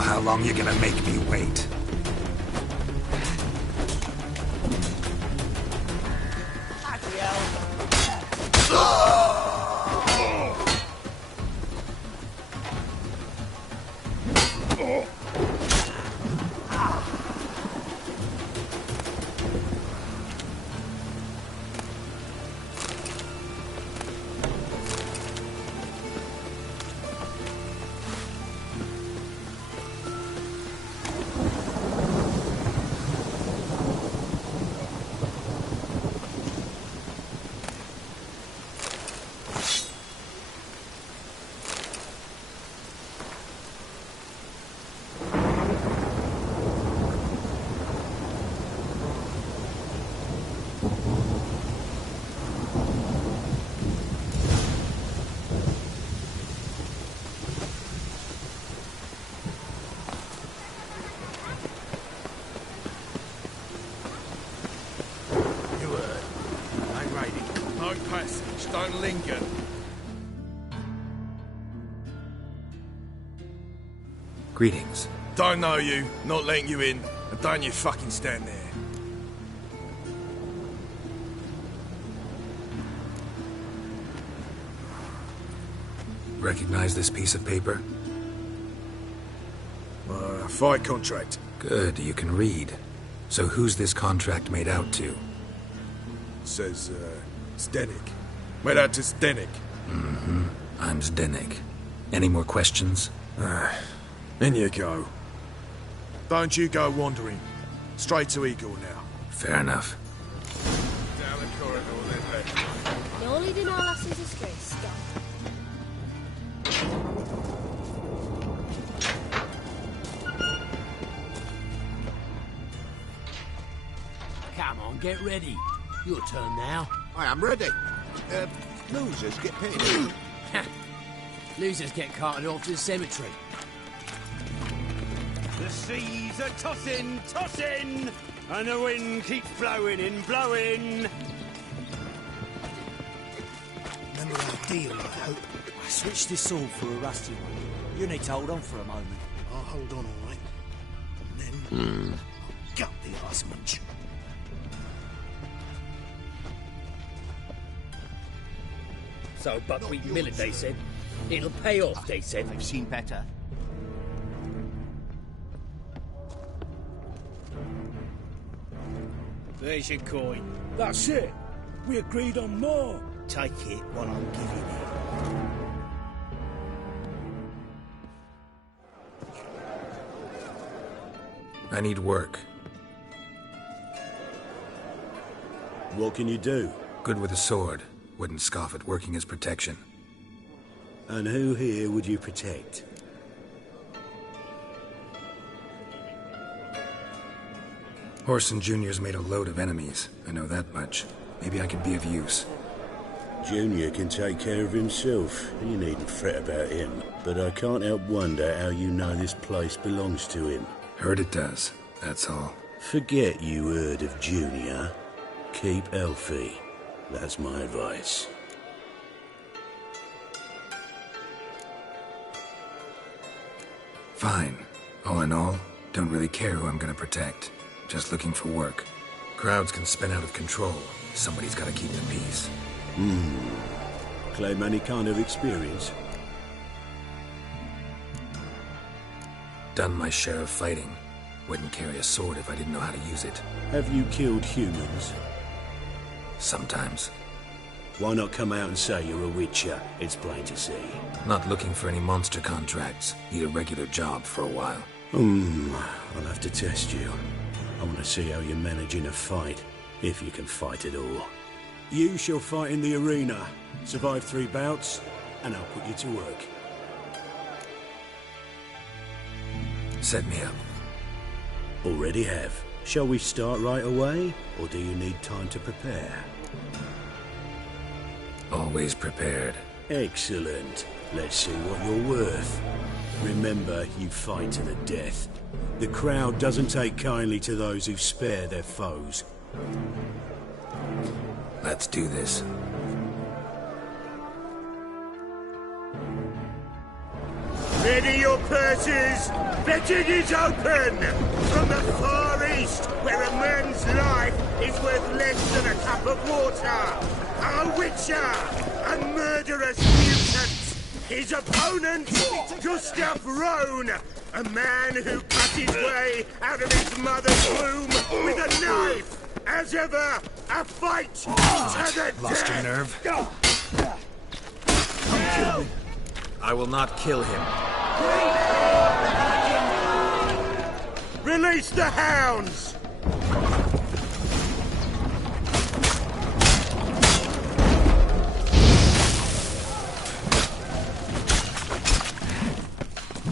how long you gonna make me wait? Don't linger. Greetings. Don't know you, not letting you in, and don't you fucking stand there. Recognize this piece of paper? Fight contract. Good, you can read. So who's this contract made out to? Says, Zdenek. Made out to Zdenek. Mm-hmm. I'm Zdenek. Any more questions? In you go. Don't you go wandering. Straight to Igor now. Fair enough. Down the corridor, then left. You're leading our lasses astray, Scott. Come on, get ready. Your turn now. I am ready. Losers get paid. Losers get carted off to the cemetery. The seas are tossing, tossing, and the wind keeps blowing and blowing. Remember our deal, I hope. I switched this sword for a rusty one. You need to hold on for a moment. I'll hold on all right. And then I'll gut the arse munch. So Buckwheat Millet, they said. It'll pay off, they said. I've seen better. There's your coin. That's it. We agreed on more. Take it while I'm giving it. I need work. What can you do? Good with a sword. Wouldn't scoff at working as protection. And who here would you protect? Horson Jr.'s made a load of enemies. I know that much. Maybe I could be of use. Junior can take care of himself. You needn't fret about him. But I can't help wonder how you know this place belongs to him. Heard it does, that's all. Forget you heard of Junior. Keep Elfie. That's my advice. Fine. All in all, don't really care who I'm gonna protect. Just looking for work. Crowds can spin out of control. Somebody's gotta keep the peace. Claim any kind of experience? Done my share of fighting. Wouldn't carry a sword if I didn't know how to use it. Have you killed humans? Sometimes. Why not come out and say you're a witcher? It's plain to see. Not looking for any monster contracts. Need a regular job for a while. I'll have to test you. I want to see how you manage in a fight, if you can fight at all. You shall fight in the arena, survive 3 bouts, and I'll put you to work. Set me up. Already have. Shall we start right away, or do you need time to prepare? Always prepared. Excellent. Let's see what you're worth. Remember, you fight to the death. The crowd doesn't take kindly to those who spare their foes. Let's do this. Ready your purses! Betting is open! From the Far East, where a man's life is worth less than a cup of water! A witcher! A murderous mutant! His opponent, Gustav Rohn! A man who cut his way out of his mother's womb with a knife! As ever, a fight to the Lost death! your nerve? I will not kill him. Release the hounds!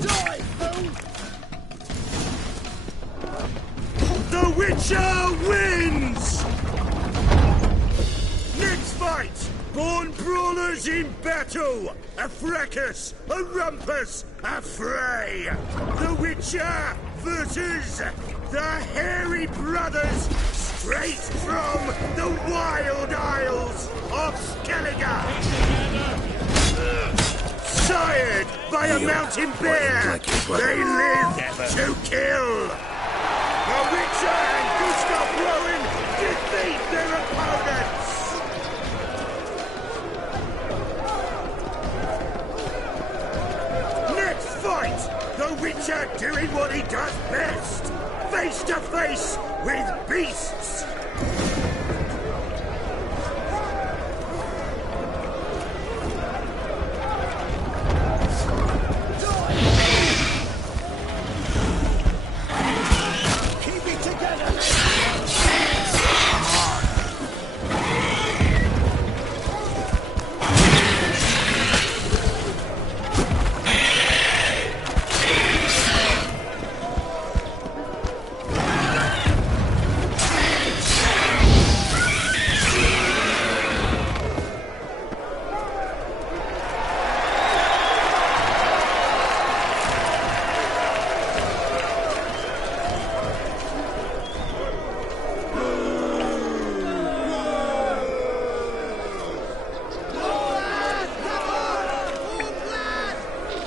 Die, fool! The Witcher wins! Next fight! Born brawlers in battle! A fracas, a rumpus, a fray! The Witcher versus the Hairy Brothers, straight from the Wild Isles of Skellige! Sired by a mountain bear, they live to kill! The Witcher and Gustav Rohn defeat their opponents! Next fight! The Witcher doing what he does best! Face to face with beasts! Keep it together!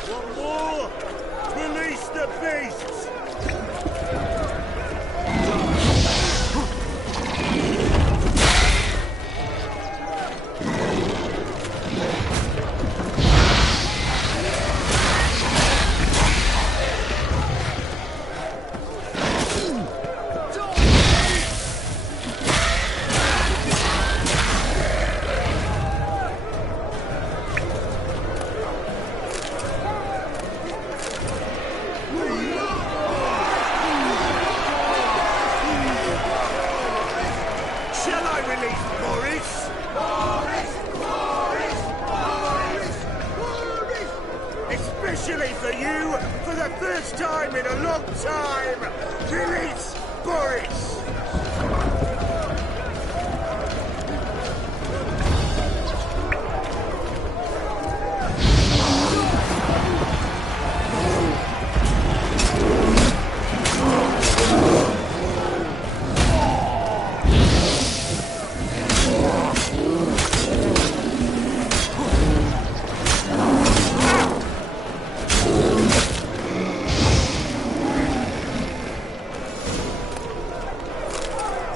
One more! Release the beasts! Shall I release Boris? Especially for you, for the first time in a long time, release Boris!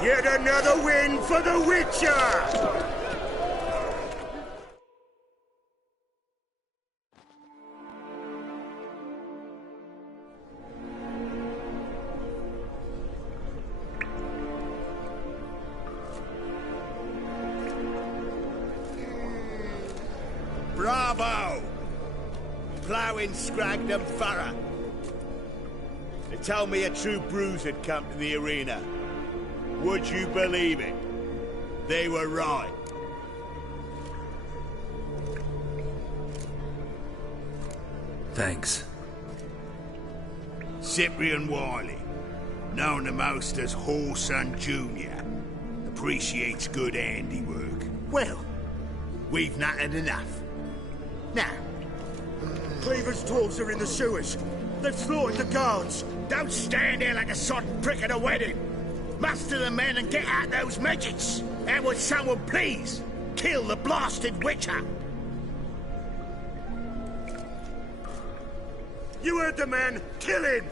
Yet another win for the Witcher! Bravo! Ploughing Scragdom Thorough. They told me a true bruise had come to the arena. Would you believe it? They were right. Thanks. Cyprian Wiley, known the most as Whoreson Jr., appreciates good handiwork. Well, we've not had enough. Now, Cleaver's dwarves are in the sewers. They've slaughtered the guards. Don't stand there like a sodden prick at a wedding. Muster the men and get out those midgets. And would someone please kill the blasted Witcher? You heard the man! Kill him!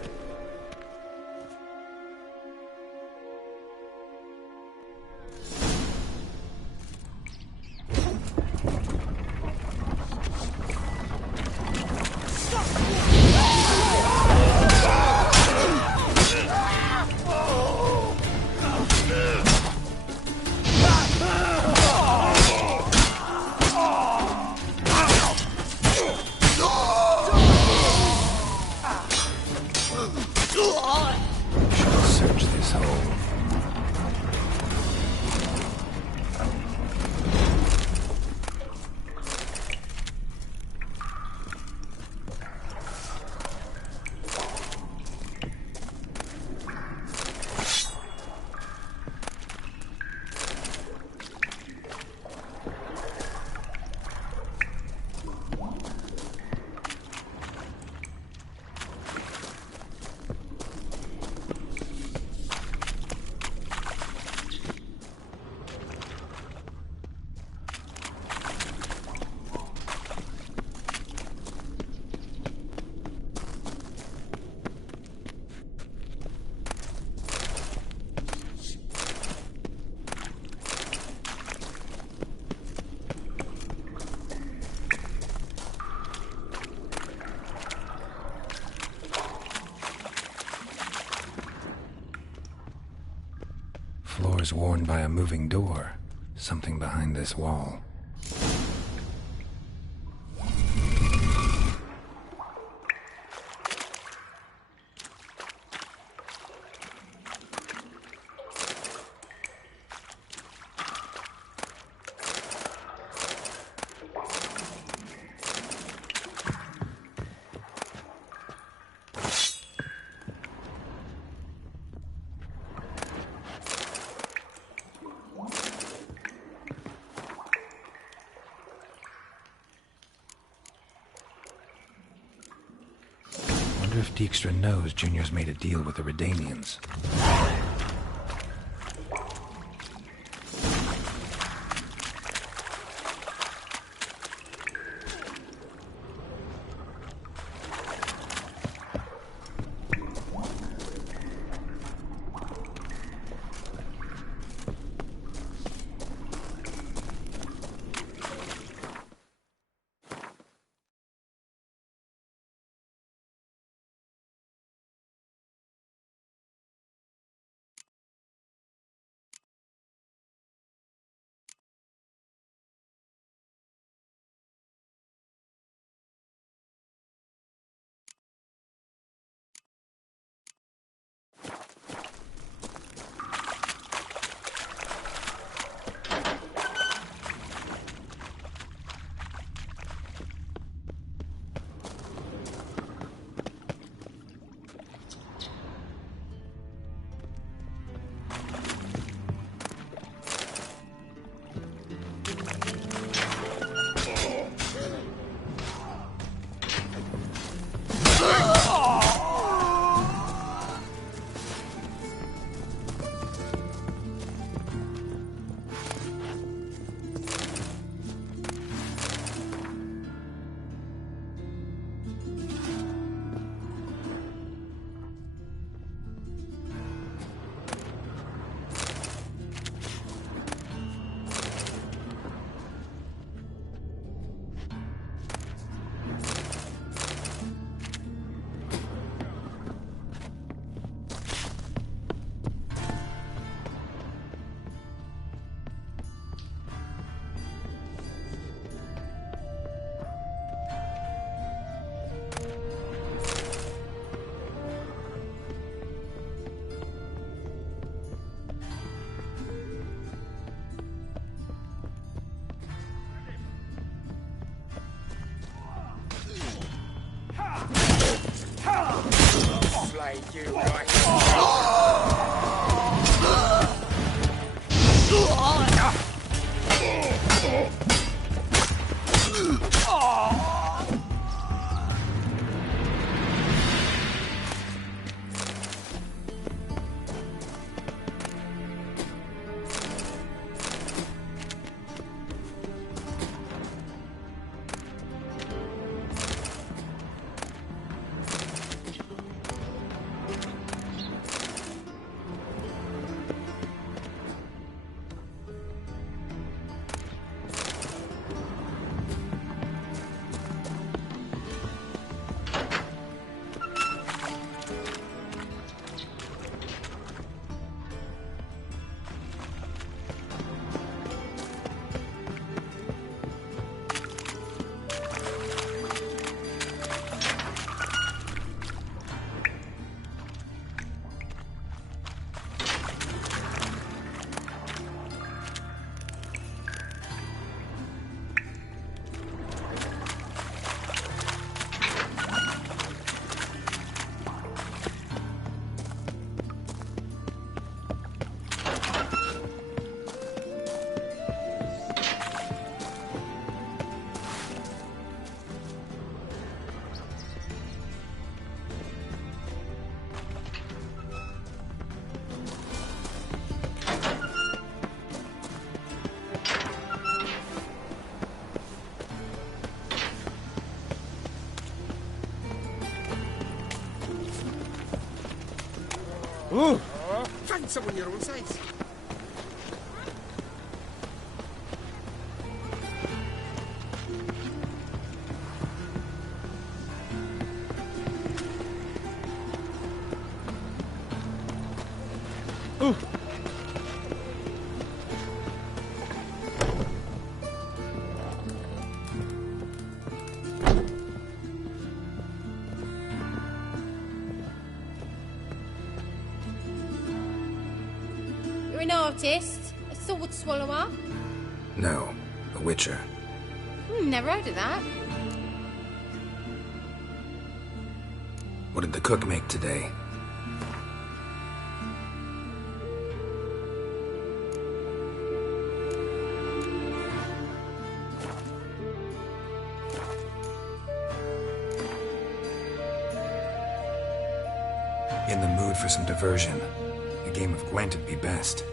Search this hole. Floor is worn by a moving door. Something behind this wall. I wonder if Dijkstra knows Junior's made a deal with the Redanians. Find someone your own size. You're an artist? A sword swallower? No, a witcher. Never heard of that. What did the cook make today? In the mood for some diversion. A game of Gwent would be best.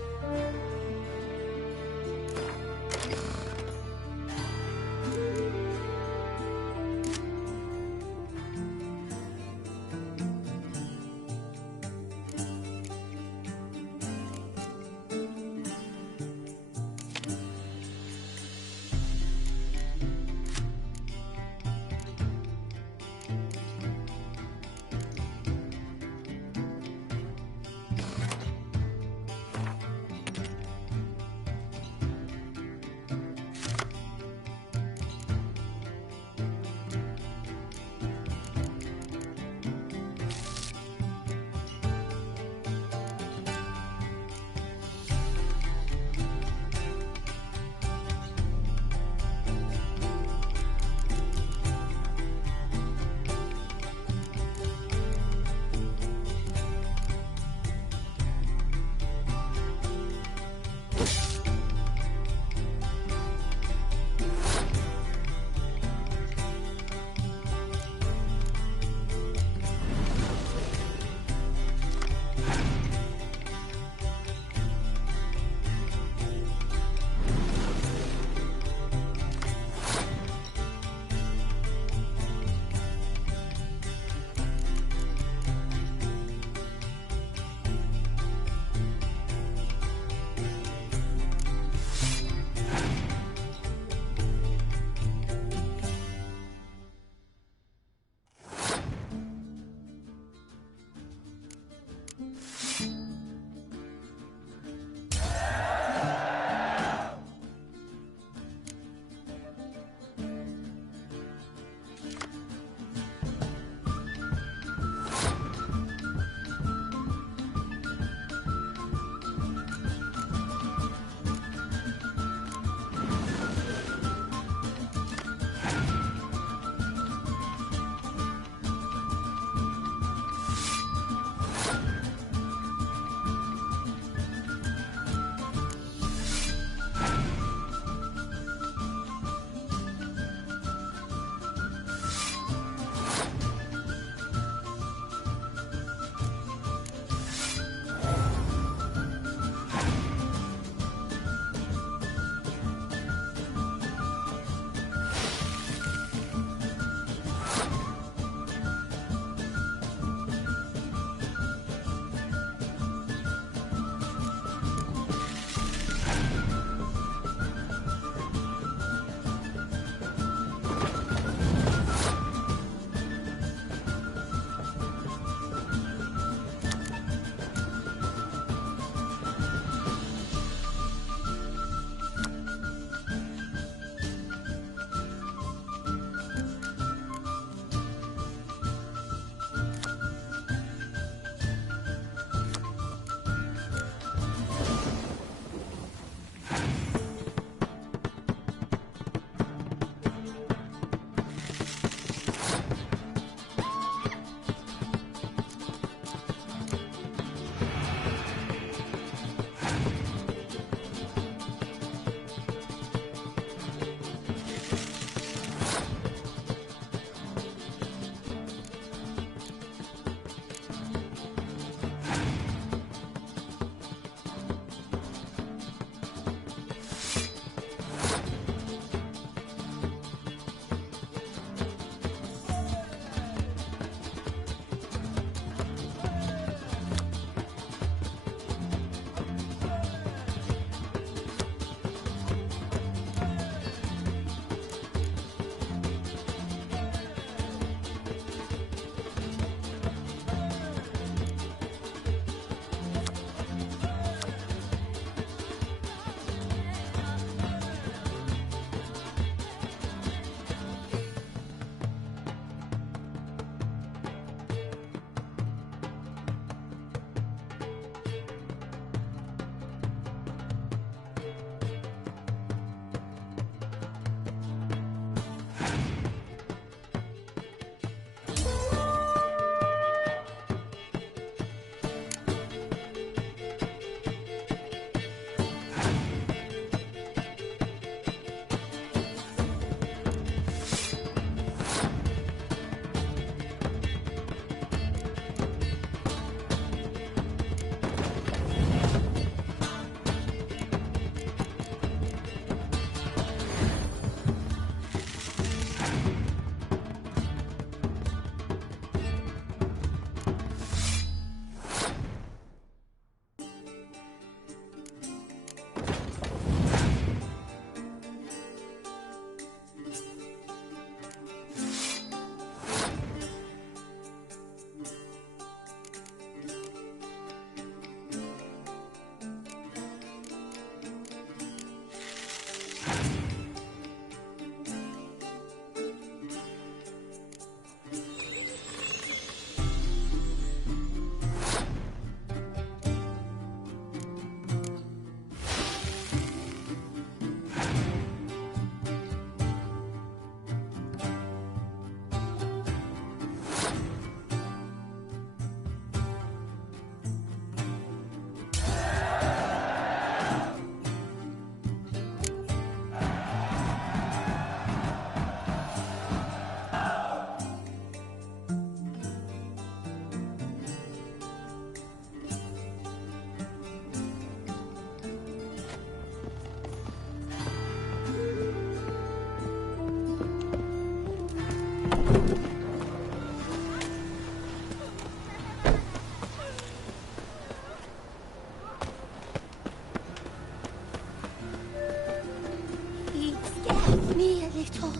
little.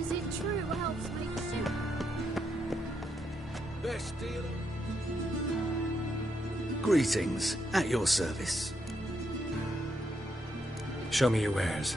Is it true elves make soup? Best deal. Greetings, at your service. Show me your wares.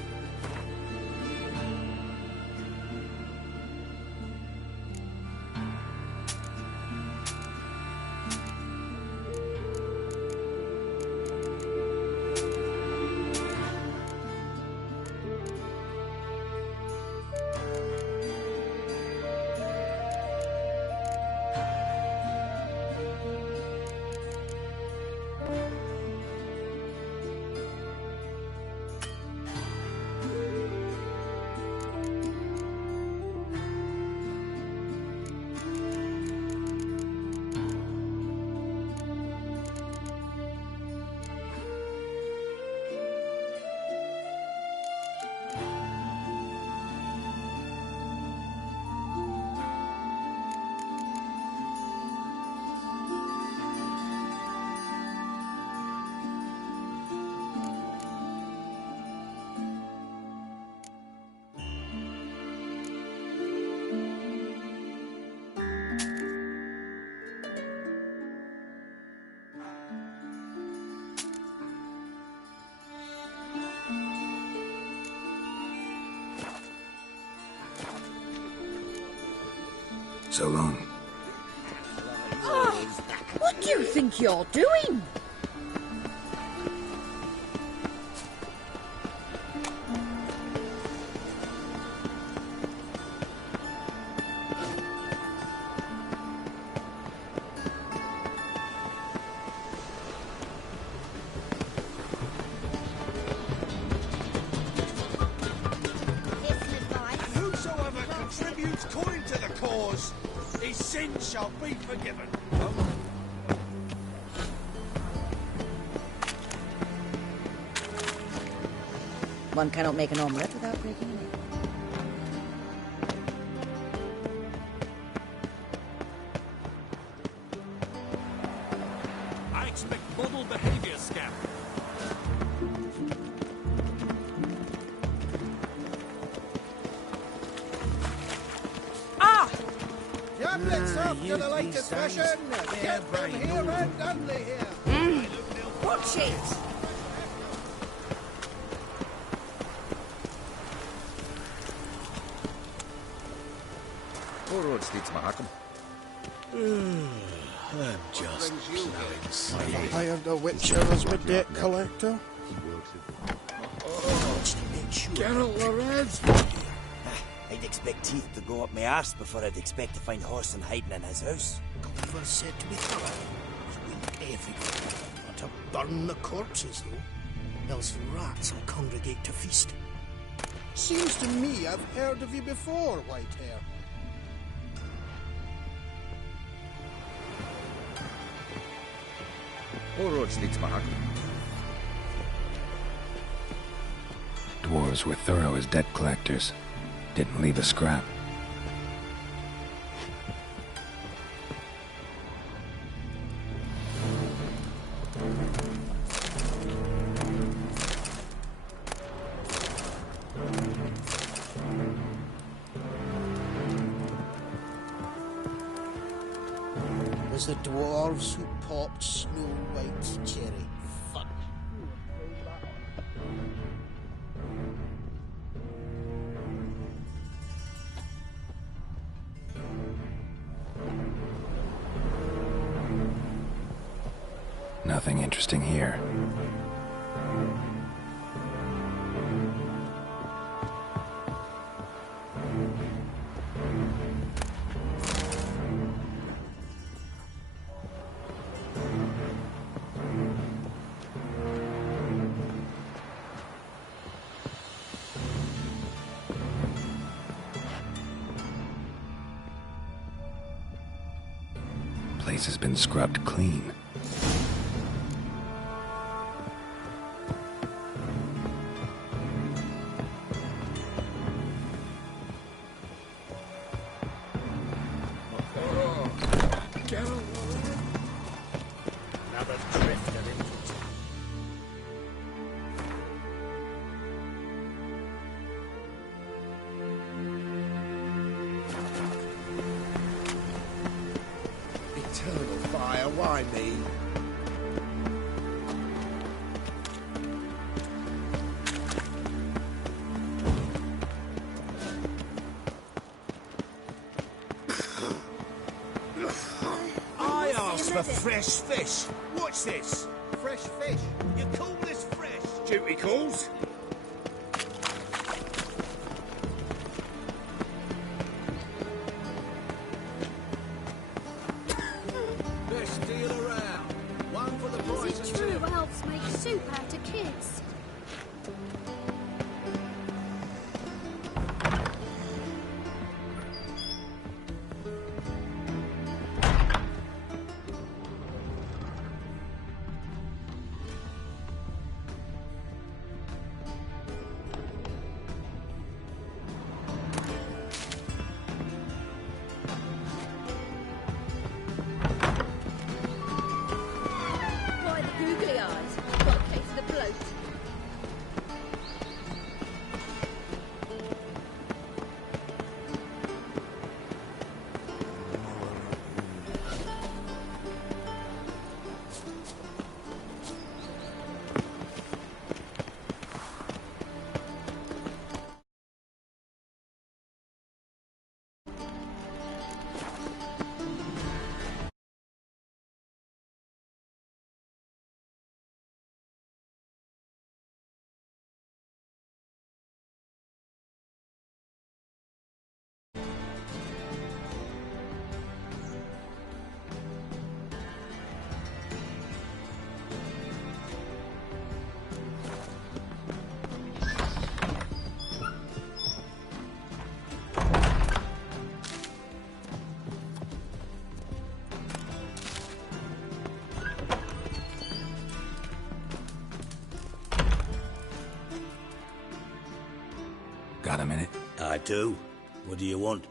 So long. Oh, what do you think you're doing? Whosoever contributes coin to the cause, his sins shall be forgiven. One cannot make an omelette without breaking an egg. I expect model behavior, Scamp. Tablets up to the latest fashion. Get them here and only here. Watch it! All roads lead to Mahakam. I'm just plowing sleep. Hired a Witcher as my debt collector. Geralt Lorenz! I'd expect teeth to go up my arse before I'd expect to find Horson hiding in his house. Cleaver said to me thorough. Win everything. Not to burn the corpses, though. Else rats will congregate to feast. Seems to me I've heard of you before, Whitehair. All roads lead to Mahakam. Dwarves were thorough as debt collectors. Didn't leave a scrap. Was the dwarves who popped Snow White's cherry. Fun. Nothing interesting here. Place has been scrubbed clean. why me? I asked for fresh fish. What's this? Fresh fish. You call this fresh? Duty calls. Best deal around. One for the price Is of it true two. elves make soup out of kids? Why the googly eyes? Got a case of the bloat. Got a minute? I do. What do you want?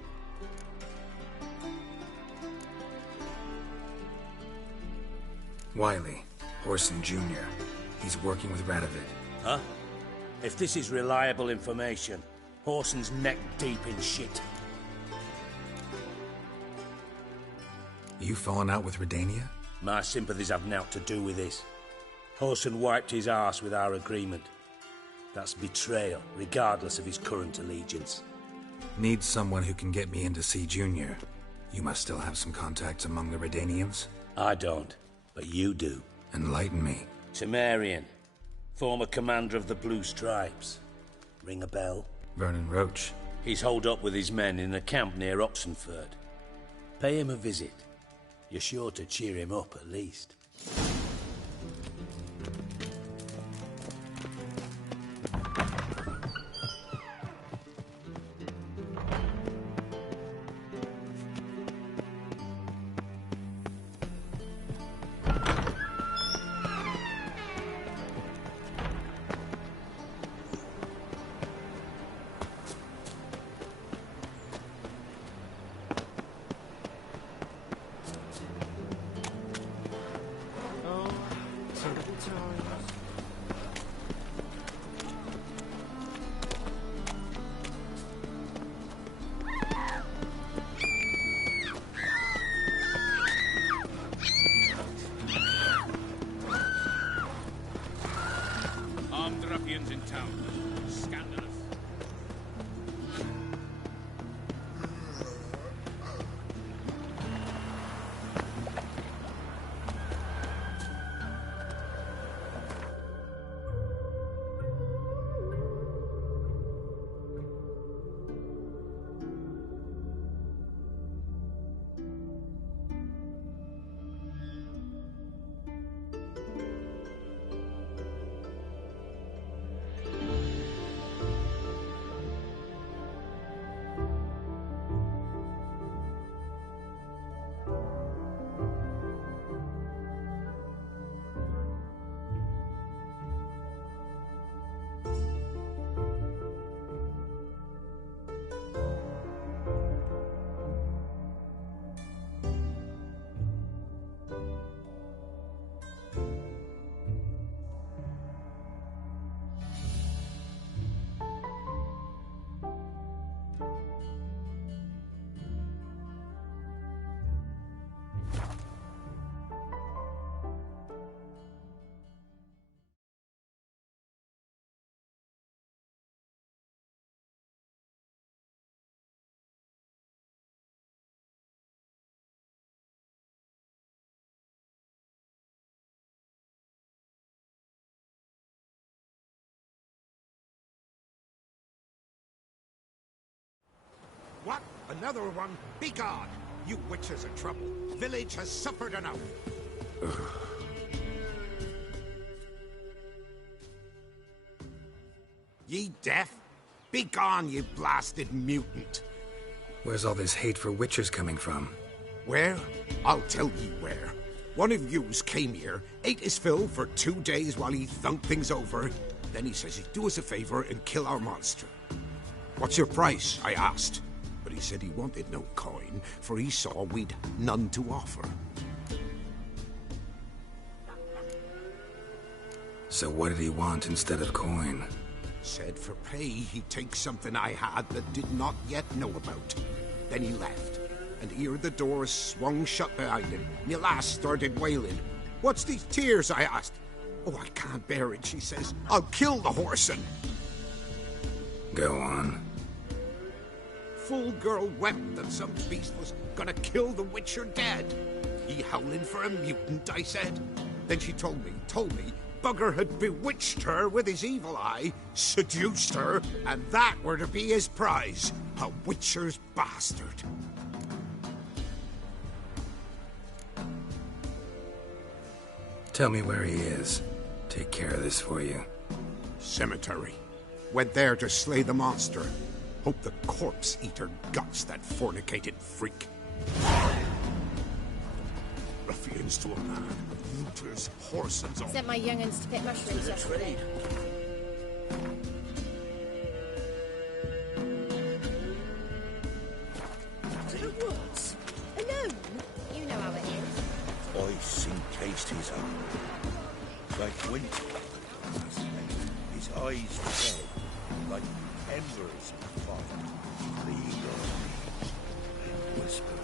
Wiley, Horson Jr. He's working with Radovid. Huh? If this is reliable information, Horson's neck deep in shit. You falling out with Redania? My sympathies have naught to do with this. Horson wiped his arse with our agreement. That's betrayal, regardless of his current allegiance. Need someone who can get me in to see Junior. You must still have some contacts among the Redanians? I don't, but you do. Enlighten me. Temerian, former commander of the Blue Stripes. Ring a bell? Vernon Roach. He's holed up with his men in a camp near Oxenford. Pay him a visit. You're sure to cheer him up, at least. Armed ruffians in town. Scandalous. Another one? Begone! You witches are trouble. Village has suffered enough. Ye deaf? Begone, you blasted mutant! Where's all this hate for witchers coming from? Where? I'll tell ye where. One of yous came here, ate his fill for 2 days while he thunked things over. Then he says he'd do us a favor and kill our monster. What's your price? I asked. But he said he wanted no coin, for he saw we'd none to offer. So what did he want instead of coin? Said for pay he'd take something I had that did not yet know about. Then he left, and ere the doors swung shut behind him, me lass started wailing. What's these tears? I asked. Oh, I can't bear it, she says. I'll kill the whoreson. Go on. Full girl wept that some beast was gonna kill the witcher dead. Ye howling for a mutant, I said. Then she told me, Bugger had bewitched her with his evil eye, seduced her, and that were to be his prize, a witcher's bastard. Tell me where he is. Take care of this for you. Cemetery. Went there to slay the monster. Hope the corpse eater guts that fornicated freak. Ruffians to a man. Looters, horsens all. Sent my young'uns to pick mushrooms yesterday. To the woods? Alone? You know how it is. I seen taste his own. Like winter. His eyes red, like embers of fire. The eagle and whisper.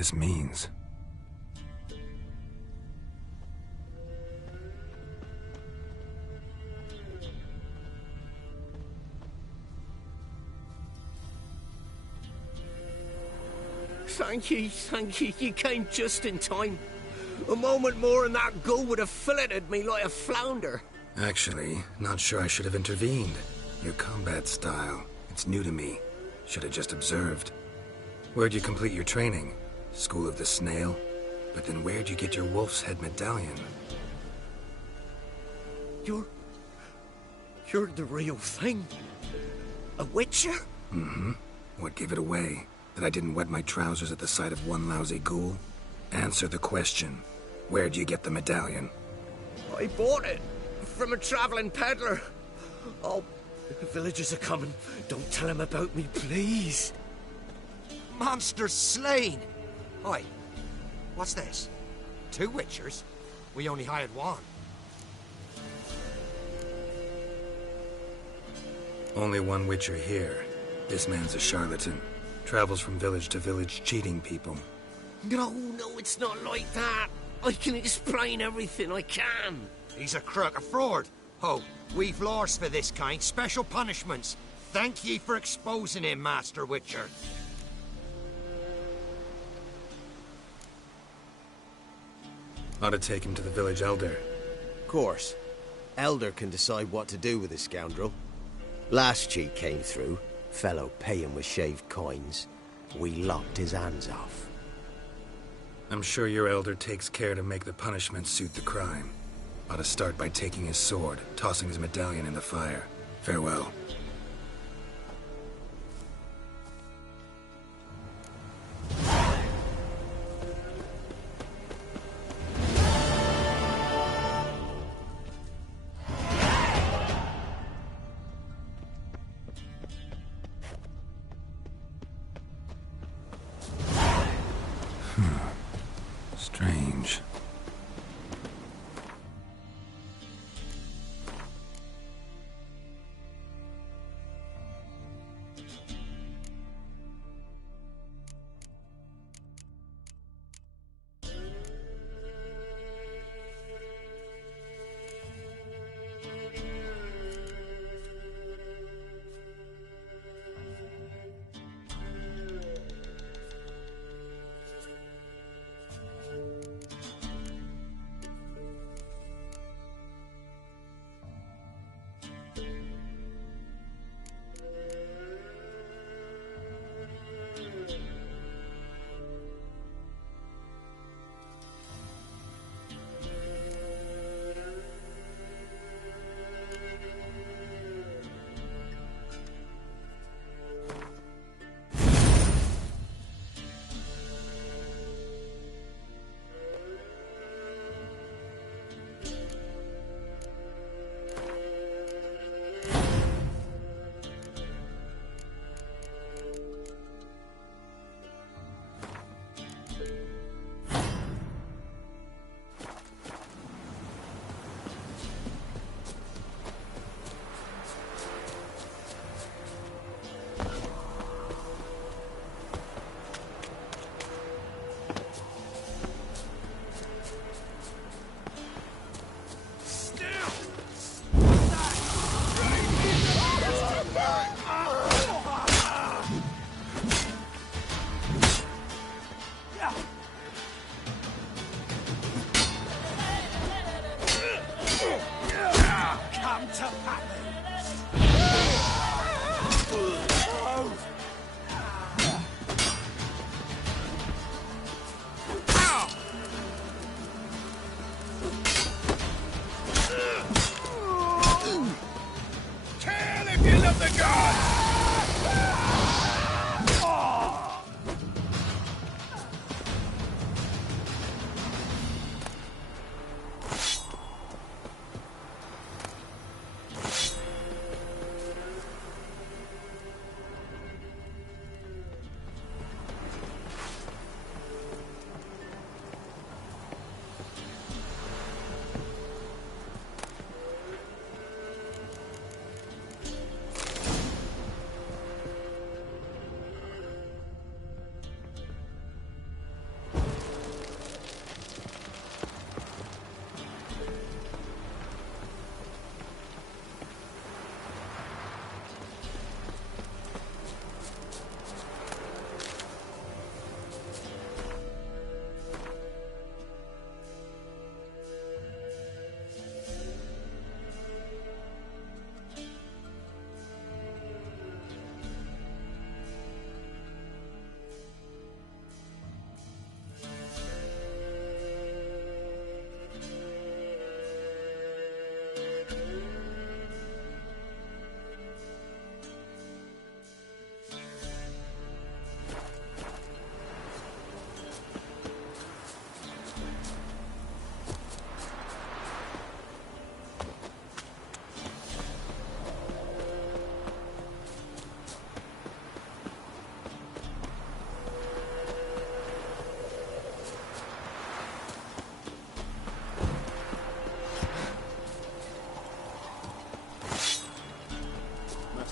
this means. Thank you. You came just in time. A moment more and that gull would have filleted me like a flounder. Actually, not sure I should have intervened. Your combat style, it's new to me. Should have just observed. Where'd you complete your training? School of the Snail? But then where'd you get your wolf's head medallion? You're the real thing. A witcher? Mm-hmm. What gave it away? That I didn't wet my trousers at the sight of one lousy ghoul? Answer the question. Where'd you get the medallion? I bought it from a traveling peddler. Oh, the villagers are coming. Don't tell them about me, please. Monsters slain! Oi, what's this? 2 witchers? We only hired 1. Only one witcher here. This man's a charlatan. Travels from village to village cheating people. No, it's not like that. I can explain everything, I can. He's a crook, a fraud. Oh, we've laws for this kind, special punishments. Thank ye for exposing him, Master Witcher. Ought to take him to the village elder. Of course. Elder can decide what to do with the scoundrel. Last cheat came through. Fellow paying with shaved coins. We lopped his hands off. I'm sure your elder takes care to make the punishment suit the crime. Ought to start by taking his sword, tossing his medallion in the fire. Farewell. Strange.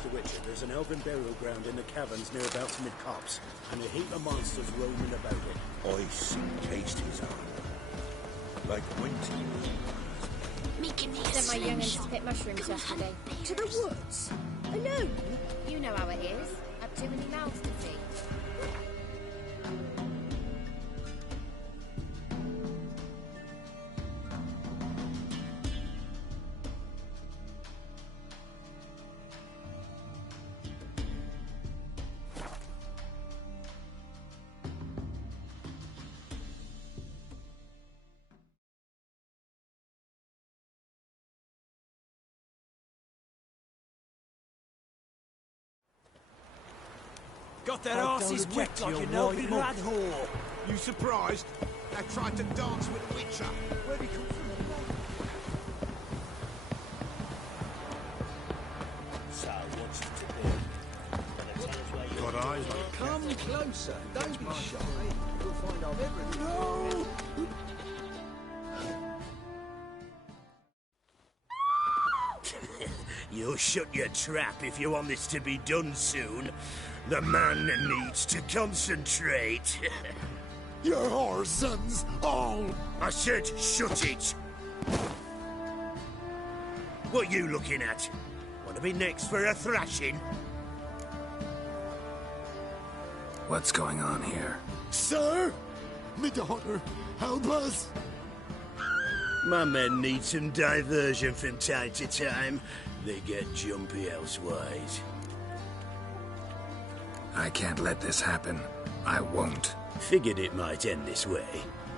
Master Witcher, there's an elven burial ground in the caverns near about mid-copse, and a heap of monsters roaming about it. Ice encased his arm. Like winter. Making me sent my young'uns to pick mushrooms yesterday. To the woods? Alone? You know how it is. I've too many mouths to feed. Got their asses whipped like an elfin rat whore. You surprised? They tried to dance with a Witcher. Where'd he come from? So, what's it to do? Gonna tell us where you're Got eyes like Come closer. Don't be shy. You'll find out everything. No! You'll shut your trap if you want this to be done soon. The man needs to concentrate. Your whoresons, all! I said shut it! What you looking at? Want to be next for a thrashing? What's going on here? Sir! Me daughter, help us! My men need some diversion from time to time. They get jumpy elsewise. I can't let this happen. I won't. Figured it might end this way.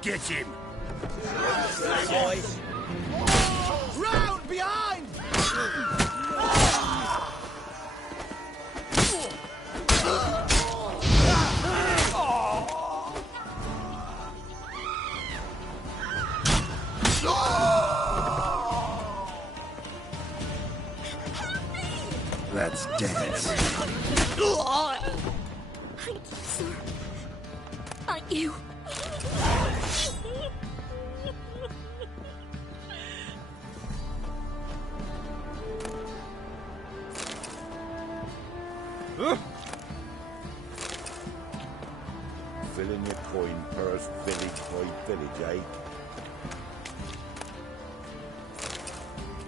Get him! Boys. Round behind! Let's dance. Thank you, sir. Thank you. filling your coin purse village by village, eh?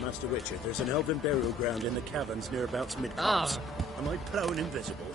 Master Witcher, there's an elven burial ground in the caverns nearabouts mid-copse. Am I plowing invisible?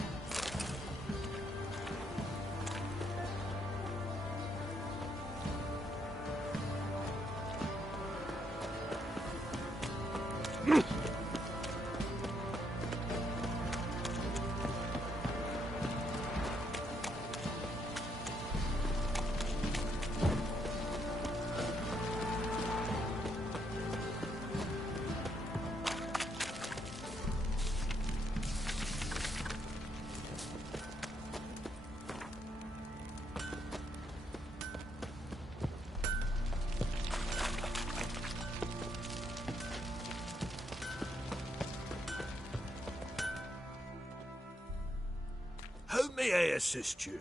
How may I assist you?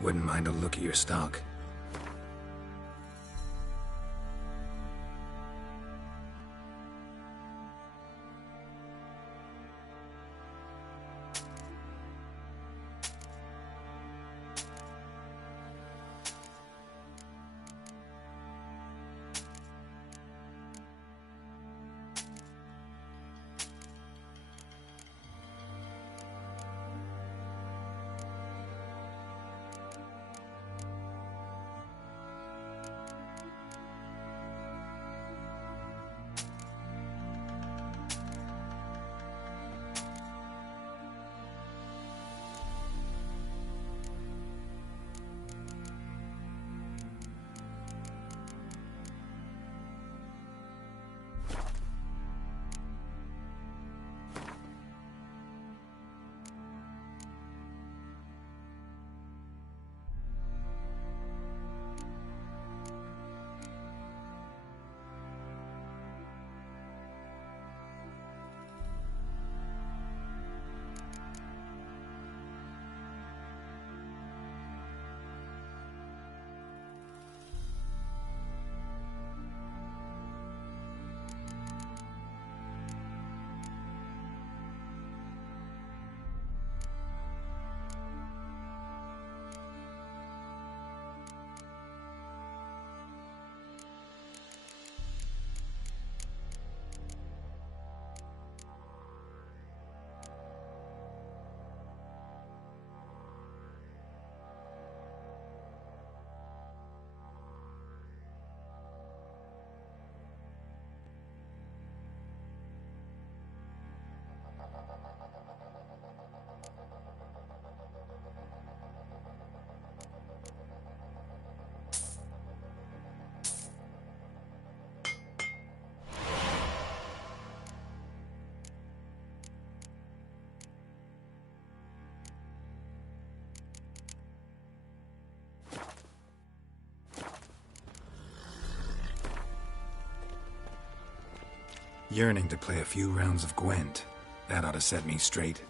Wouldn't mind a look at your stock. Yearning to play a few rounds of Gwent. That ought to set me straight.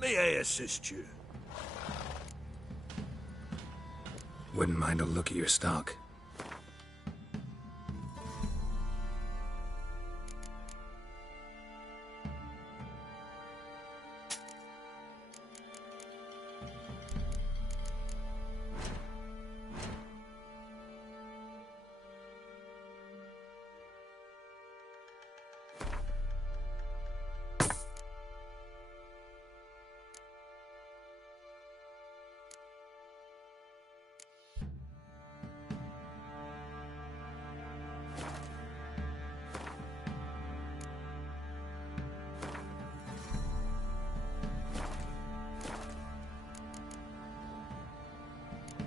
may I assist you? Wouldn't mind a look at your stock.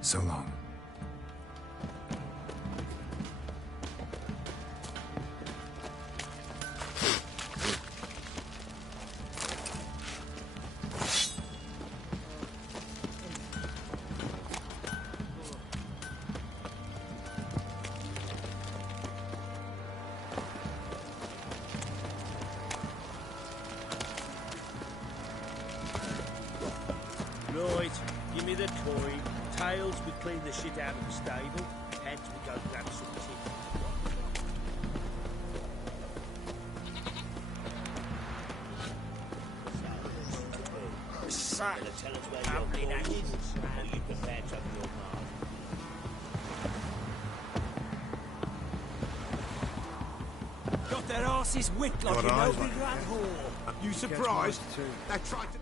So long. Right, give me the coin. Tails, we clean the shit out of the stable. Heads, we go grab some tea. Tell us where you're going, or you prepare to have your mark. Got their asses whipped like Got an eyes open like grand whore. You surprised? They tried to...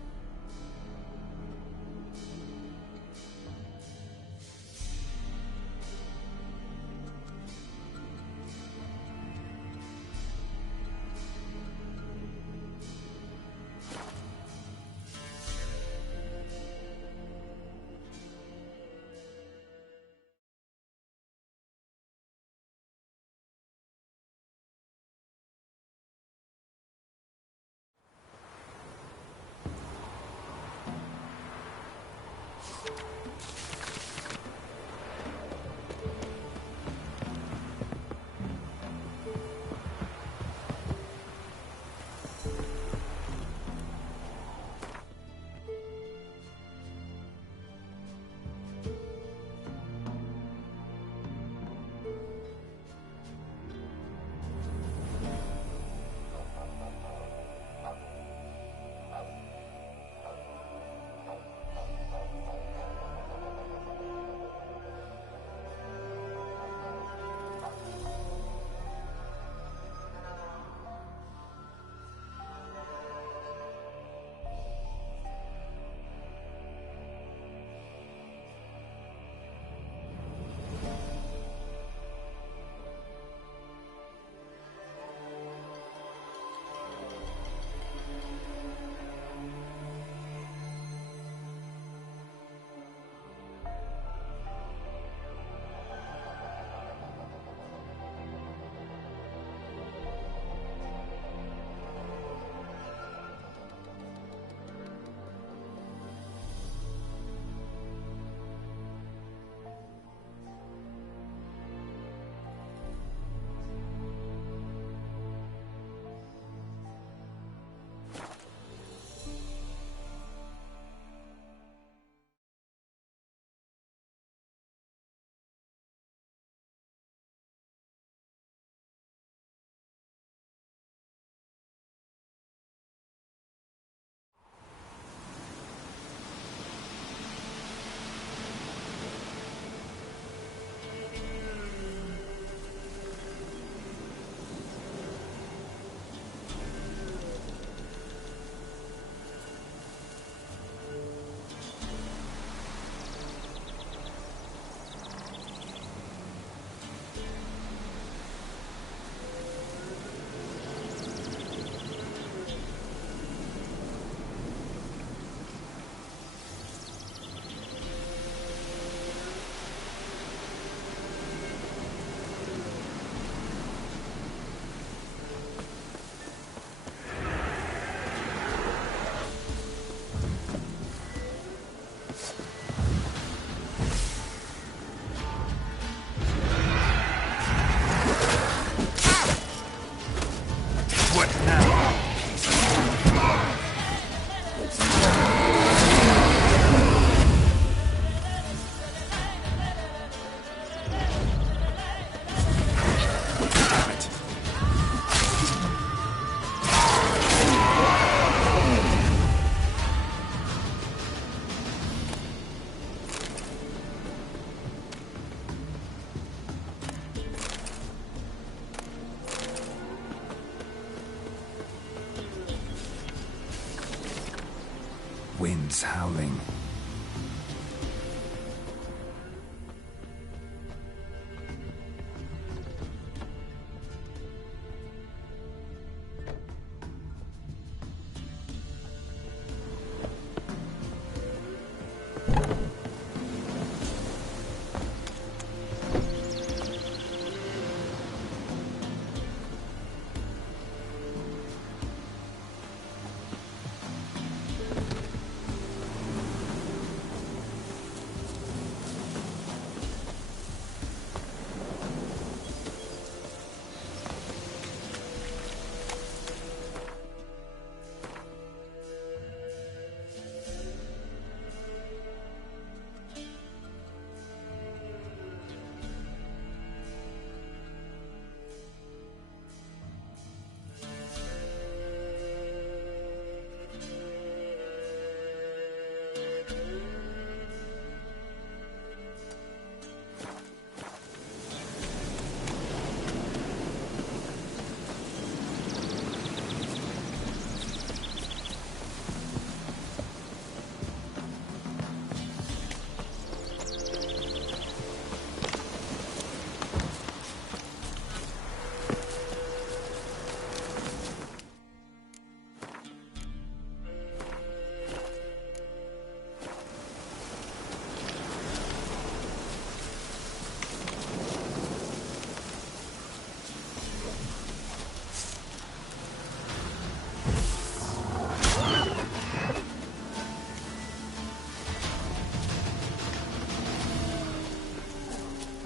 Winds howling.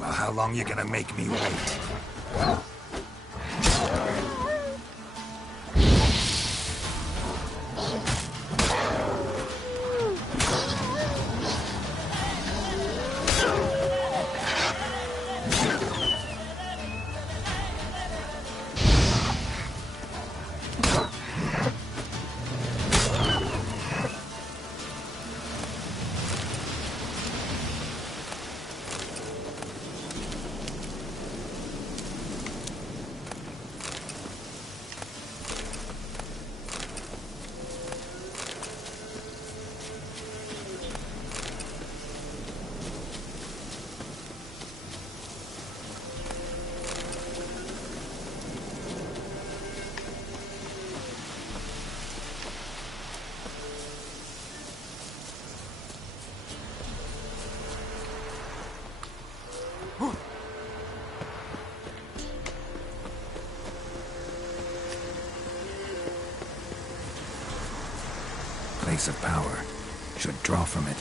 How long you gonna make me wait? Place of power. Should draw from it.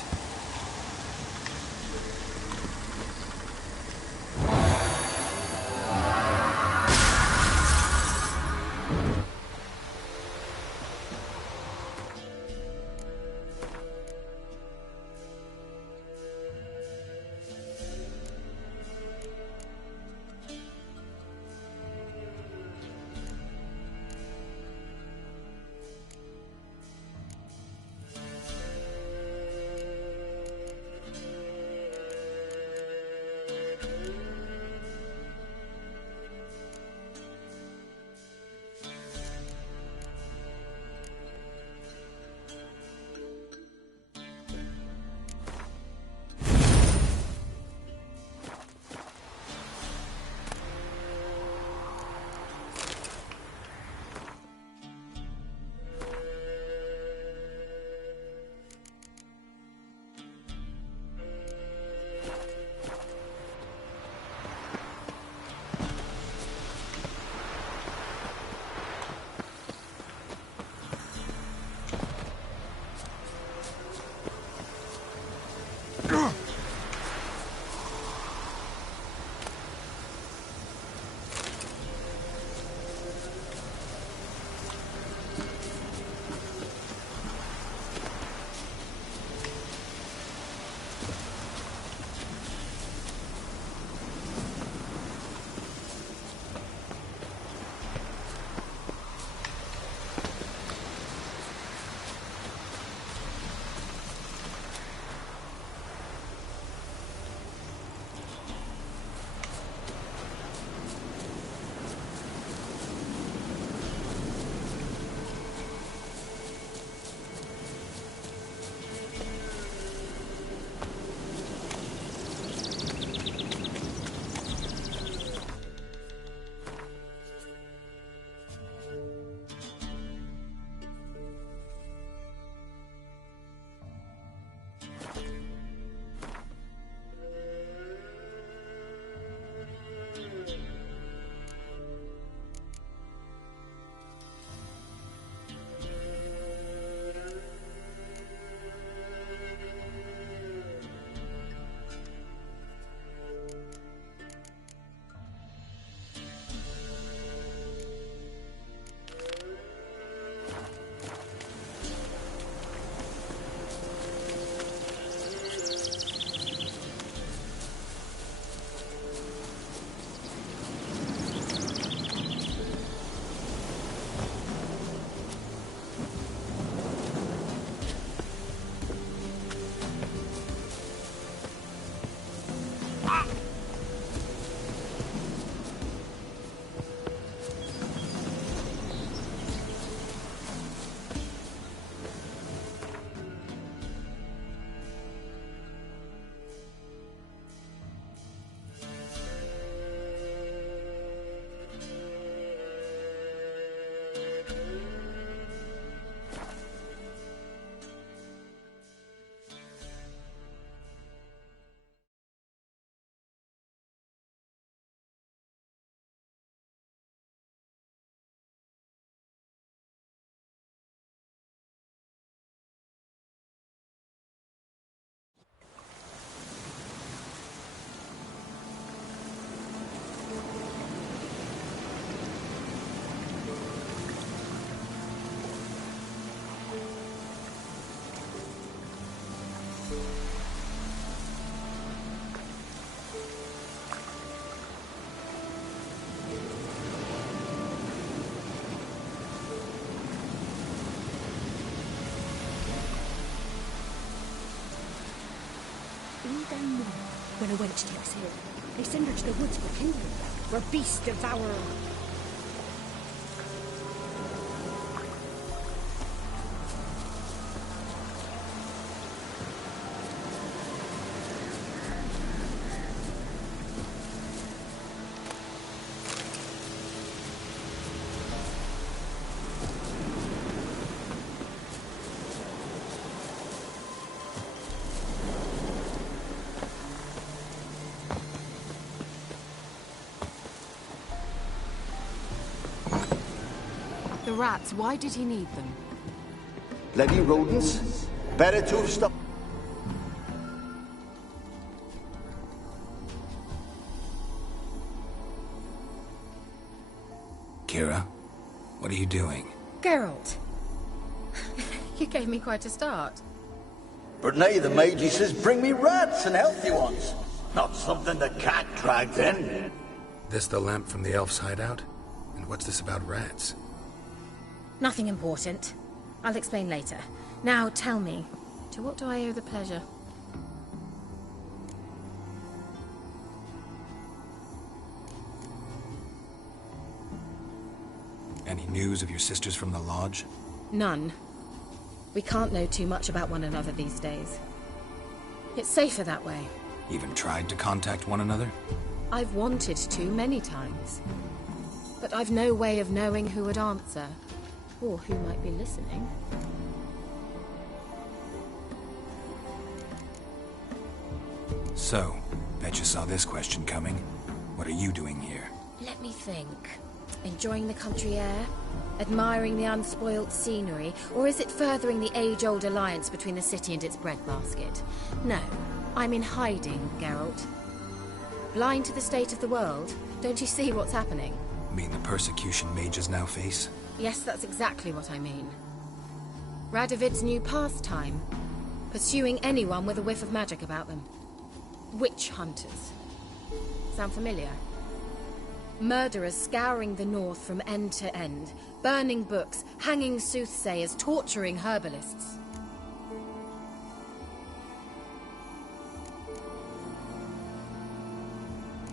when a wench takes here. They send her to the woods for kindling, where beasts devour her. The rats, why did he need them? Bloody rodents. Better to stop. Kira, what are you doing? Geralt. You gave me quite a start. But now the mage says bring me rats and healthy ones. Not something the cat dragged in. This the lamp from the elf's hideout? And what's this about rats? Nothing important. I'll explain later. Now tell me, to what do I owe the pleasure? Any news of your sisters from the lodge? None. We can't know too much about one another these days. It's safer that way. Even tried to contact one another? I've wanted to many times. But I've no way of knowing who would answer. Or who might be listening. So, bet you saw this question coming. What are you doing here? Let me think. Enjoying the country air? Admiring the unspoilt scenery? Or is it furthering the age-old alliance between the city and its breadbasket? No, I'm in hiding, Geralt. Blind to the state of the world? Don't you see what's happening? Mean the persecution mages now face? Yes, that's exactly what I mean. Radovid's new pastime. Pursuing anyone with a whiff of magic about them. Witch hunters. Sound familiar? Murderers scouring the north from end to end. Burning books, hanging soothsayers, torturing herbalists.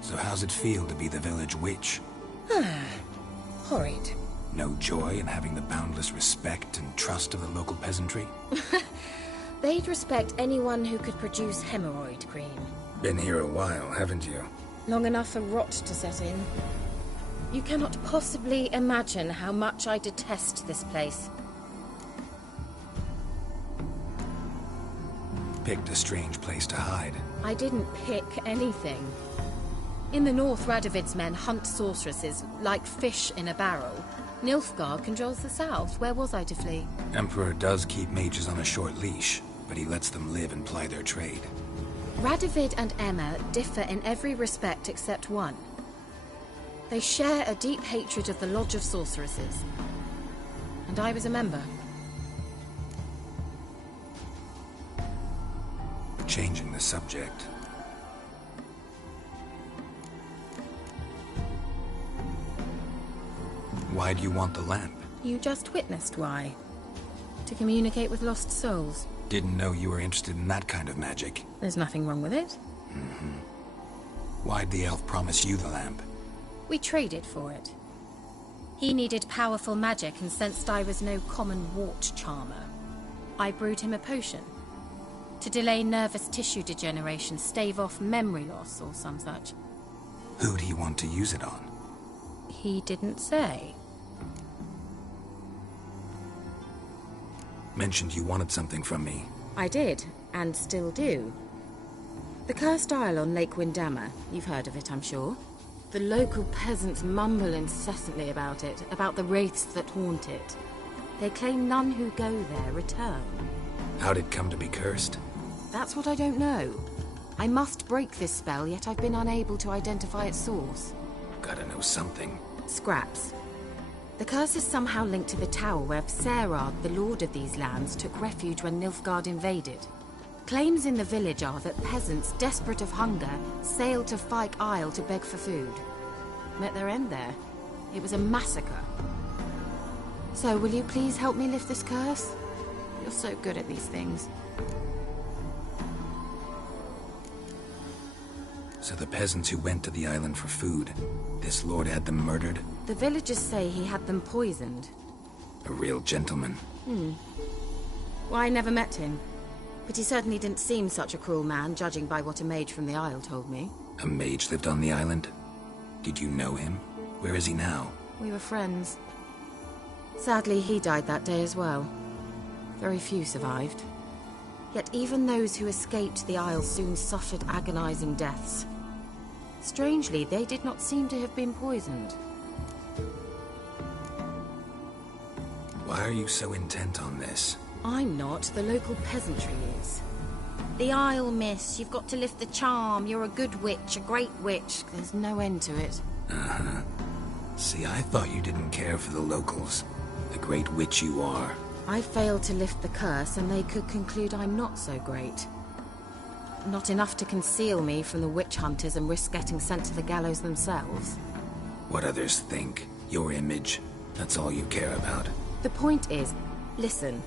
So how's it feel to be the village witch? Horrid. No joy in having the boundless respect and trust of the local peasantry? They'd respect anyone who could produce hemorrhoid cream. Been here a while, haven't you? Long enough for rot to set in. You cannot possibly imagine how much I detest this place. Picked a strange place to hide. I didn't pick anything. In the north, Radovid's men hunt sorceresses like fish in a barrel. Nilfgaard controls the south. Where was I to flee? Emperor does keep mages on a short leash, but he lets them live and ply their trade. Radovid and Emma differ in every respect except one. They share a deep hatred of the Lodge of Sorceresses. And I was a member. Changing the subject. Why do you want the lamp? You just witnessed why. To communicate with lost souls. Didn't know you were interested in that kind of magic. There's nothing wrong with it. Why'd the elf promise you the lamp? We traded for it. He needed powerful magic and sensed I was no common wart charmer. I brewed him a potion. To delay nervous tissue degeneration, stave off memory loss or some such. Who'd he want to use it on? He didn't say. Mentioned you wanted something from me. I did, and still do. The Cursed Isle on Lake Windammer. You've heard of it, I'm sure. The local peasants mumble incessantly about it, about the wraiths that haunt it. They claim none who go there return. How'd it come to be cursed? That's what I don't know. I must break this spell, yet I've been unable to identify its source. Gotta know something. Scraps. The curse is somehow linked to the tower where Serard, the lord of these lands, took refuge when Nilfgaard invaded. Claims in the village are that peasants, desperate of hunger, sailed to Fyke Isle to beg for food. Met their end there. It was a massacre. So, will you please help me lift this curse? You're so good at these things. So the peasants who went to the island for food, this lord had them murdered? The villagers say he had them poisoned. A real gentleman. Well, I never met him. But he certainly didn't seem such a cruel man, judging by what a mage from the Isle told me. A mage lived on the island? Did you know him? Where is he now? We were friends. Sadly, he died that day as well. Very few survived. Yet even those who escaped the Isle soon suffered agonizing deaths. Strangely, they did not seem to have been poisoned. Why are you so intent on this? I'm not. The local peasantry is. The Isle, miss. You've got to lift the charm. You're a good witch, a great witch. There's no end to it. Uh-huh. See, I thought you didn't care for the locals. The great witch you are. I failed to lift the curse, and they could conclude I'm not so great. Not enough to conceal me from the witch hunters and risk getting sent to the gallows themselves. What others think, your image, that's all you care about. The point is, listen,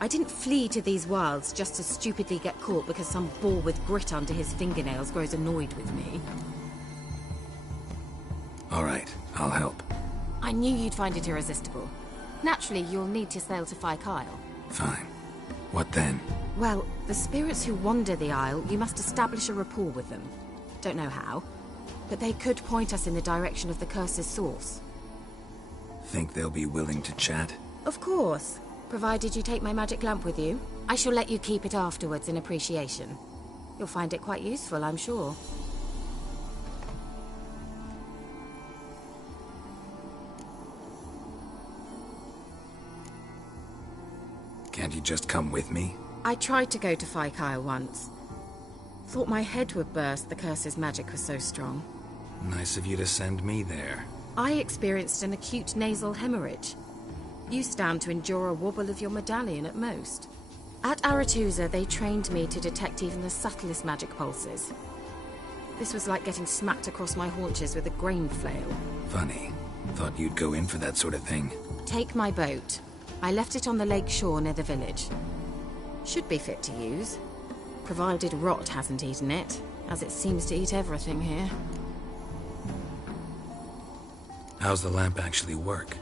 I didn't flee to these wilds just to stupidly get caught because some boar with grit under his fingernails grows annoyed with me. All right, I'll help. I knew you'd find it irresistible. Naturally, you'll need to sail to Phi Kyle. Fine. What then? Well, the spirits who wander the Isle, you must establish a rapport with them. Don't know how, but they could point us in the direction of the curse's source. Think they'll be willing to chat? Of course. Provided you take my magic lamp with you. I shall let you keep it afterwards in appreciation. You'll find it quite useful, I'm sure. Can't you just come with me? I tried to go to Phi Kyle once. Thought my head would burst, the curse's magic was so strong. Nice of you to send me there. I experienced an acute nasal hemorrhage. You stand to endure a wobble of your medallion at most. At Aretusa, they trained me to detect even the subtlest magic pulses. This was like getting smacked across my haunches with a grain flail. Funny. Thought you'd go in for that sort of thing. Take my boat. I left it on the lake shore near the village. Should be fit to use. Provided rot hasn't eaten it, as it seems to eat everything here. How's the lamp actually work?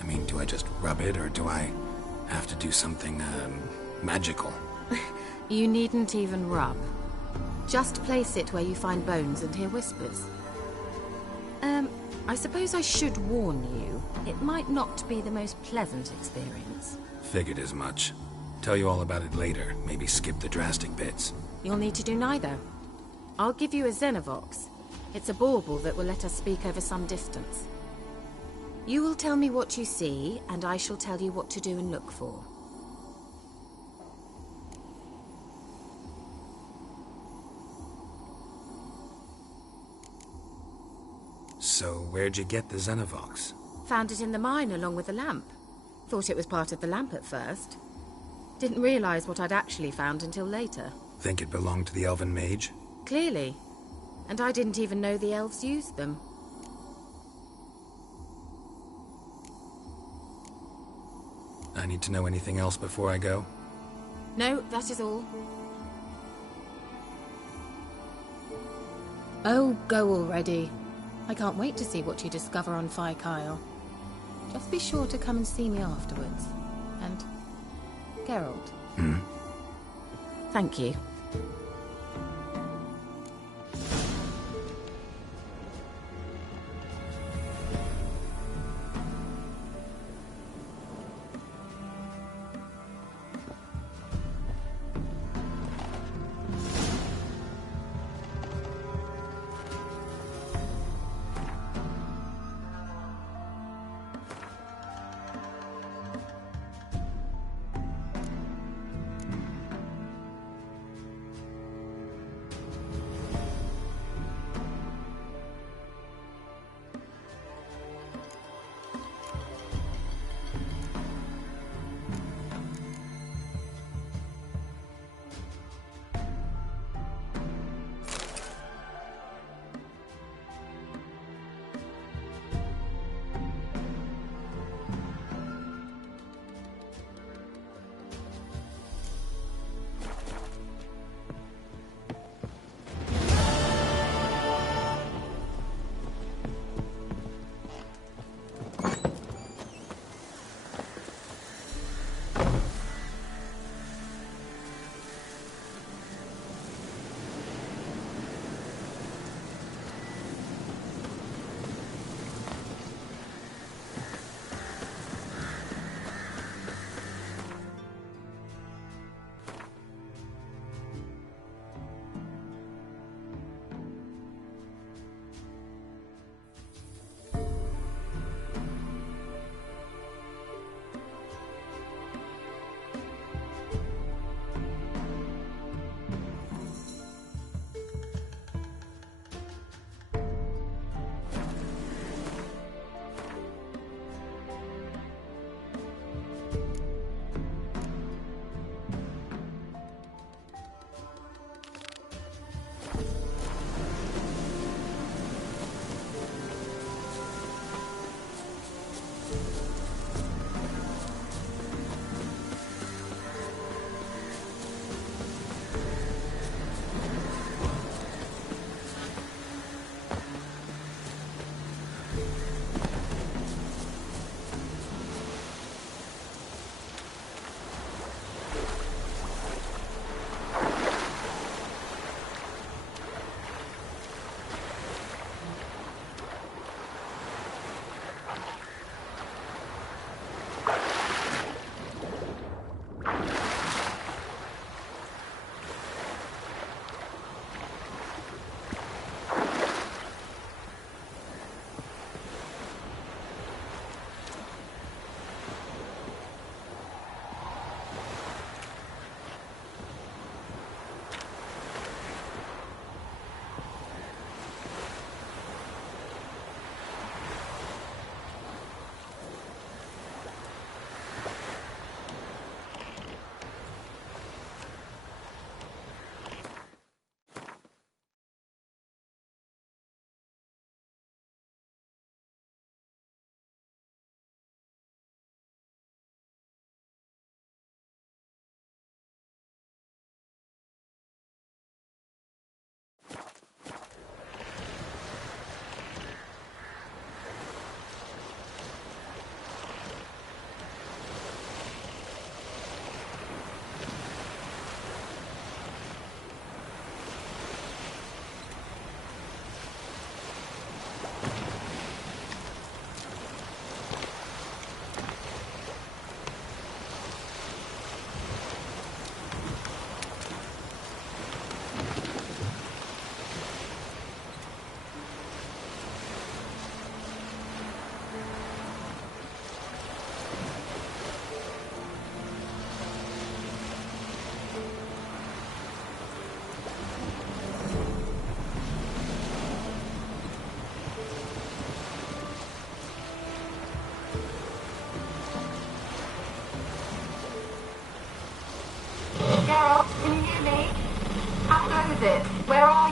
I mean, do I just rub it, or do I have to do something, magical? You needn't even rub. Just place it where you find bones and hear whispers. I suppose I should warn you, it might not be the most pleasant experience. Figured as much. Tell you all about it later, maybe skip the drastic bits. You'll need to do neither. I'll give you a Xenovox. It's a bauble that will let us speak over some distance. You will tell me what you see, and I shall tell you what to do and look for. So, where'd you get the Xenovox? Found it in the mine along with the lamp. Thought it was part of the lamp at first. Didn't realize what I'd actually found until later. Think it belonged to the elven mage? Clearly. And I didn't even know the elves used them. I need to know anything else before I go? No, that is all. Oh, go already. I can't wait to see what you discover on Phi Kyle. Just be sure to come and see me afterwards. And Geralt. Thank you.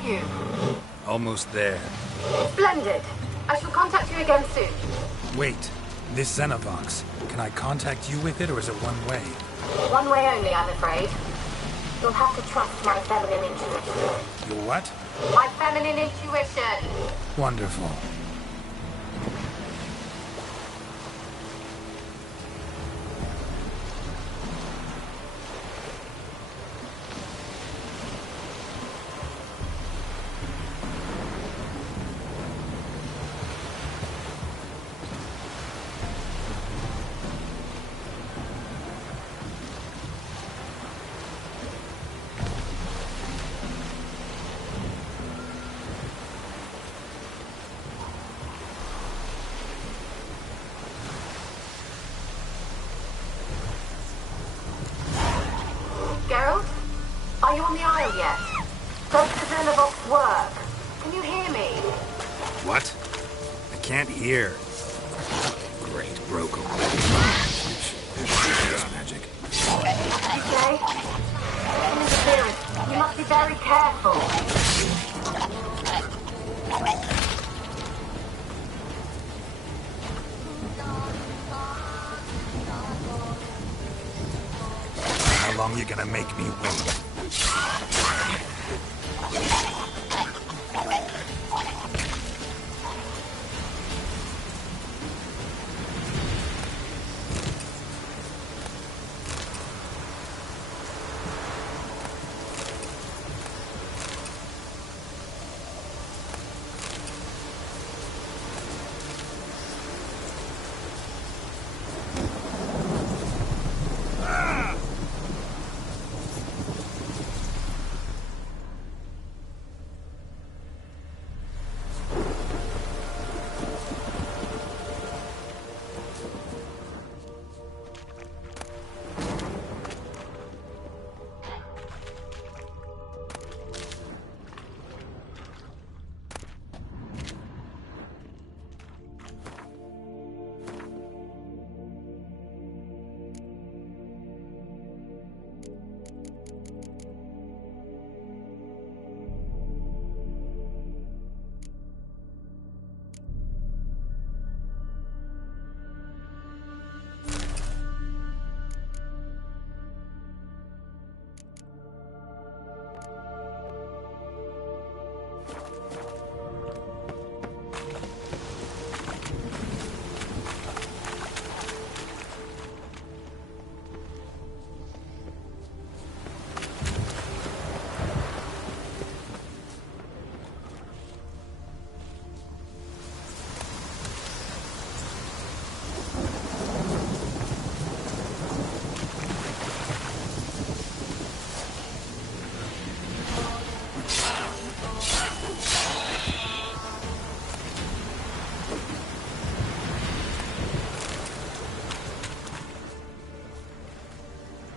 are you? Almost there. Splendid. I shall contact you again soon. Wait, this Xenovox, can I contact you with it, or is it one way? One way only, I'm afraid. You'll have to trust my feminine intuition. Your what? My feminine intuition. Wonderful. Geralt? Are you on the Isle yet? Does the Xenovox work? Can you hear me? What? I can't hear. Great, broke away. Magic. Okay. Interference. You must be very careful. How long you gonna make me wait?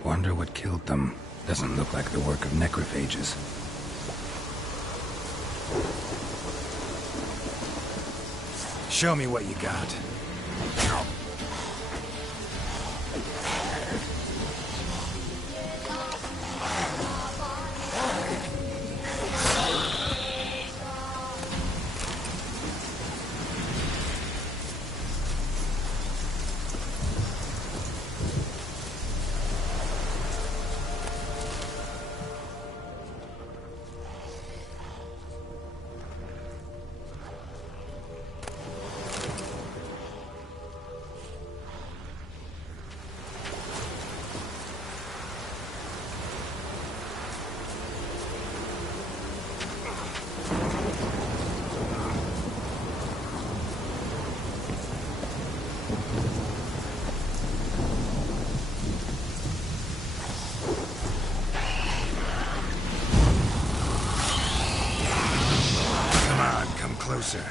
Wonder what killed them. Doesn't look like the work of necrophages. Show me what you got. Closer.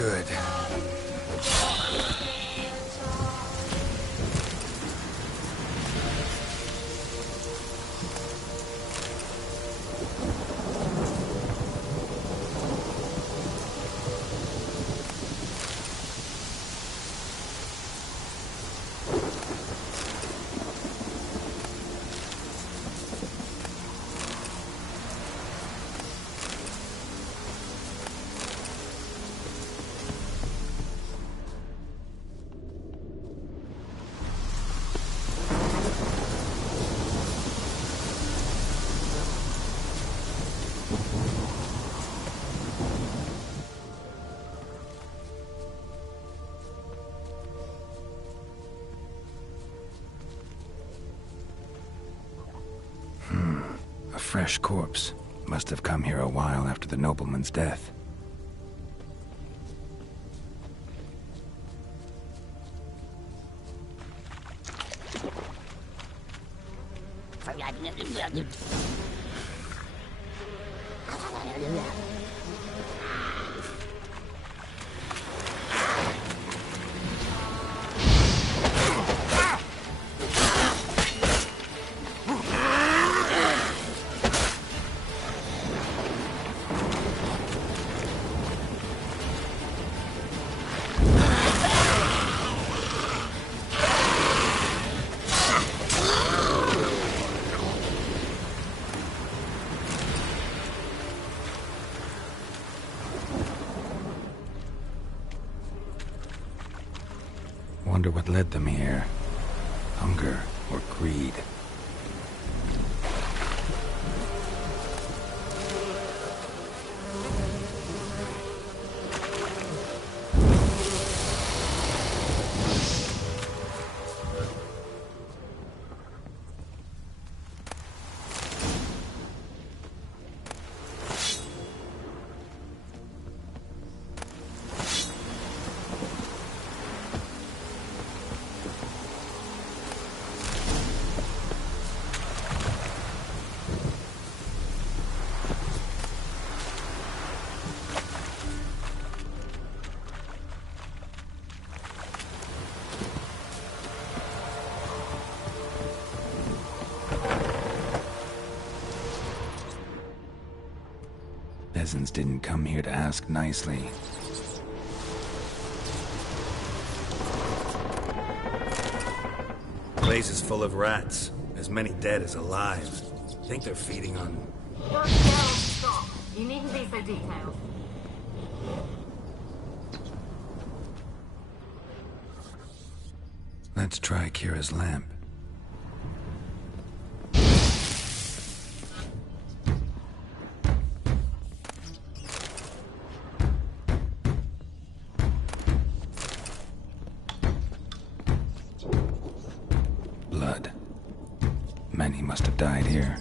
good. A fresh corpse. Must have come here a while after the nobleman's death. Wonder what led them here. Hunger or greed? Peasants didn't come here to ask nicely. Place is full of rats. As many dead as alive. Think they're feeding on... Don't stop. You needn't be so detailed. Let's try Kira's lamp. Blood. Many must have died here.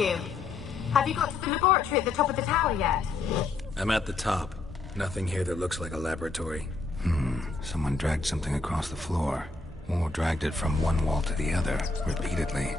you. Have you got to the laboratory at the top of the tower yet? I'm at the top. Nothing here that looks like a laboratory. Someone dragged something across the floor. Or dragged it from one wall to the other, repeatedly.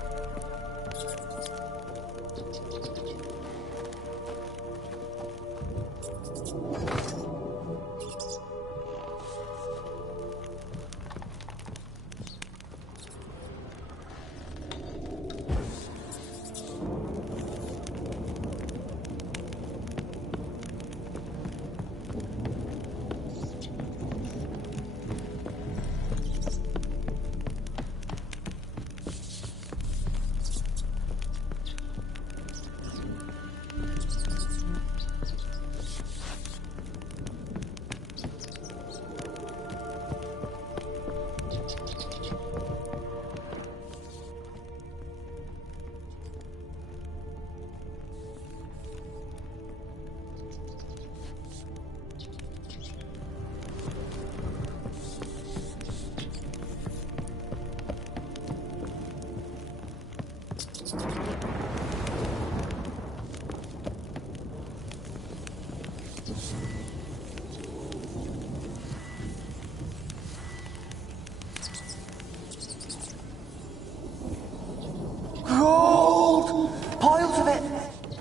Gold! Piles of it!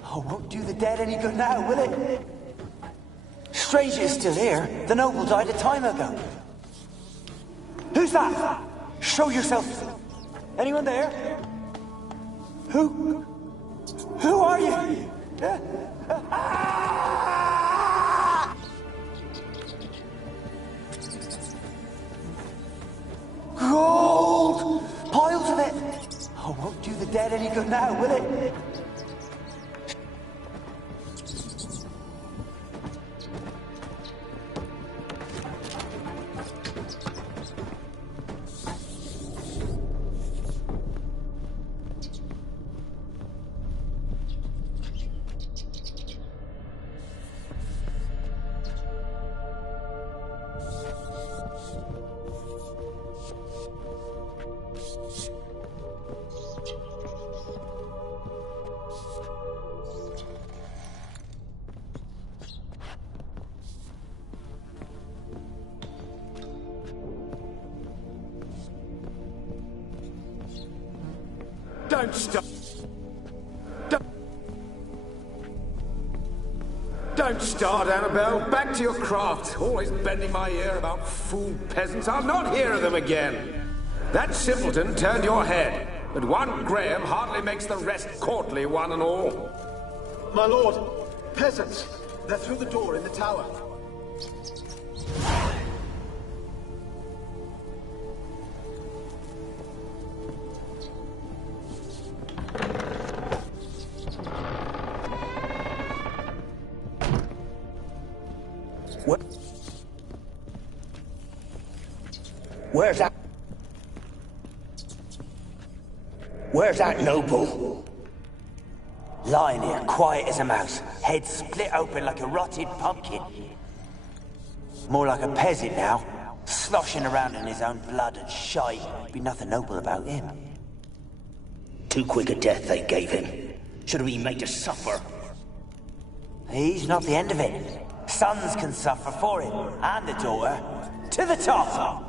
Oh, won't do the dead any good now, will it? Strange it's still here. The noble died a time ago. Who's that? Show yourself. Anyone there? Who are you? Gold! Piles of it! Oh, won't do the dead any good now, will it? Don't stop. Don't start, Annabelle. Back to your craft. Always bending my ear about fool peasants. I'll not hear of them again. That simpleton turned your head, but one Graham hardly makes the rest courtly, one and all. My lord, peasants. They're through the door in the tower. Where's that noble? Lying here, quiet as a mouse, head split open like a rotted pumpkin. More like a peasant now, sloshing around in his own blood and shite. Be nothing noble about him. Too quick a death they gave him. Should have been made to suffer. He's not the end of it. Sons can suffer for him, and a daughter. To the top!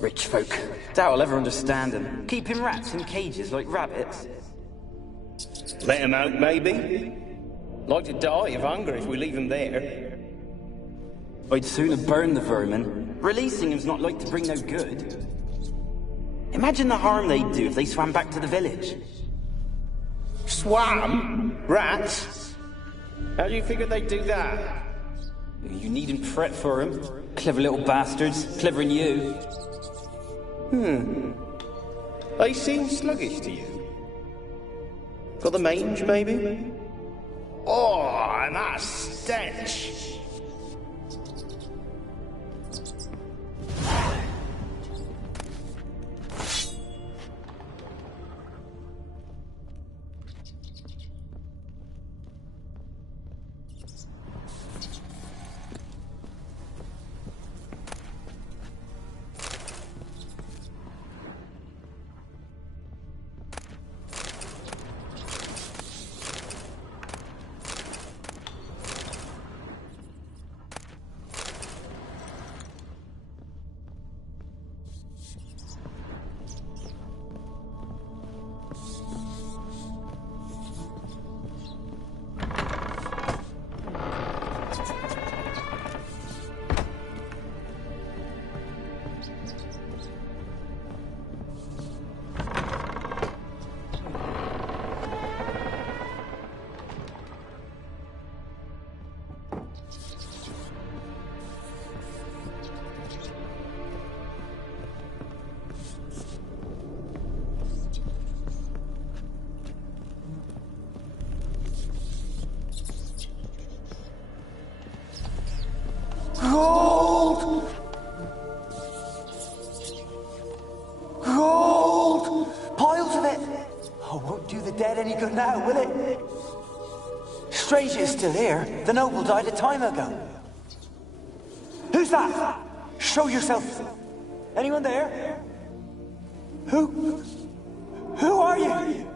Rich folk. Doubt I'll ever understand them. Keeping rats in cages like rabbits. Let him out, maybe? Like to die of hunger if we leave him there. I'd sooner burn the vermin. Releasing him's not like to bring no good. Imagine the harm they'd do if they swam back to the village. Swam? Rats? How do you figure they'd do that? You needn't fret for him. Clever little bastards. Clever than you. They seem sluggish to you. Got the mange, maybe? Oh, and that stench! Gold! Gold! Piles of it! Oh, won't do the dead any good now, will it? Strange it's still here. The noble died a time ago. Who's that? Show yourself. Anyone there? Who are you?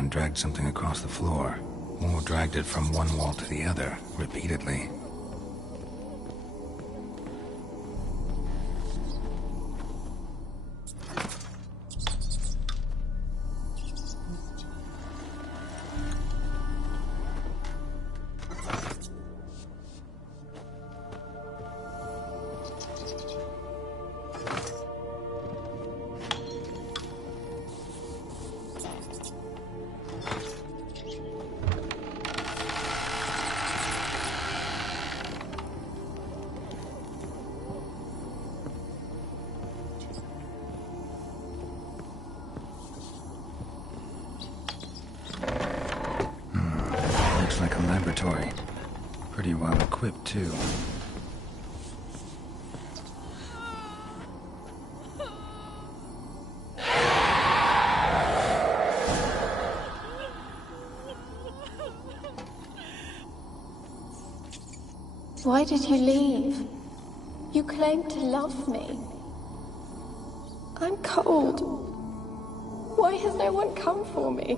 Someone dragged something across the floor, or dragged it from one wall to the other, repeatedly. Like a laboratory. Pretty well equipped, too. Why did you leave? You claimed to love me. I'm cold. Why has no one come for me?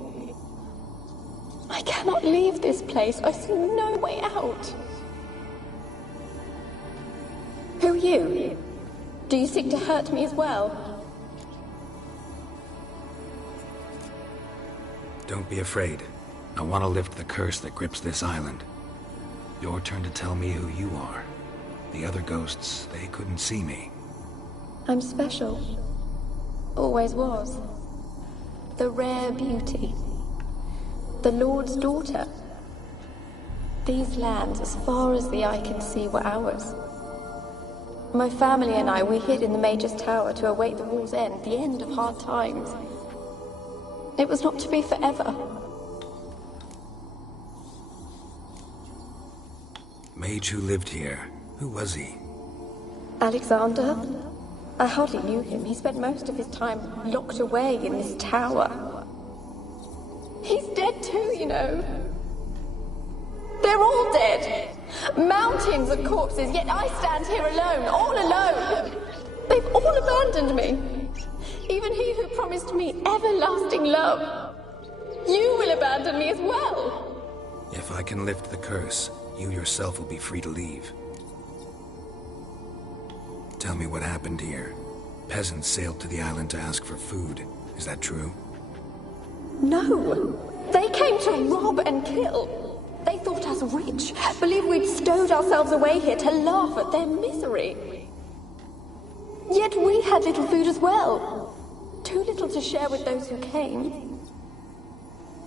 I cannot leave this place. I see no way out. Who are you? Do you seek to hurt me as well? Don't be afraid. I want to lift the curse that grips this island. Your turn to tell me who you are. The other ghosts, they couldn't see me. I'm special. Always was. The rare beauty. The Lord's daughter. These lands, as far as the eye can see, were ours. My family and I, we hid in the Mage's Tower to await the war's end, the end of hard times. It was not to be forever. Mage who lived here. Who was he? Alexander? I hardly knew him. He spent most of his time locked away in this tower. He's dead too, you know. They're all dead. Mountains of corpses, yet I stand here alone, all alone. They've all abandoned me. Even he who promised me everlasting love. You will abandon me as well. If I can lift the curse, you yourself will be free to leave. Tell me what happened here. Peasants sailed to the island to ask for food. Is that true? No. They came to rob and kill. They thought us rich, believed we'd stowed ourselves away here to laugh at their misery. Yet we had little food as well. Too little to share with those who came.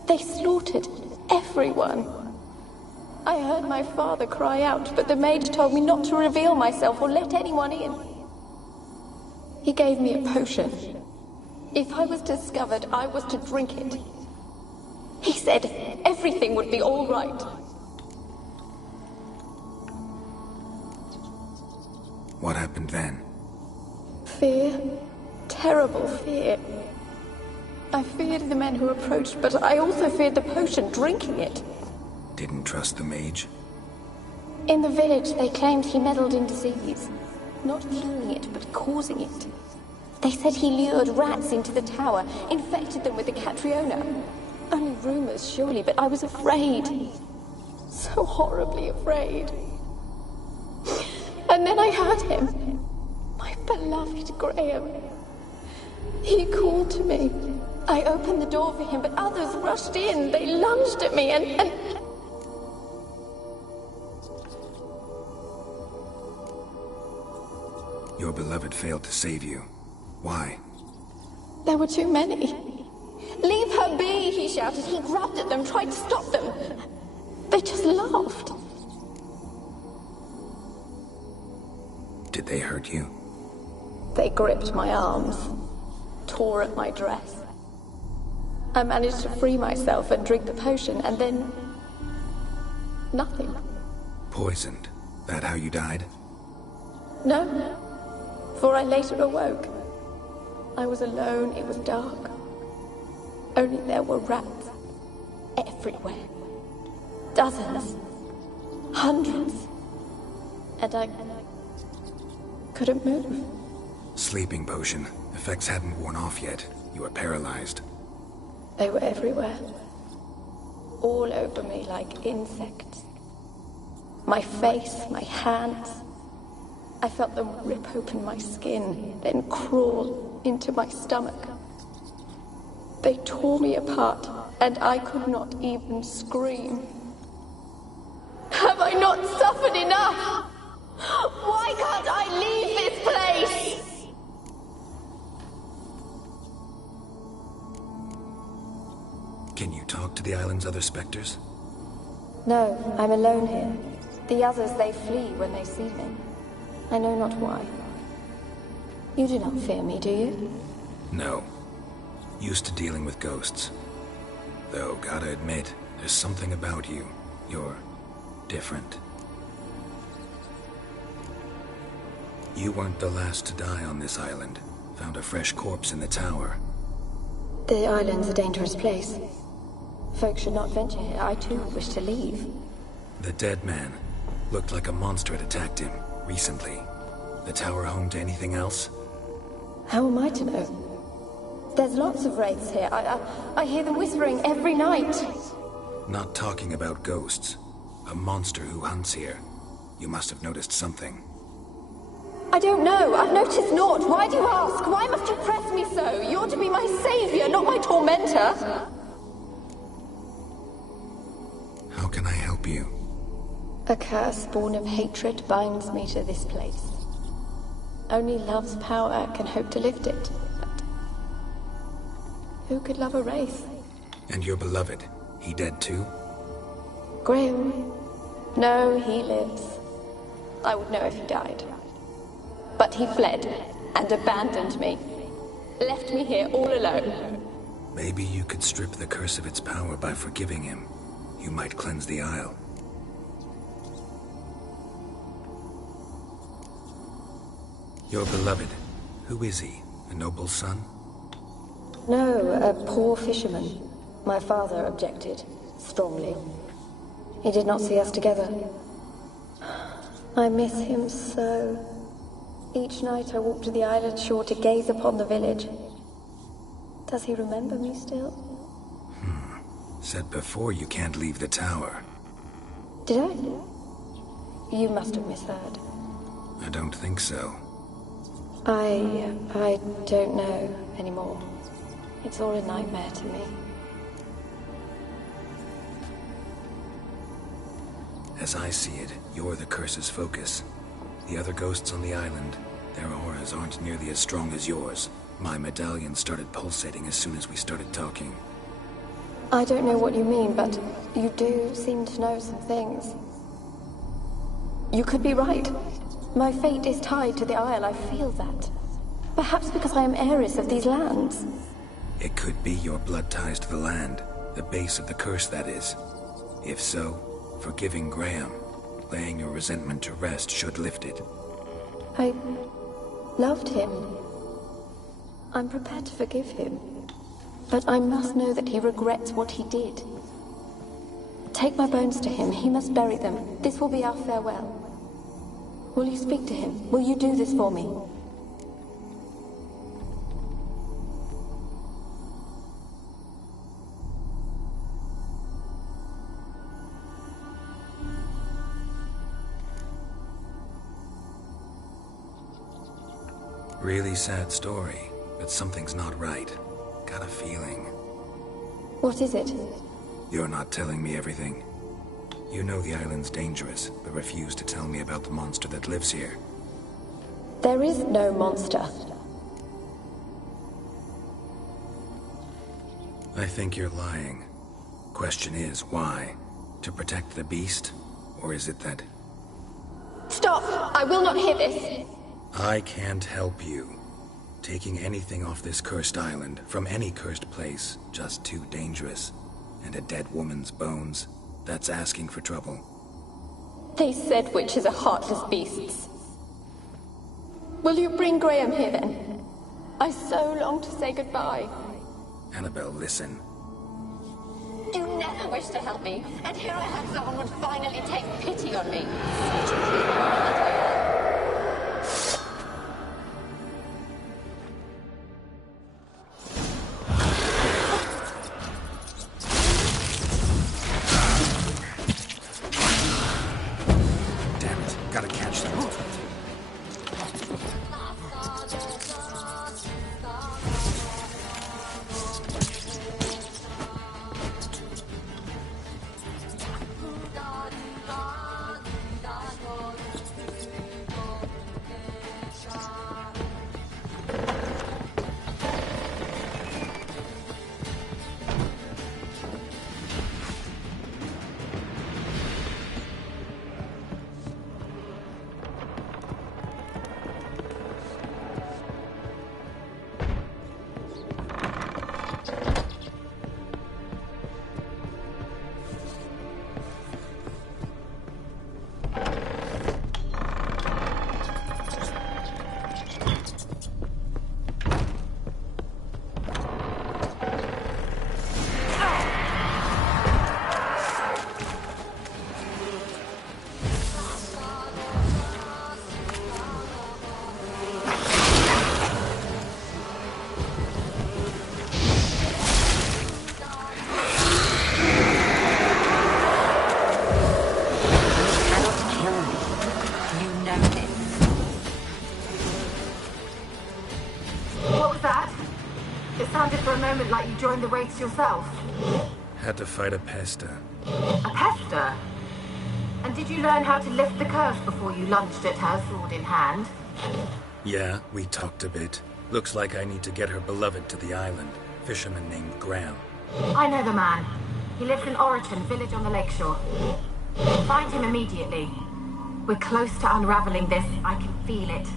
They slaughtered everyone. I heard my father cry out, but the mage told me not to reveal myself or let anyone in. He gave me a potion. If I was discovered, I was to drink it. He said everything would be all right. What happened then? Fear. Terrible fear. I feared the men who approached, but I also feared the potion, drinking it. Didn't trust the mage? In the village, they claimed he meddled in disease. Not curing it, but causing it. They said he lured rats into the tower, infected them with the Catriona. Only rumors, surely, but I was afraid. So horribly afraid. And then I heard him. My beloved Graham. He called to me. I opened the door for him, but others rushed in. They lunged at me and... Your beloved failed to save you. Why? There were too many. Leave her be, he shouted. He grabbed at them, tried to stop them. They just laughed. Did they hurt you? They gripped my arms, tore at my dress. I managed to free myself and drink the potion, and then... nothing. Poisoned. That how you died? No, for I later awoke. I was alone, it was dark. Only there were rats. Everywhere. Dozens. Hundreds. And I couldn't move. Sleeping potion. Effects hadn't worn off yet. You were paralyzed. They were everywhere. all over me like insects. My face, my hands. I felt them rip open my skin, then crawl into my stomach. They tore me apart, and I could not even scream. Have I not suffered enough? Why can't I leave this place? Can you talk to the island's other specters? No, I'm alone here. The others, they flee when they see me. I know not why. You do not fear me, do you? No. Used to dealing with ghosts. Though, gotta admit, there's something about you. You're different. You weren't the last to die on this island. Found a fresh corpse in the tower. The island's a dangerous place. Folk should not venture here. I too wish to leave. The dead man. Looked like a monster had attacked him, recently. The tower home to anything else? How am I to know? There's lots of wraiths here. I hear them whispering every night. Not talking about ghosts. A monster who hunts here. You must have noticed something. I don't know. I've noticed naught. Why do you ask? Why must you press me so? You're to be my savior, not my tormentor. How can I help you? A curse born of hatred binds me to this place. Only love's power can hope to lift it. But who could love a wraith? And your beloved, he dead too? Graham? No, he lives. I would know if he died. But he fled and abandoned me. Left me here all alone. Maybe you could strip the curse of its power by forgiving him. You might cleanse the Isle. Your beloved, who is he? A noble son? No, a poor fisherman. My father objected, strongly. He did not see us together. I miss him so. Each night I walk to the island shore to gaze upon the village. Does he remember me still? Said before you can't leave the tower. Did I? You must have misheard. I don't think so. I don't know anymore. It's all a nightmare to me. As I see it, you're the curse's focus. The other ghosts on the island, their auras aren't nearly as strong as yours. My medallion started pulsating as soon as we started talking. I don't know what you mean, but you do seem to know some things. You could be right. My fate is tied to the Isle, I feel that. Perhaps because I am heiress of these lands. It could be your blood ties to the land, the base of the curse, that is. If so, forgiving Graham, laying your resentment to rest should lift it. I loved him. I'm prepared to forgive him. But I must know that he regrets what he did. Take my bones to him. He must bury them. This will be our farewell. Will you speak to him? Will you do this for me? Really sad story, but something's not right. Got a feeling. What is it? You're not telling me everything. You know the island's dangerous, but refuse to tell me about the monster that lives here. There is no monster. I think you're lying. Question is, why? To protect the beast? Or is it that... Stop! I will not hear this! I can't help you. Taking anything off this cursed island, from any cursed place, just too dangerous. And a dead woman's bones, that's asking for trouble. They said witches are heartless beasts. Will you bring Graham here then? I so long to say goodbye. Annabelle, listen. You never wished to help me, and here I had someone would finally take pity on me. look like you joined the Wraiths yourself. Had to fight a pester. A pester? And did you learn how to lift the curse before you lunged at her, sword in hand? Yeah, we talked a bit. Looks like I need to get her beloved to the island. Fisherman named Graham. I know the man. He lives in Oriton, village on the lakeshore. Find him immediately. We're close to unraveling this. I can feel it.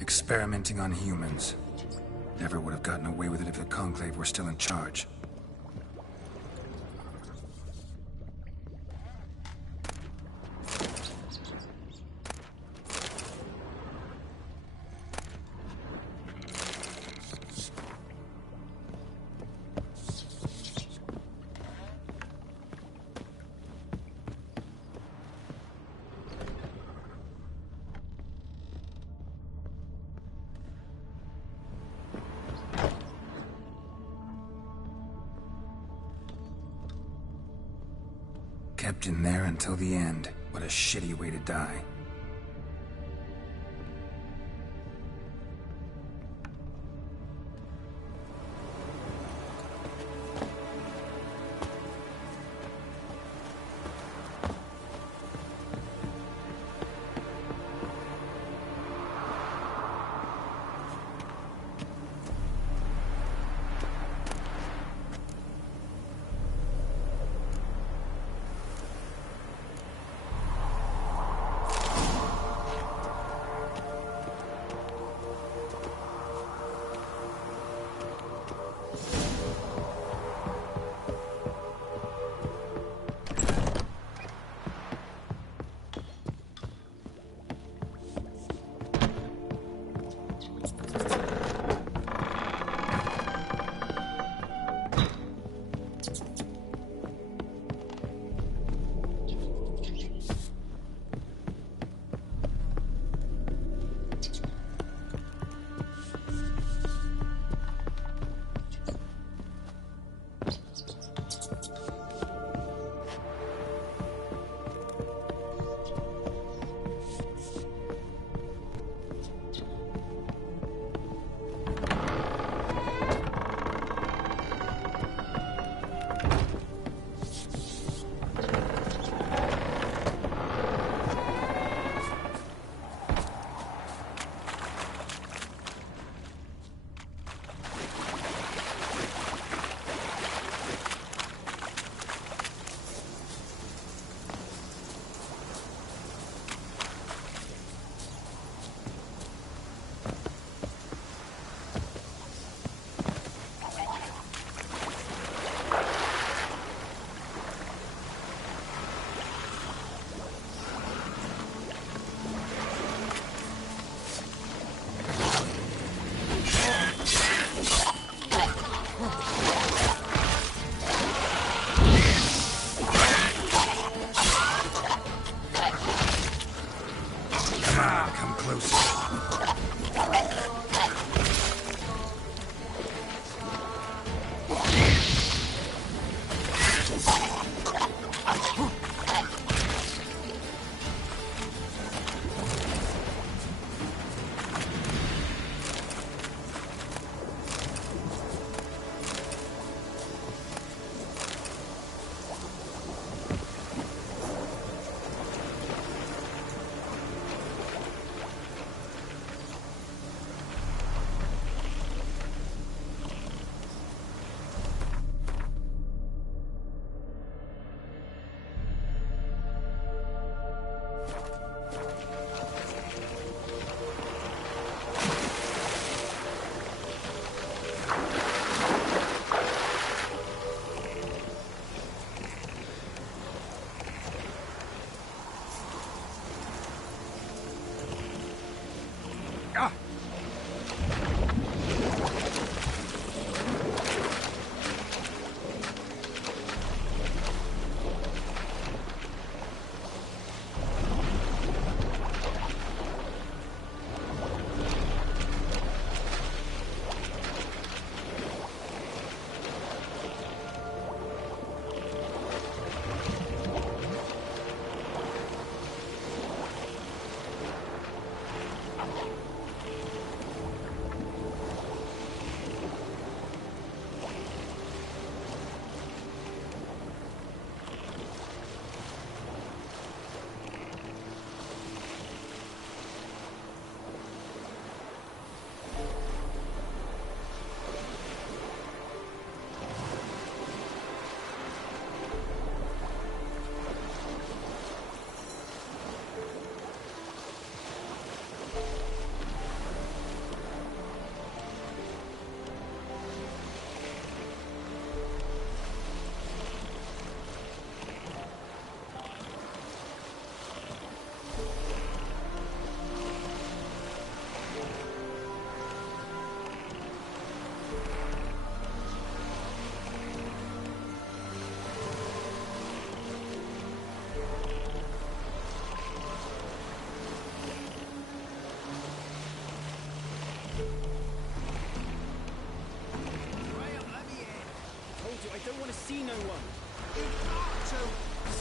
Experimenting on humans. Never would have gotten away with it if the Conclave were still in charge. Kept in there until the end. What a shitty way to die.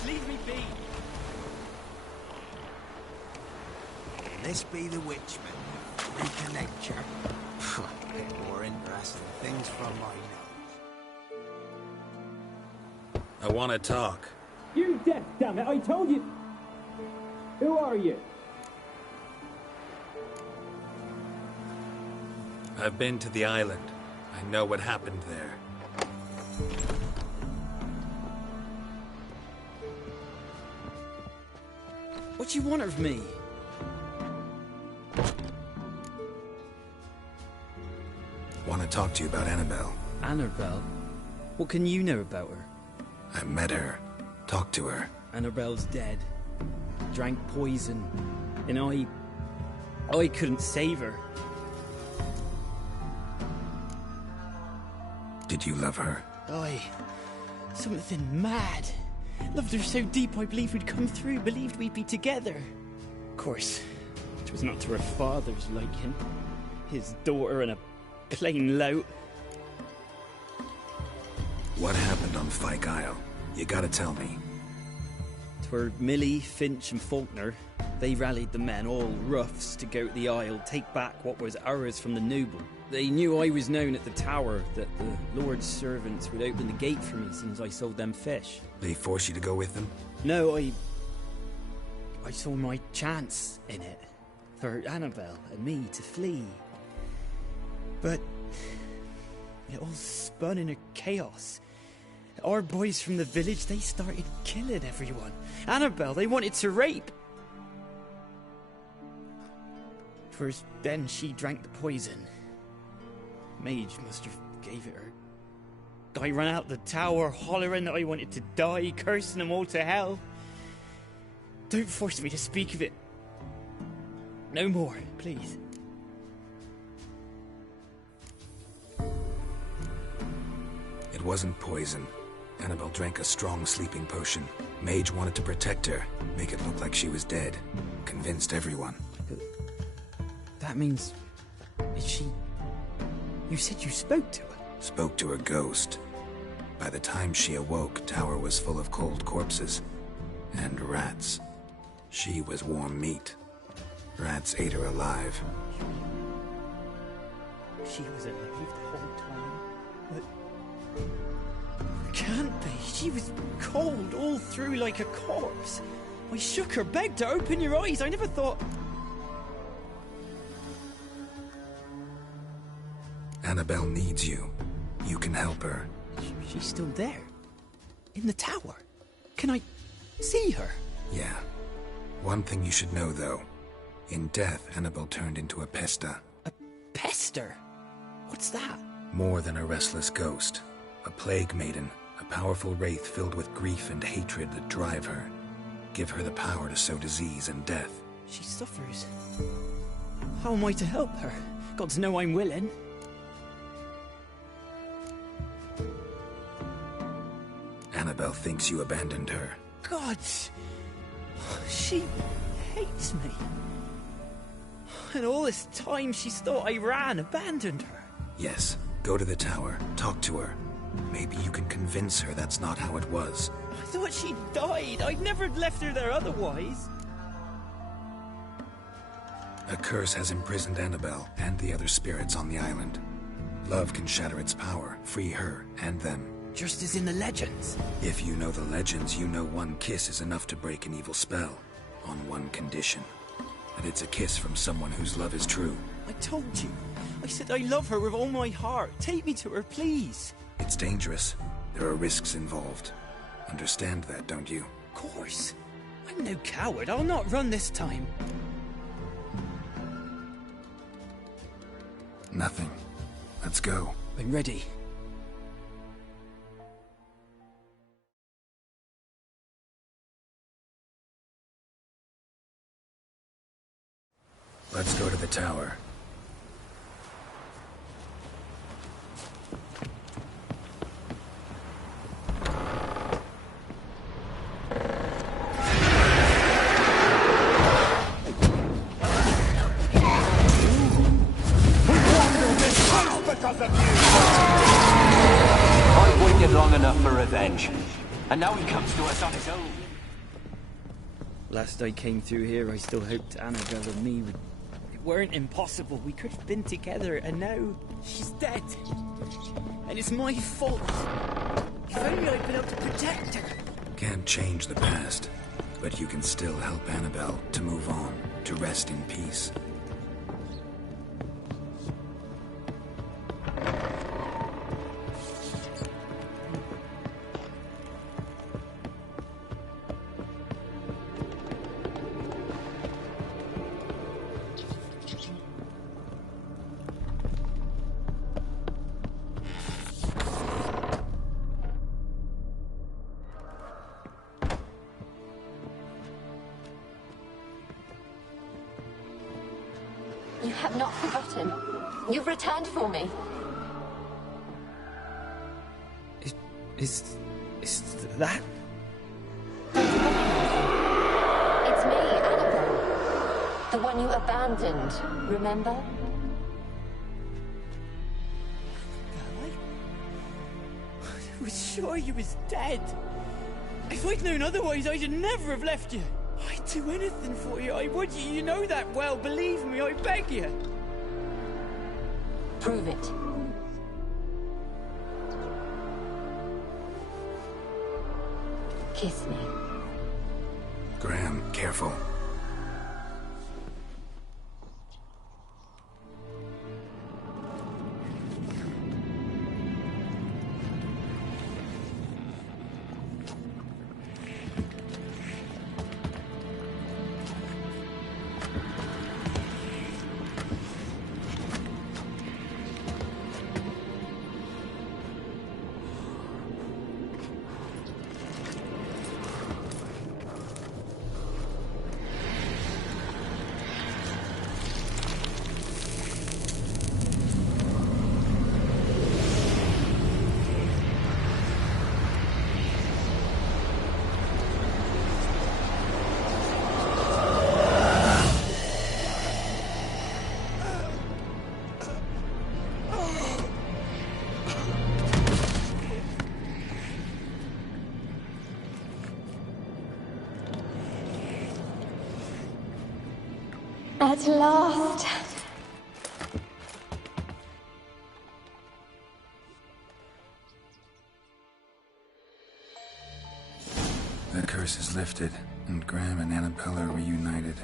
leave me be. This be the Witchman. Reconnect her. Bit more interesting things from my nose. I want to talk. You deaf, damn it! I told you. Who are you? I've been to the island. I know what happened there. What do you want of me? Want to talk to you about Annabelle. Annabelle? What can you know about her? I met her. Talked to her. Annabelle's dead. Drank poison. And I couldn't save her. Did you love her? Something mad. Loved her so deep I believed we'd come through, believed we'd be together. Of course, it was not to her father's liking. His daughter and a plain lout. What happened on Fyke Isle? You gotta tell me. 'Twere Millie, Finch and Faulkner. They rallied the men, all roughs, to go to the Isle, take back what was ours from the noble. They knew I was known at the tower, that the Lord's servants would open the gate for me since I sold them fish. They force you to go with them? No, I saw my chance in it. For Annabelle and me to flee. But it all spun in a chaos. Our boys from the village, they started killing everyone. Annabelle, they wanted to rape. First, then she drank the poison. Mage must have gave it her. I ran out the tower, hollering that I wanted to die, cursing them all to hell. Don't force me to speak of it. No more, please. It wasn't poison. Annabelle drank a strong sleeping potion. Mage wanted to protect her, make it look like she was dead. Convinced everyone. That means... is she... You said you spoke to her? Spoke to her ghost. By the time she awoke, Tower was full of cold corpses. And rats. She was warm meat. Rats ate her alive. She was alive the whole time? But... Can't be. She was cold all through like a corpse. I shook her, begged her, open your eyes. I never thought... Annabelle needs you. You can help her. She's still there? In the tower? Can I see her? Yeah. One thing you should know, though. In death, Annabelle turned into a pesta. A pester? What's that? More than a restless ghost. A plague maiden. A powerful wraith filled with grief and hatred that drive her. Give her the power to sow disease and death. She suffers. How am I to help her? Gods know I'm willing. Annabelle thinks you abandoned her. Gods! She hates me. And all this time she's thought I ran, abandoned her. Yes. Go to the tower. Talk to her. Maybe you can convince her that's not how it was. I thought she died. I'd never left her there otherwise. A curse has imprisoned Annabelle and the other spirits on the island. Love can shatter its power, free her and them. Just as in the legends. If you know the legends, you know one kiss is enough to break an evil spell. On one condition. That it's a kiss from someone whose love is true. I told you. I said I love her with all my heart. Take me to her, please. It's dangerous. There are risks involved. Understand that, don't you? Of course. I'm no coward. I'll not run this time. Nothing. Let's go. I'm ready. Let's go to the tower. I've waited long enough for revenge. And now he comes to us on his own. Last I came through here, I still hoped Annabelle and me would... It weren't impossible. We could have been together, and now she's dead. And it's my fault. If only I'd been able to protect her. Can't change the past, but you can still help Annabelle to move on, to rest in peace. You have not forgotten. You've returned for me. Is that? It's me, Annabelle. The one you abandoned, remember? I was sure you was dead. If I'd known otherwise, I'd never have left you. I'd do anything for you. I would. You know that well. Believe me, I beg you. Prove it. Kiss me. Graham, careful. At last. The curse is lifted, and Graham and Annabelle are reunited.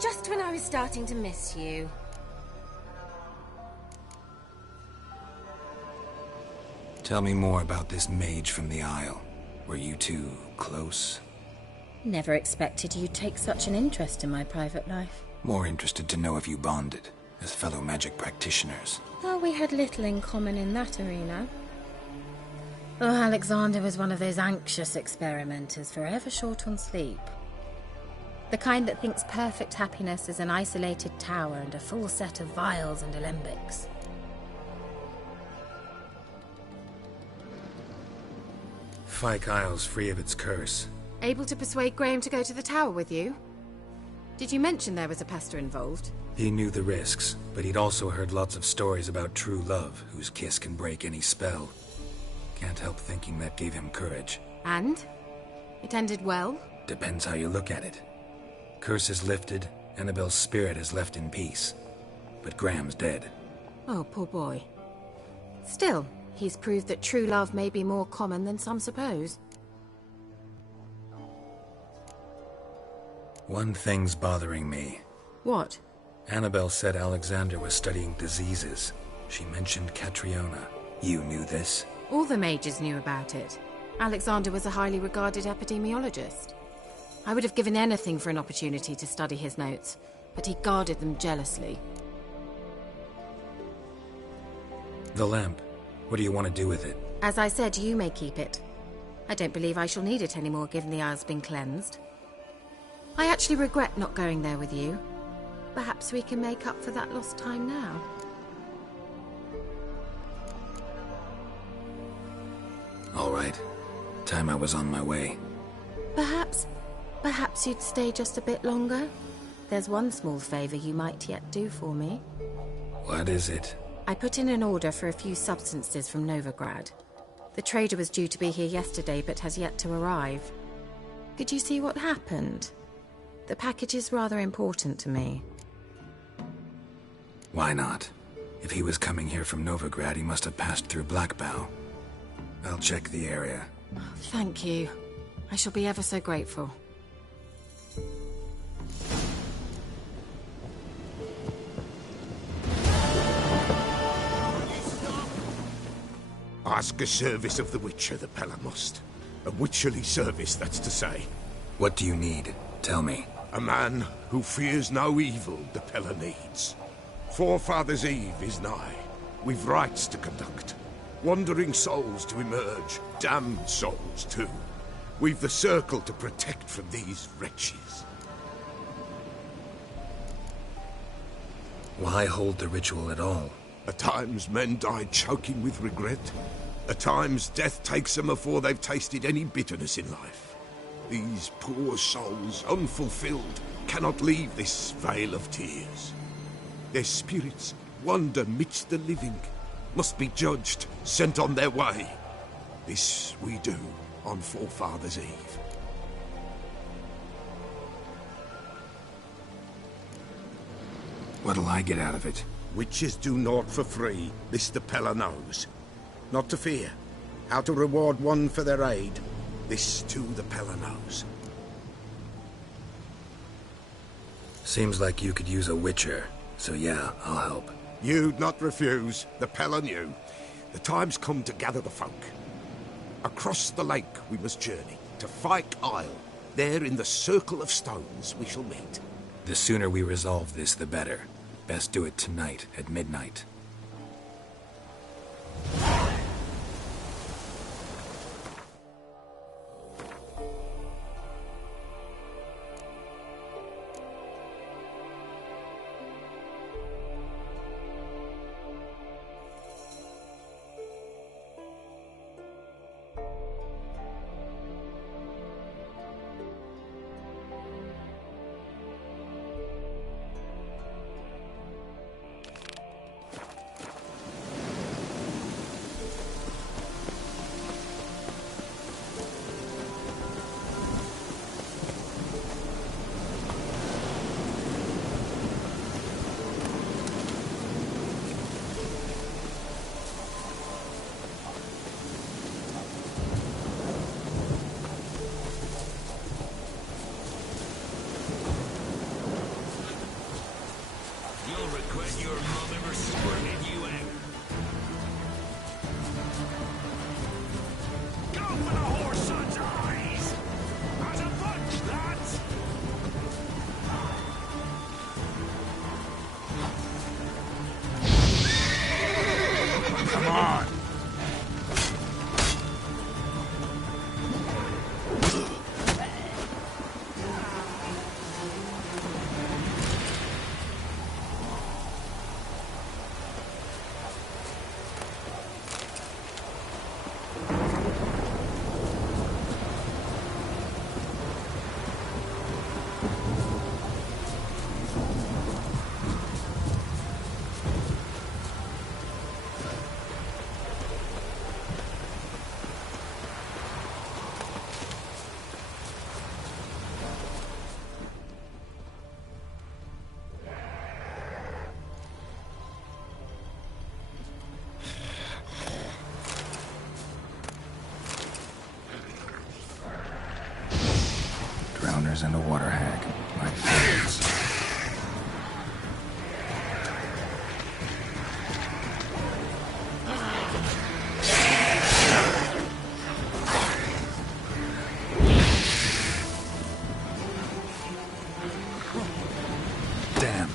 Just when I was starting to miss you. Tell me more about this mage from the Isle. Were you two close? Never expected you'd take such an interest in my private life. More interested to know if you bonded, as fellow magic practitioners. Oh, we had little in common in that arena. Oh, Alexander was one of those anxious experimenters, forever short on sleep. The kind that thinks perfect happiness is an isolated tower and a full set of vials and alembics. Fyke Isle's free of its curse. Able to persuade Graham to go to the tower with you? Did you mention there was a pester involved? He knew the risks, but he'd also heard lots of stories about true love, whose kiss can break any spell. Can't help thinking that gave him courage. And? It ended well? Depends how you look at it. Curse is lifted, Annabelle's spirit is left in peace. But Graham's dead. Oh, poor boy. Still, he's proved that true love may be more common than some suppose. One thing's bothering me. What? Annabelle said Alexander was studying diseases. She mentioned Catriona. You knew this? All the mages knew about it. Alexander was a highly regarded epidemiologist. I would have given anything for an opportunity to study his notes, but he guarded them jealously. The lamp. What do you want to do with it? As I said, you may keep it. I don't believe I shall need it anymore, given the Isle's been cleansed. I actually regret not going there with you. Perhaps we can make up for that lost time now. All right. Time I was on my way. Perhaps you'd stay just a bit longer? There's one small favor you might yet do for me. What is it? I put in an order for a few substances from Novigrad. The trader was due to be here yesterday, but has yet to arrive. Could you see what happened? The package is rather important to me. Why not? If he was coming here from Novigrad, he must have passed through Blackbough. I'll check the area. Thank you. I shall be ever so grateful. Ask a service of the Witcher, the Pella must. A witcherly service, that's to say. What do you need? Tell me. A man who fears no evil the Pella needs. Forefathers' Eve is nigh. We've rites to conduct. Wandering souls to emerge. Damned souls, too. We've the circle to protect from these wretches. Why hold the ritual at all? At times men die choking with regret. At times death takes them before they've tasted any bitterness in life. These poor souls, unfulfilled, cannot leave this vale of tears. Their spirits wander midst the living, must be judged, sent on their way. This we do on Forefathers' Eve. What'll I get out of it? Witches do naught for free, this the Pella knows. Not to fear. How to reward one for their aid, this too the Pella knows. Seems like you could use a witcher, so yeah, I'll help. You'd not refuse, the Pella knew. The time's come to gather the folk. Across the lake we must journey, to Fyke Isle. There in the Circle of Stones we shall meet. The sooner we resolve this, the better. Best do it tonight, at midnight. Come on. Drowners and a water hag. My favorites. Damn.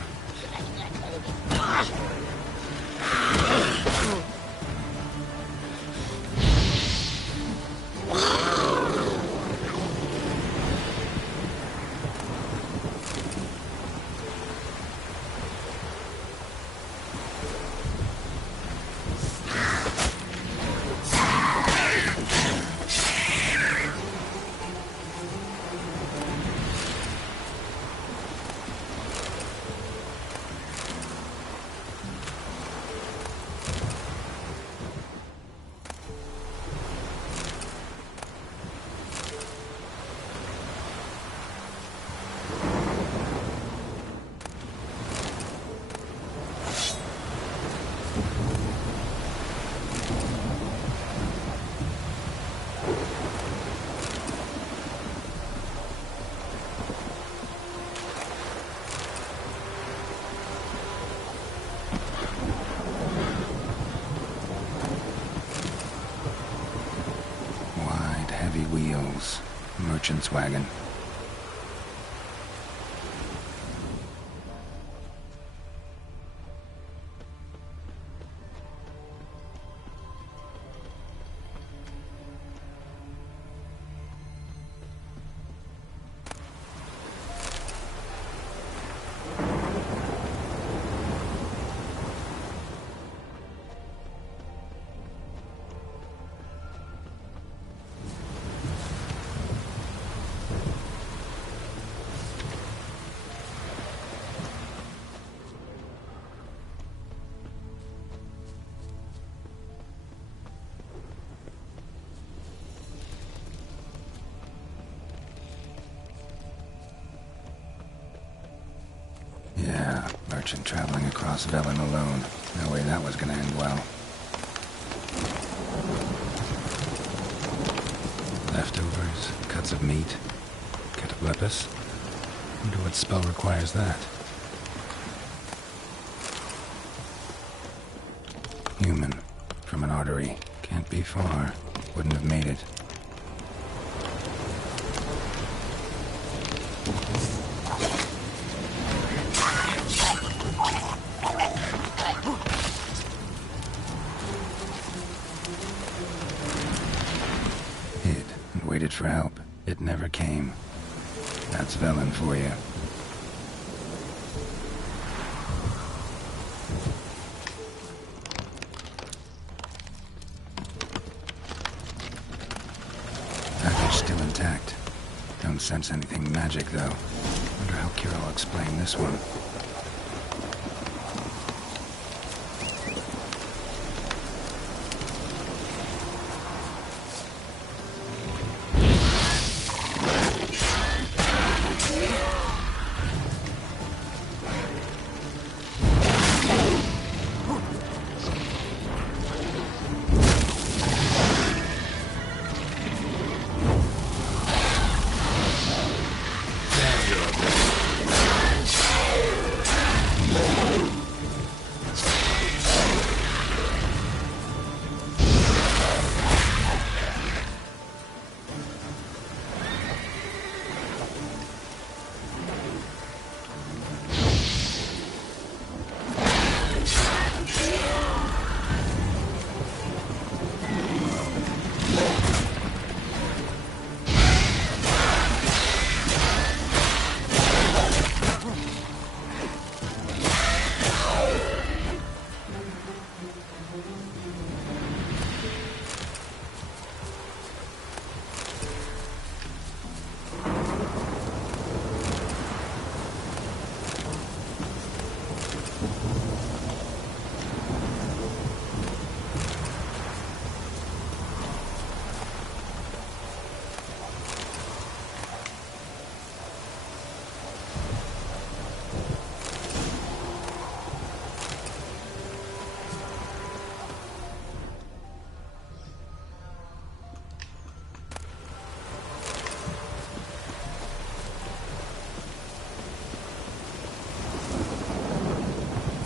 Heavy wheels. Merchant's wagon. Yeah, merchant traveling across Velen alone. No way that was gonna end well. Leftovers, cuts of meat, cataplepis. Wonder what spell requires that. Human, from an artery. Can't be far. Wouldn't have made it. Hid and waited for help. It never came. That's Velen for you. Package still intact. Don't sense anything magic, though. Wonder how Kira will explain this one.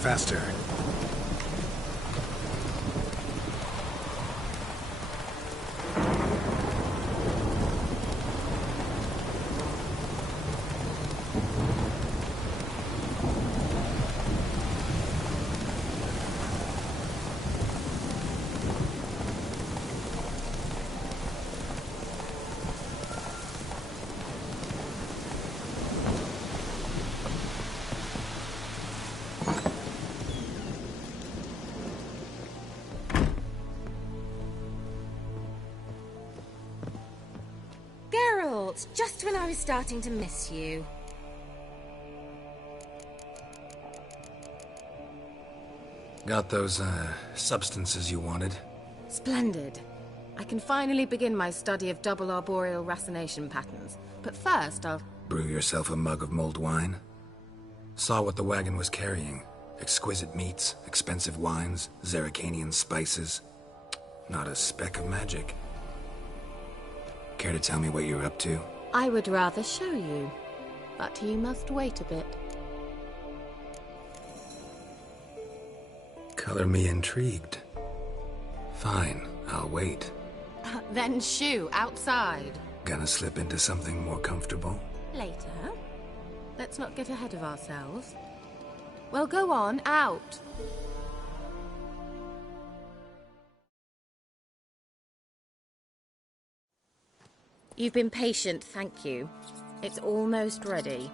Faster. Geralt, just when I was starting to miss you. Got those, substances you wanted? Splendid. I can finally begin my study of double arboreal racination patterns. But first, I'll... Brew yourself a mug of mulled wine? Saw what the wagon was carrying. Exquisite meats, expensive wines, Zerrikanian spices. Not a speck of magic. Care to tell me what you're up to? I would rather show you, but you must wait a bit. Color me intrigued. Fine, I'll wait. Then shoo, outside. Gonna slip into something more comfortable? Later. Let's not get ahead of ourselves. Well, go on, out. You've been patient, thank you. It's almost ready.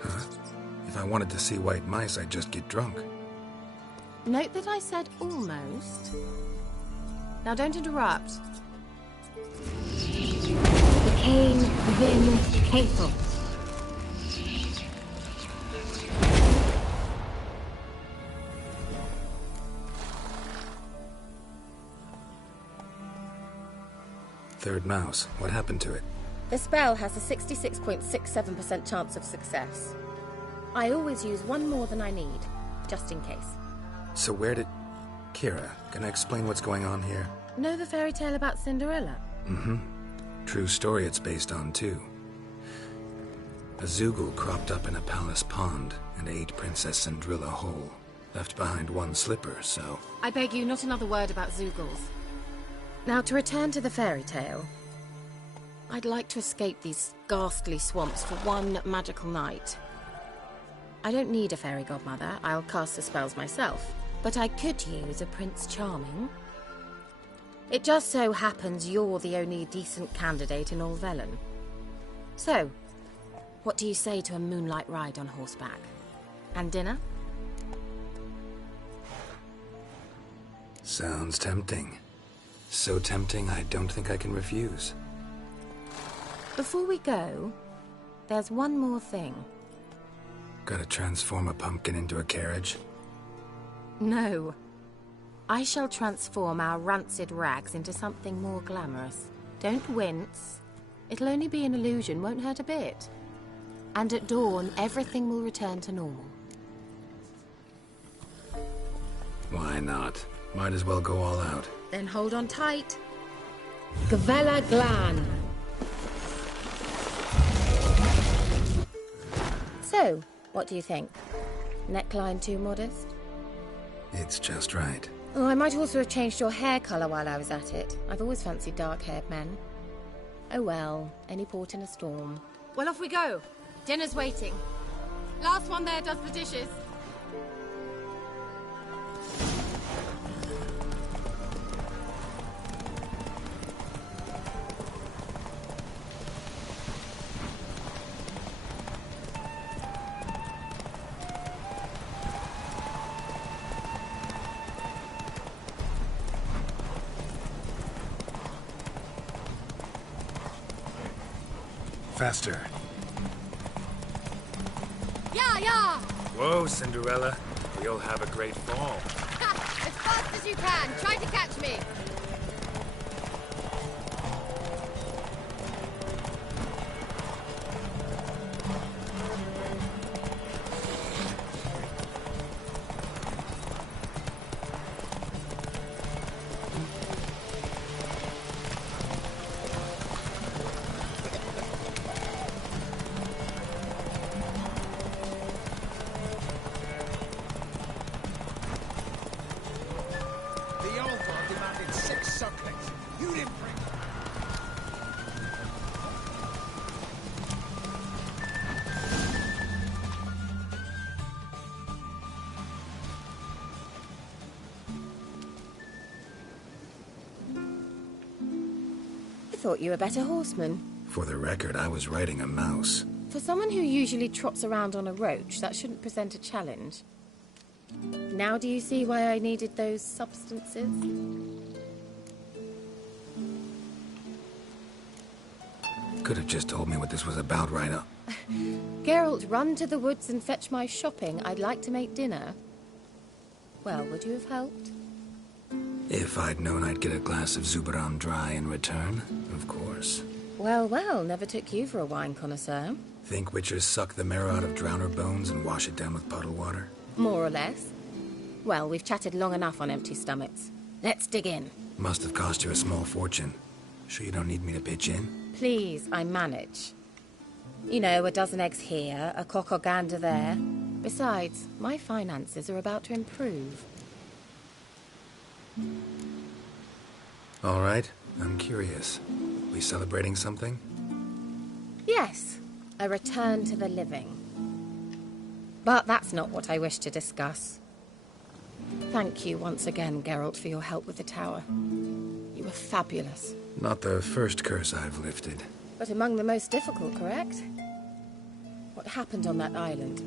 Huh? If I wanted to see white mice, I'd just get drunk. Note that I said almost. Now don't interrupt. Kane Vin Castle. Third mouse. What happened to it? The spell has a 66.67% chance of success. I always use one more than I need, just in case. So where did... Kira, can I explain what's going on here? Know the fairy tale about Cinderella? Mm-hmm. True story it's based on, too. A Zoogle cropped up in a palace pond and ate Princess Cinderella whole. Left behind one slipper, so... I beg you, not another word about Zoogles. Now, to return to the fairy tale. I'd like to escape these ghastly swamps for one magical night. I don't need a fairy godmother, I'll cast the spells myself. But I could use a Prince Charming. It just so happens you're the only decent candidate in all Velen. So, what do you say to a moonlight ride on horseback? And dinner? Sounds tempting. So tempting, I don't think I can refuse. Before we go, there's one more thing. Gotta transform a pumpkin into a carriage? No. I shall transform our rancid rags into something more glamorous. Don't wince. It'll only be an illusion, won't hurt a bit. And at dawn, everything will return to normal. Why not? Might as well go all out. Then hold on tight. Gavella Glan. So, what do you think? Neckline too modest? It's just right. Oh, I might also have changed your hair colour while I was at it. I've always fancied dark-haired men. Oh well, any port in a storm. Well, off we go. Dinner's waiting. Last one there does the dishes. Faster. Yeah! Whoa, Cinderella. We'll have a great fall. As fast as you can. Try to catch me. sucklings. You didn't bring them. I thought you were a better horseman. For the record, I was riding a mouse. For someone who usually trots around on a roach, that shouldn't present a challenge. Now do you see why I needed those substances? Could have just told me what this was about right up. Geralt, run to the woods and fetch my shopping. I'd like to make dinner. Well, would you have helped? If I'd known I'd get a glass of Zubaram dry in return, of course. Well, well, never took you for a wine connoisseur. Think witchers suck the marrow out of drowner bones and wash it down with puddle water? More or less. Well, we've chatted long enough on empty stomachs. Let's dig in. Must have cost you a small fortune. Sure you don't need me to pitch in? Please, I manage. You know, a dozen eggs here, a cock or gander there. Besides, my finances are about to improve. All right, I'm curious. We celebrating something? Yes, a return to the living. But that's not what I wish to discuss. Thank you once again, Geralt, for your help with the tower. You were fabulous. Not the first curse I've lifted. But among the most difficult, correct? What happened on that island?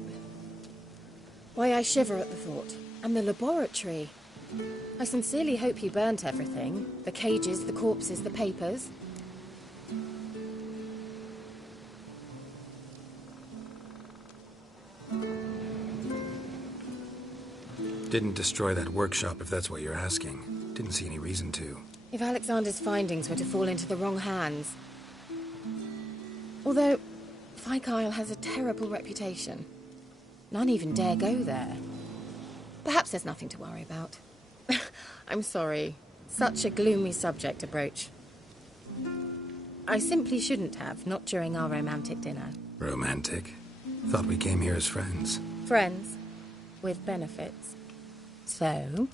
Why, I shiver at the thought. And the laboratory. I sincerely hope you burnt everything. The cages, the corpses, the papers. Didn't destroy that workshop, if that's what you're asking. Didn't see any reason to. If Alexander's findings were to fall into the wrong hands. Although, Fyke Isle has a terrible reputation. None even dare go there. Perhaps there's nothing to worry about. I'm sorry. Such a gloomy subject to broach. I simply shouldn't have, not during our romantic dinner. Romantic? Thought we came here as friends. Friends. With benefits. So...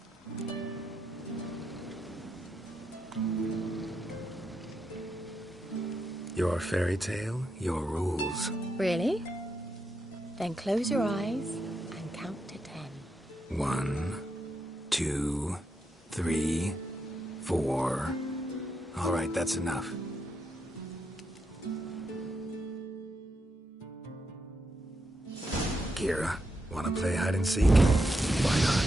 Your fairy tale, your rules. Really? Then close your eyes and count to 10. 1, 2, 3, 4. All right, that's enough. Kira, wanna play hide and seek? Why not?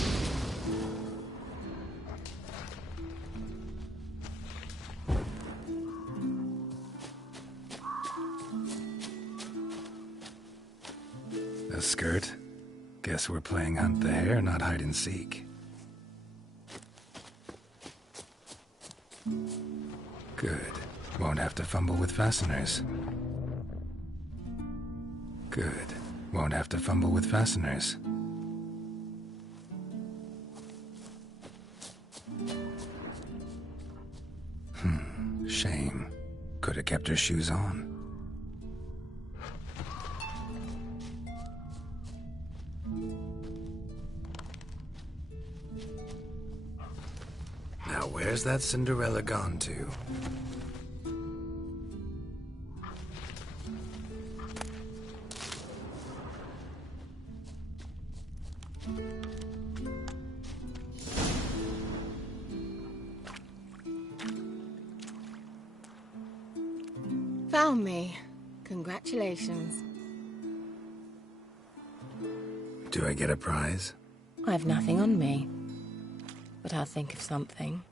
A skirt? Guess we're playing hunt the hare, not hide and seek. Good. Won't have to fumble with fasteners. Good. Won't have to fumble with fasteners. Shame. Could have kept her shoes on. Now where's that Cinderella gone to? Found me. Congratulations. Do I get a prize? I've nothing on me. But I'll think of something.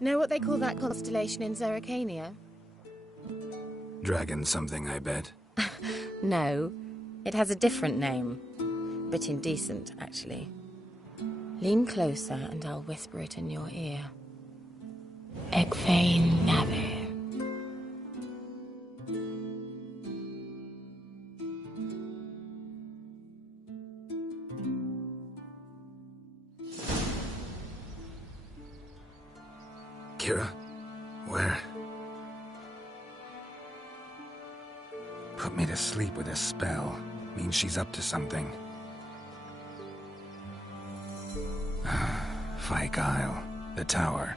Know what they call that constellation in Zerrikania? Dragon something, I bet. No, it has a different name. Bit indecent, actually. Lean closer and I'll whisper it in your ear. Egfain Navir. Put me to sleep with a spell. Means she's up to something. Fyke Isle. The tower.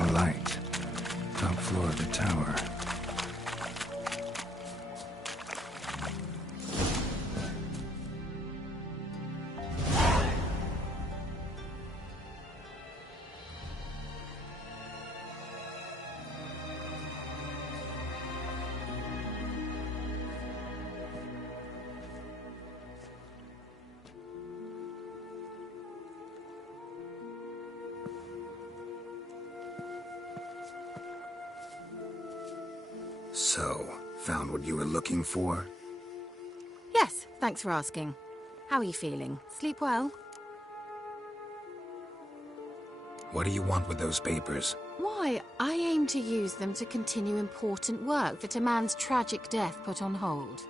A light. Top floor of the tower. So, found what you were looking for? Yes, thanks for asking. How are you feeling? Sleep well? What do you want with those papers? Why, I aim to use them to continue important work that a man's tragic death put on hold.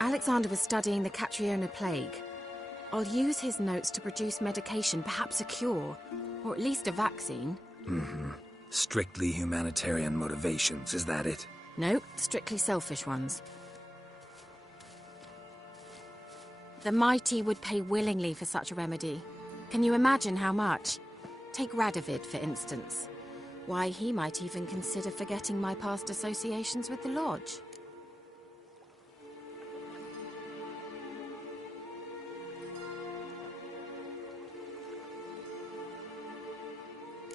Alexander was studying the Catriona plague. I'll use his notes to produce medication, perhaps a cure, or at least a vaccine. Mm-hmm. Strictly humanitarian motivations, is that it? No, strictly selfish ones. The mighty would pay willingly for such a remedy. Can you imagine how much? Take Radovid, for instance. Why, he might even consider forgetting my past associations with the Lodge.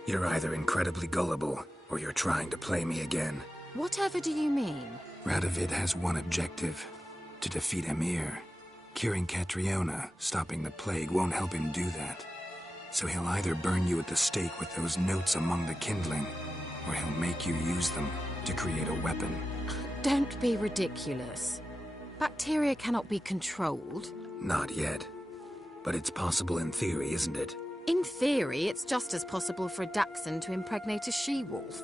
You're either incredibly gullible, or you're trying to play me again. Whatever do you mean? Radovid has one objective. To defeat Emhyr. Curing Catriona, stopping the plague, won't help him do that. So he'll either burn you at the stake with those notes among the kindling, or he'll make you use them to create a weapon. Don't be ridiculous. Bacteria cannot be controlled. Not yet. But it's possible in theory, isn't it? In theory, it's just as possible for a Dachshund to impregnate a she-wolf.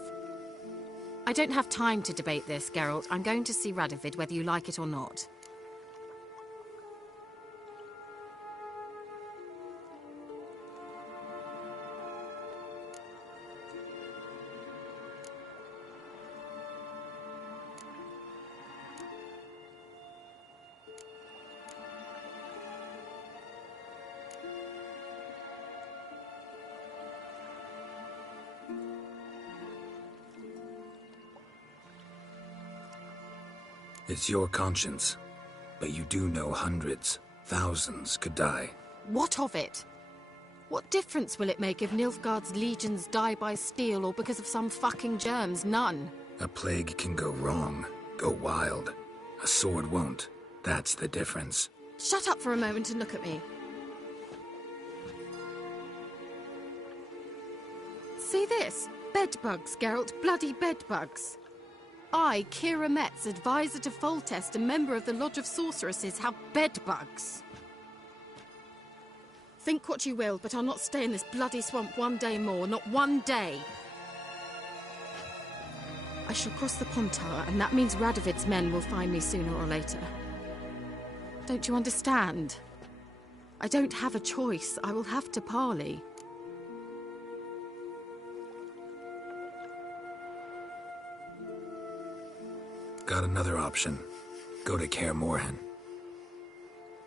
I don't have time to debate this, Geralt. I'm going to see Radovid whether you like it or not. It's your conscience. But you do know hundreds, thousands could die. What of it? What difference will it make if Nilfgaard's legions die by steel or because of some fucking germs? None. A plague can go wrong, go wild. A sword won't. That's the difference. Shut up for a moment and look at me. See this? Bedbugs, Geralt. Bloody bedbugs. I, Kira Metz, advisor to Foltest, a member of the Lodge of Sorceresses, have bedbugs. Think what you will, but I'll not stay in this bloody swamp one day more. Not one day. I shall cross the Pontar, and that means Radovid's men will find me sooner or later. Don't you understand? I don't have a choice. I will have to parley. Got another option. Go to Kaer Morhen.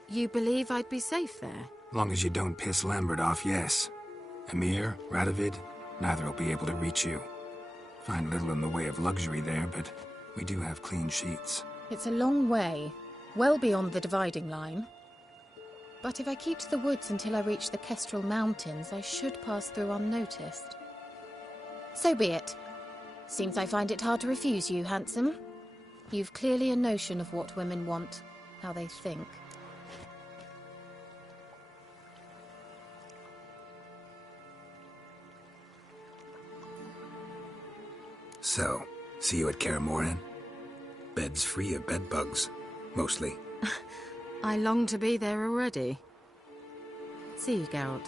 You believe I'd be safe there? Long as you don't piss Lambert off, yes. Emir, Radovid, neither will be able to reach you. Find little in the way of luxury there, but we do have clean sheets. It's a long way, well beyond the dividing line. But if I keep to the woods until I reach the Kestrel Mountains, I should pass through unnoticed. So be it. Seems I find it hard to refuse you, handsome. You've clearly a notion of what women want, how they think. So, see you at Kaer Morhen? Beds free of bedbugs, mostly. I long to be there already. See you, Geralt.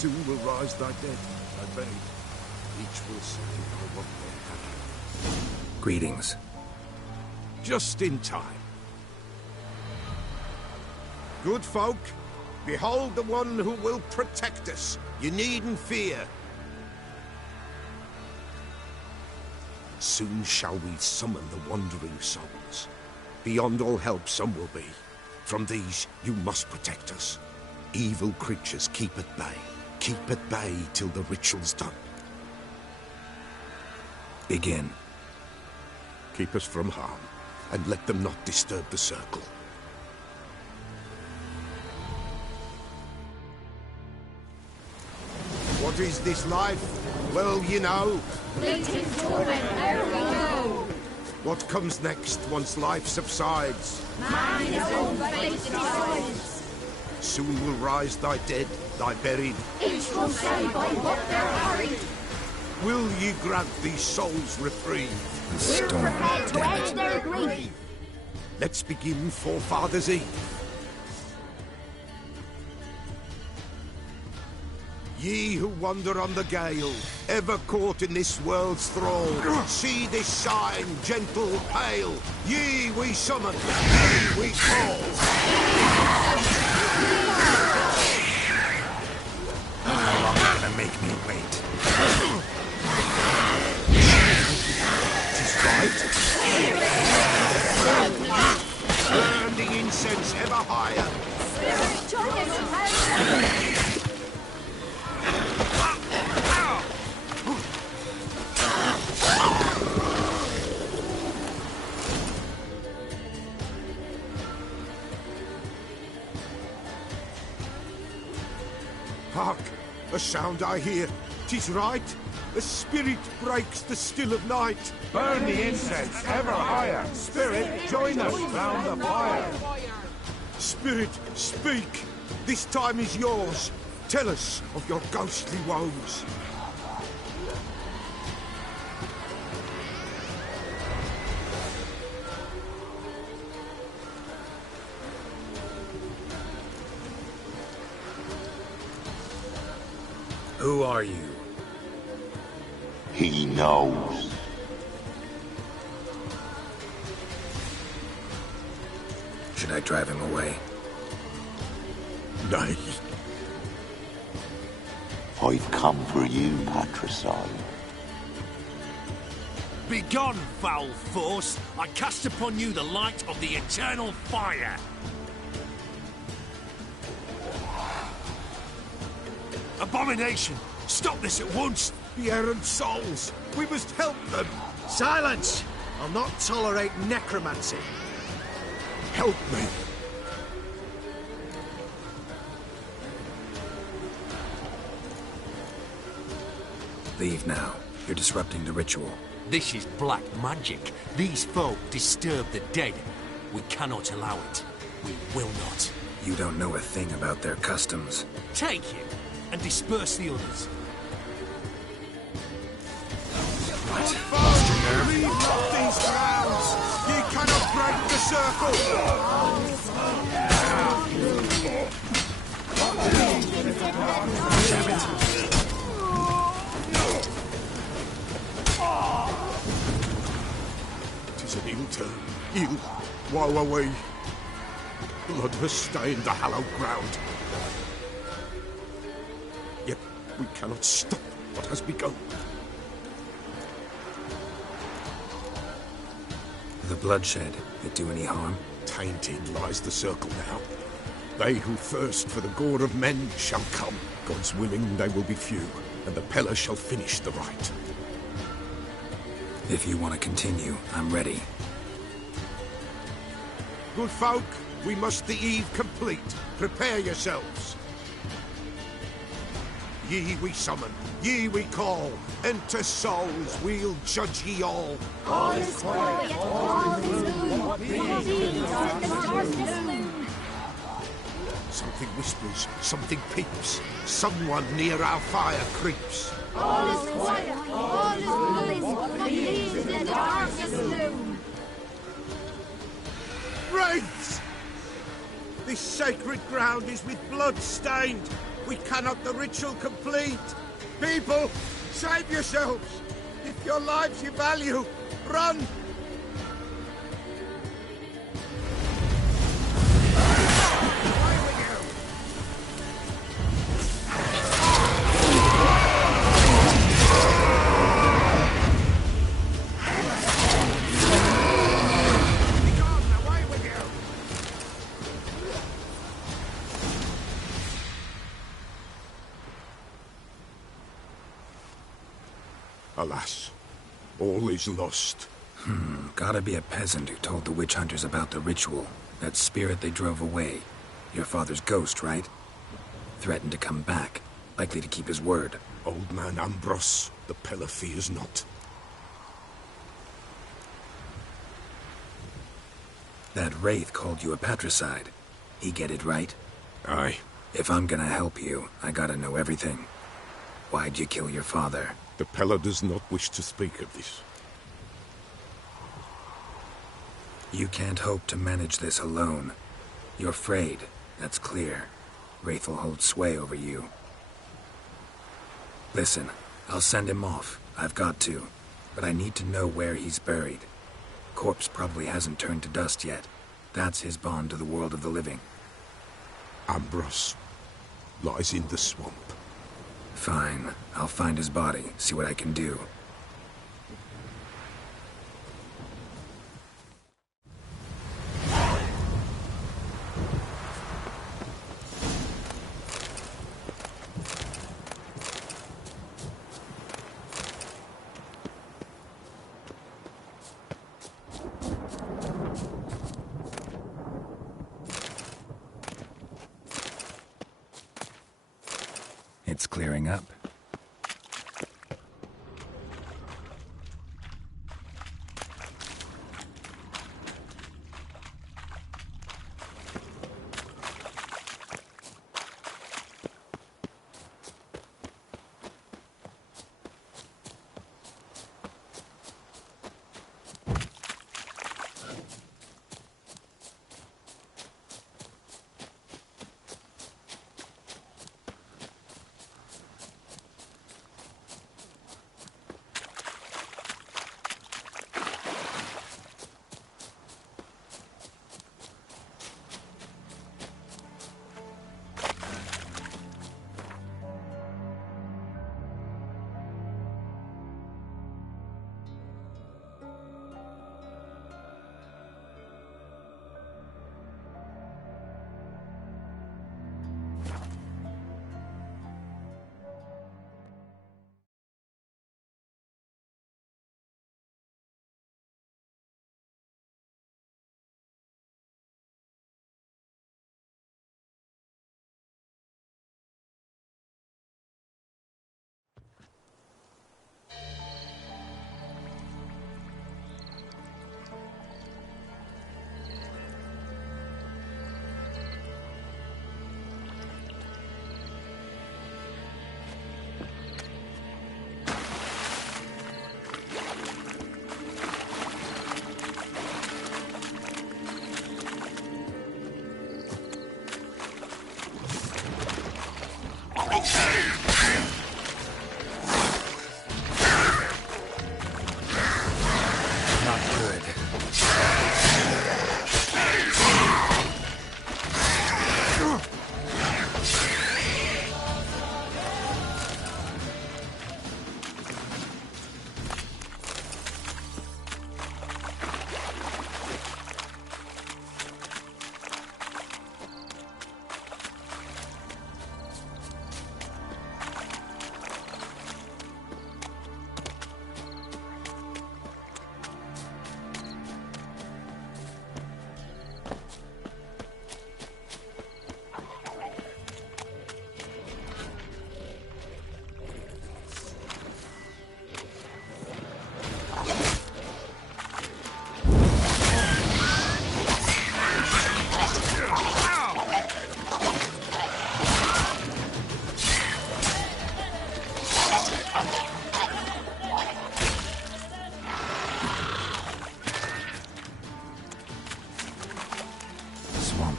Soon will rise thy dead, thy buried. Each will sacrifice what they have. Greetings. Just in time. Good folk, behold the one who will protect us. You needn't fear. Soon shall we summon the wandering souls. Beyond all help some will be. From these you must protect us. Evil creatures keep at bay. Keep at bay till the ritual's done. Begin. Keep us from harm, and let them not disturb the circle. What is this life? Well, you know. Fleeting torment, there we go. What comes next once life subsides? Man his own fate decides. Soon will rise thy dead, thy buried. Each will say by what they're hurried. Will ye grant these souls reprieve? We're prepared to end their grief. Let's begin Forefathers' Eve. Ye who wander on the gale, ever caught in this world's thrall, see this sign, gentle, pale. Ye we summon, ye we call. How long are you gonna make me wait? Tis right. Burn the incense ever higher. Spirit, join us. Hark! A sound I hear. 'Tis right. A spirit breaks the still of night. Burn the incense ever higher. Spirit, join us round the fire. Spirit, speak. This time is yours. Tell us of your ghostly woes. Who are you? He knows. Should I drive him away? Nay. I've come for you, Patricide. Begone, foul force! I cast upon you the light of the eternal fire! Abomination! Stop this at once! The errant souls! We must help them! Silence! I'll not tolerate necromancy. Help me! Leave now. You're disrupting the ritual. This is black magic. These folk disturb the dead. We cannot allow it. We will not. You don't know a thing about their customs. Take him and disperse the others. Leave not these grounds! Ye cannot break the circle! Damn it. Tis an ill turn. Ill. Woe away. Blood has stained the hallowed ground. Yet we cannot stop what has begun. The bloodshed, it do any harm? Tainted lies the circle now. They who thirst for the gore of men shall come. God's willing, they will be few, and the Peller shall finish the rite. If you want to continue, I'm ready. Good folk, we must the eve complete. Prepare yourselves. Ye we summon, ye we call. Enter souls, we'll judge ye all. All is quiet, all is gloom. What deeds in the darkness loom? Something whispers, something peeps. Someone near our fire creeps. All is quiet, all is gloom. What deeds in the darkness loom? Wraiths! This sacred ground is with blood stained. We cannot the ritual complete. People, save yourselves. If your lives you value, run. Alas, all is lost. Gotta be a peasant who told the witch hunters about the ritual. That spirit they drove away. Your father's ghost, right? Threatened to come back. Likely to keep his word. Old man Ambros, the Pella fears not. That wraith called you a patricide. He get it right? Aye. If I'm gonna help you, I gotta know everything. Why'd you kill your father? The Pella does not wish to speak of this. You can't hope to manage this alone. You're afraid, that's clear. Wraith will hold sway over you. Listen, I'll send him off. I've got to. But I need to know where he's buried. Corpse probably hasn't turned to dust yet. That's his bond to the world of the living. Ambros lies in the swamp. Fine. I'll find his body, see what I can do. It's clearing up.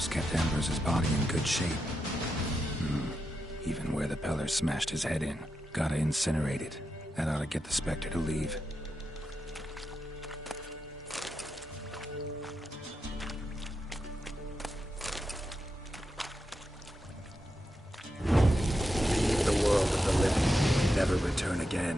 Kept Ambros's body in good shape. Even where the Peller smashed his head in. Gotta incinerate it. That ought to get the Spectre to leave. Leave the world of the living and never return again.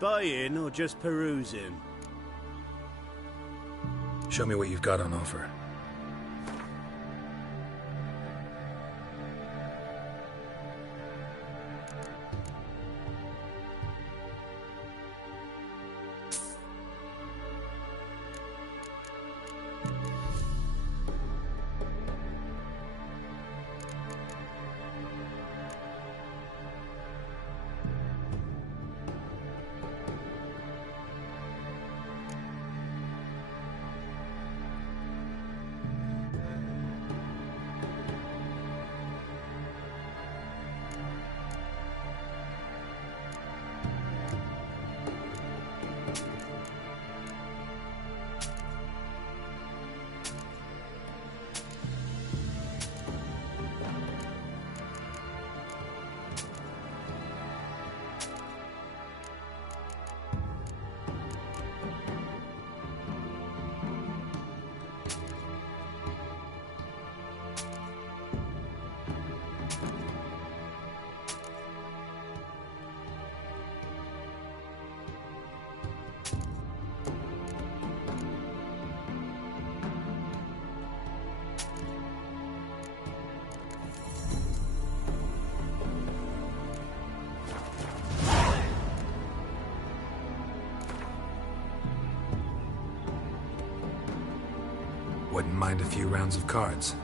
Buying or just perusing? Show me what you've got on offer. Wouldn't mind a few rounds of cards.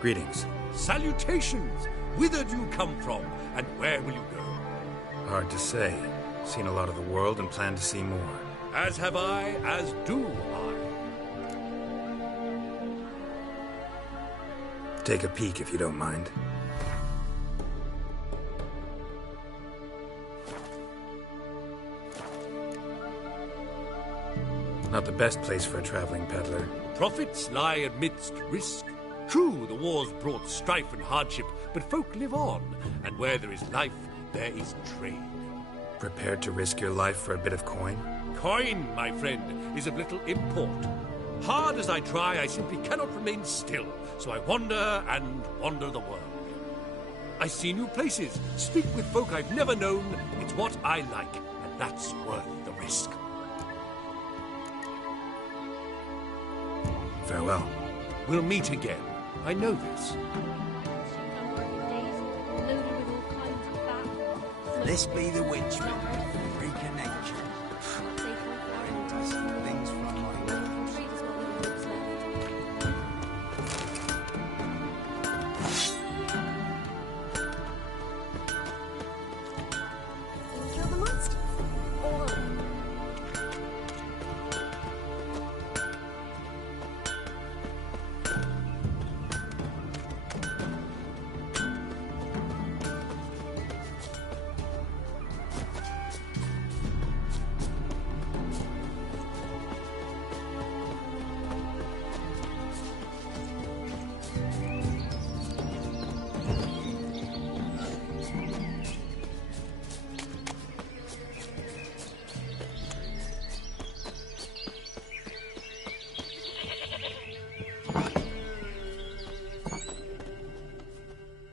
Greetings. Salutations! Whither do you come from, and where will you go? Hard to say. Seen a lot of the world and plan to see more. As have I, as do I. Take a peek if you don't mind. Not the best place for a traveling peddler. Profits lie amidst risk. True, the war's brought strife and hardship, but folk live on, and where there is life, there is trade. Prepared to risk your life for a bit of coin? Coin, my friend, is of little import. Hard as I try, I simply cannot remain still, so I wander and wander the world. I see new places, speak with folk I've never known. It's what I like, and that's worth the risk. Farewell. We'll meet again. I know this. This be the witchman, freak of nature. Fantastic things from my Kill the monsters. All of them.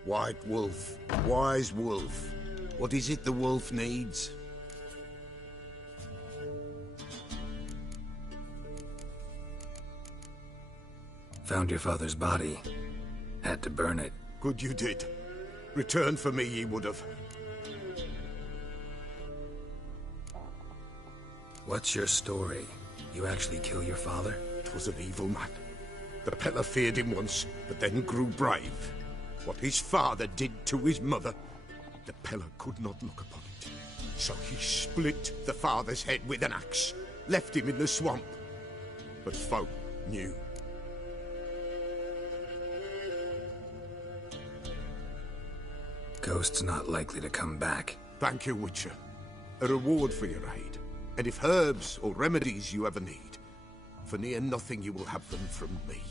White wolf, wise wolf. What is it the wolf needs? Found your father's body. Had to burn it. Good you did. Return for me ye would have. What's your story? You actually kill your father? 'Twas an evil man. The Peller feared him once, but then grew brave. What his father did to his mother, the Peller could not look upon it. So he split the father's head with an axe, left him in the swamp. But folk knew. Ghost's not likely to come back. Thank you, Witcher. A reward for your aid. And if herbs or remedies you ever need, for near nothing you will have them from me.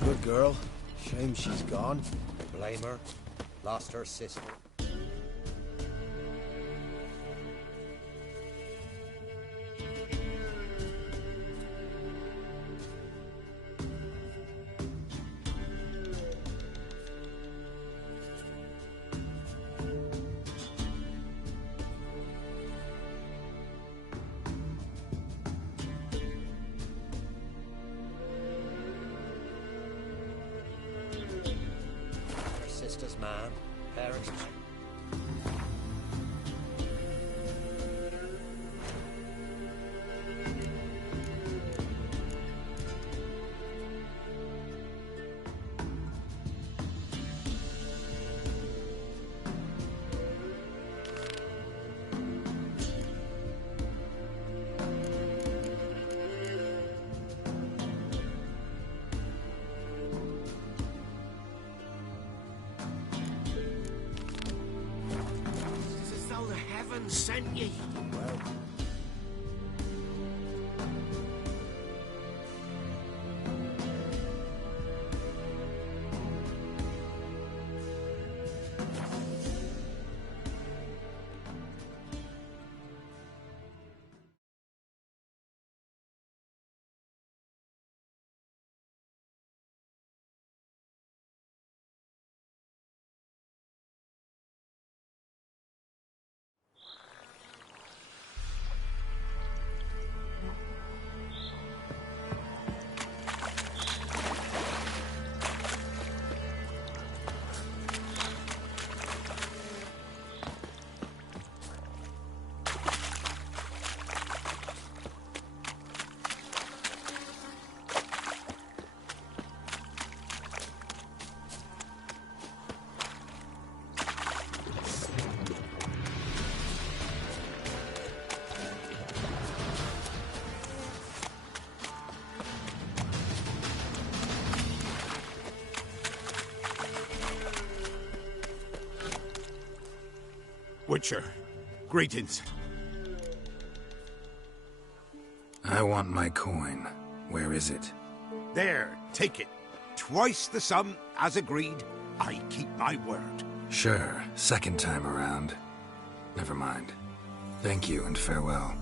Good girl. Shame she's gone. Blame her. Lost her sister. sisters, man. Parents. Sent ye. Well, Witcher, greetings. I want my coin. Where is it? There, take it. Twice the sum, as agreed. I keep my word. Sure, second time around. Never mind. Thank you and farewell.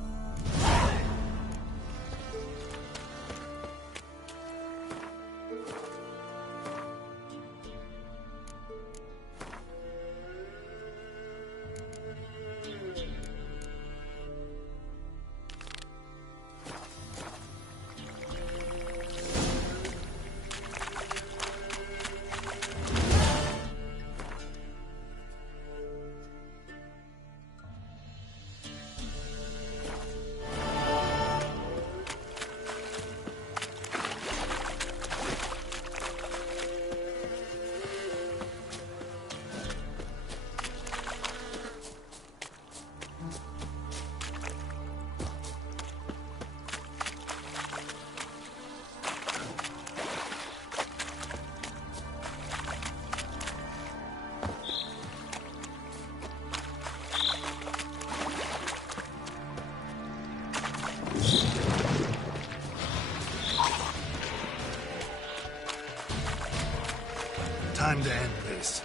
Time to end this.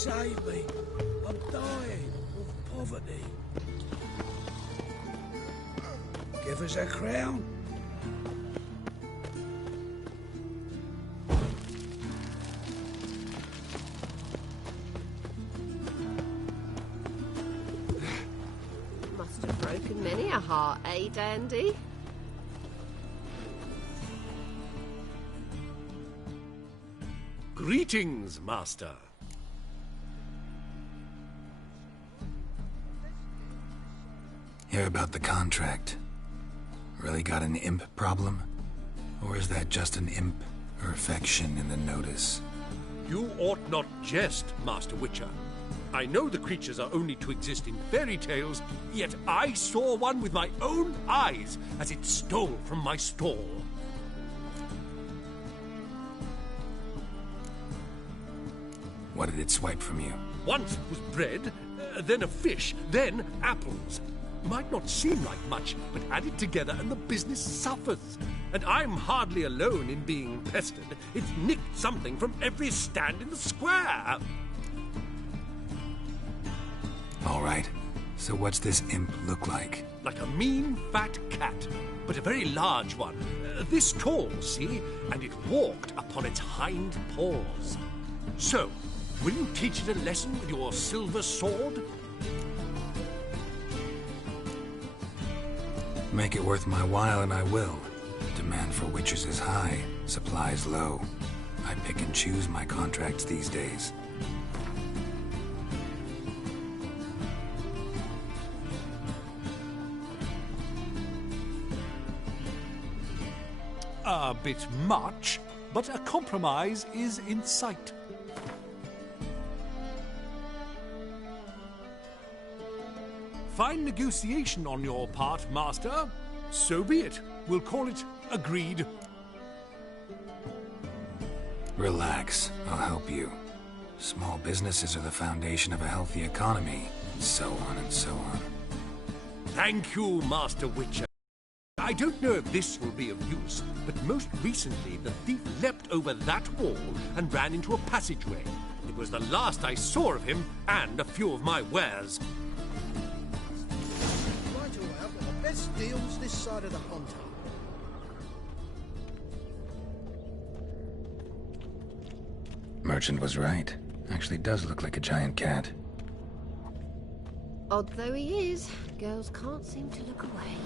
save me. I'm dying of poverty. Give us a crown. Must have broken many a heart, eh, Dandy? Greetings, Master. Hear about the contract. Really got an imp problem? Or is that just an imp perfection in the notice? You ought not jest, Master Witcher. I know the creatures are only to exist in fairy tales, yet I saw one with my own eyes as it stole from my stall. What did it swipe from you? Once it was bread, then a fish, then apples. Might not seem like much, but add it together and the business suffers. And I'm hardly alone in being pestered. It's nicked something from every stand in the square. All right. So what's this imp look like? Like a mean, fat cat, but a very large one. This tall, see? And it walked upon its hind paws. So, will you teach it a lesson with your silver sword? Make it worth my while and I will. Demand for witchers is high, supplies low. I pick and choose my contracts these days. A bit much, but a compromise is in sight. Fine negotiation on your part, Master. So be it. We'll call it agreed. Relax, I'll help you. Small businesses are the foundation of a healthy economy, and so on and so on. Thank you, Master Witcher. I don't know if this will be of use, but most recently the thief leapt over that wall and ran into a passageway. It was the last I saw of him and a few of my wares. Best deals this side of the Pontar. Merchant was right. Actually does look like a giant cat. Odd though he is, girls can't seem to look away.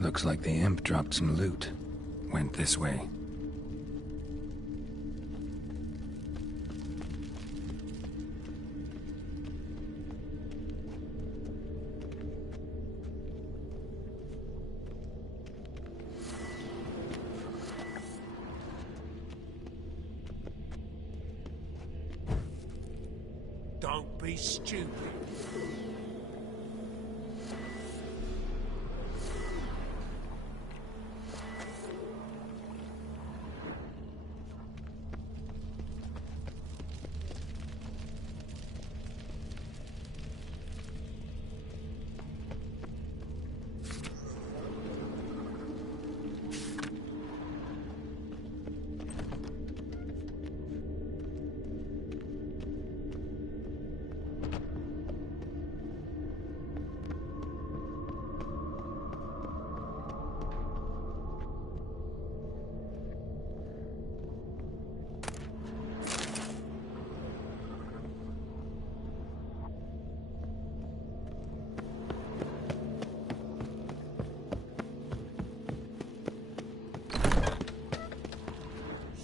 Looks like the imp dropped some loot. Went this way. Don't be stupid.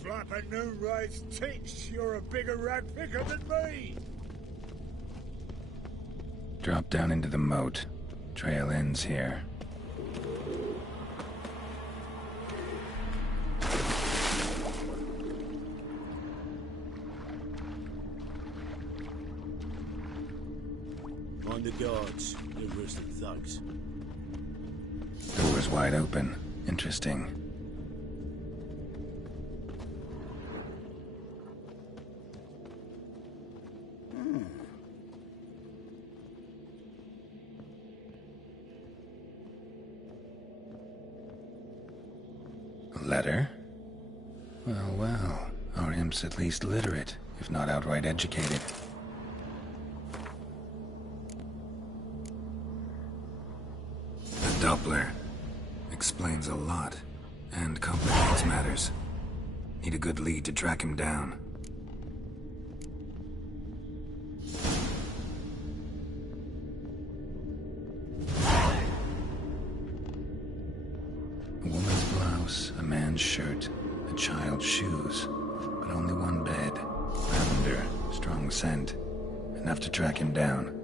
Slap a Noonride's tits, you're a bigger rag picker than me! Drop down into the moat. Trail ends here. Mind the guards. They're roasted thugs. Door's wide open. Interesting. letter? Well, well. Our imp's at least literate, if not outright educated. The Doppler explains a lot, and complicates matters. Need a good lead to track him down. A woman's blouse, a man's shirt, a child's shoes, but only one bed. Lavender, strong scent, enough to track him down.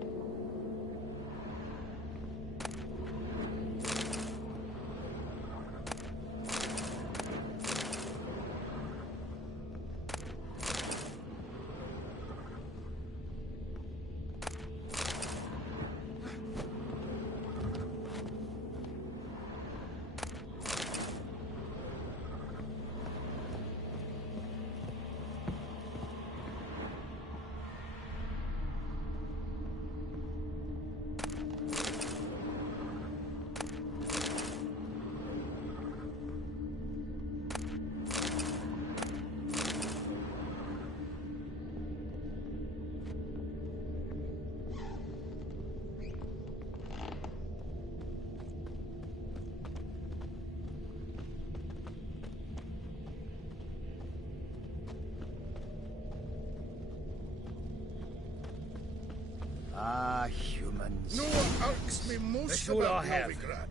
Ah, humans. No one irks me most That's all about I have. Novigrad.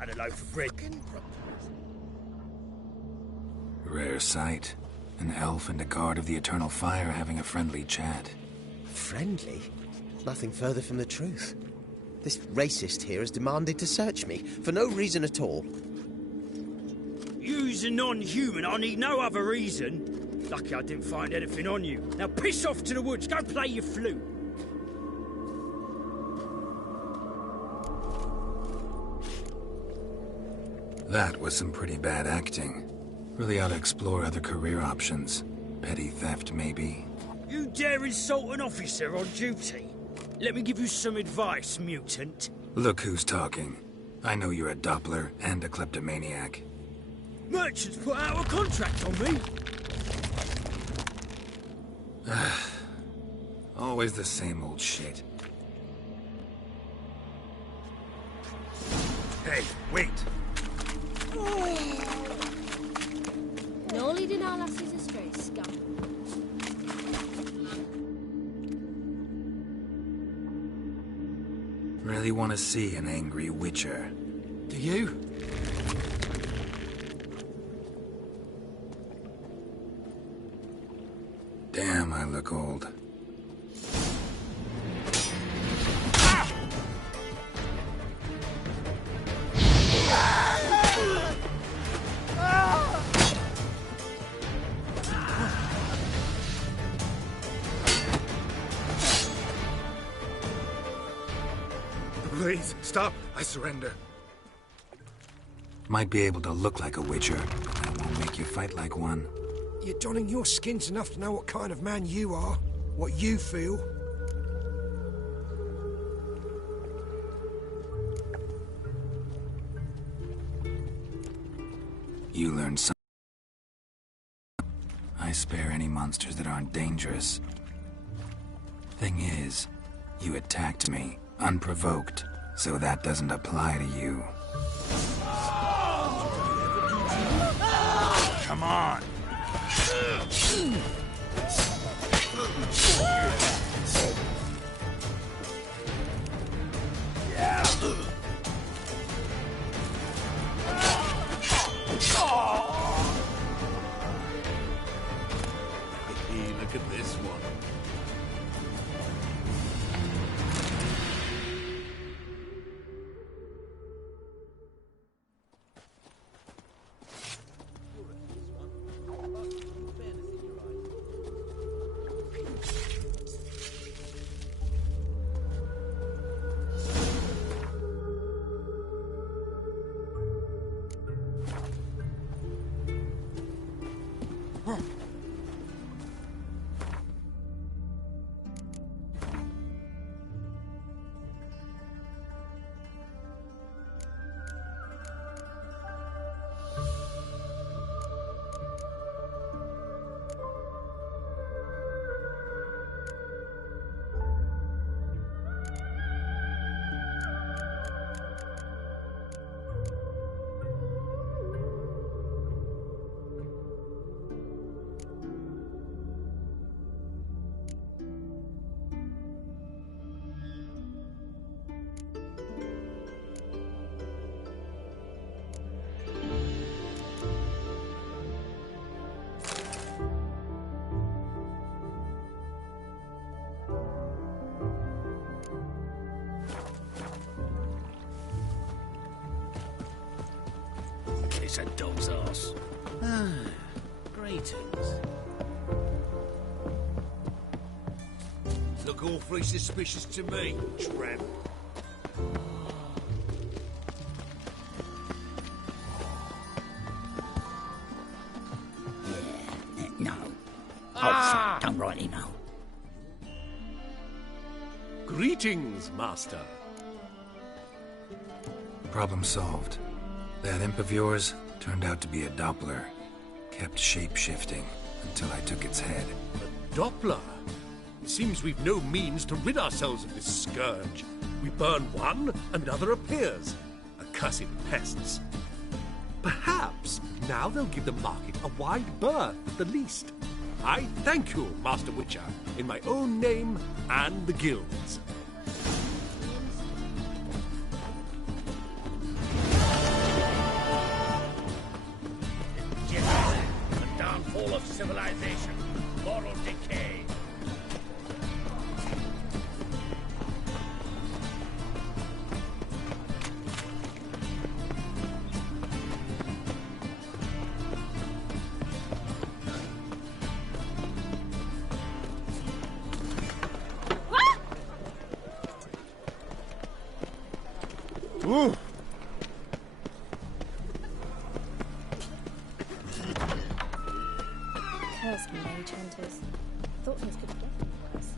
And a loaf of bread. Rare sight. An elf and a guard of the Eternal Fire having a friendly chat. Friendly? Nothing further from the truth. This racist here has demanded to search me, for no reason at all. You's a non-human, I need no other reason. Lucky I didn't find anything on you. Now piss off to the woods, go play your flute. That was some pretty bad acting. Really ought to explore other career options. Petty theft, maybe. You dare insult an officer on duty? Let me give you some advice, mutant. Look who's talking. I know you're a Doppler and a kleptomaniac. Merchants put out a contract on me. Always the same old shit. Hey, wait. No leading our lasses astray, scum. Really want to see an angry witcher. Do you? Damn, I look old. Please, stop. I surrender. Might be able to look like a witcher, but that won't make you fight like one. You're donning your skins enough to know what kind of man you are, what you feel. You learn something. I spare any monsters that aren't dangerous. Thing is, you attacked me, unprovoked, so that doesn't apply to you. Come on. Look at this one. kiss a dog's ass. Ah, greetings. Look awfully suspicious to me, tramp. No. Oh, don't rightly know. Greetings, Master. Problem solved. That imp of yours turned out to be a Doppler. Kept shape-shifting until I took its head. A Doppler? It seems we've no means to rid ourselves of this scourge. We burn one, another appears. Accursed pests. Perhaps now they'll give the market a wide berth at the least. I thank you, Master Witcher, in my own name and the guild's. The downfall of civilization, moral decay. Ooh. Cursed mage hunters. Thought things could get worse.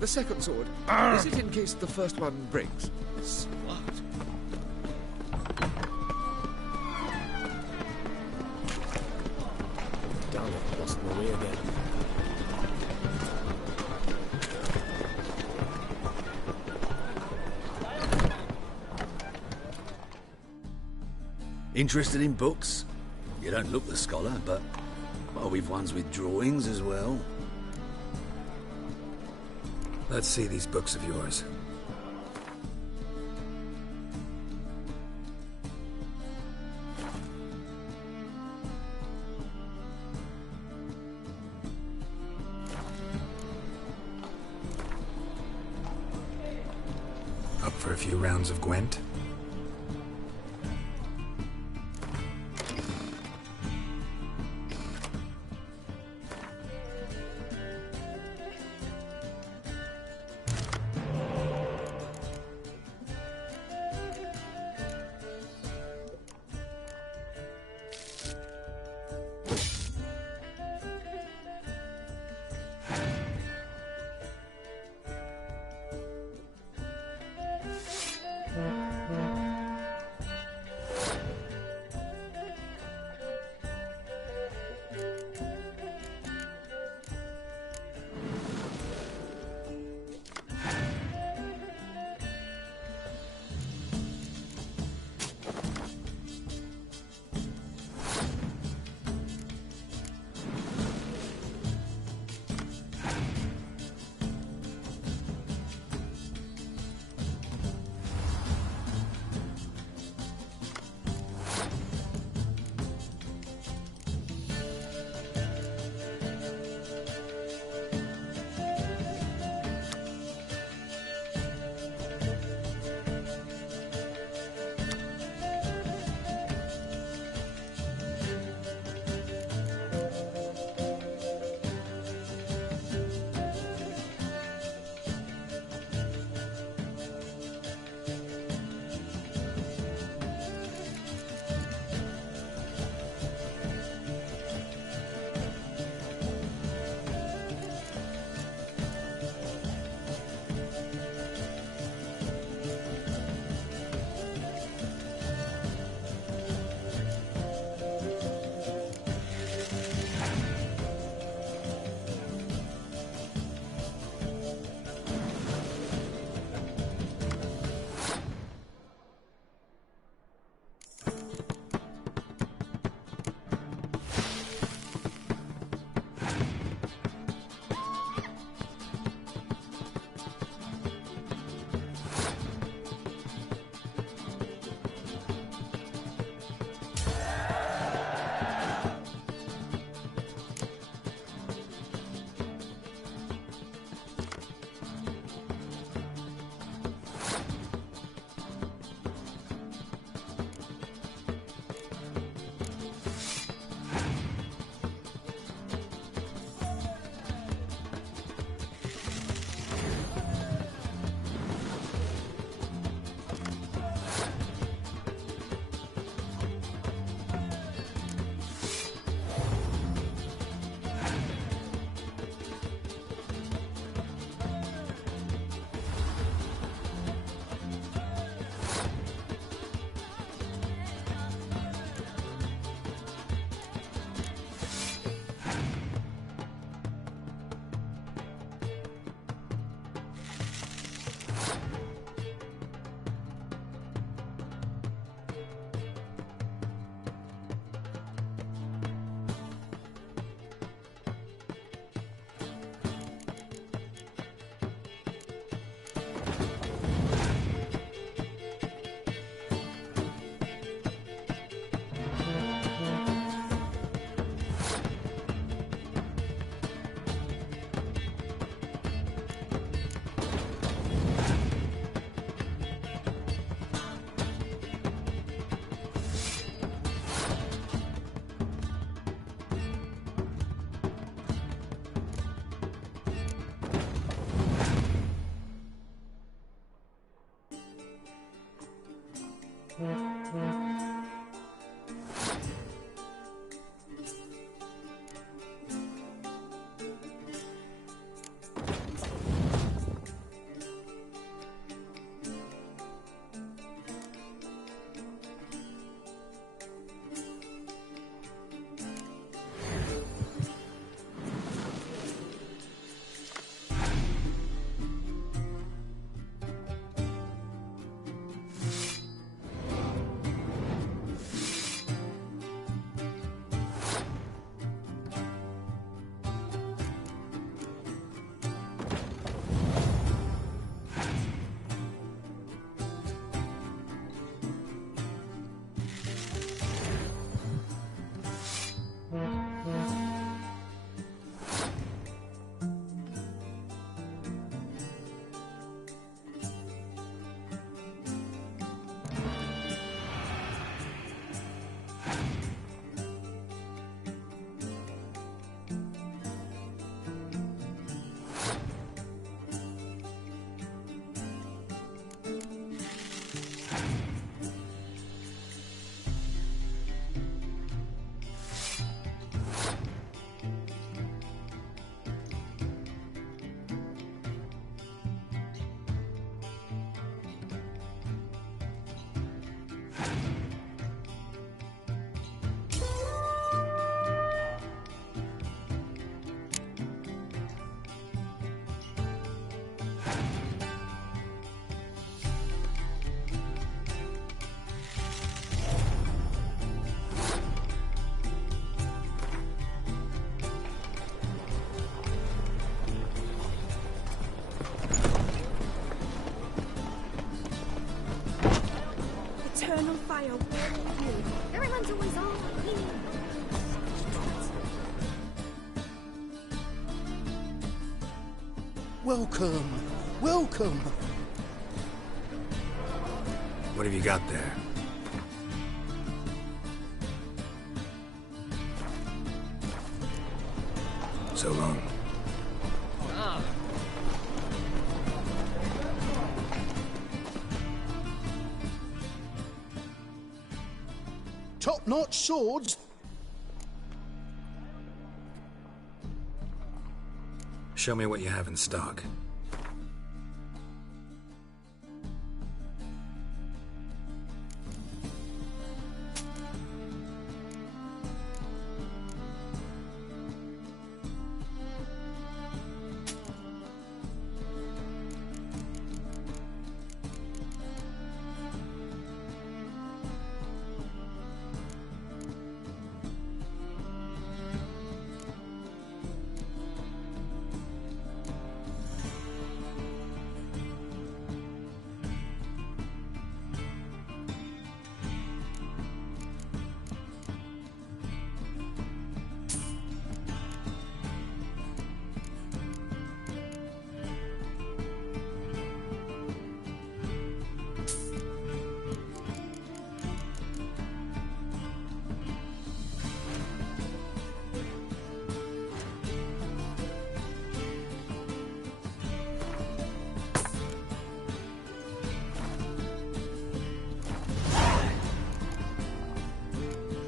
The second sword. Is it in case the first one breaks? What? Damn it, lost my way again. Interested in books? You don't look the scholar, but well, we've ones with drawings as well. Let's see these books of yours. Up for a few rounds of Gwent? I warn you. Everyone's always on me. Welcome. Welcome. What have you got there? So long. Top-notch swords. Show me what you have in stock.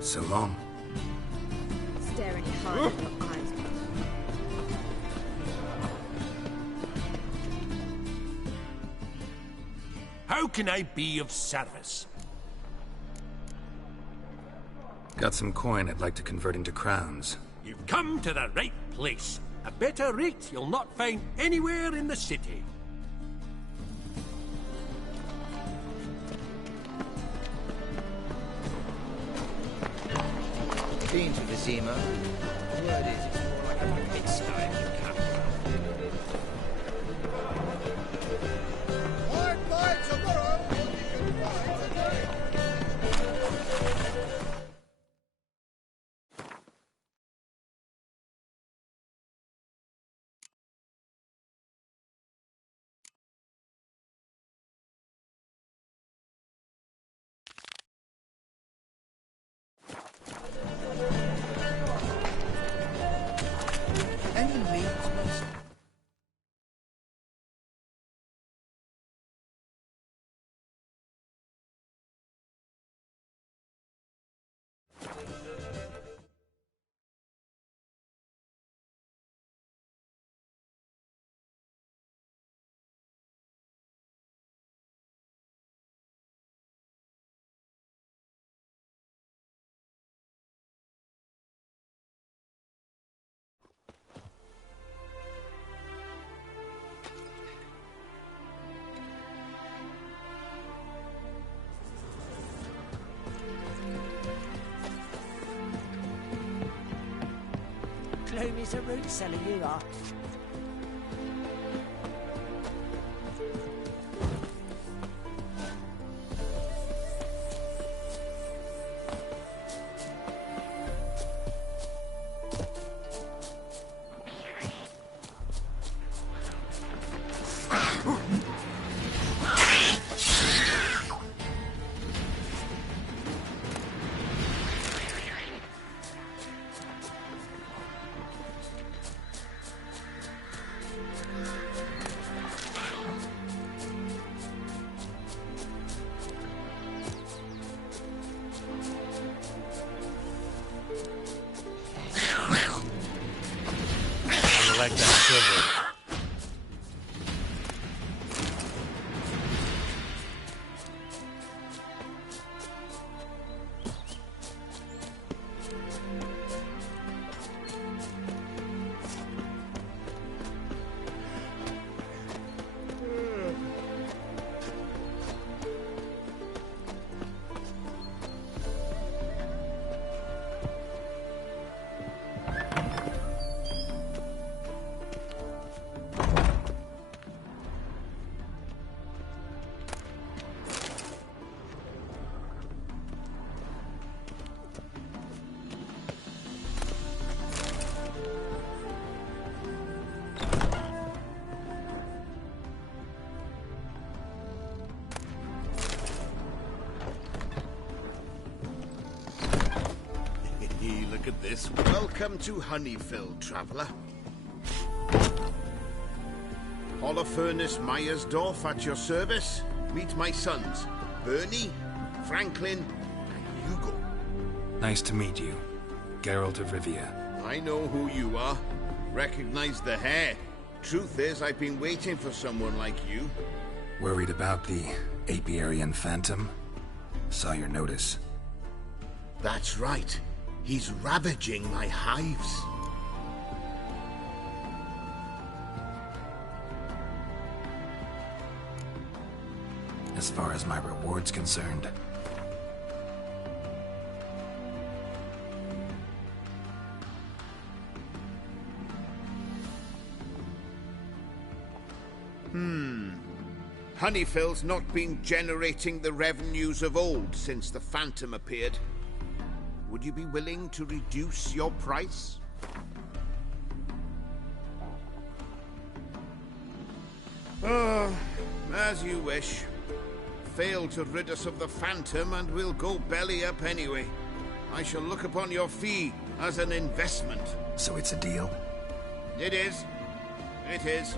So long. Stare any harder in your eyes. How can I be of service? Got some coin I'd like to convert into crowns. You've come to the right place. A better rate you'll not find anywhere in the city. Been to Vizima. Word is, it's more like a pigsty in the capital. By tomorrow, what you can find today. Any meat, miss? Gloomy as a root cellar, you are. Like that silver. this, welcome to Honeyfield, traveller. Holofernes Myersdorf at your service. Meet my sons, Bernie, Franklin, and Hugo. Nice to meet you, Geralt of Rivia. I know who you are. Recognize the hair. Truth is, I've been waiting for someone like you. Worried about the Apiarian Phantom? Saw your notice. That's right. He's ravaging my hives. As far as my reward's concerned. Honeyfield's not been generating the revenues of old since the Phantom appeared. Would you be willing to reduce your price? As you wish. Fail to rid us of the Phantom and we'll go belly up anyway. I shall look upon your fee as an investment. So it's a deal? It is. It is.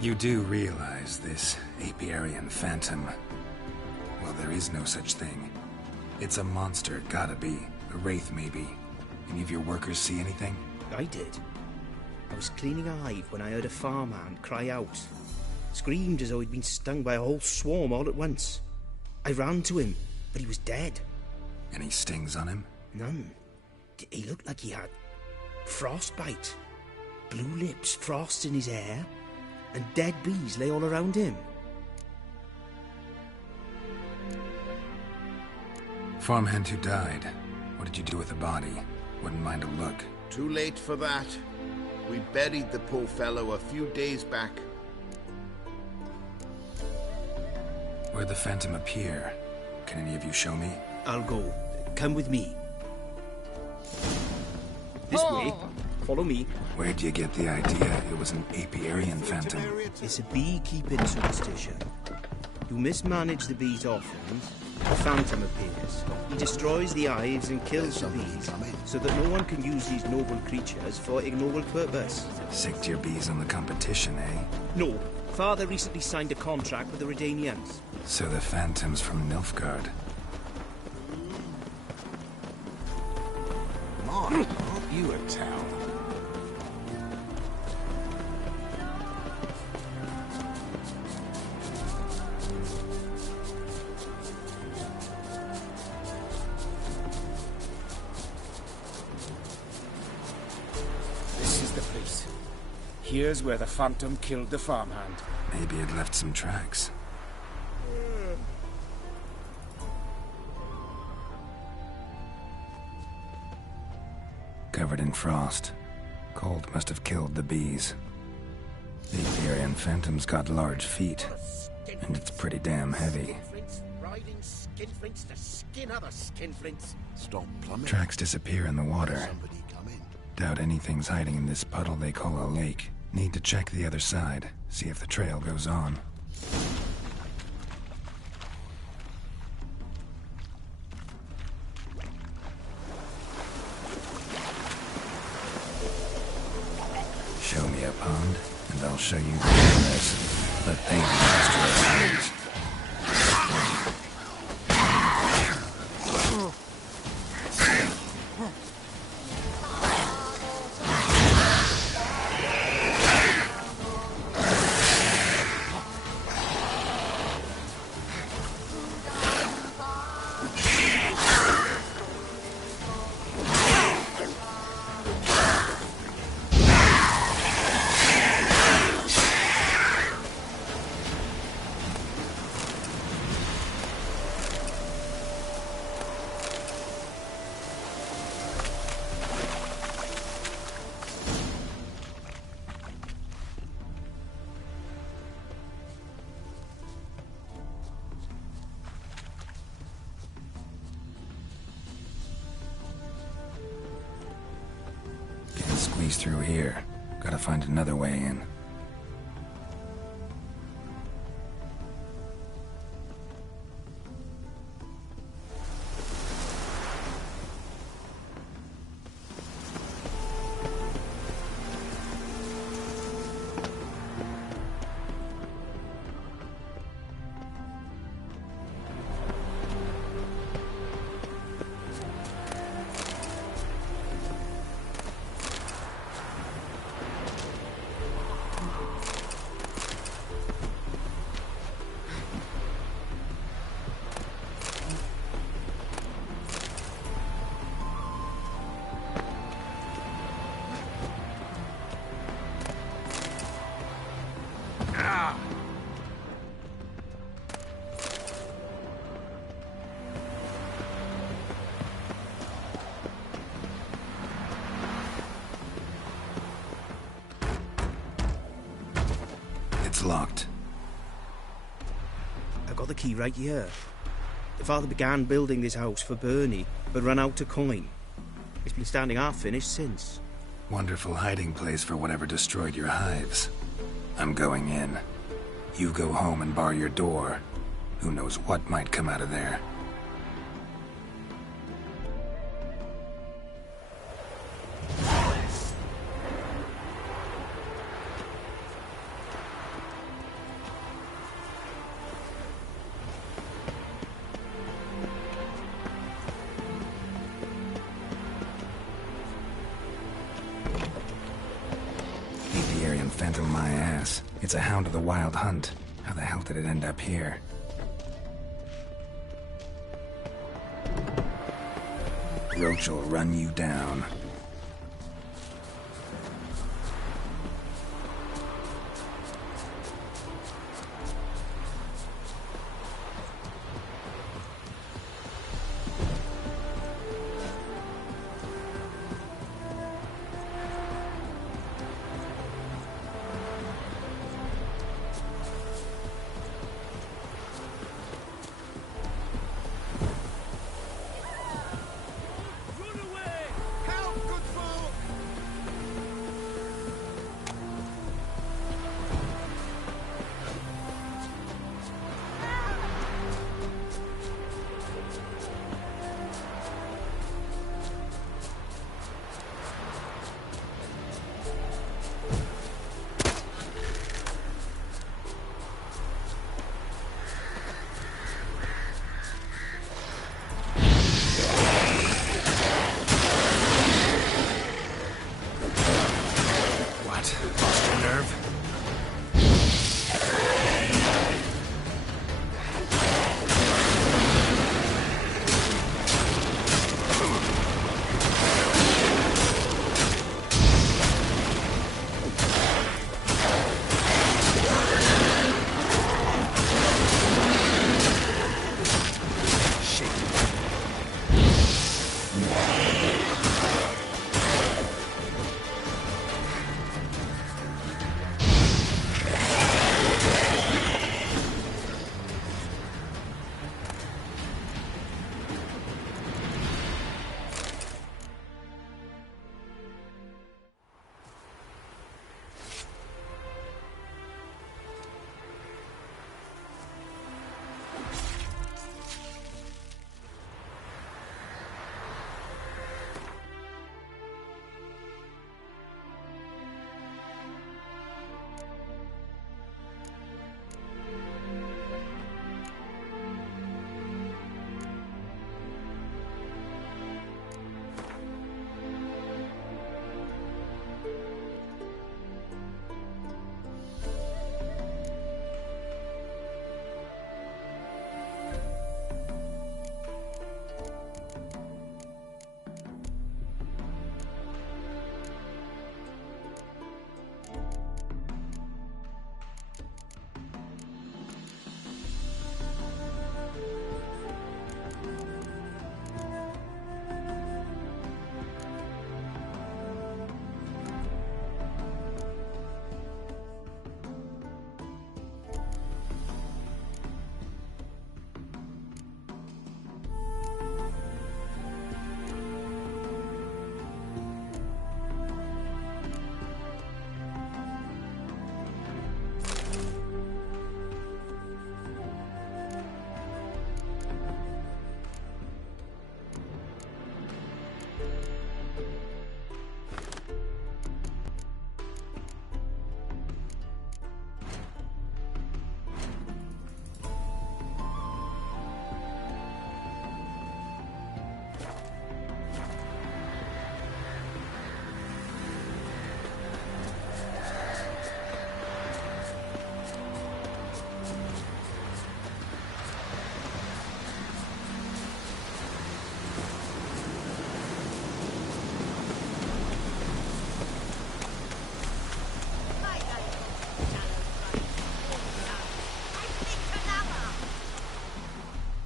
You do realize this Apiarian Phantom? Well, there is no such thing. It's a monster, gotta be. A wraith, maybe. Any of your workers see anything? I did. I was cleaning a hive when I heard a farmhand cry out. Screamed as though he'd been stung by a whole swarm all at once. I ran to him, but he was dead. Any stings on him? None. He looked like he had frostbite. Blue lips, frost in his hair, and dead bees lay all around him. Farmhand who died. What did you do with the body? Wouldn't mind a look. Too late for that. We buried the poor fellow a few days back. Where'd the Phantom appear? Can any of you show me? I'll go. Come with me. This way. Follow me. Where'd you get the idea it was an Apiarian Phantom? It's a beekeeping superstition. You mismanage the bees' offerings, the Phantom appears. He destroys the hives and kills the bees, so that no one can use these noble creatures for ignoble purpose. Sicked your bees on the competition, eh? No. Father recently signed a contract with the Redanians. So the Phantom's from Nilfgaard. Come on, aren't you a town? Here's where the Phantom killed the farmhand. Maybe it left some tracks. Covered in frost. Cold must have killed the bees. The Apiarian Phantom's got large feet, and it's pretty damn heavy. Riding skinflints to skin other skinflints. Stop plummeting. Tracks disappear in the water. Doubt anything's hiding in this puddle they call a lake. Need to check the other side, see if the trail goes on. Show me a pond, and I'll show you the mess. Let they master our hands. Squeeze through here. Gotta find another way in. key right here. The father began building this house for Bernie, but ran out of coin. It's been standing half finished since. Wonderful hiding place for whatever destroyed your hives. I'm going in. You go home and bar your door. Who knows what might come out of there. Apiarian phantom my ass. It's a hound of the Wild Hunt. How the hell did it end up here? Roach will run you down.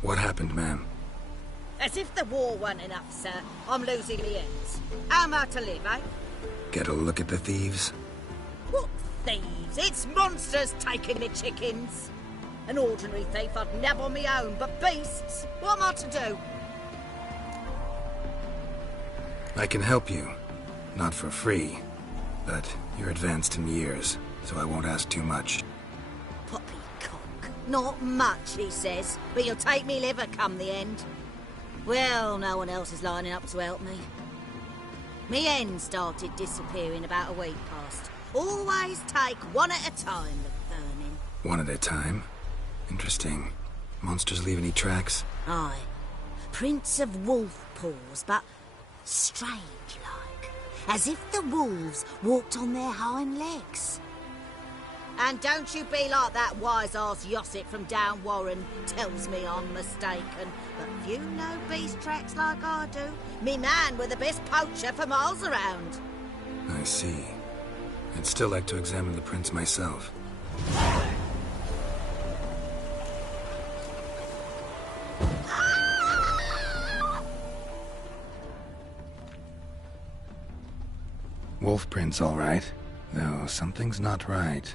What happened, ma'am? As if the war weren't enough, sir. I'm losing the ends. How am I to live, eh? Get a look at the thieves? What thieves? It's monsters taking me chickens. An ordinary thief I'd nab on my own, but beasts? What am I to do? I can help you. Not for free. But you're advanced in years, so I won't ask too much. Poppycock. Not much, he says, but you'll take me liver come the end. Well, no one else is lining up to help me. Me hen started disappearing about a week past. Always take one at a time, McBurnin. One at a time? Interesting. Monsters leave any tracks? Aye. Prints of wolf paws, but strange-like. As if the wolves walked on their hind legs. And don't you be like that wise-ass Yossit from down Warren tells me I'm mistaken. But few know beast tracks like I do. Me man were the best poacher for miles around. I see. I'd still like to examine the prints myself. Wolf prints, all right. Though something's not right.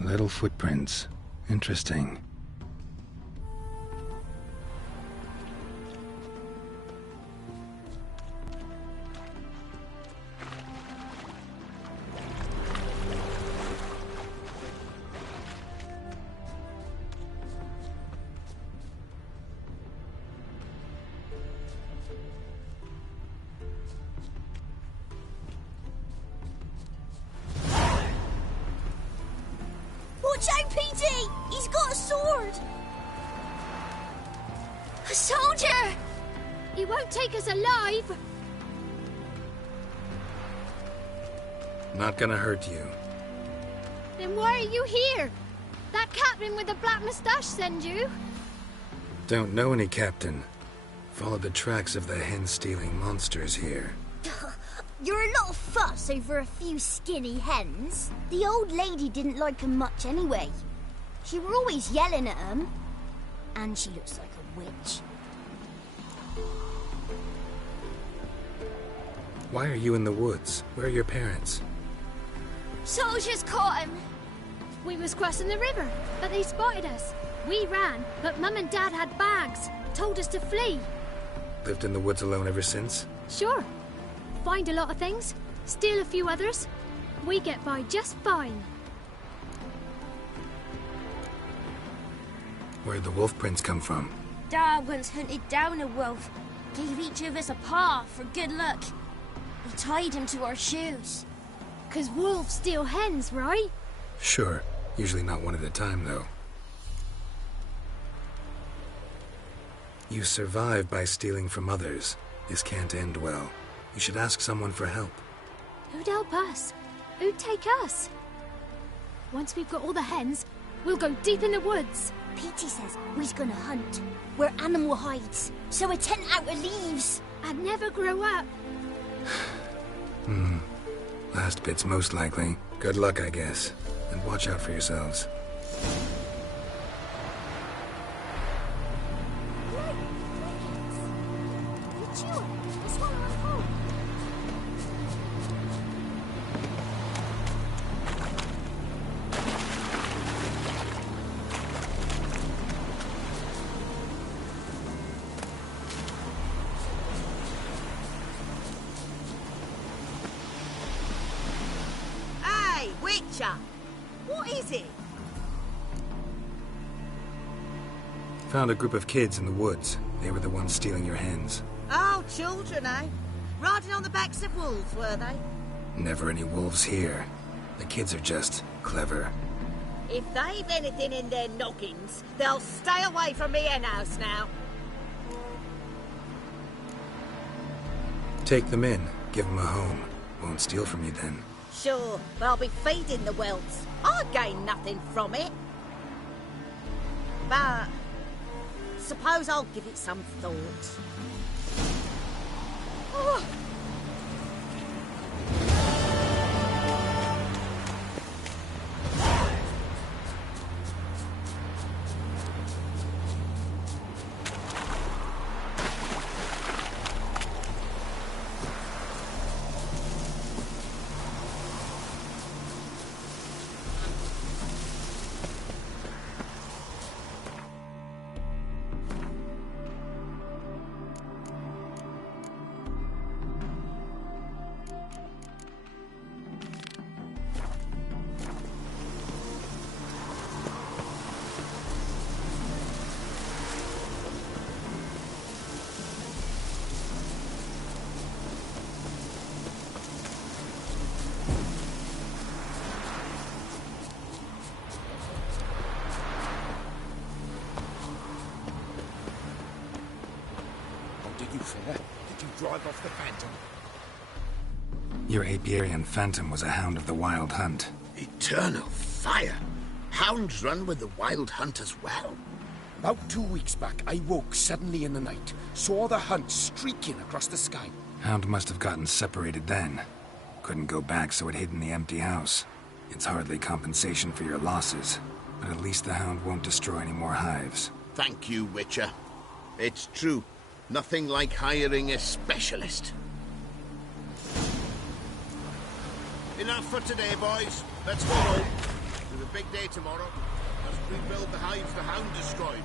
Little footprints. Interesting. Watch out, Petey! He's got a sword! A soldier! He won't take us alive! Not gonna hurt you. Then why are you here? That captain with the black moustache send you? Don't know any captain. Followed the tracks of the hen-stealing monsters here. You're a little fuss over a few skinny hens. The old lady didn't like 'em much anyway. She were always yelling at 'em. And she looks like a witch. Why are you in the woods? Where are your parents? Soldiers caught him. We was crossing the river, but they spotted us. We ran, but Mum and Dad had bags. Told us to flee. Lived in the woods alone ever since? Sure. Find a lot of things, steal a few others. We get by just fine. Where'd the wolf prints come from? Dad once hunted down a wolf. Gave each of us a paw for good luck. He tied him to our shoes. 'Cause wolves steal hens, right? Sure. Usually not one at a time, though. You survive by stealing from others. This can't end well. You should ask someone for help. Who'd help us? Who'd take us? Once we've got all the hens, we'll go deep in the woods. Petey says we's gonna hunt. We're animal hides, so a tent out of leaves. I'd never grow up. Last bit's most likely. Good luck, I guess. And watch out for yourselves. What is it? Found a group of kids in the woods. They were the ones stealing your hens. Oh, children, eh? Riding on the backs of wolves, were they? Never any wolves here. The kids are just clever. If they've anything in their noggins, they'll stay away from me hen house now. Take them in. Give them a home. Won't steal from you then. Sure, but I'll be feeding the whelps. I gain nothing from it. But suppose I'll give it some thought. You fella, did you drive off the Phantom? Your apiarian Phantom was a hound of the Wild Hunt. Eternal fire! Hounds run with the Wild Hunt as well. About 2 weeks back, I woke suddenly in the night, saw the hunt streaking across the sky. Hound must have gotten separated then. Couldn't go back, so it hid in the empty house. It's hardly compensation for your losses, but at least the hound won't destroy any more hives. Thank you, Witcher. It's true. Nothing like hiring a specialist. Enough for today, boys. Let's go home. There's a big day tomorrow. Let's rebuild the hives the hound destroyed.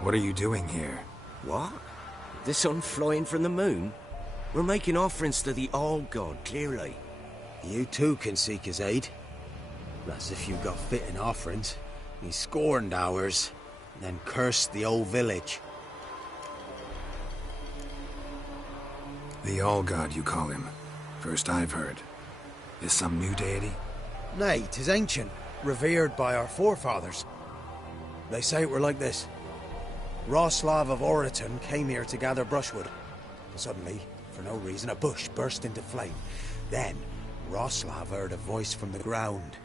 What are you doing here? What? The sun flying from the moon? We're making offerings to the All-God, clearly. You too can seek his aid. That's if you've got fitting offerings. He scorned ours, then cursed the old village. The All-God, you call him. First I've heard. Is some new deity? Nay, 'tis ancient, revered by our forefathers. They say it were like this. Roslav of Oriton came here to gather brushwood. Suddenly, for no reason, a bush burst into flame. Then, Roslav heard a voice from the ground,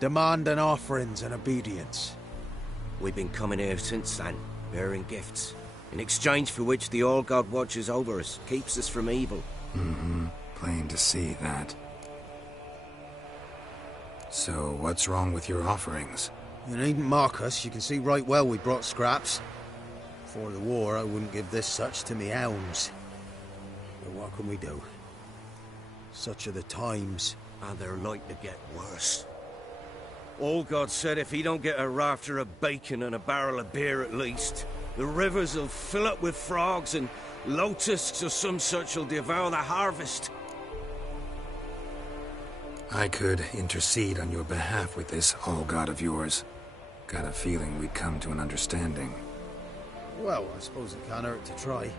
demanding offerings and obedience. We've been coming here since then, bearing gifts, in exchange for which the All-God watches over us, keeps us from evil. Mm-hmm. Plain to see that. So, what's wrong with your offerings? You needn't mock us. You can see right well we brought scraps. Before the war, I wouldn't give this such to me hounds. But what can we do? Such are the times. And they're like to get worse. All-God said if he don't get a rafter of bacon and a barrel of beer at least, the rivers will fill up with frogs and locusts or some such will devour the harvest. I could intercede on your behalf with this All-God of yours. Got a feeling we'd come to an understanding. Well, I suppose it can't hurt to try.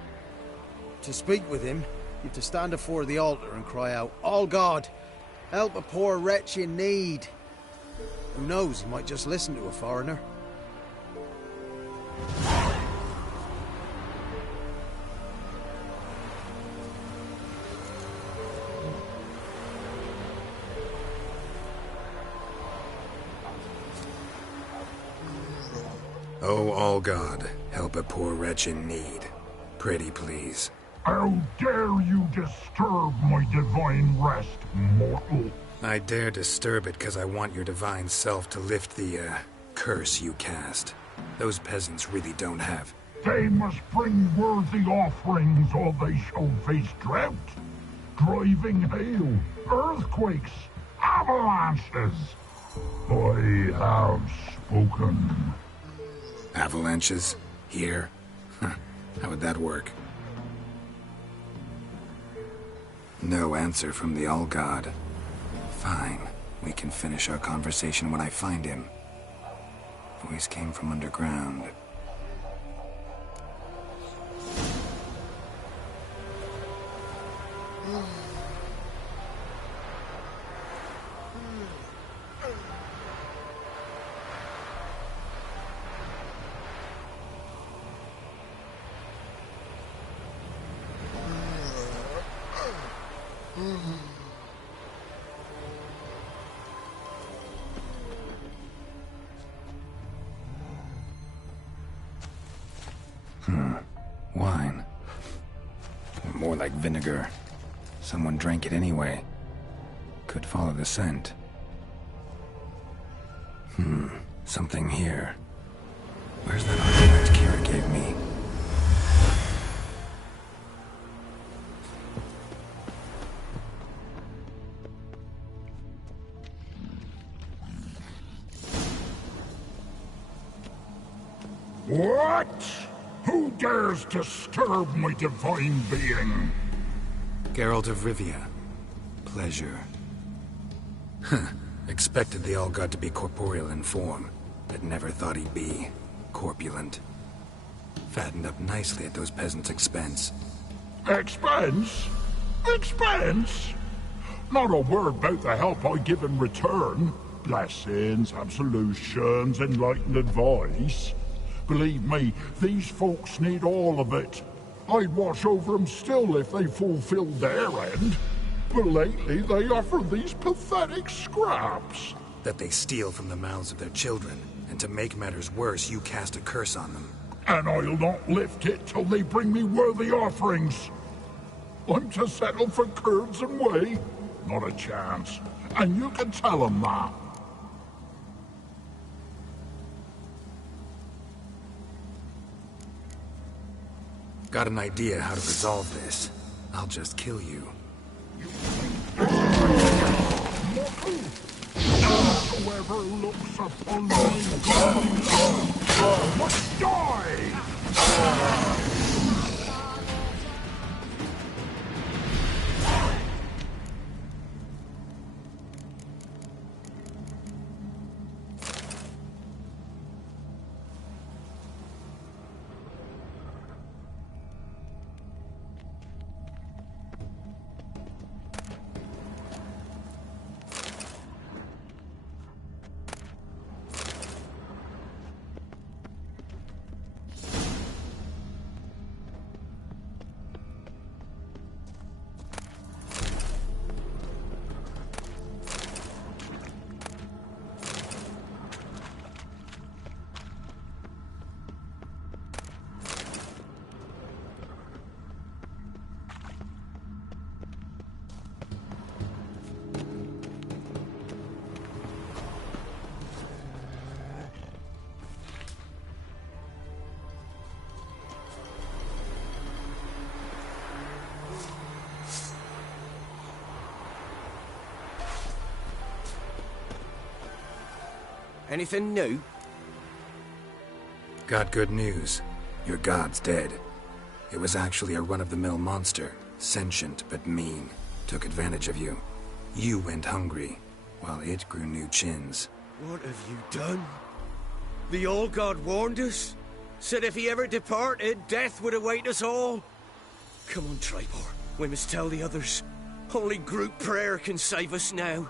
To speak with him, you have to stand before the altar and cry out, All-God, help a poor wretch in need. Who knows, he might just listen to a foreigner. Oh, All-God, help a poor wretch in need. Pretty please. How dare you disturb my divine rest, mortal? I dare disturb it because I want your divine self to lift the, curse you cast. Those peasants really don't have. They must bring worthy offerings or they shall face drought, driving hail, earthquakes, avalanches. I have spoken. Avalanches? Here? How would that work? No answer from the All-God. Fine. We can finish our conversation when I find him. Voice came from underground. Wine. More like vinegar. Someone drank it anyway. Could follow the scent. Something here. Where's that artifact Kira gave me? What? Who dares disturb my divine being? Geralt of Rivia. Pleasure. Expected the All-God to be corporeal in form, but never thought he'd be corpulent. Fattened up nicely at those peasants' expense. Expense? Expense? Not a word about the help I give in return. Blessings, absolutions, enlightened advice. Believe me, these folks need all of it. I'd watch over them still if they fulfilled their end. But lately they offer these pathetic scraps. That they steal from the mouths of their children, and to make matters worse, you cast a curse on them. And I'll not lift it till they bring me worthy offerings. I'm to settle for curds and whey? Not a chance. And you can tell them that. Got an idea how to resolve this. I'll just kill you. Whoever looks upon my God must die! Anything new? Got good news. Your god's dead. It was actually a run-of-the-mill monster. Sentient, but mean. Took advantage of you. You went hungry, while it grew new chins. What have you done? The All-God warned us? Said if he ever departed, death would await us all? Come on, Tribor. We must tell the others. Only group prayer can save us now.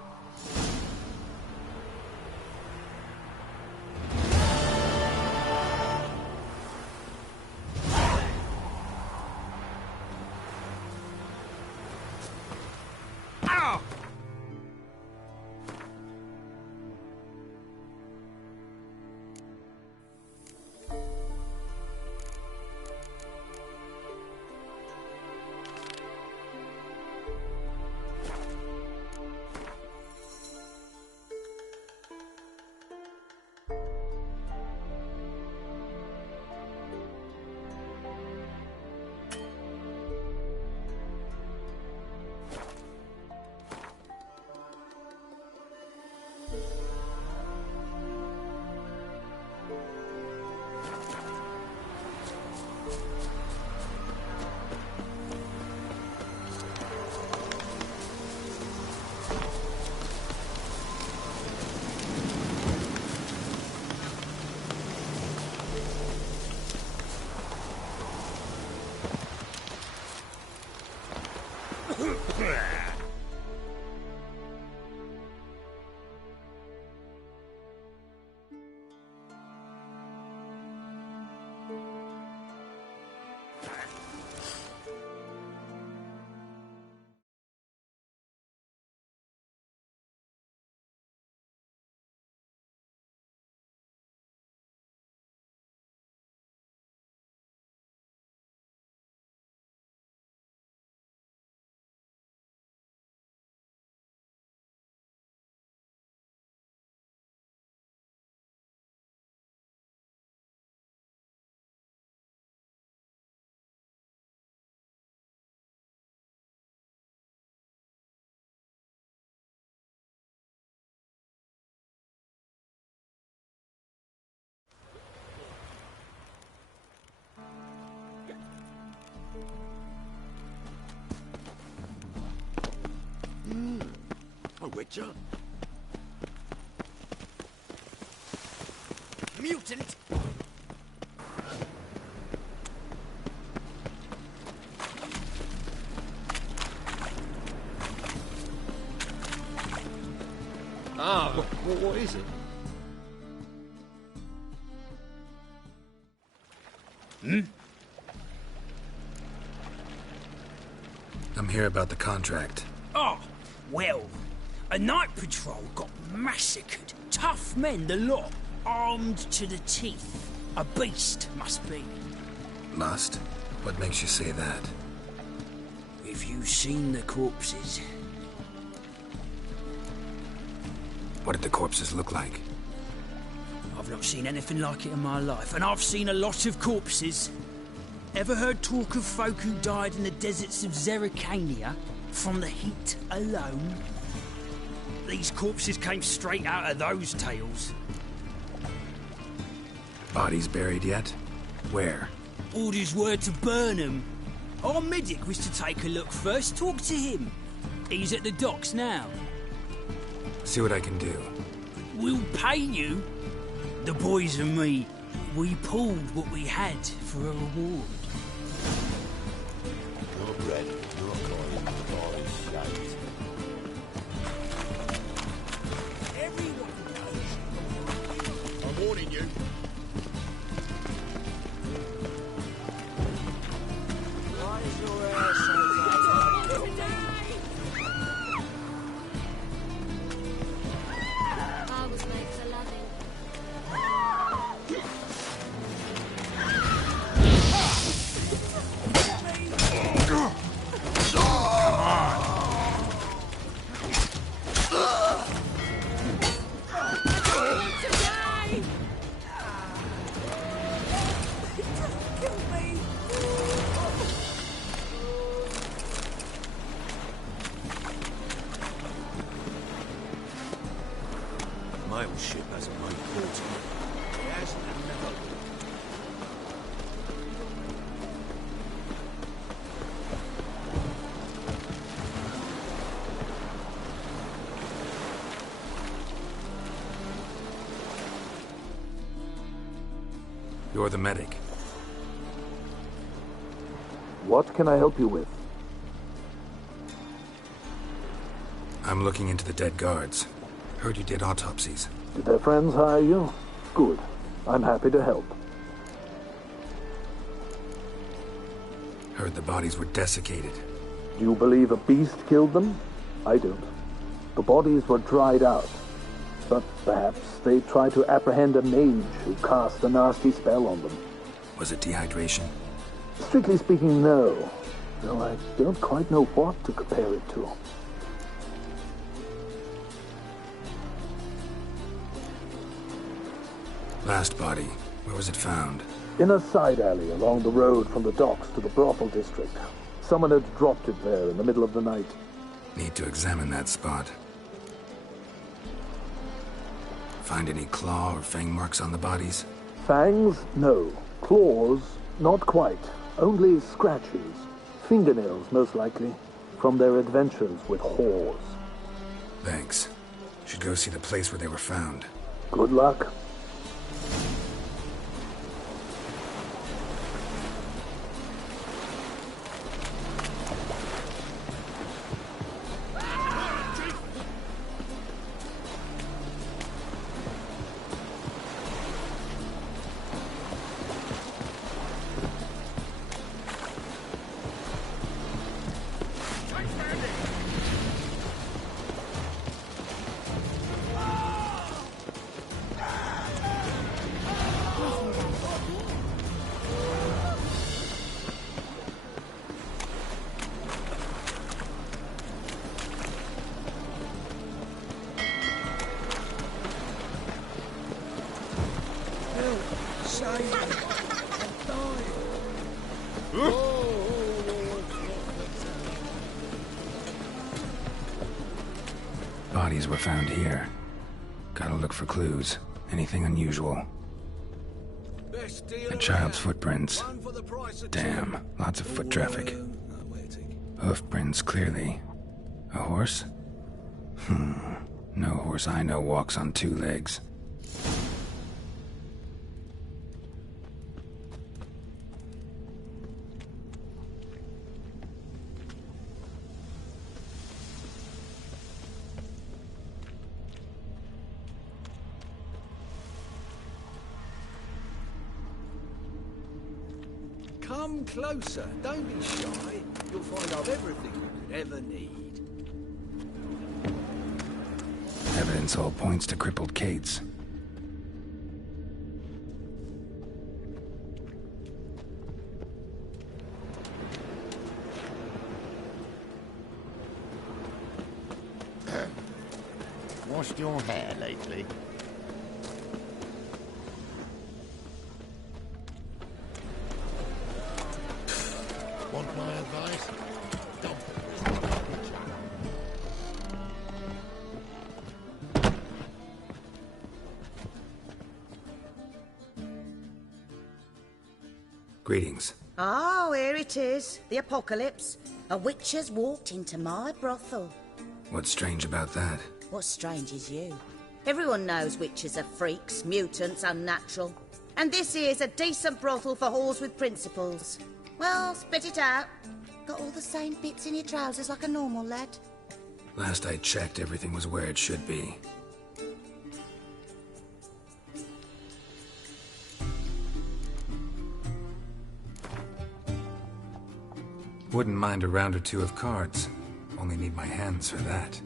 Witcher? Mutant! Ah, what is it? I'm here about the contract. Oh, well, a night patrol got massacred. Tough men, the lot, armed to the teeth. A beast, must be. Must? What makes you say that? If you've seen the corpses. What did the corpses look like? I've not seen anything like it in my life, and I've seen a lot of corpses. Ever heard talk of folk who died in the deserts of Zerrikania from the heat alone? These corpses came straight out of those tales. Bodies buried yet? Where? Orders were to burn them. Our medic was to take a look first, talk to him. He's at the docks now. See what I can do. We'll pay you. The boys and me, we pulled what we had for a reward. Your bread, your coin, the boys' shite. Everyone knows. I'm warning you. Why is your hair so I was made for loving. My old ship hasn't made port. It hasn't and never will. You're the medic. What can I help you with? I'm looking into the dead guards. Heard you did autopsies. Did their friends hire you? Good. I'm happy to help. Heard the bodies were desiccated. Do you believe a beast killed them? I don't. The bodies were dried out. But perhaps they tried to apprehend a mage who cast a nasty spell on them. Was it dehydration? Strictly speaking, no. Though I don't quite know what to compare it to. Last body, where was it found? In a side alley along the road from the docks to the brothel district. Someone had dropped it there in the middle of the night. Need to examine that spot. Find any claw or fang marks on the bodies? Fangs? No. Claws? Not quite. Only scratches. Fingernails, most likely. From their adventures with whores. Thanks. Should go see the place where they were found. Good luck. Bodies were found here. Gotta look for clues. Anything unusual. A child's footprints. Damn, lots of foot traffic. Hoof prints, clearly. A horse? No horse I know walks on two legs. Come closer. Don't be shy. You'll find I've everything you could ever need. Evidence all points to crippled Kate's. Washed your hair lately? Want my advice? Dump it. Greetings. Oh, here it is. The apocalypse. A witch has walked into my brothel. What's strange about that? What's strange is you. Everyone knows witches are freaks, mutants, unnatural. And this here's a decent brothel for whores with principles. Well, spit it out. Got all the same bits in your trousers like a normal lad. Last I checked, everything was where it should be. Wouldn't mind a round or two of cards. Only need my hands for that.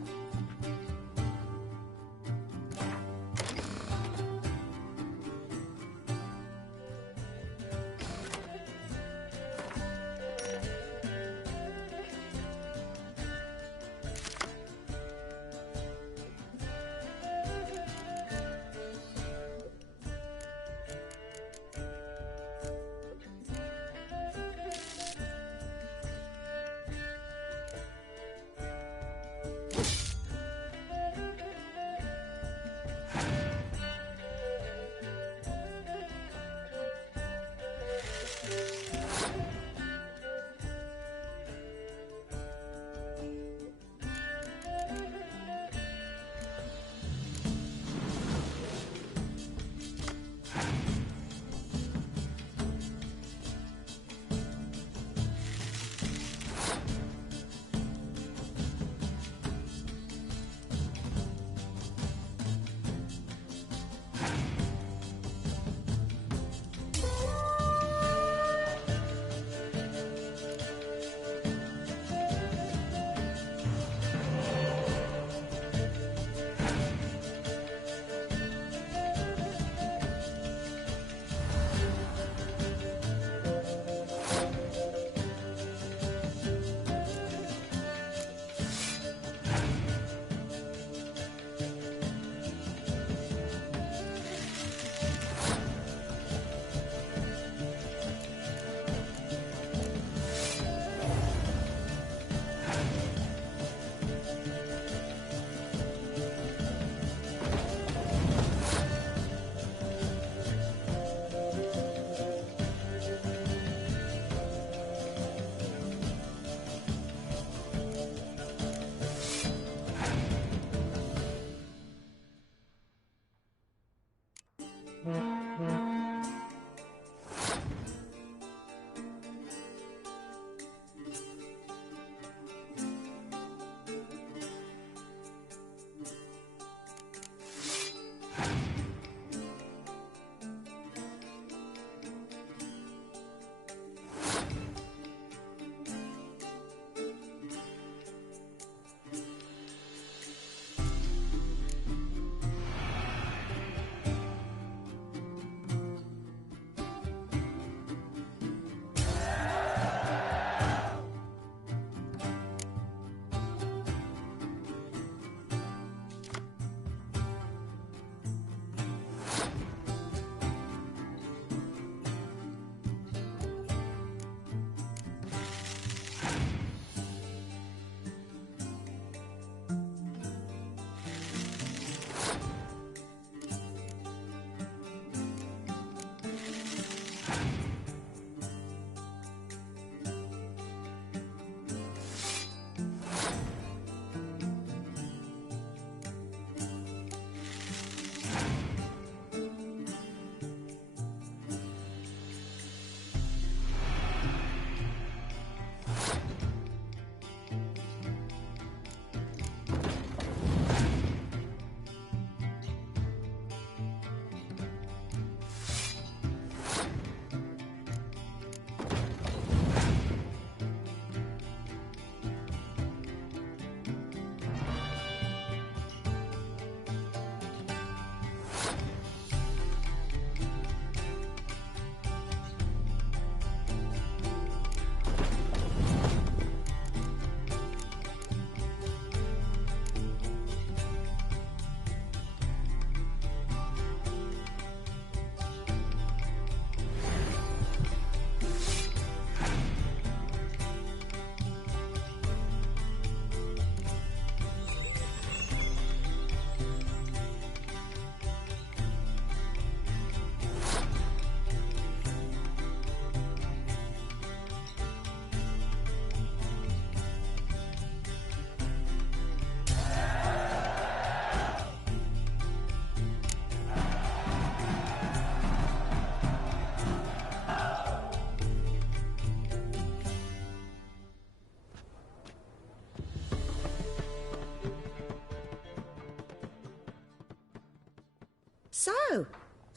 So,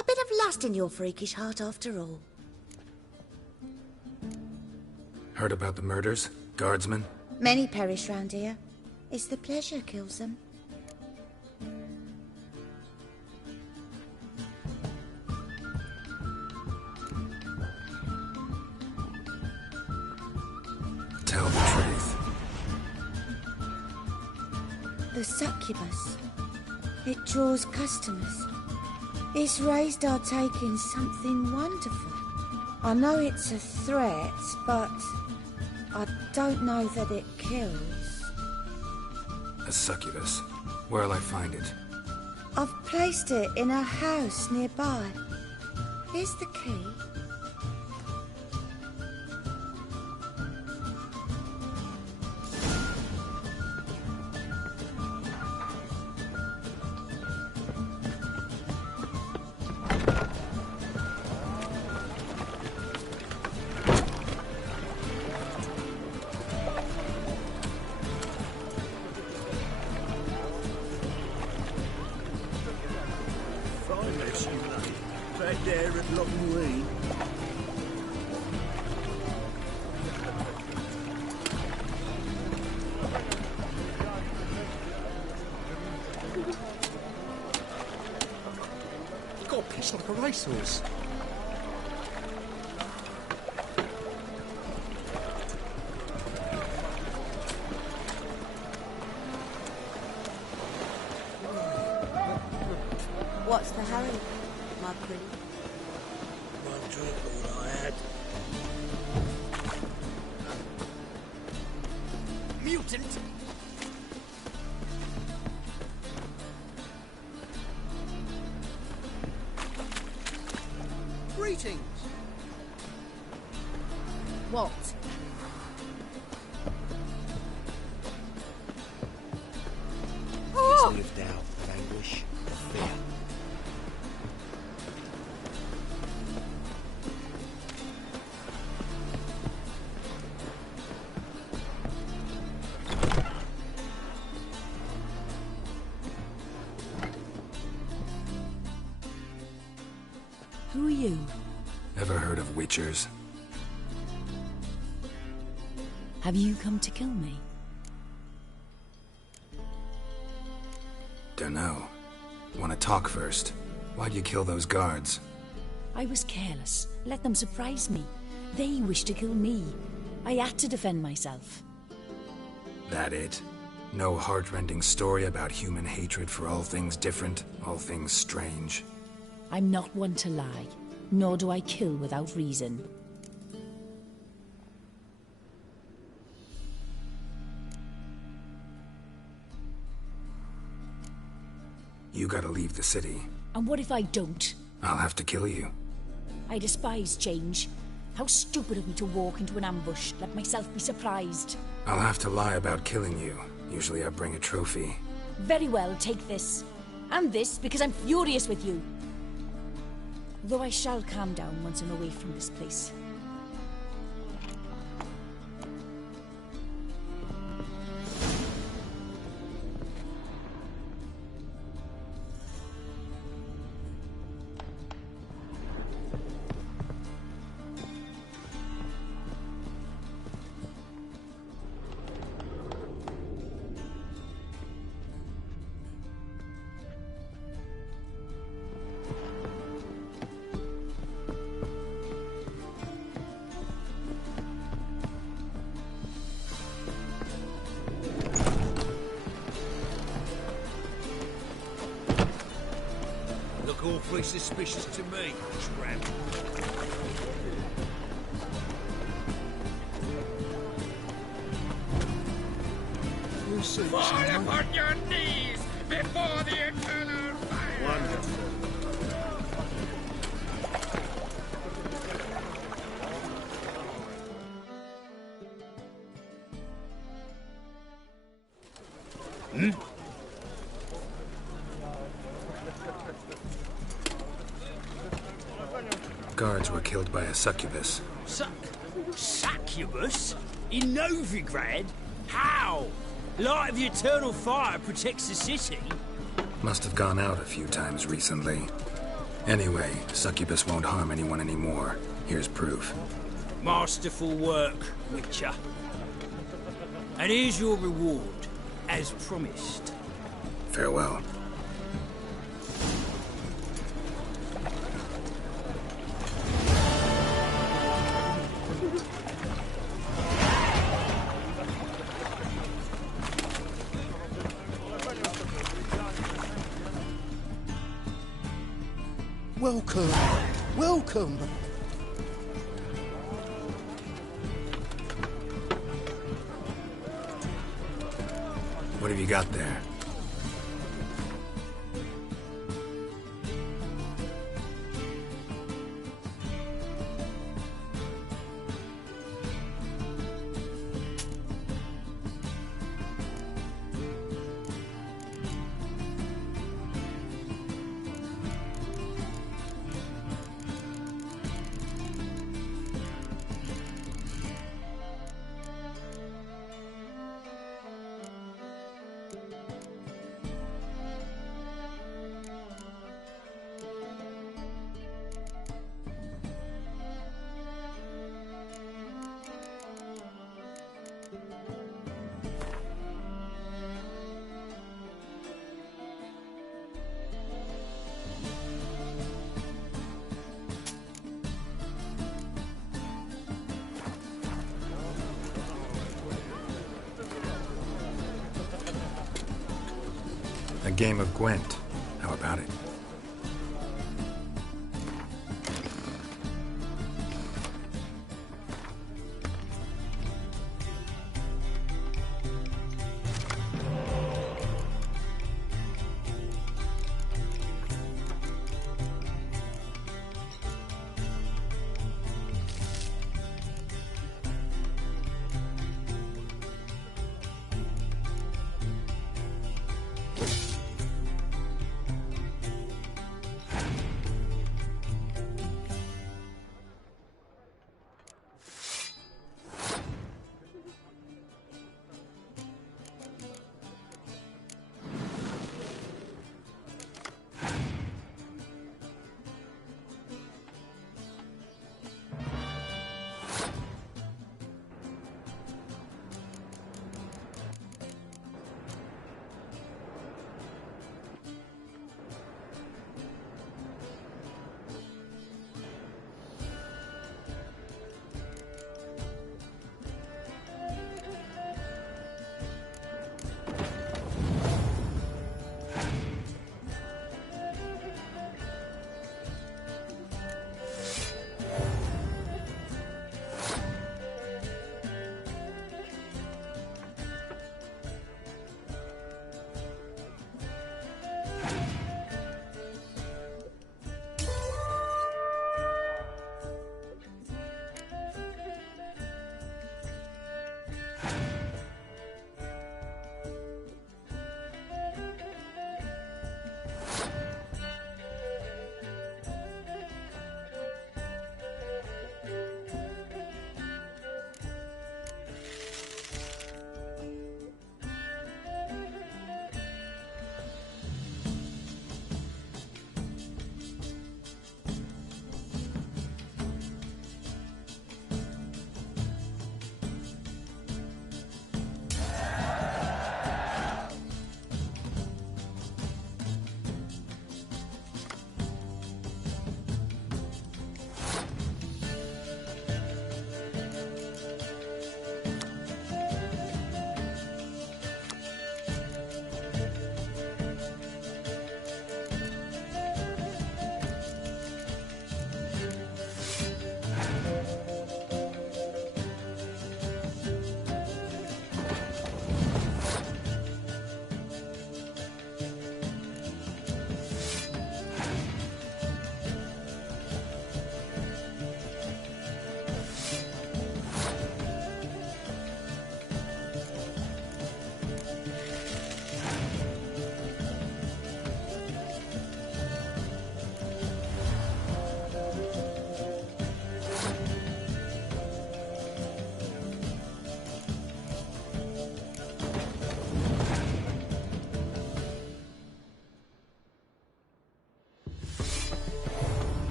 a bit of lust in your freakish heart after all. Heard about the murders? Guardsmen? Many perish round here. It's the pleasure kills them. Tell the truth. The succubus. It draws customers. It's raised our take in something wonderful. I know it's a threat, but I don't know that it kills. A succubus. Where'll I find it? I've placed it in a house nearby. Here's the key. Got pissed like a racehorse. What's the hurry, my pretty? One drink all I had. Mutant! Greetings. What? He's lived out of anguish, of fear. Who are you? Ever heard of witchers? Have you come to kill me? Dunno. Wanna talk first? Why'd you kill those guards? I was careless. Let them surprise me. They wished to kill me. I had to defend myself. That it? No heartrending story about human hatred for all things different, all things strange? I'm not one to lie, nor do I kill without reason. You gotta leave the city. And what if I don't? I'll have to kill you. I despise change. How stupid of me to walk into an ambush, let myself be surprised. I'll have to lie about killing you. Usually I bring a trophy. Very well, take this. And this, because I'm furious with you. Though I shall calm down once I'm away from this place. Awfully suspicious to me, tramp. You see, Fall upon your knees before the eternal fire! Wonderful. Guards were killed by a succubus. Succubus? In Novigrad? How? Light of the eternal fire protects the city? Must have gone out a few times recently. Anyway, Succubus won't harm anyone anymore. Here's proof. Masterful work, Witcher. And here's your reward, as promised. Farewell. Welcome. Welcome. What have you got there? A game of Gwent. How about it?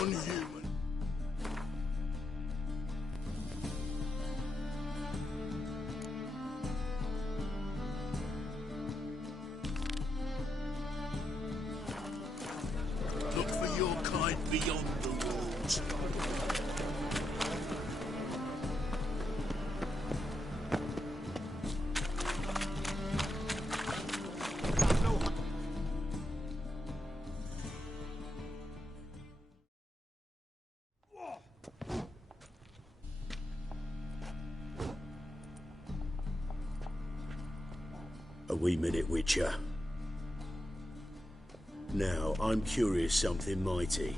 non-human. Look for your kind beyond the walls. A wee minute, Witcher. Now, I'm curious something mighty.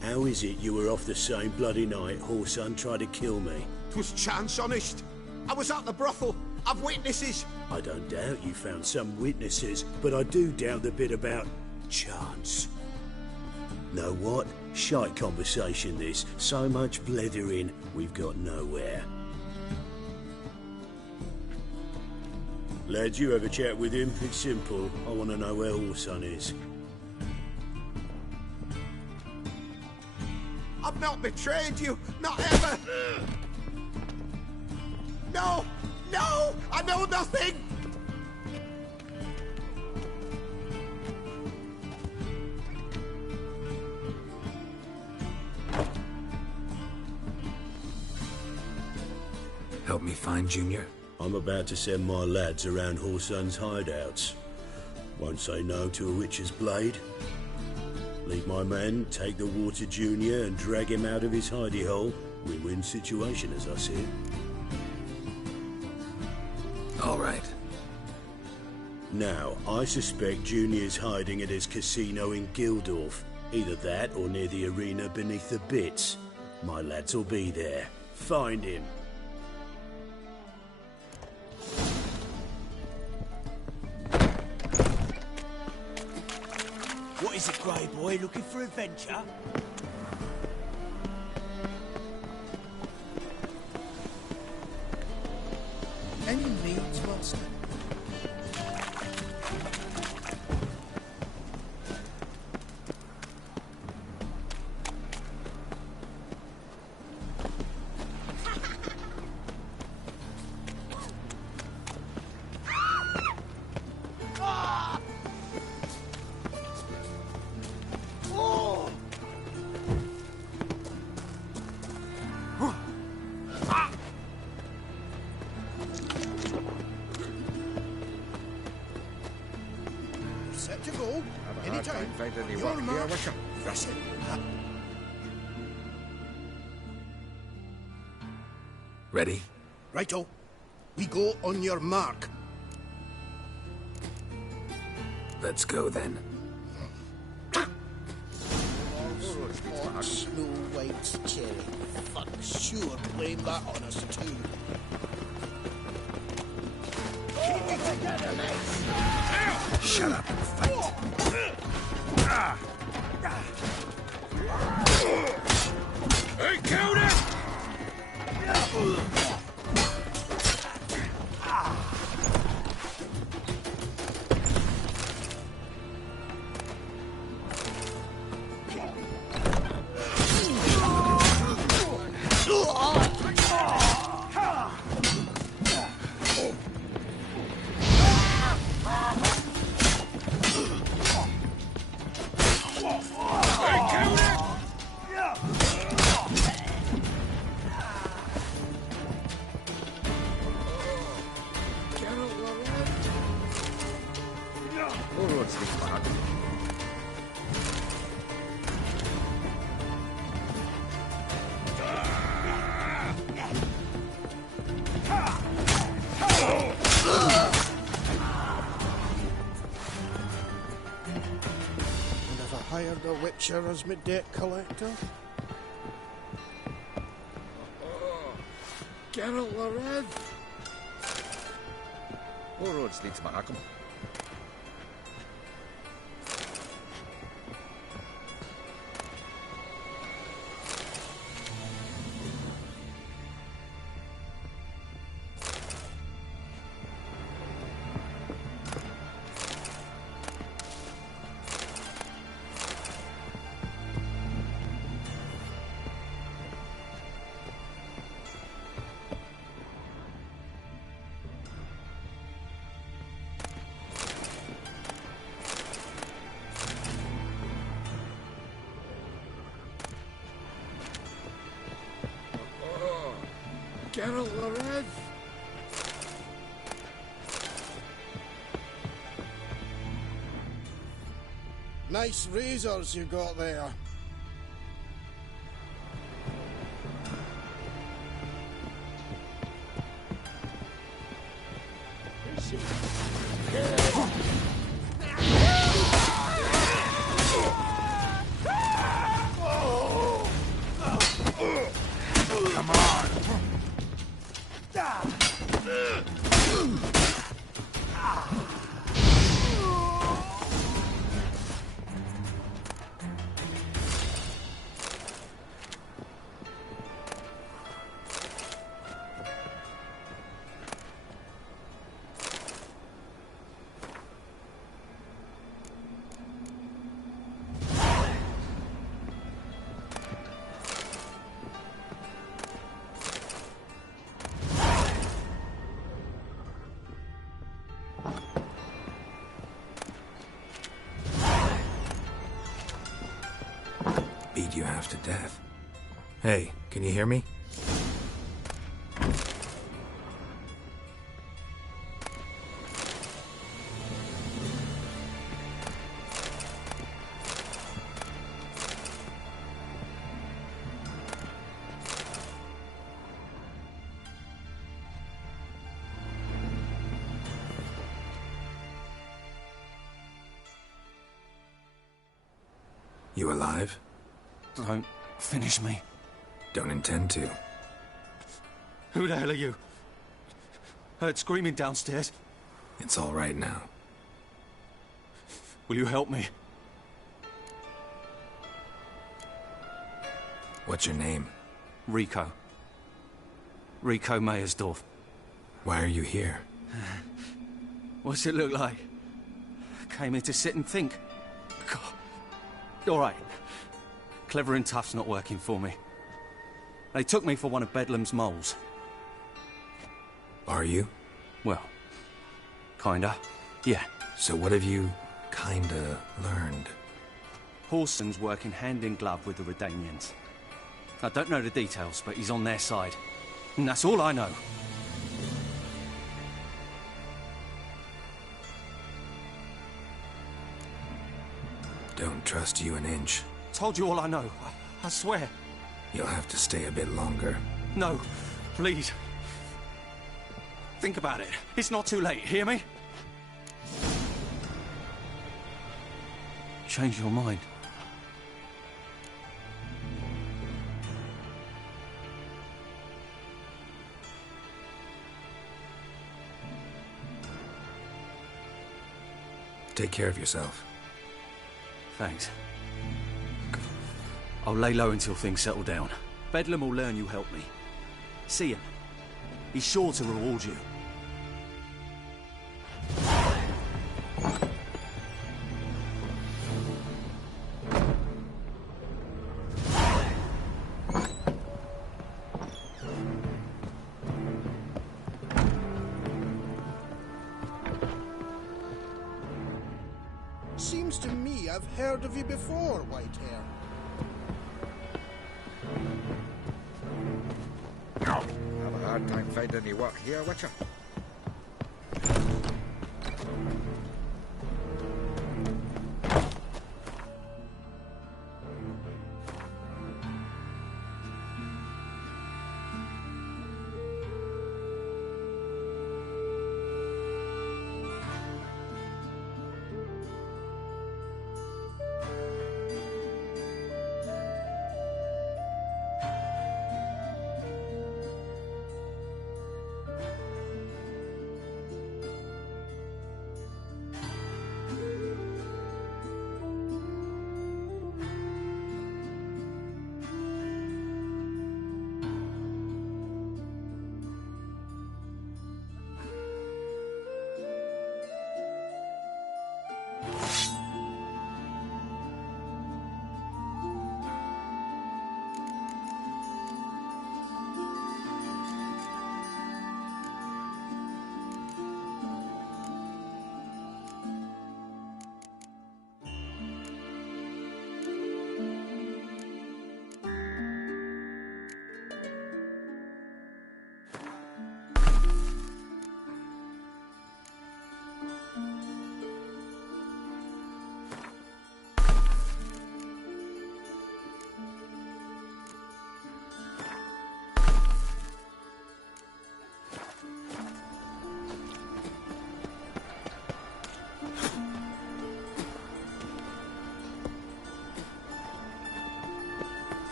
How is it you were off the same bloody night Whoreson tried to kill me? 'Twas chance, honest. I was at the brothel. I've witnesses. I don't doubt you found some witnesses, but I do doubt the bit about chance. Know what? Shite conversation this. So much blethering, we've got nowhere. Lads, you have a chat with him. It's simple. I want to know where Whoreson is. I've not betrayed you. Not ever. No! No! I know nothing! Help me find Junior? I'm about to send my lads around Whoreson's hideouts. Won't say no to a witch's blade. Lead my men, take the water Junior and drag him out of his hidey hole. Win-win situation, as I see it. All right. Now, I suspect Junior's hiding at his casino in Gildorf. Either that or near the arena beneath the Bits. My lads will be there. Find him. What is it, Grey Boy? Looking for adventure? Any needs, Master? Set to go. Anytime. Your mark. Rush it. Ready? Righto. We go on your mark. Let's go then. Hot, Snow White's cherry. Fuck, sure, blame that on us too. Keep it together, mates! Shut up and fight. Hey, count it! Hired a witcher as my debt collector. Geralt the Red. All roads lead to Markham. Geralt Larev. Nice razors you got there. Come on. Beat you half to death. Hey, can you hear me? You alive? Don't finish me. Don't intend to. Who the hell are you? Heard screaming downstairs. It's all right now. Will you help me? What's your name? Rico. Rico Meyersdorf. Why are you here? What's it look like? Came here to sit and think. God. All right. Clever and tough's not working for me. They took me for one of Bedlam's moles. Are you? Well, kinda. Yeah. So what have you kinda learned? Horson's working hand in glove with the Redanians. I don't know the details, but he's on their side. And that's all I know. Don't trust you an inch. Told you all I know. I swear. You'll have to stay a bit longer. No, please. Think about it. It's not too late, hear me? Change your mind. Take care of yourself. Thanks. I'll lay low until things settle down. Bedlam will learn you helped me. See him. He's sure to reward you. Seems to me I've heard of you before, Whitehair. Have a hard time finding any work here, Witcher.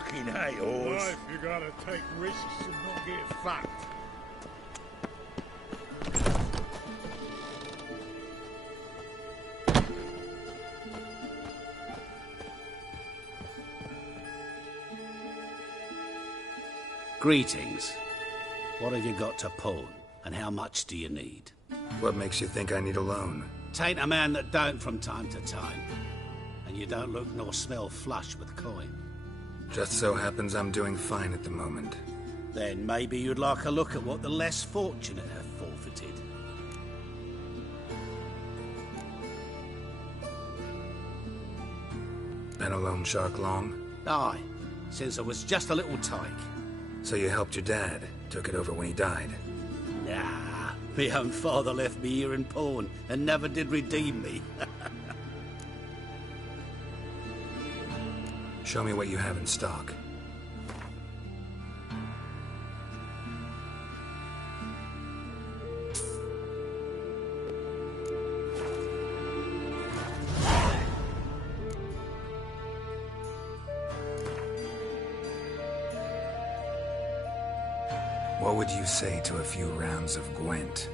Fucking hey, horse. Life, you gotta take risks and not get fucked. Greetings. What have you got to pawn, and how much do you need? What makes you think I need a loan? Tain't a man that don't from time to time. And you don't look nor smell flush with coin. Just so happens I'm doing fine at the moment. Then maybe you'd like a look at what the less fortunate have forfeited. Been a loan shark long? Aye, since I was just a little tyke. So you helped your dad, took it over when he died? Nah, my own father left me here in pawn and never did redeem me. Show me what you have in stock. What would you say to a few rounds of Gwent?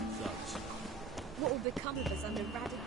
thugs. What will become of us under Radic?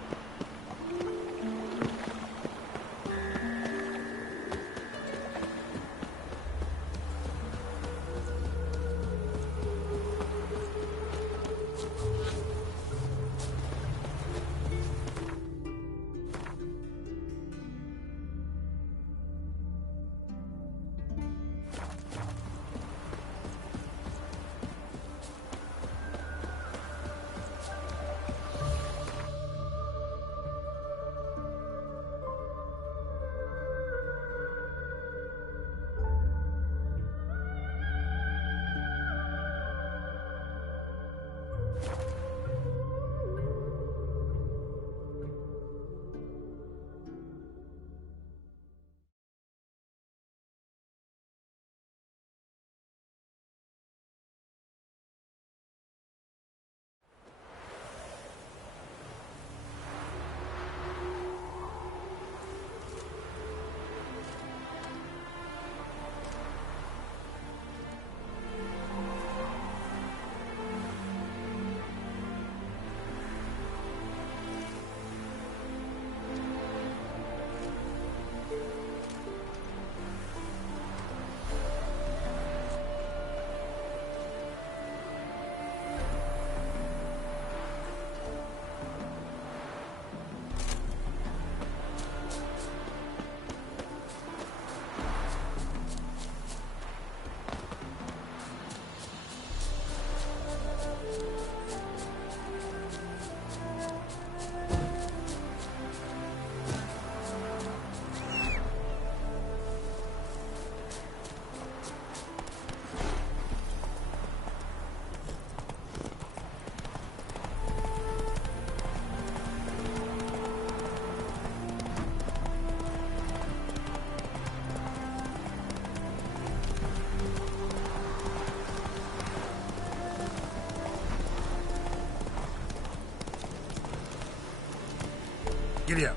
Giddy up.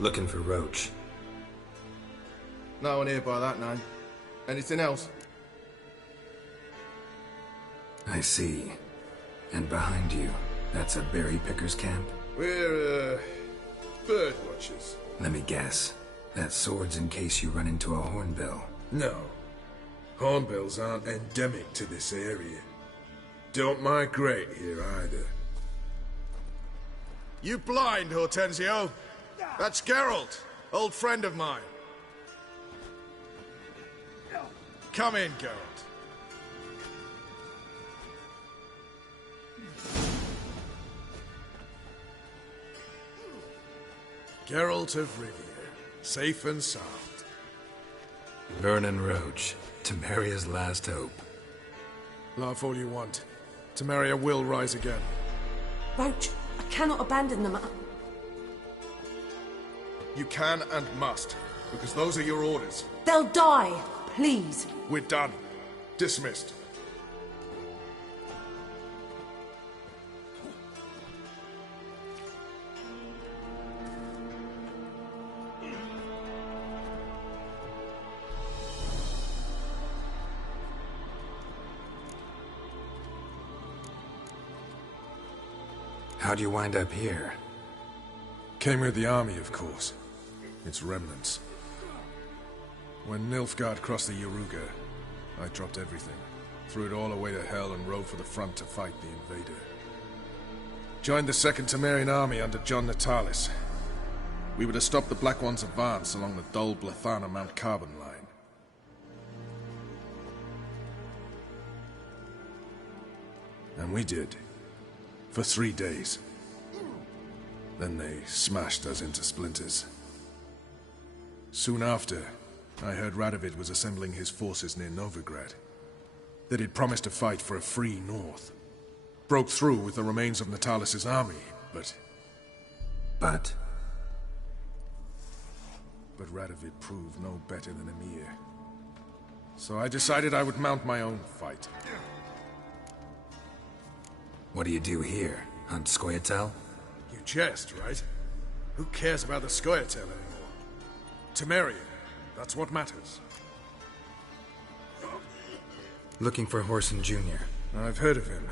Looking for Roach. No one here by that name. Anything else? I see. And behind you, that's a berry picker's camp? We're, bird watchers. Let me guess. That sword's in case you run into a hornbill. No. Hornbills aren't endemic to this area. Don't migrate here either. You blind, Hortensio? That's Geralt, old friend of mine. Come in, Geralt. Geralt of Rivia, safe and sound. Vernon Roach, Temeria's last hope. Laugh all you want. Temeria will rise again. Roach, I cannot abandon them. You can and must, because those are your orders. They'll die, please. We're done. Dismissed. How'd you wind up here? Came with the army, of course. Its remnants. When Nilfgaard crossed the Yaruga, I dropped everything, threw it all away to hell and rode for the front to fight the invader. Joined the Second Temerian army under John Natalis. We were to stop the Black One's advance along the Dol Blathana Mount Carbon line. And we did. For 3 days. Then they smashed us into splinters. Soon after, I heard Radovid was assembling his forces near Novigrad. That he'd promised to fight for a free North. Broke through with the remains of Natalis' army, but... But? but Radovid proved no better than Emir. So I decided I would mount my own fight. What do you do here? Hunt Scoia'tael? You jest, right? Who cares about the Scoia'tael anymore? Temeria, that's what matters. Looking for Whoreson Jr. I've heard of him.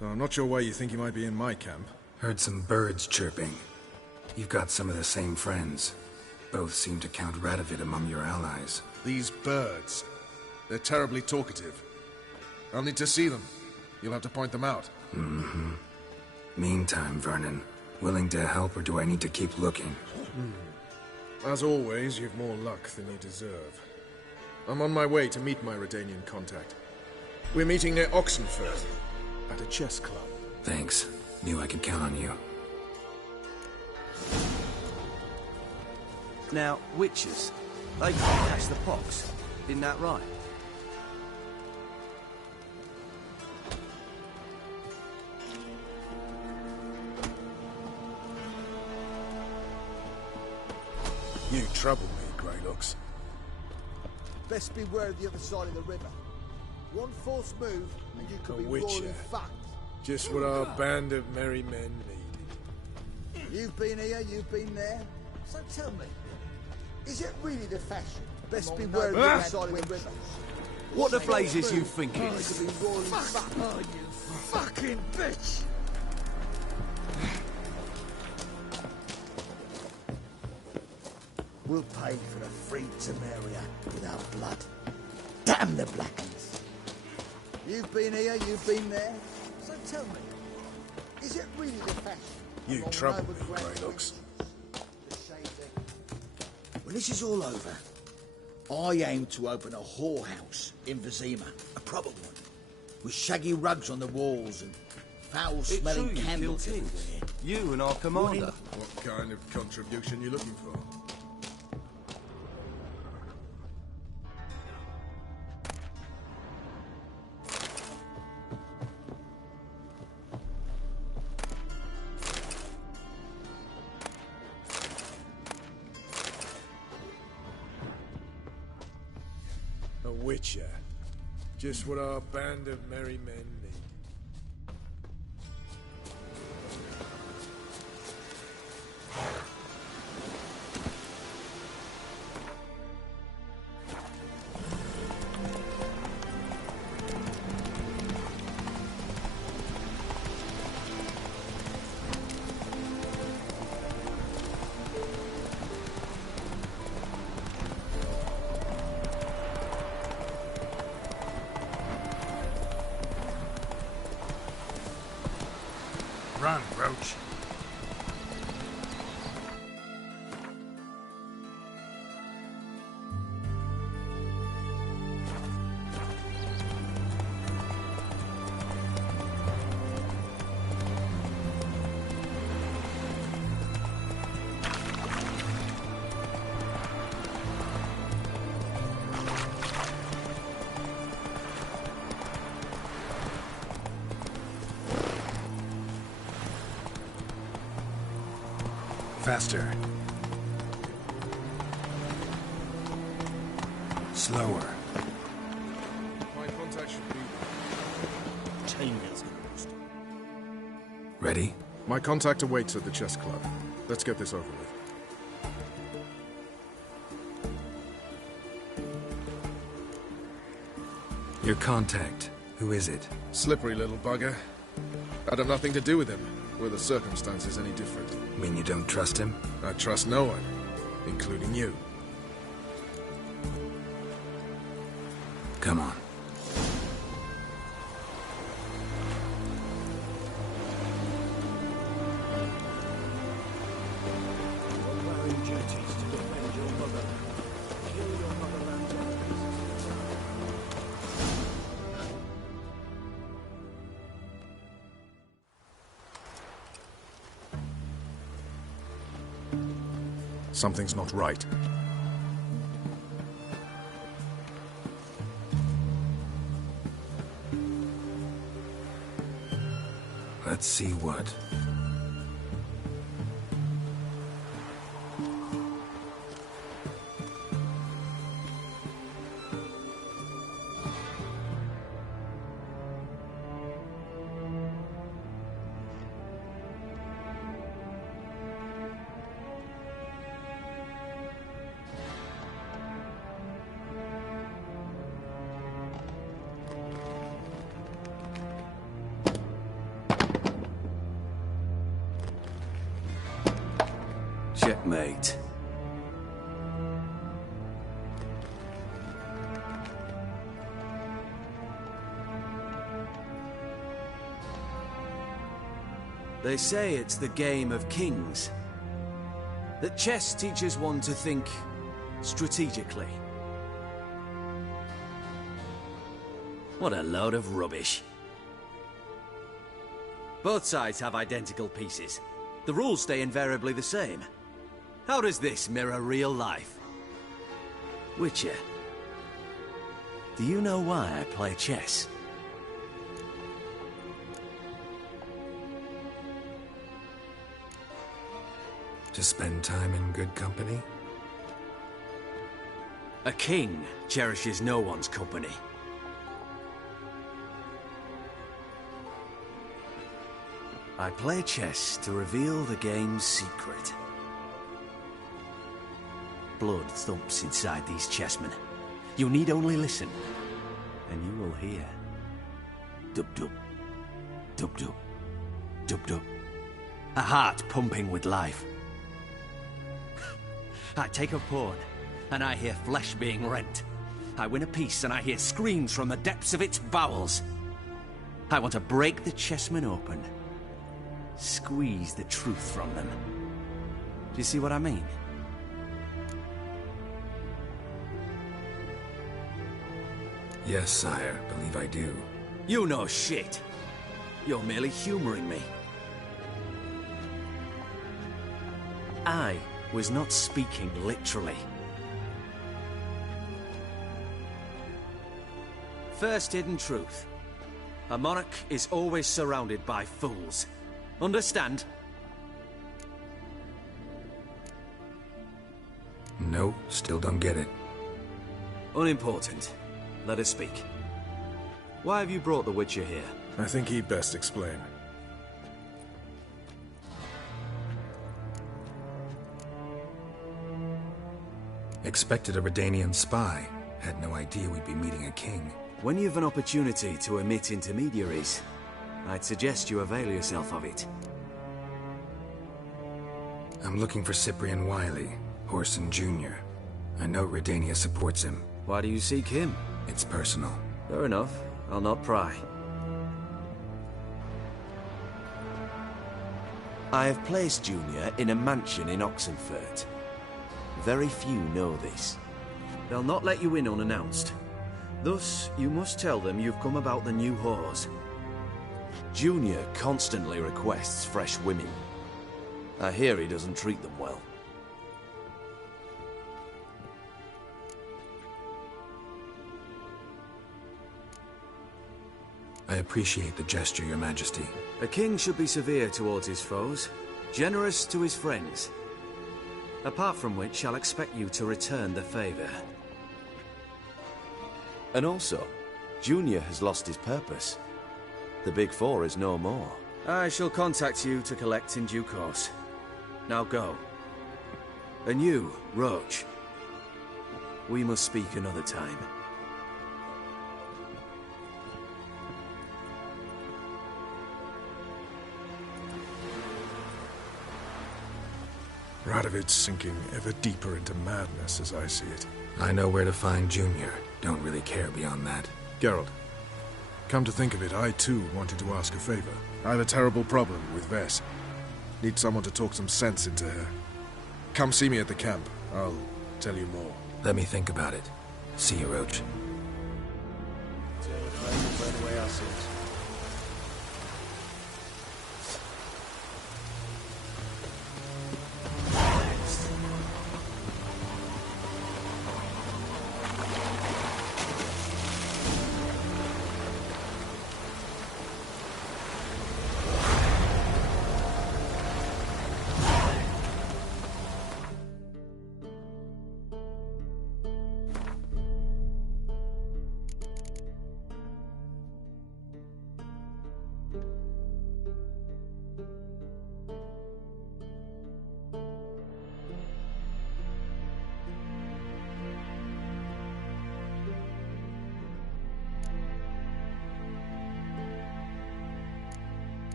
Though I'm not sure why you think he might be in my camp. Heard some birds chirping. You've got some of the same friends. Both seem to count Radovid among your allies. These birds. They're terribly talkative. I'll need to see them. You'll have to point them out. Mm-hmm. Meantime, Vernon, willing to help or do I need to keep looking? As always, you've more luck than you deserve. I'm on my way to meet my Redanian contact. We're meeting near Oxenford, at a chess club. Thanks. Knew I could count on you. Now, witches, they can't catch the pox. Isn't that right? You trouble me, Greylocks. Best beware of the other side of the river. One false move, and you could be roaring fucked. Just what our band of merry men need. You've been here, you've been there. So tell me, is it really the fashion? Best beware of the other side of the river. What the blazes you thinking? Fuck! Oh, you fucking bitch! We'll pay for the free Temeria with our blood. Damn the Blackens! You've been here, you've been there. So tell me, is it really the fashion? You trouble me, Greylocks. When this is all over, I aim to open a whorehouse in Vizima, a proper one, with shaggy rugs on the walls and foul-smelling candles everywhere. You and our commander. What kind of contribution you looking for? A witcher. Just what our band of merry men need. Run, Roach. Faster. Slower. My contact should be... Chambers. Ready? My contact awaits at the chess club. Let's get this over with. Your contact. Who is it? Slippery little bugger. I'd have nothing to do with him. Were the circumstances any different? Mean you don't trust him? I trust no one, including you. Come on. Something's not right. Let's see what. Checkmate. They say it's the game of kings. That chess teaches one to think strategically. What a load of rubbish. Both sides have identical pieces. The rules stay invariably the same. How does this mirror real life? Witcher, do you know why I play chess? To spend time in good company? A king cherishes no one's company. I play chess to reveal the game's secret. Blood thumps inside these chessmen. You need only listen, and you will hear. Dub-dub, dub-dub, dub-dub. A heart pumping with life. I take a pawn, and I hear flesh being rent. I win a piece, and I hear screams from the depths of its bowels. I want to break the chessmen open. Squeeze the truth from them. Do you see what I mean? Yes, sire. Believe I do. You know shit. You're merely humoring me. I was not speaking literally. First hidden truth. A monarch is always surrounded by fools. Understand? No, still don't get it. Unimportant. Let us speak. Why have you brought the Witcher here? I think he'd best explain. Expected a Redanian spy. Had no idea we'd be meeting a king. When you've an opportunity to omit intermediaries, I'd suggest you avail yourself of it. I'm looking for Cyprian Wiley, Whoreson Jr. I know Redania supports him. Why do you seek him? It's personal. Fair enough. I'll not pry. I have placed Junior in a mansion in Oxenfurt. Very few know this. They'll not let you in unannounced. Thus, you must tell them you've come about the new whores. Junior constantly requests fresh women. I hear he doesn't treat them well. I appreciate the gesture, Your Majesty. A king should be severe towards his foes, generous to his friends. Apart from which, I'll expect you to return the favor. And also, Junior has lost his purpose. The Big Four is no more. I shall contact you to collect in due course. Now go. And you, Roach. We must speak another time. Radovid's sinking ever deeper into madness as I see it. I know where to find Junior. Don't really care beyond that. Geralt, come to think of it, I too wanted to ask a favor. I have a terrible problem with Vess. Need someone to talk some sense into her. Come see me at the camp. I'll tell you more. Let me think about it. See you, Roach.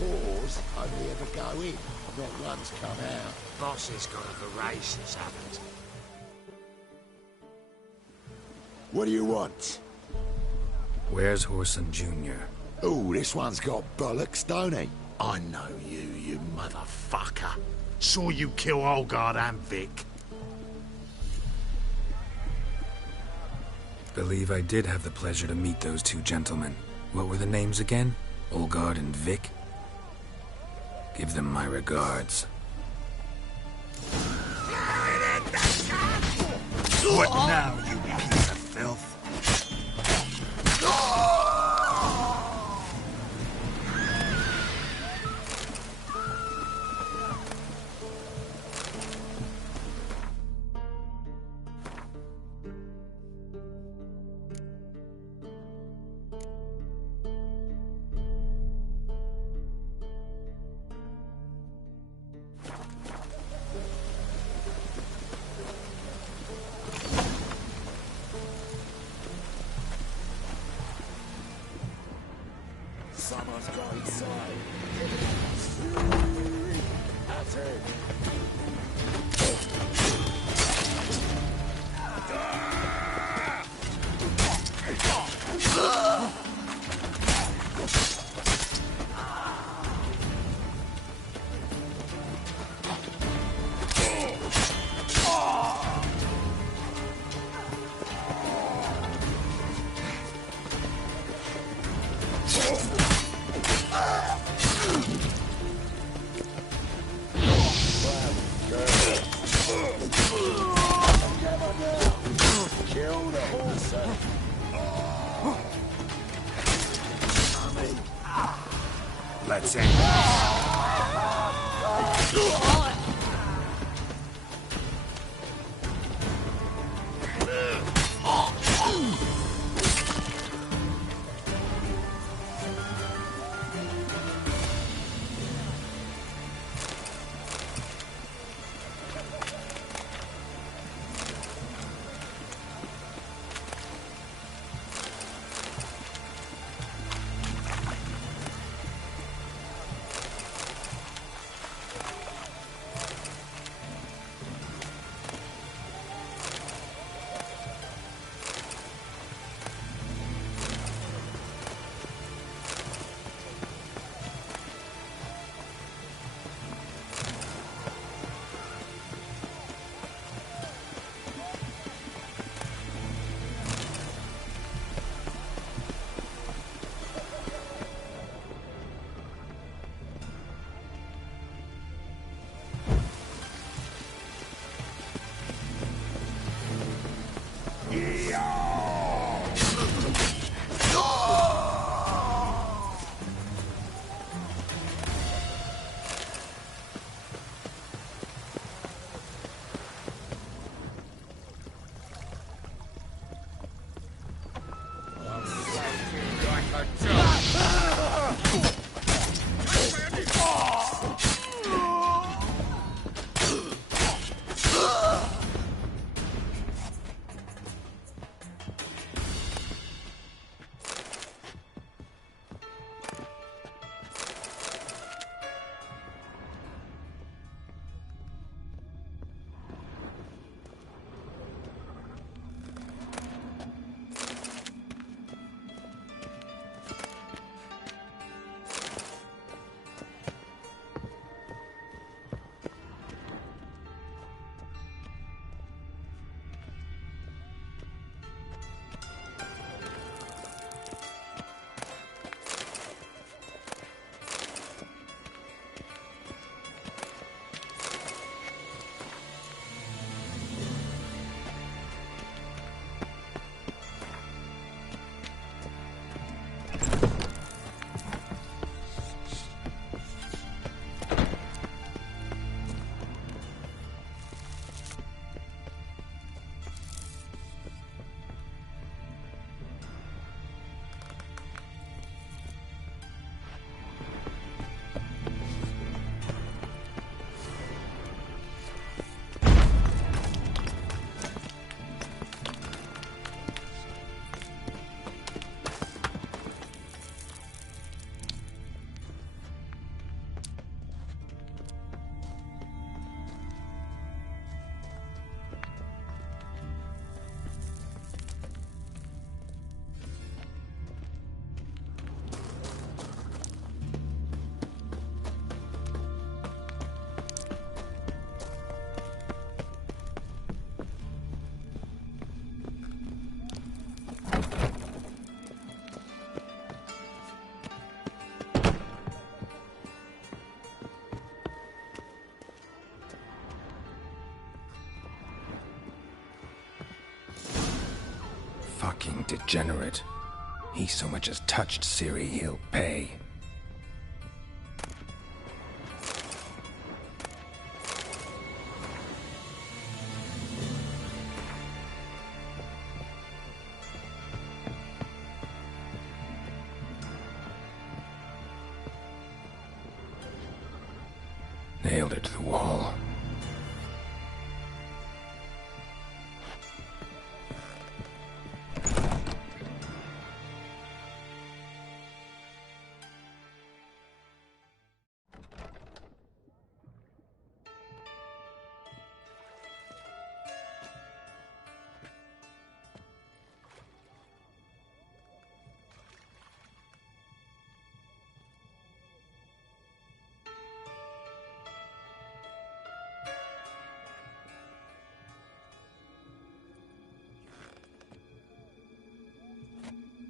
Wars only ever go in, not ones come out. Boss has got a voracious habit. What do you want? Where's Whoreson Jr.? Oh, this one's got bollocks, don't he? I know you motherfucker. Saw you kill Olgard and Vic. Believe I did have the pleasure to meet those two gentlemen. What were the names again? Olgard and Vic? Give them my regards. What now, you piece of filth? Someone's got inside. That's it. Let's end this. Fucking degenerate. He so much as touched Ciri, he'll pay. Nailed it to the wall.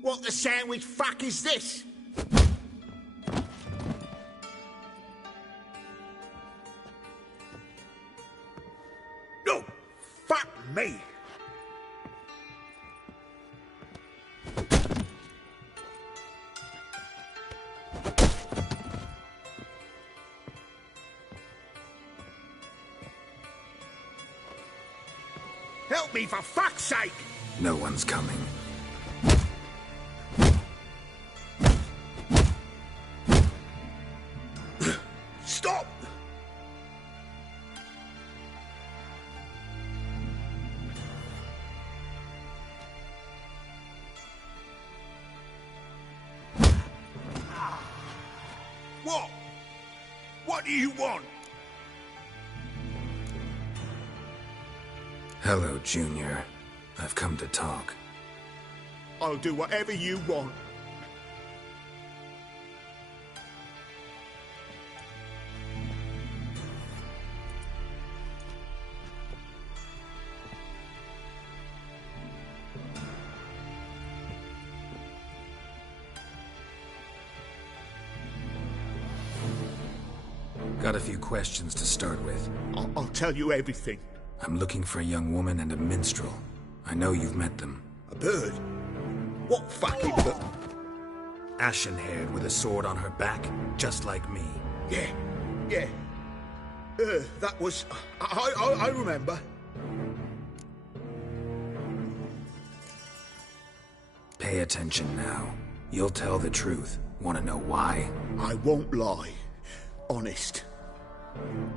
What the sandwich fuck is this? No! Fuck me! Help me, for fuck's sake! No one's coming. Stop! What? What do you want? Hello, Junior. I've come to talk. I'll do whatever you want. Got a few questions to start with. I'll tell you everything. I'm looking for a young woman and a minstrel. I know you've met them. A bird? What fucking bird? Ashen-haired with a sword on her back, just like me. Yeah. That was... I remember. Pay attention now. You'll tell the truth. Want to know why? I won't lie. Honest.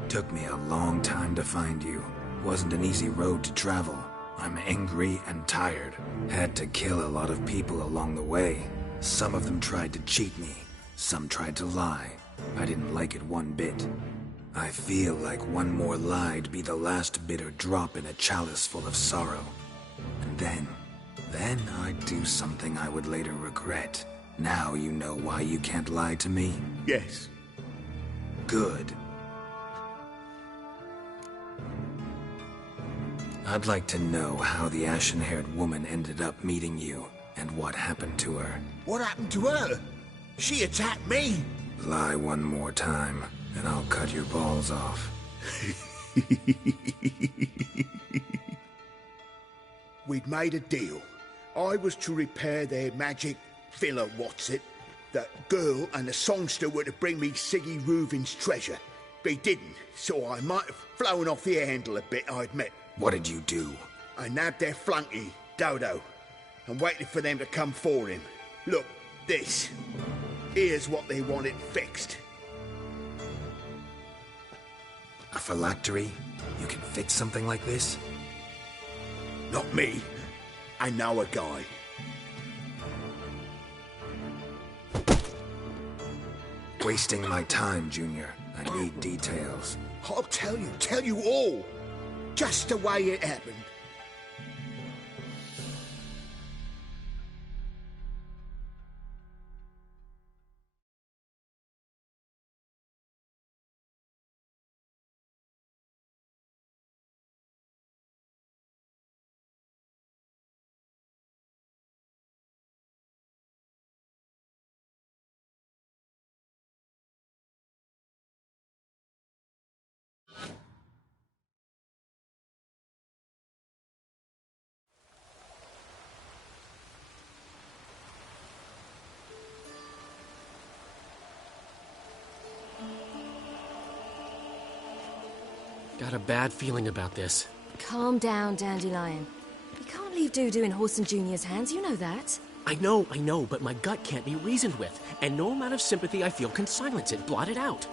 Took me a long time to find you. Wasn't an easy road to travel. I'm angry and tired. Had to kill a lot of people along the way. Some of them tried to cheat me. Some tried to lie. I didn't like it one bit. I feel like one more lie'd be the last bitter drop in a chalice full of sorrow. And then I'd do something I would later regret. Now you know why you can't lie to me? Yes. Good. I'd like to know how the ashen-haired woman ended up meeting you, and what happened to her. What happened to her? She attacked me! Lie one more time, and I'll cut your balls off. We'd made a deal. I was to repair their magic villa, That girl and the songster were to bring me Siggy Reuven's treasure. They didn't, so I might have flown off the handle a bit, I admit. What did you do? I nabbed their flunky, Dodo, and waited for them to come for him. Look, this. Here's what they wanted fixed. A phylactery? You can fix something like this? Not me. I know a guy. Wasting my time, Junior. I need details. I'll tell you all. Just the way it happened. a bad feeling about this. Calm down, Dandelion. We can't leave Dudu in Horson Jr.'s hands, you know that. I know, but my gut can't be reasoned with, and no amount of sympathy I feel can silence it, blot it out.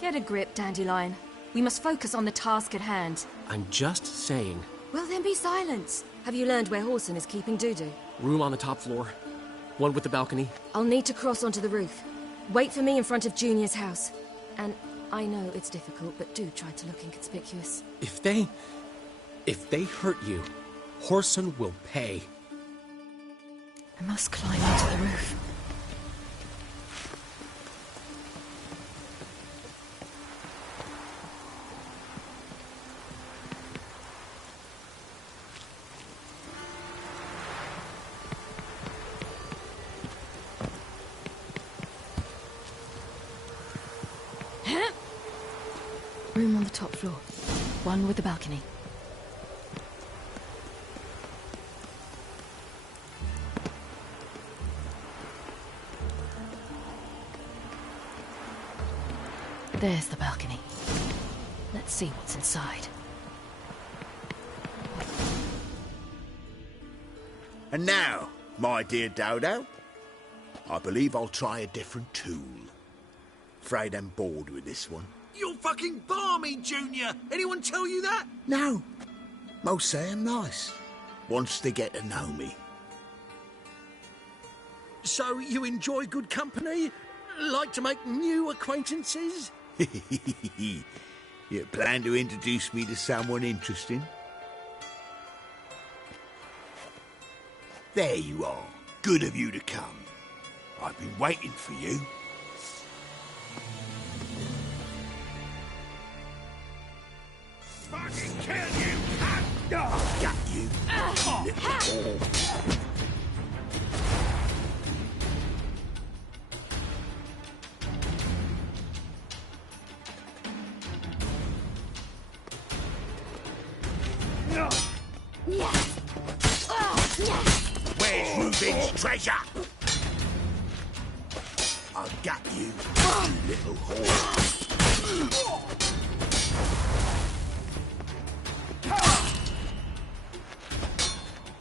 Get a grip, Dandelion. We must focus on the task at hand. I'm just saying. Well, then be silent. Have you learned where Horson is keeping Dudu? Room on the top floor. One with the balcony. I'll need to cross onto the roof. Wait for me in front of Junior's house. And I know it's difficult, but do try to look inconspicuous. If they hurt you, Horson will pay. I must climb onto the roof. Room on the top floor. One with the balcony. There's the balcony. Let's see what's inside. And now, my dear Dodo, I believe I'll try a different tool. Afraid I'm bored with this one. You're fucking balmy, Junior! Anyone tell you that? No. Most say I'm nice. Once they get to know me. So you enjoy good company? Like to make new acquaintances? You plan to introduce me to someone interesting? There you are. Good of you to come. I've been waiting for you. Fucking kill you! Got you, little whore. Where's Reuben's treasure? I've got you, you little whore.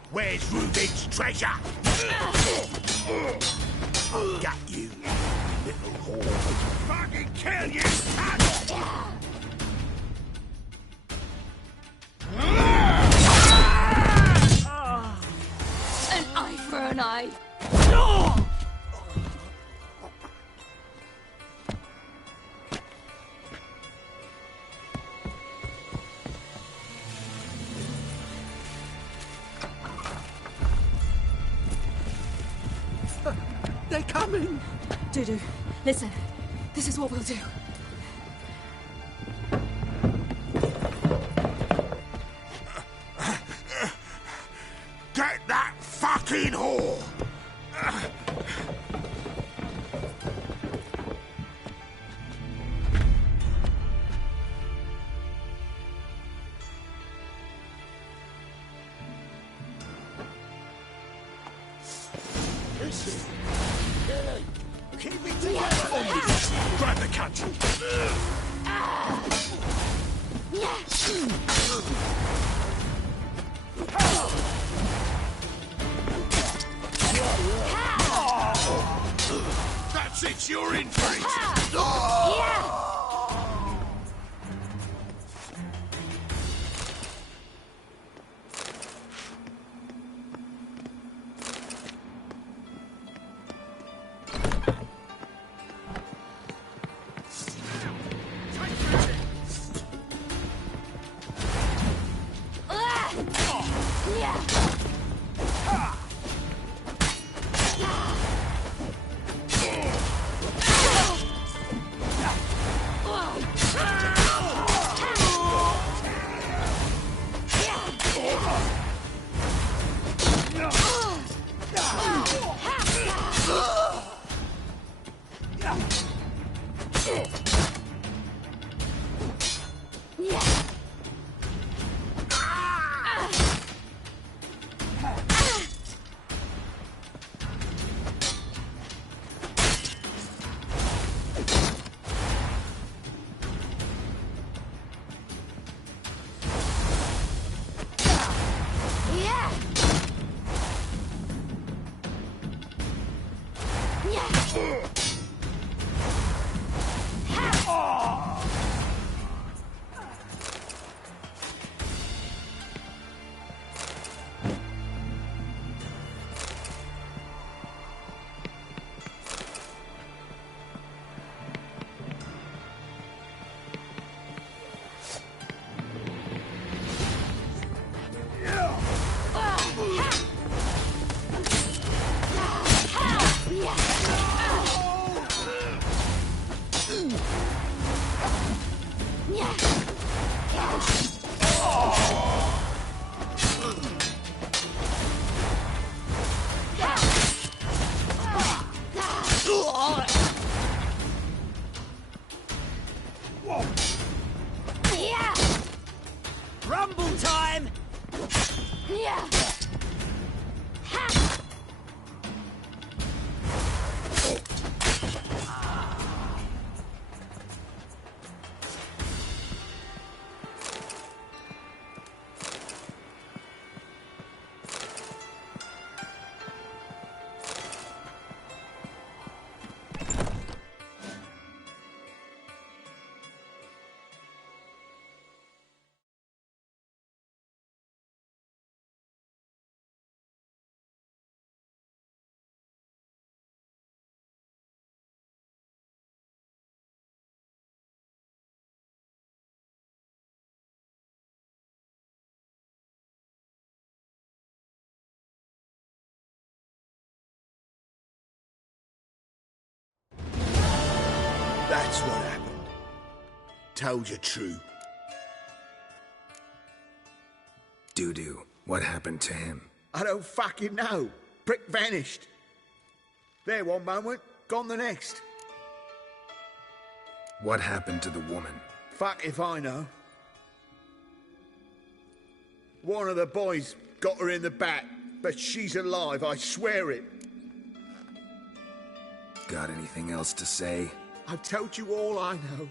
Where's Reuben's treasure? I've got you, little whore. Fucking kill you! An eye for an eye. They're coming! Dudu, listen. This is what we'll do. Get that fucking whore! Keep me together! Grab the country! That's it, you're in for it! Rumble time! That's what happened. Told you true. Dudu, what happened to him? I don't fucking know. Prick vanished. There one moment, gone the next. What happened to the woman? Fuck if I know. One of the boys got her in the back, but she's alive, I swear it. Got anything else to say? I've told you all I know.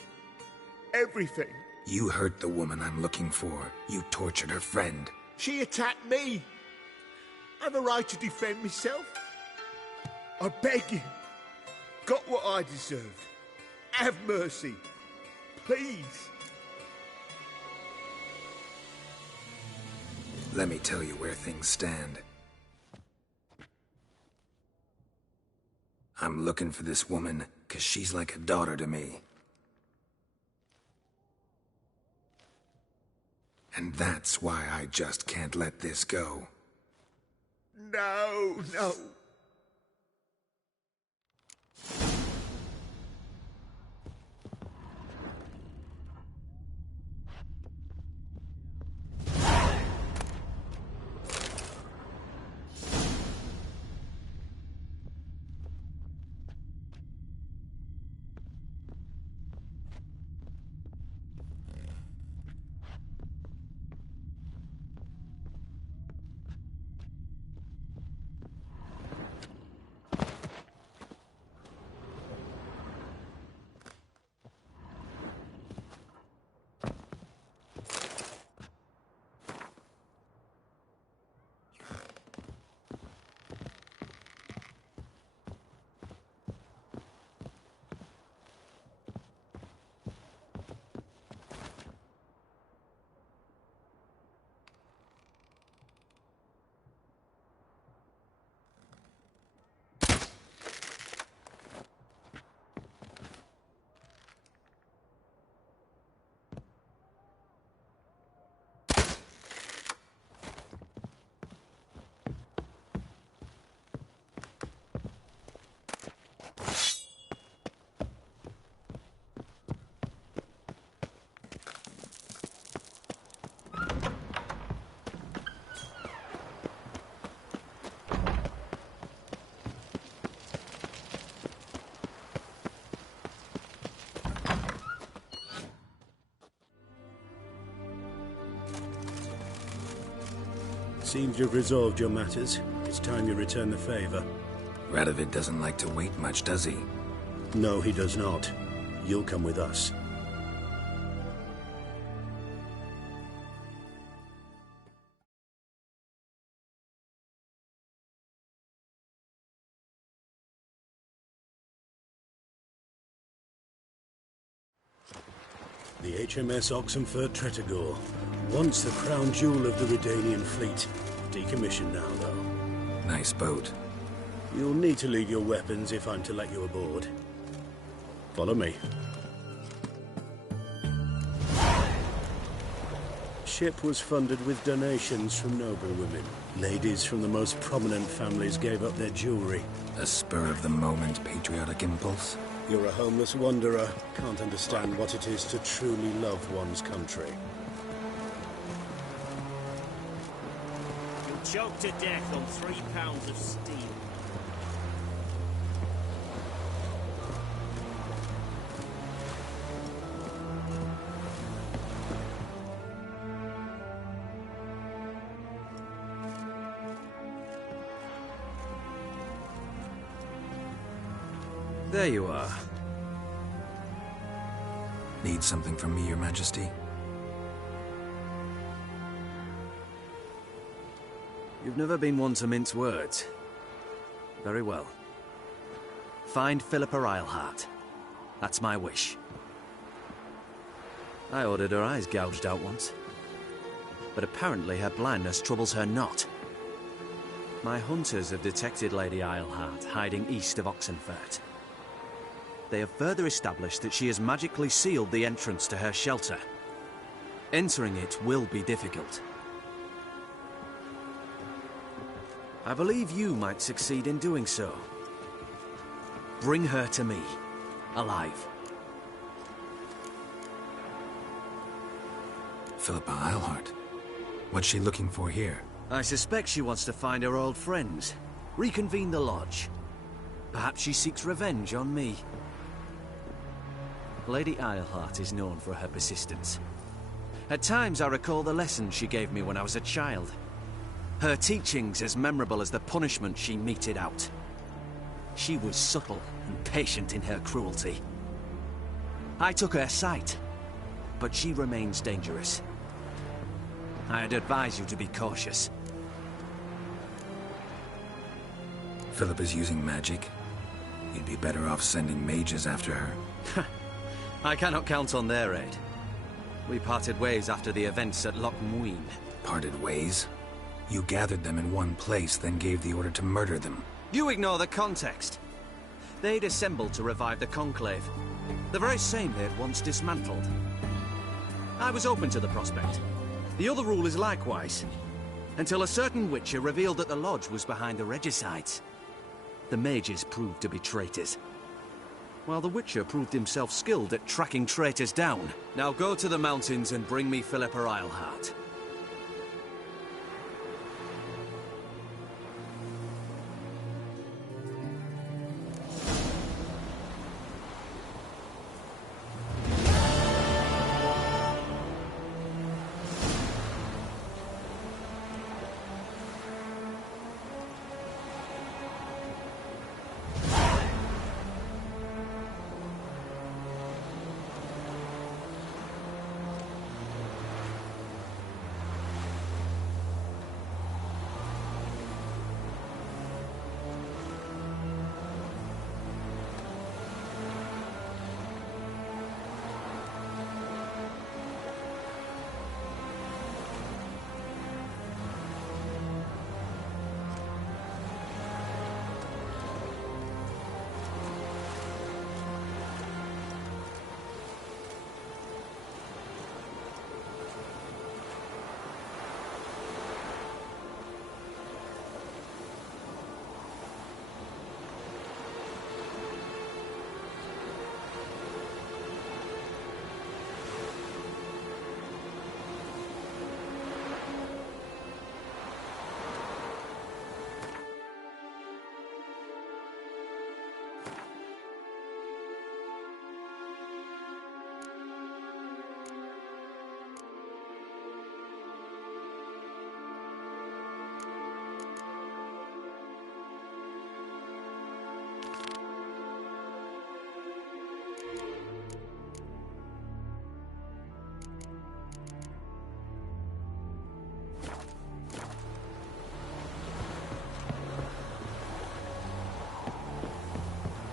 Everything. You hurt the woman I'm looking for. You tortured her friend. She attacked me. I have a right to defend myself. I beg you. Got what I deserved. Have mercy. Please. Let me tell you where things stand. I'm looking for this woman, 'cause she's like a daughter to me. And that's why I just can't let this go. No, no. Seems you've resolved your matters. It's time you return the favor. Radovid doesn't like to wait much, does he? No, he does not. You'll come with us. the HMS Oxenford Tretogor. Once the crown jewel of the Redanian fleet. Decommissioned now, though. Nice boat. You'll need to leave your weapons if I'm to let you aboard. Follow me. Ship was funded with donations from noble women. Ladies from the most prominent families gave up their jewelry. A spur-of-the-moment patriotic impulse? You're a homeless wanderer. Can't understand what it is to truly love one's country. You'll choke to death on 3 pounds of steel. There you are. Need something from me, Your Majesty? You've never been one to mince words. Very well. Find Philippa Eilhart. That's my wish. I ordered her eyes gouged out once. But apparently her blindness troubles her not. My hunters have detected Lady Eilhart hiding east of Oxenfurt. They have further established that she has magically sealed the entrance to her shelter. Entering it will be difficult. I believe you might succeed in doing so. Bring her to me, alive. Philippa Eilhart. What's she looking for here? I suspect she wants to find her old friends, reconvene the lodge. Perhaps she seeks revenge on me. Lady Eilhart is known for her persistence. At times I recall the lessons she gave me when I was a child. Her teachings as memorable as the punishment she meted out. She was subtle and patient in her cruelty. I took her sight, but she remains dangerous. I'd advise you to be cautious. Philippa's using magic. You'd be better off sending mages after her. I cannot count on their aid. We parted ways after the events at Loch Muin. Parted ways? You gathered them in one place, then gave the order to murder them. You ignore the context. They'd assembled to revive the Conclave. The very same they had once dismantled. I was open to the prospect. The other rule is likewise. Until a certain Witcher revealed that the Lodge was behind the Regicides. The mages proved to be traitors. While the Witcher proved himself skilled at tracking traitors down. Now go to the mountains and bring me Philippa Eilhart.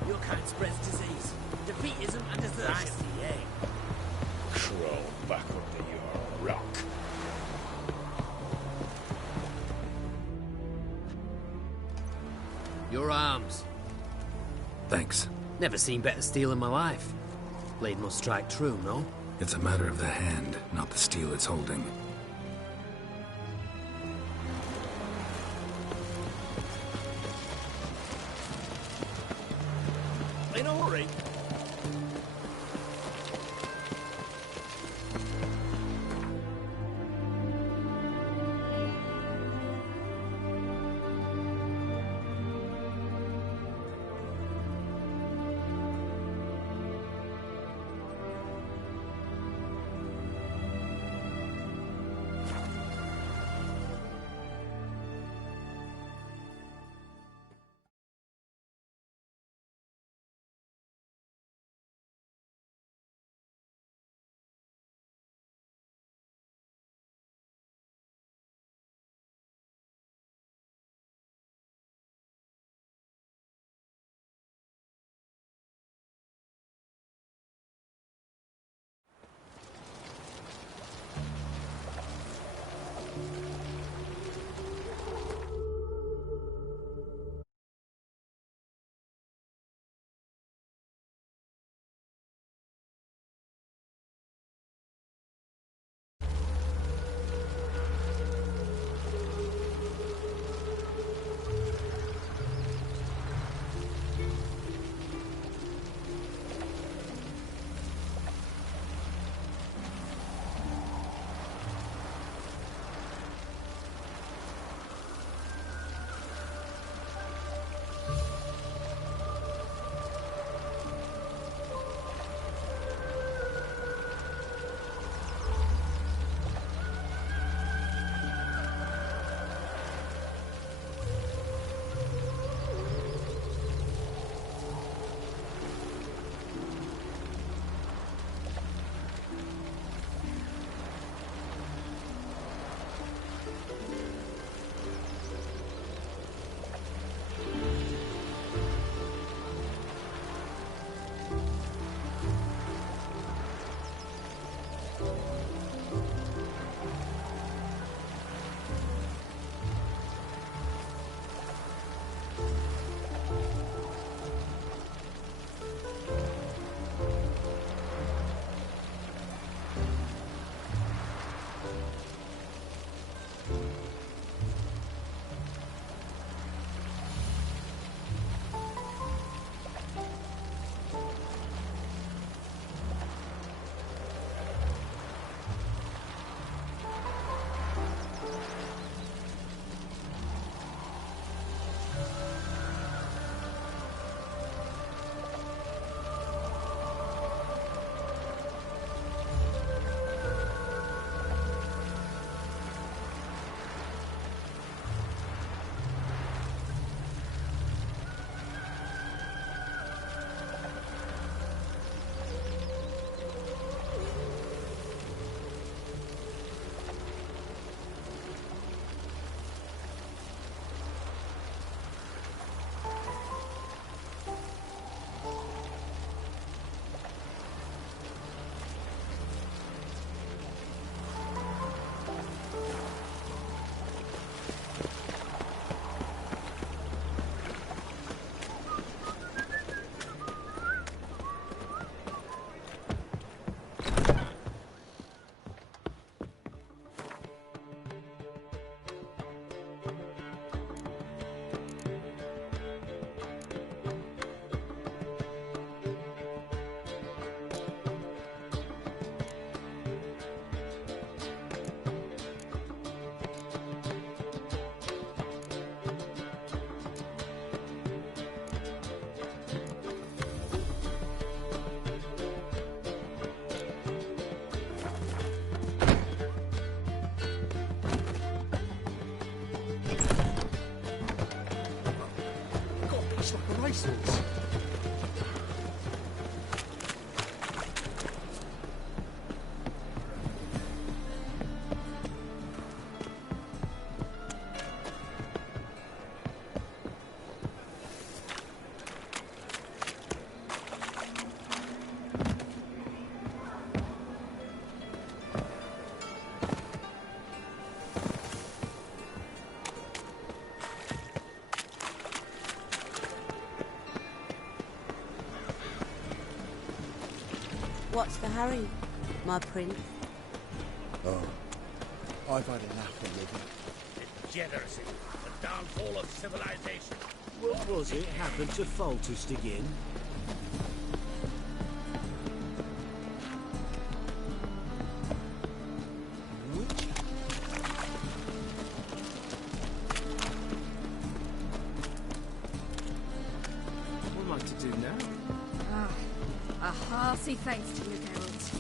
Your kind spreads disease, defeatism, and desertion. I see, eh? crawl back under your rock. Your arms. Thanks. Never seen better steel in my life. Blade must strike true, no? It's a matter of the hand, not the steel it's holding. In a hurry. license. What's the hurry, my prince? Oh, I've had enough of living. Degeneracy, the downfall of civilization. What was it happened to Foltest again? What am I to do now? A hearty thanks to you, Geralt.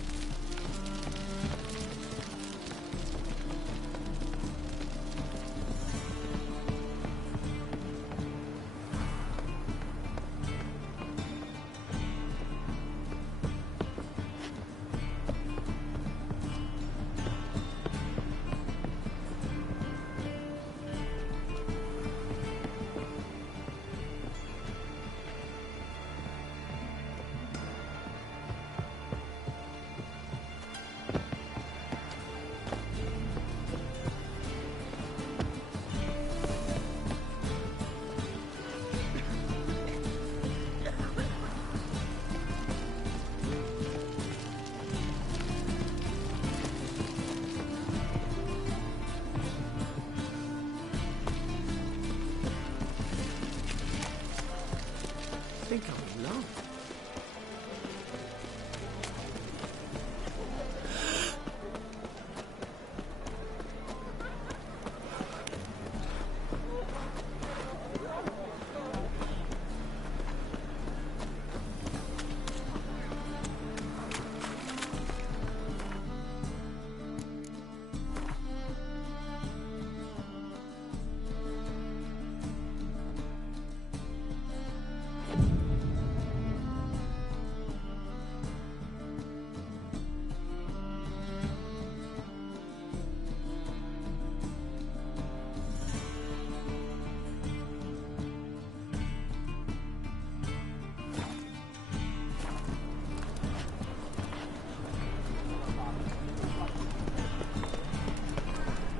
I think I'm in love.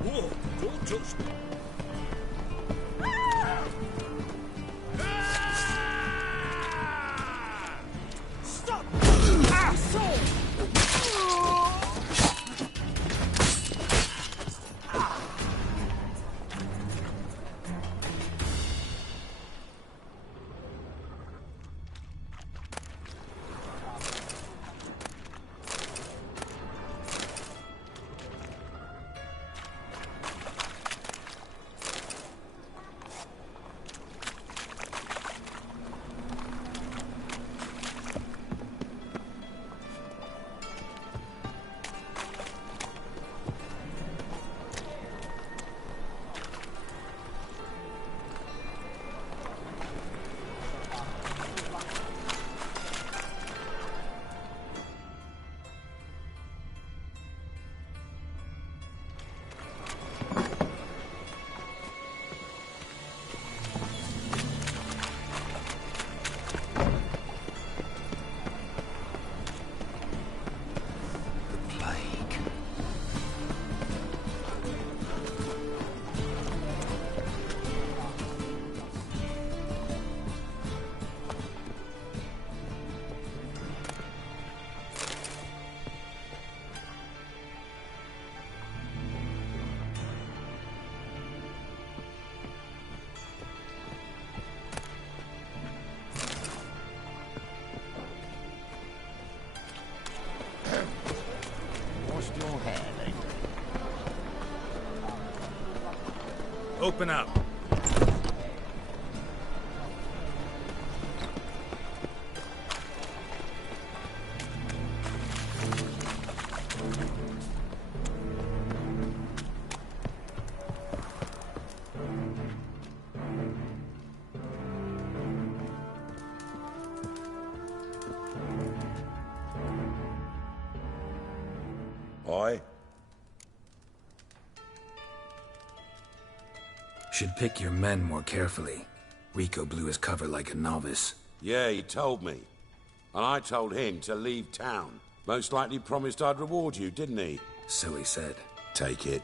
Whoa, don't touch me. Stop! Asshole! Open up. Aye? Should pick your men more carefully. Rico blew his cover like a novice. Yeah, he told me. And I told him to leave town. Most likely promised I'd reward you, didn't he? So he said. Take it.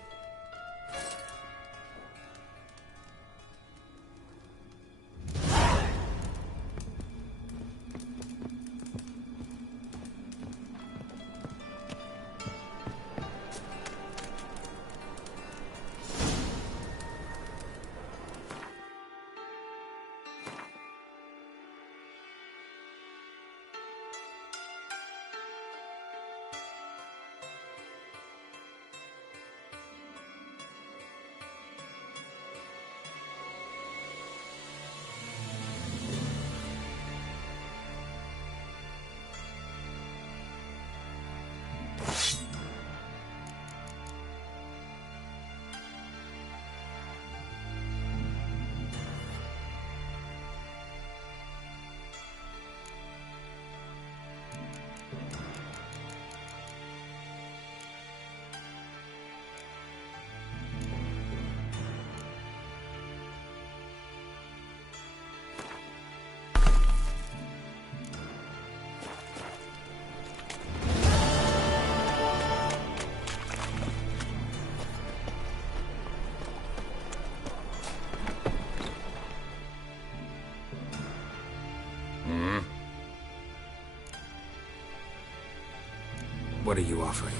What are you offering?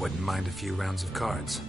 Wouldn't mind a few rounds of cards.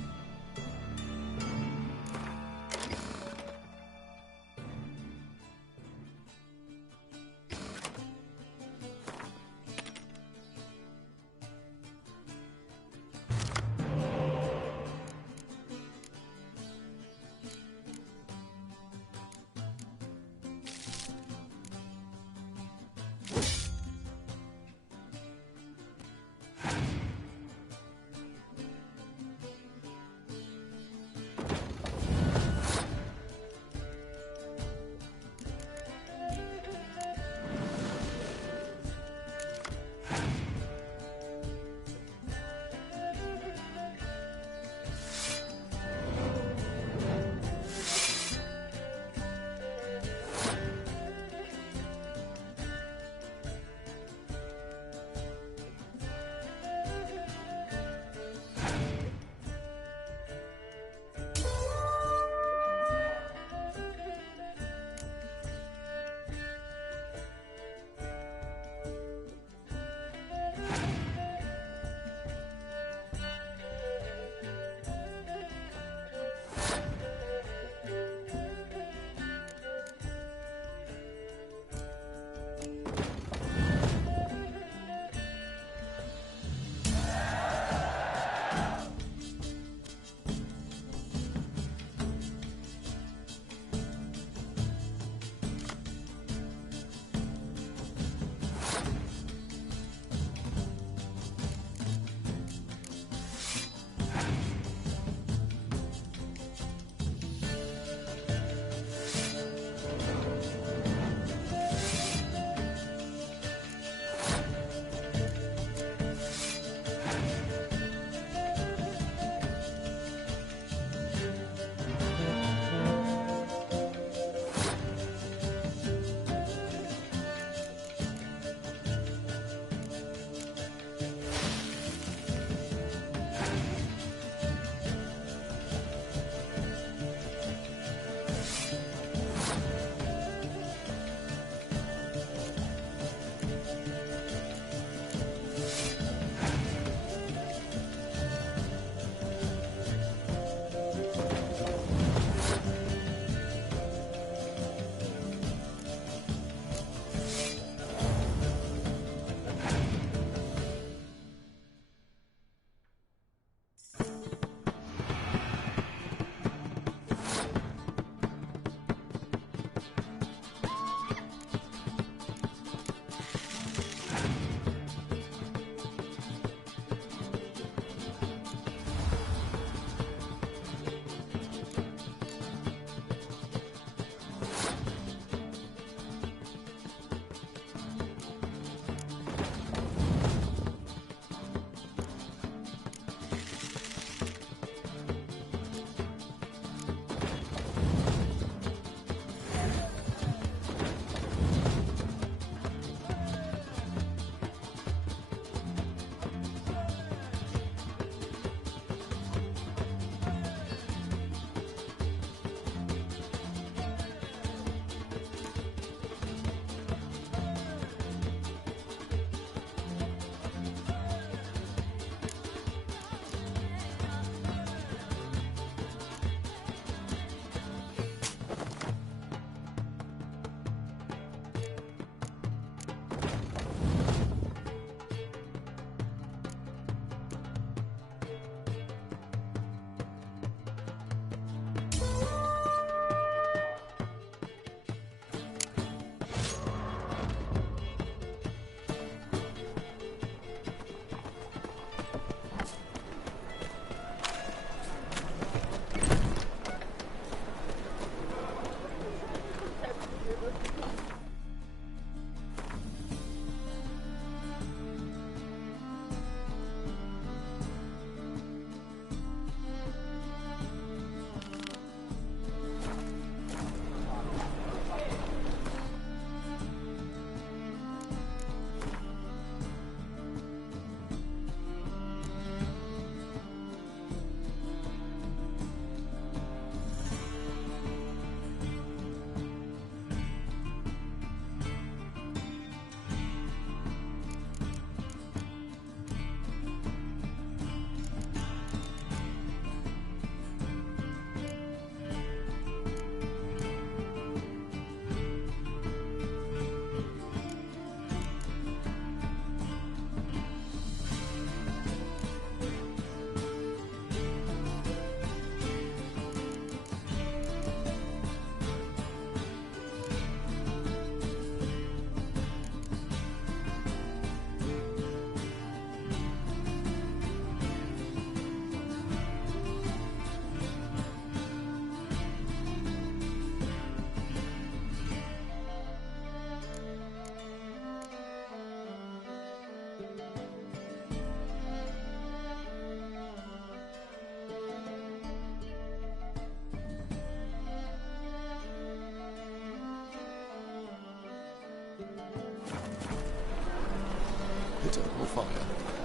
eternal fire,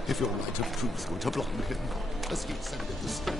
if your light of truth were to blind him, as he ascended the stairs.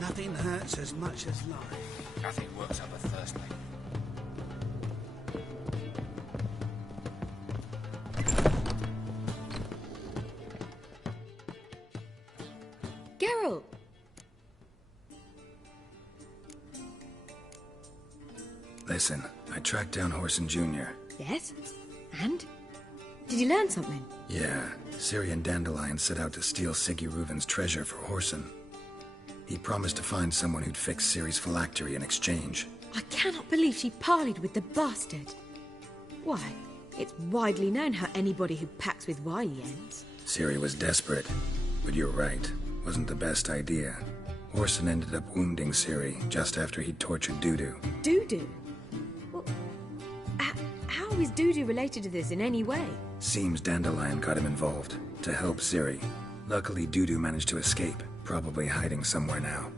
Nothing hurts as much as life. Nothing works up a thirst, mate. Geralt! Listen, I tracked down Whoreson Jr. Yes? And? Did you learn something? Yeah, Ciri and Dandelion set out to steal Siggy Reuven's treasure for Whoreson. He promised to find someone who'd fix Ciri's phylactery in exchange. I cannot believe she parleyed with the bastard. Why, it's widely known how anybody who packs with wily ends. Ciri was desperate, but you're right. Wasn't the best idea. Whoreson ended up wounding Ciri just after he'd tortured Dudu. Dudu? Well, how is Dudu related to this in any way? Seems Dandelion got him involved, to help Ciri. Luckily, Dudu managed to escape, probably hiding somewhere now.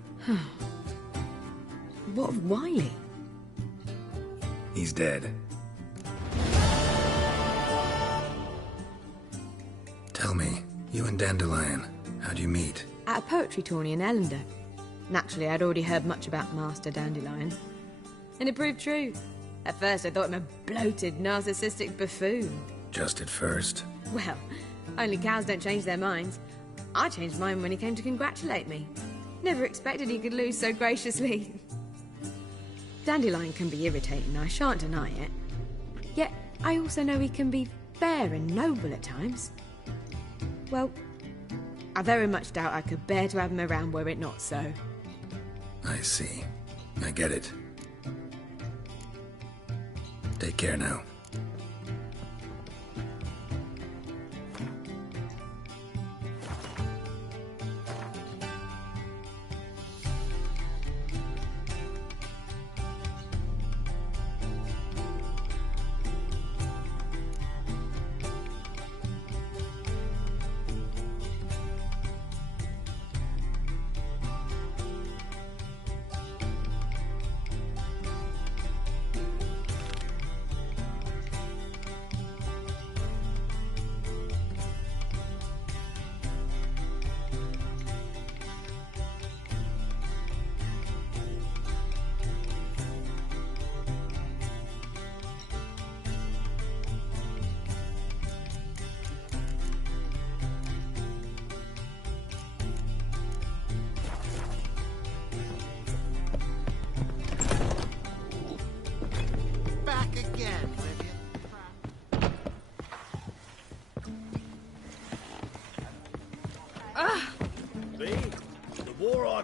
What of Wily? He's dead. Tell me, you and Dandelion, how'd you meet? At a poetry tourney in Ellender. Naturally, I'd already heard much about Master Dandelion. And it proved true. At first, I thought him a bloated, narcissistic buffoon. Just at first. Well, only cows don't change their minds. I changed mine when he came to congratulate me. Never expected he could lose so graciously. Dandelion can be irritating, I shan't deny it. Yet, I also know he can be fair and noble at times. Well, I very much doubt I could bear to have him around were it not so. I see. I get it. Take care now.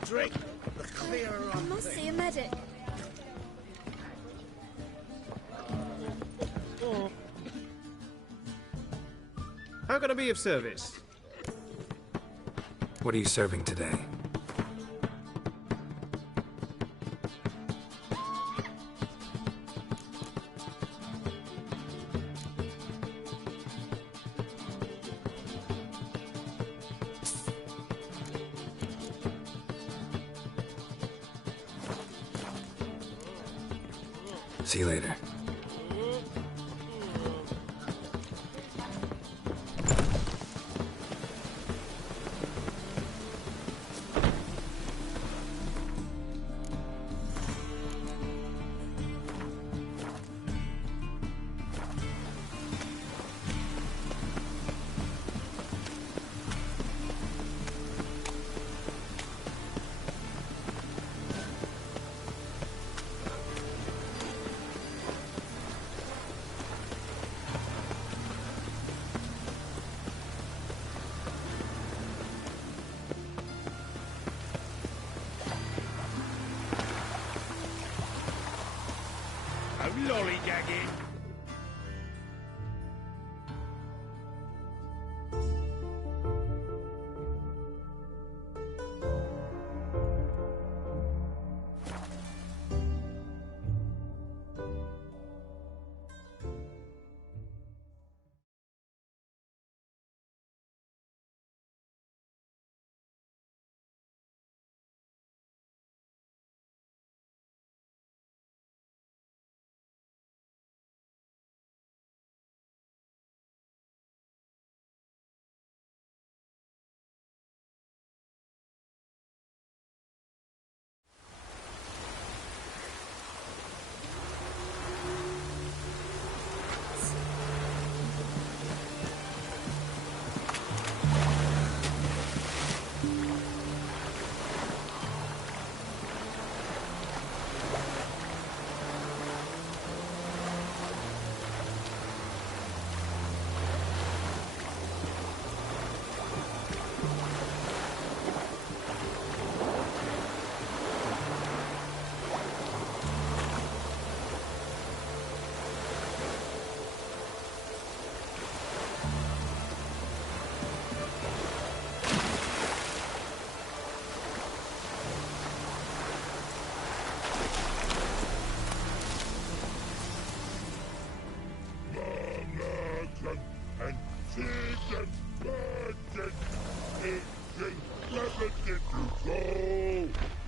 Drink, the clearer I must see a medic. How can I be of service? What are you serving today? See you later. Shaggy.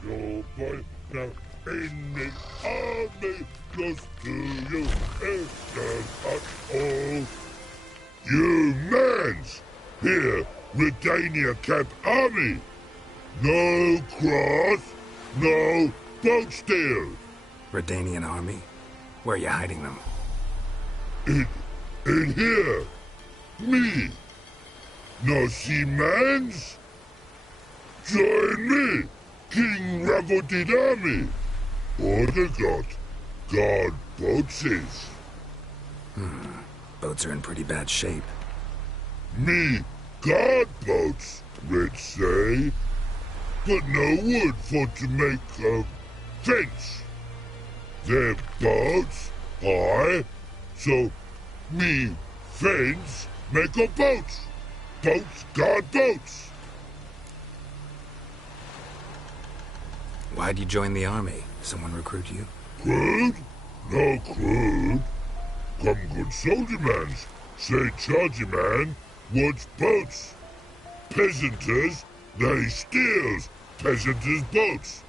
Your boy now in the army goes to you at all. You mans! Here, Redania Camp Army! No cross, no boat steal! Redanian army? Where are you hiding them? In here! Me! No see mans? Join me, King Ravodid army! Order got guard boatses. Boats are in pretty bad shape. Me guard boats, Red say. But no wood for to make a fence. Their boats high, so me fence make a boat. Boats guard boats. Why'd you join the army? Someone recruit you? Crude? No crude. Come good soldier mans. Say chargy man wants boats. Peasanters, they steals peasanters' boats.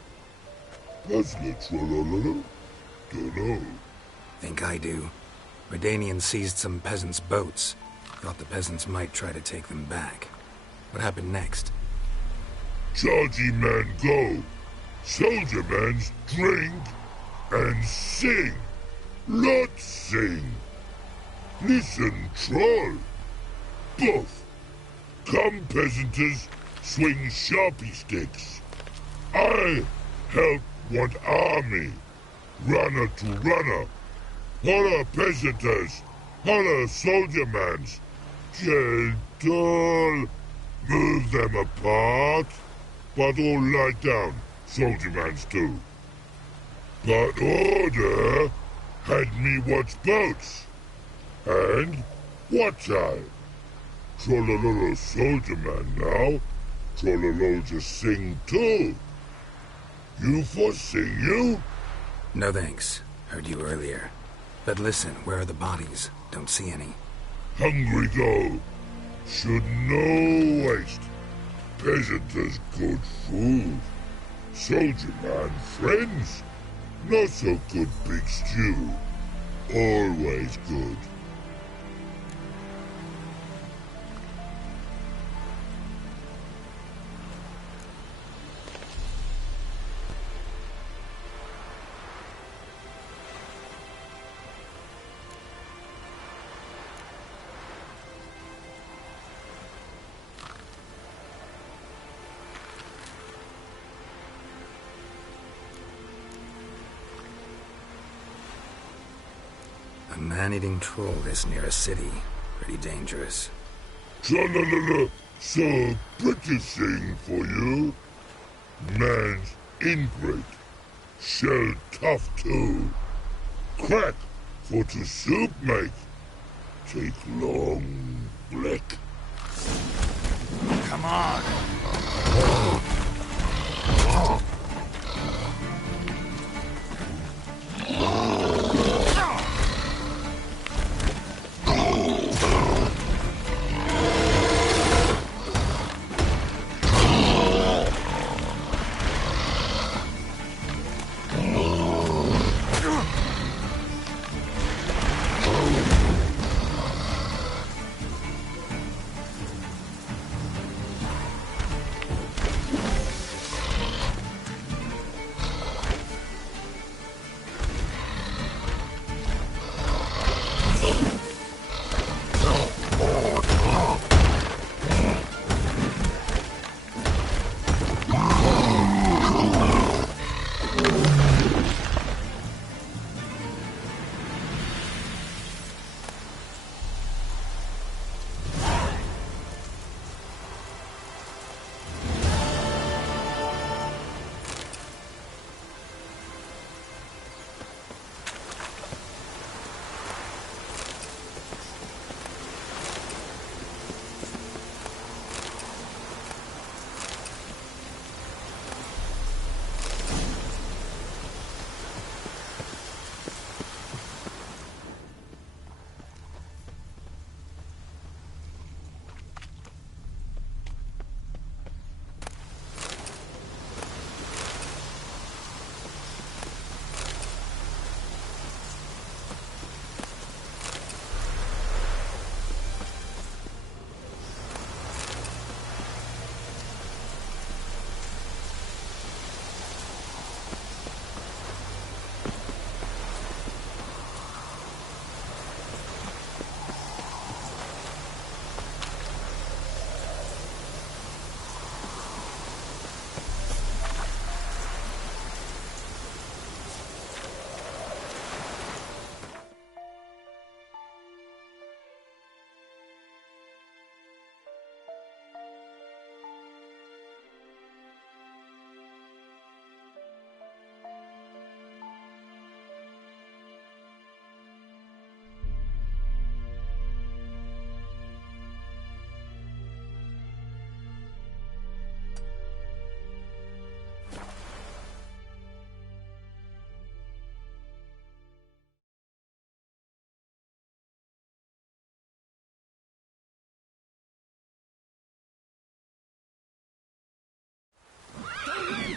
That's the trollololo. Dunno. Think I do. Redanians seized some peasants' boats. Thought the peasants might try to take them back. What happened next? Chargy man go. Soldier mans drink and sing. Lot sing. Listen, troll. Both. Come, peasanters, swing sharpie sticks. I help one army. Runner to runner. Holla, peasanters. Holla, soldier mans. Gentle. Move them apart. But all lie down. Soldier mans too. But order had me watch boats. And what I? Trollololo soldier man now. Trollolo just sing too. You for sing you? No thanks. Heard you earlier. But listen, where are the bodies? Don't see any. Hungry go. Should no waste. Peasanters good food. Soldier man friends. Not so good big stew. Always good. A man-eating troll this near a city. Pretty dangerous. Tra-la-la-la, so British thing for you. Man's inbred. Shell tough too. Crack, For to soup make, take long blick. Come on.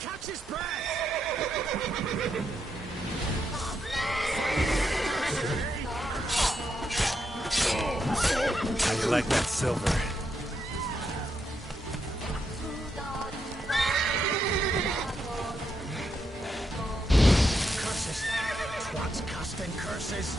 Catch his breath! How do you like that silver? Curses! Twats casting curses!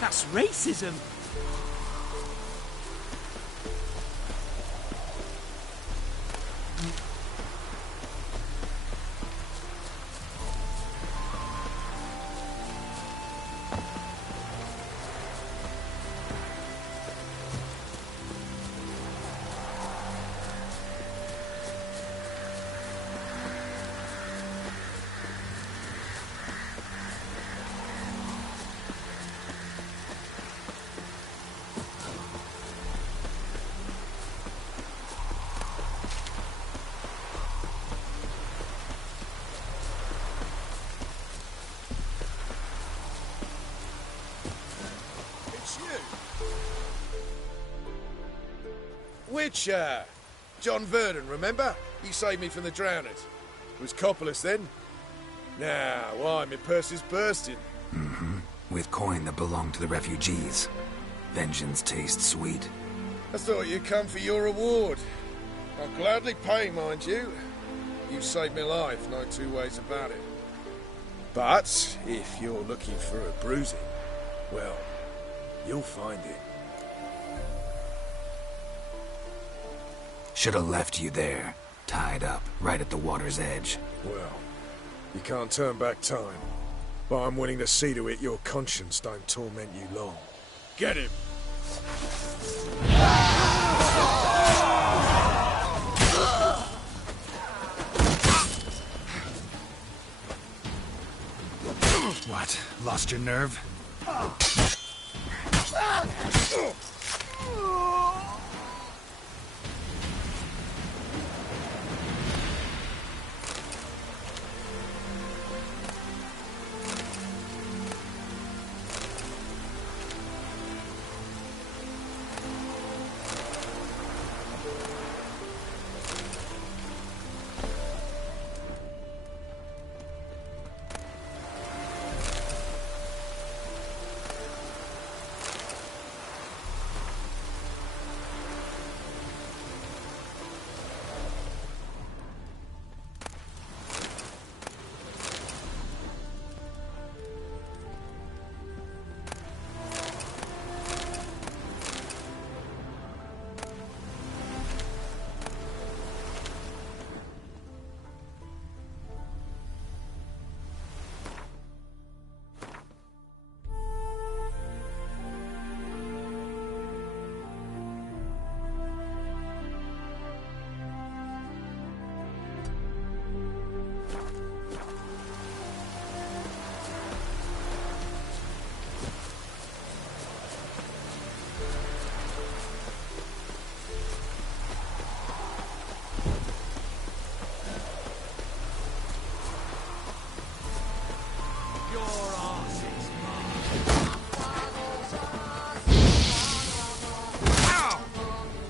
That's racism. Witcher! John Verdon, remember? You saved me from the drowners. It was Coppolis then. Now, why, my purse is bursting. Mm-hmm. With coin that belonged to the refugees. Vengeance tastes sweet. I thought you'd come for your reward. I'll gladly pay, mind you. You saved my life, no two ways about it. But, if you're looking for a bruising, well, you'll find it. Should have left you there, tied up, right at the water's edge. Well, you can't turn back time. But I'm willing to see to it your conscience don't torment you long. Get him! What? Lost your nerve?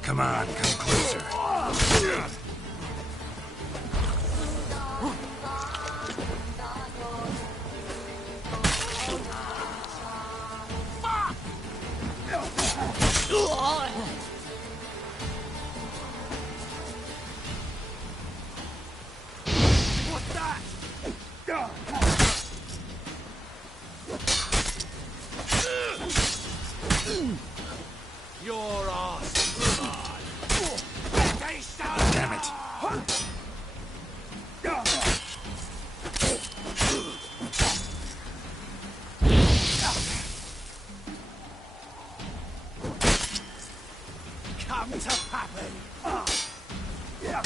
Come on, come closer. What's that? Your ass. Damn it. Come to Pappy. Damn.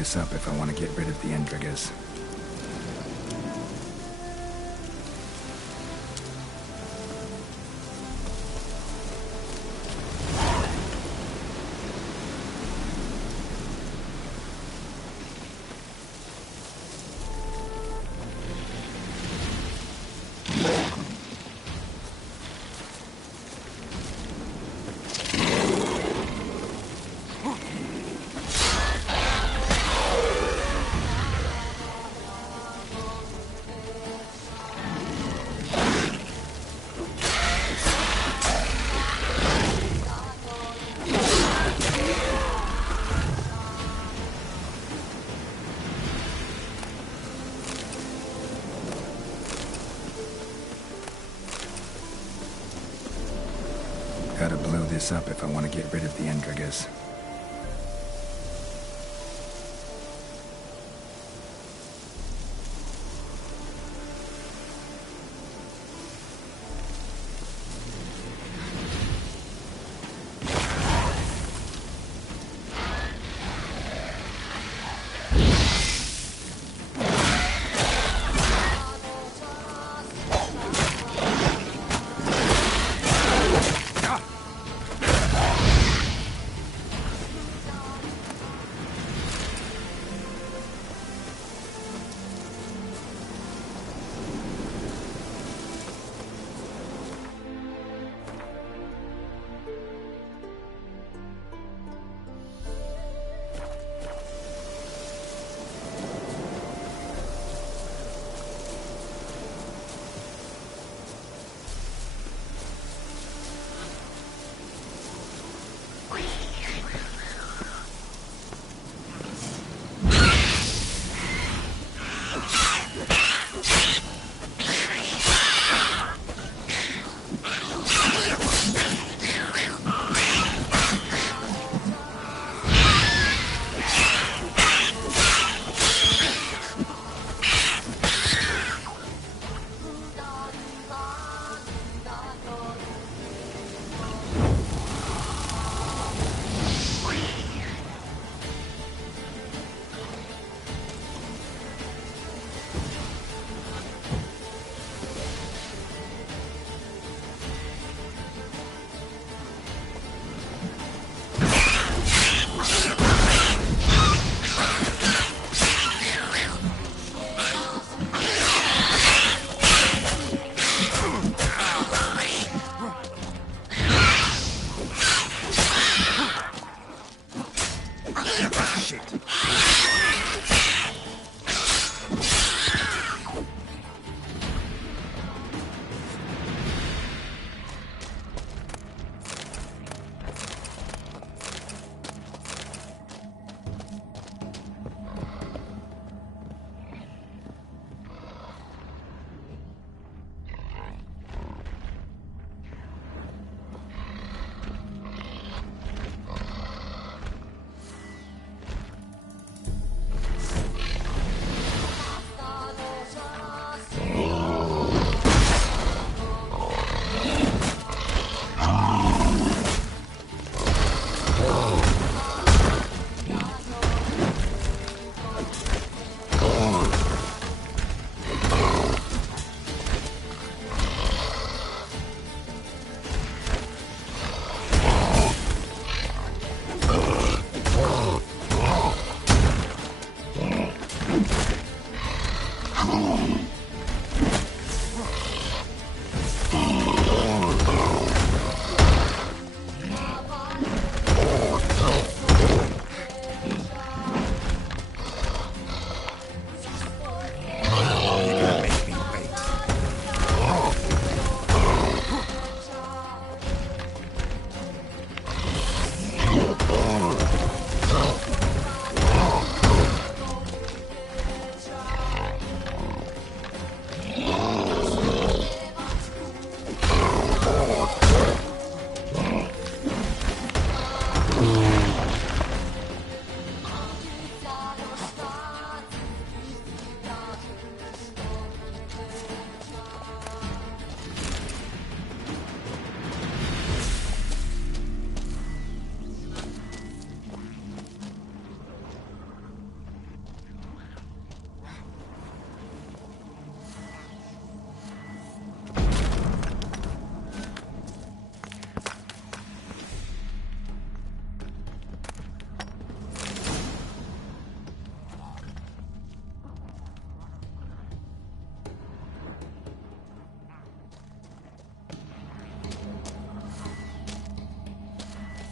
this up if I want to get rid of the Endriggers. Gotta blow this up if I want to get rid of the Endriggers.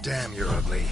Damn, you're ugly.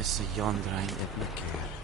Is Jandrain ابن كير.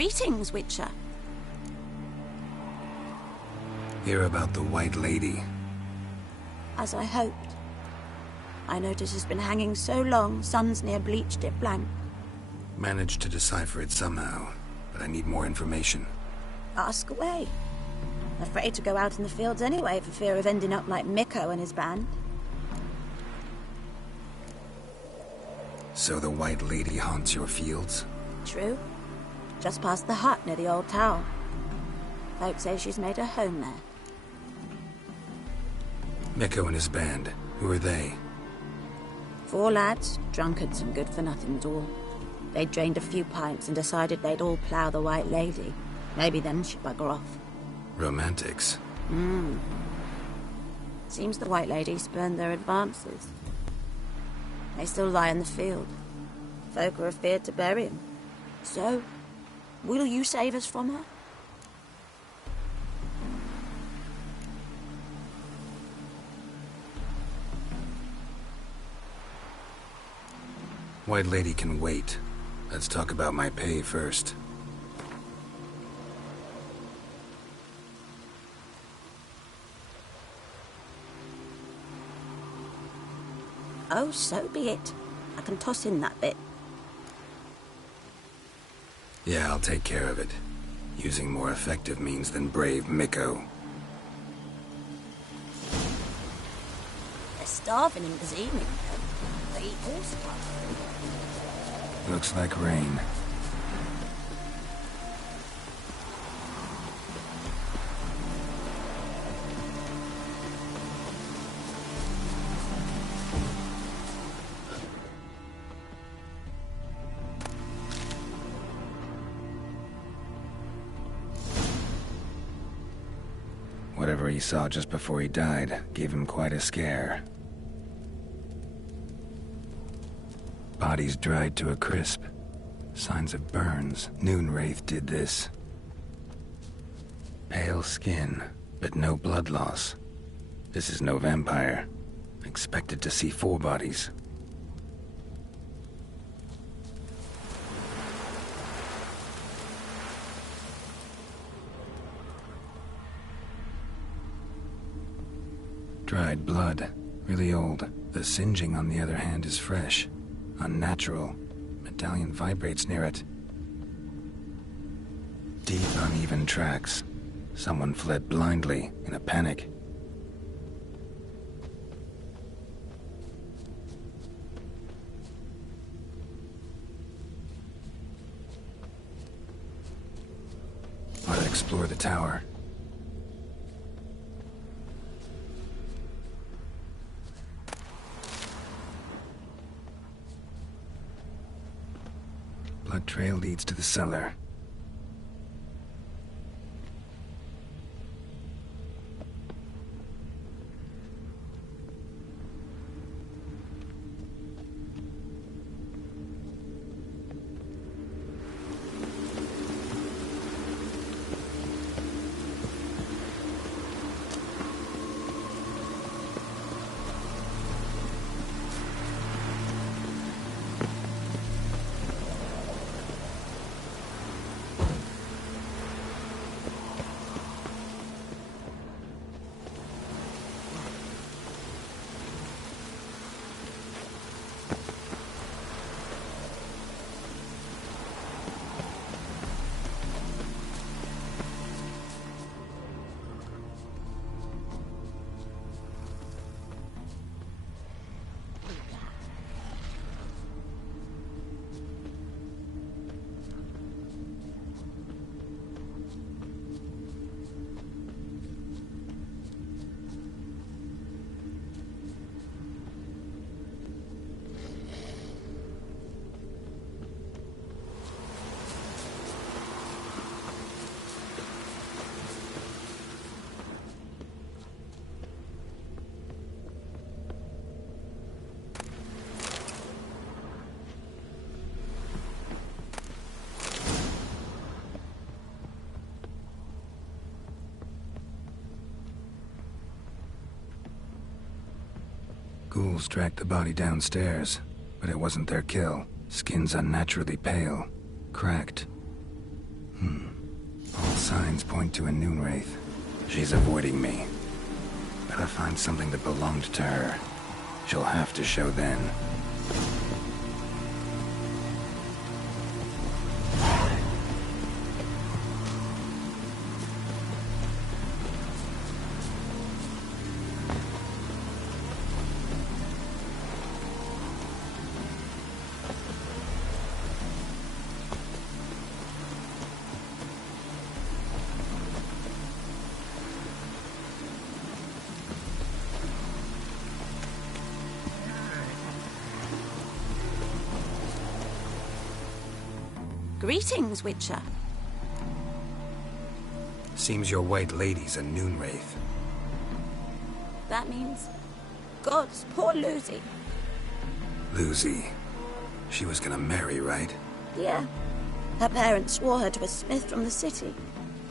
Greetings, Witcher. Hear about the White Lady. As I hoped. I notice it's been hanging so long, Sun's near bleached it blank. Managed to decipher it somehow, but I need more information. Ask away. Afraid to go out in the fields anyway for fear of ending up like Mikko and his band. So the White Lady haunts your fields? True. Just past the hut near the old tower. Folks say she's made her home there. Mikko and his band, who are they? 4 lads, drunkards and good-for-nothings all. They'd drained a few pints and decided they'd all plough the White Lady. Maybe then she'd bugger off. Romantics. Seems the White Lady spurned their advances. They still lie in the field. Folk are afeard to bury him. So, will you save us from her? White Lady can wait. Let's talk about my pay first. Oh, so be it. I can toss in that bit. Yeah, I'll take care of it. Using more effective means than brave Mikko. They're starving in Vizima. They eat all stuff. Looks like rain. Whatever he saw just before he died gave him quite a scare. Bodies dried to a crisp. Signs of burns. Noonwraith did this. Pale skin, but no blood loss. This is no vampire. Expected to see 4 bodies. Dried blood. Really old. The singeing, on the other hand, is fresh. Unnatural. Medallion vibrates near it. Deep, uneven tracks. Someone fled blindly, in a panic. I'll explore the tower. Blood trail leads to the cellar. Ghouls dragged the body downstairs, but it wasn't their kill. Skin's unnaturally pale, cracked. All signs point to a Noonwraith. She's avoiding me. Gotta find something that belonged to her. She'll have to show then. Greetings, Witcher. Seems your white lady's a Noonwraith. That means... Gods, poor Lucy. Lucy. She was gonna marry, right? Yeah. Her parents swore her to a smith from the city.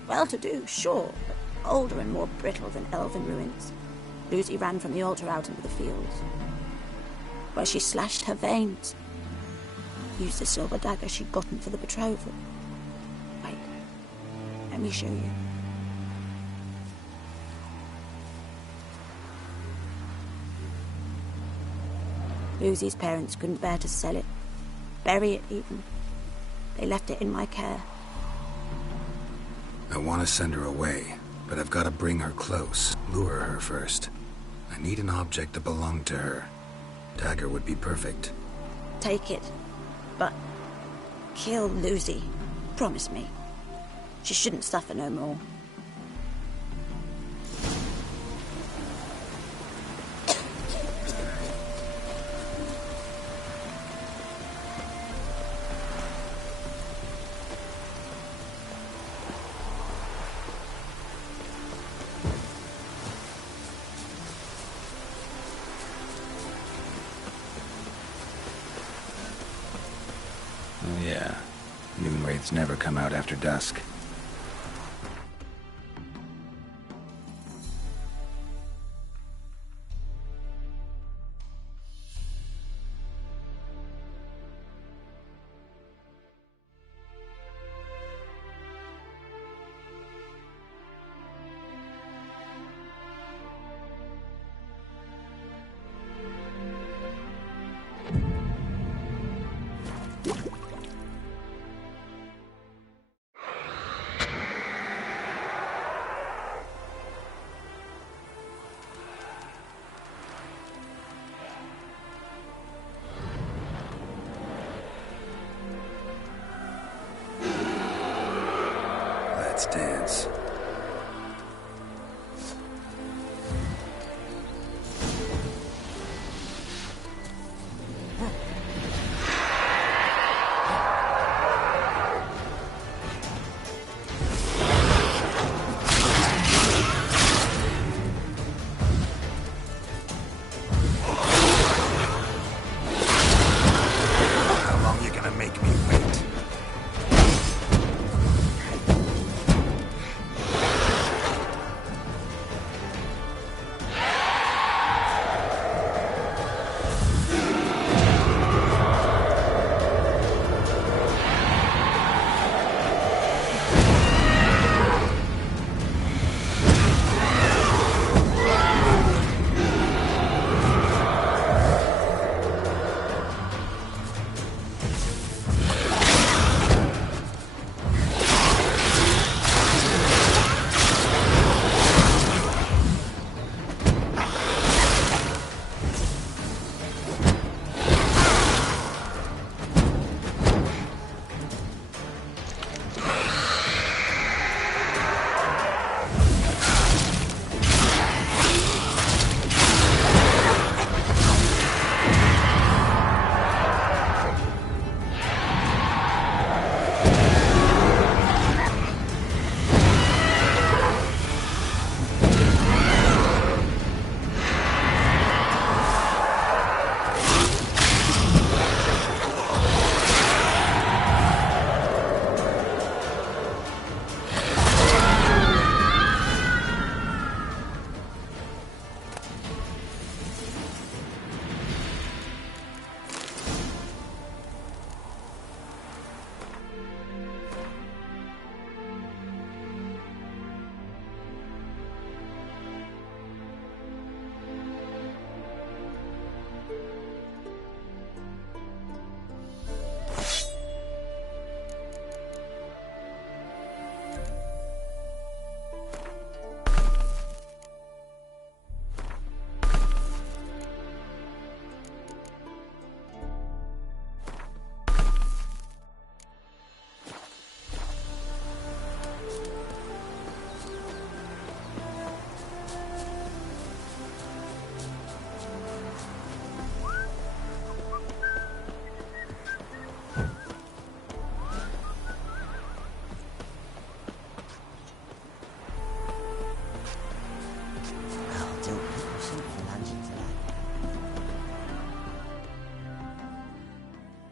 Well-to-do, sure, but older and more brittle than elven ruins. Lucy ran from the altar out into the fields, where she slashed her veins. Used the silver dagger she'd gotten for the betrothal. Wait, let me show you. Lucy's parents couldn't bear to sell it, bury it even. They left it in my care. I want to send her away, but I've got to bring her close, lure her first. I need an object that belonged to her. Dagger would be perfect. Take it, but kill Lucy. Promise me. She shouldn't suffer no more. Oh yeah, Noonwraiths never come out after dusk. Let's dance. How long you gonna make me wait?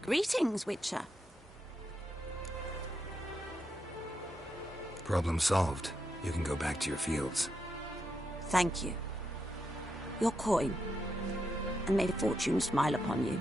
Greetings, Witcher. Problem solved. You can go back to your fields. Thank you. Your coin. And may fortune smile upon you.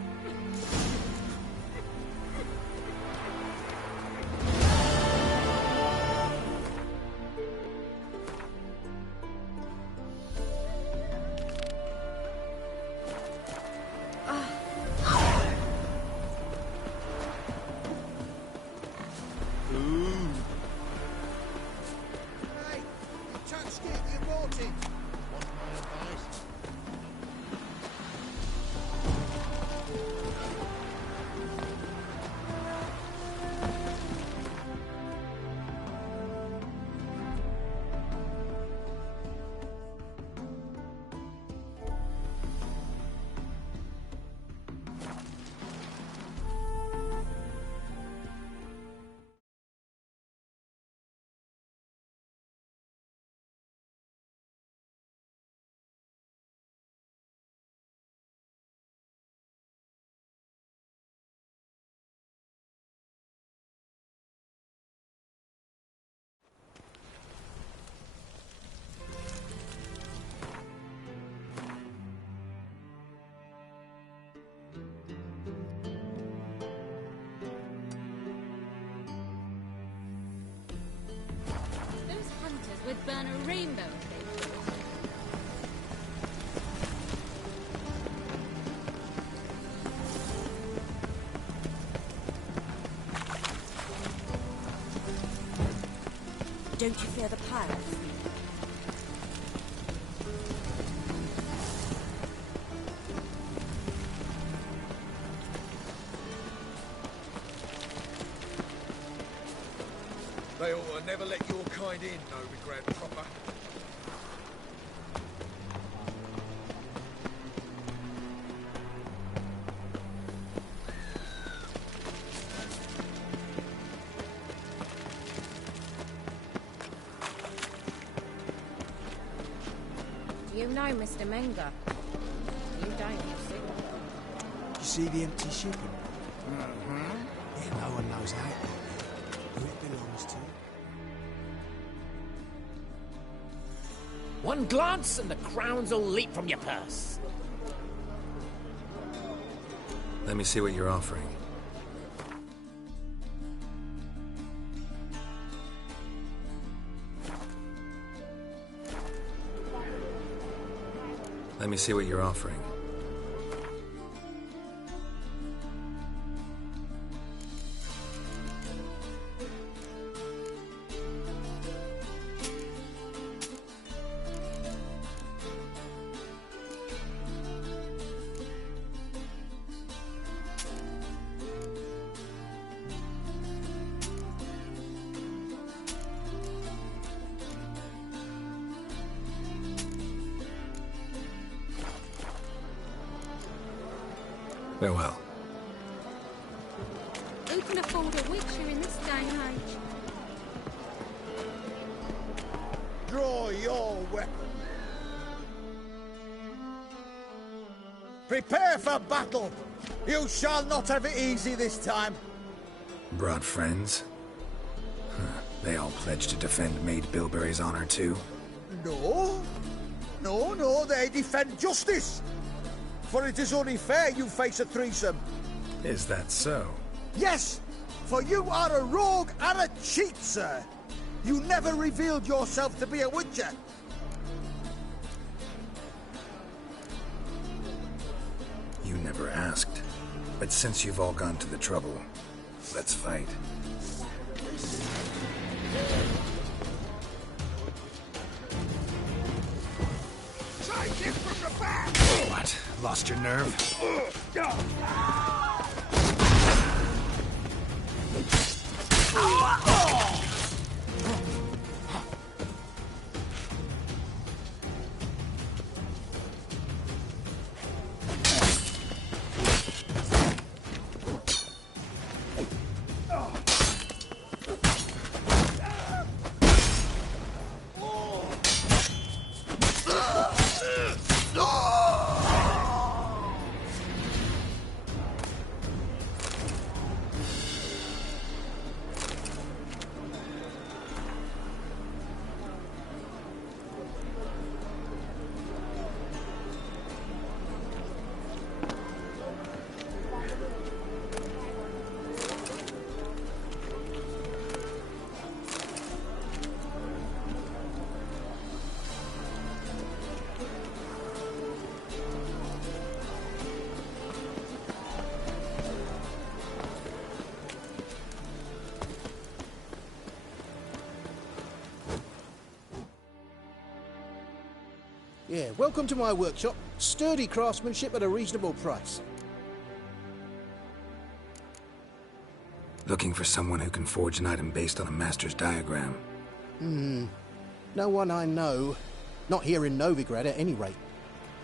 Would burn a rainbow if they could. Don't you fear the pirates? They ought to never let your kind in, Novi Grand Proper. Do you know Mr. Menger? You don't, you see. You see the empty shipping? Yeah, no one knows how it got there, who it belongs to. One glance and the crowns will leap from your purse. Let me see what you're offering. Let me see what you're offering. Farewell. Who can afford a Witcher in this day and age? Draw your weapon. Prepare for battle. You shall not have it easy this time. Brought friends? Huh. They all pledged to defend Maid Bilberry's honor too? No. No, they defend justice. For it is only fair you face a threesome. Is that so? Yes, for you are a rogue and a cheat, sir. You never revealed yourself to be a Witcher. You never asked. But since you've all gone to the trouble, let's fight. Try this from the back! What? Lost your nerve? Yeah, welcome to my workshop. Sturdy craftsmanship at a reasonable price. Looking for someone who can forge an item based on a master's diagram. No one I know. Not here in Novigrad at any rate.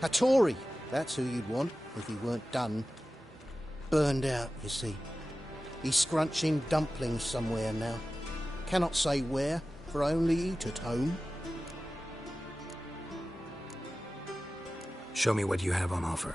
Hattori, that's who you'd want if he weren't done. Burned out, you see. He's scrunching dumplings somewhere now. Cannot say where, for I only eat at home. Show me what you have on offer.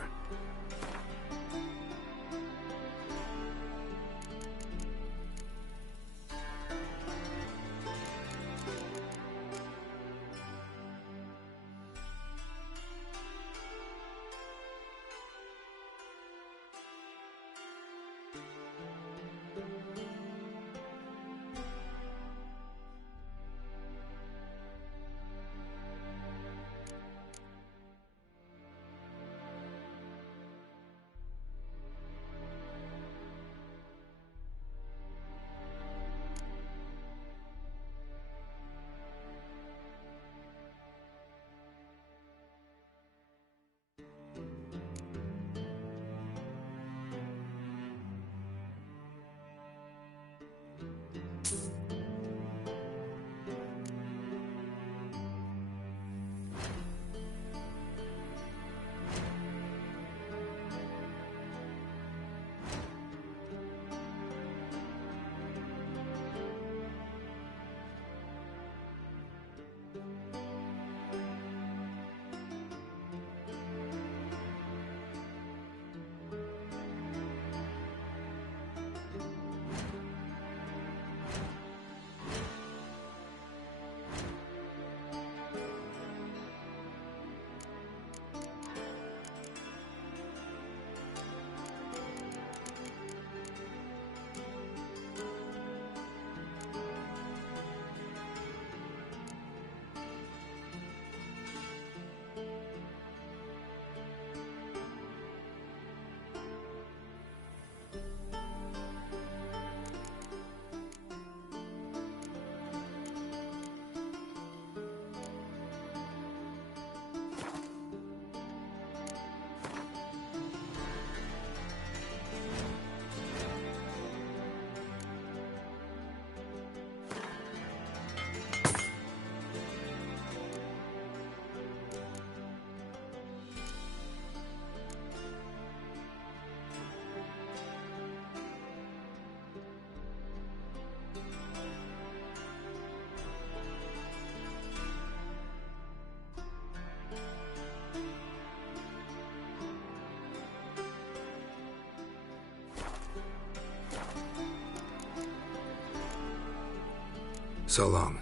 So long.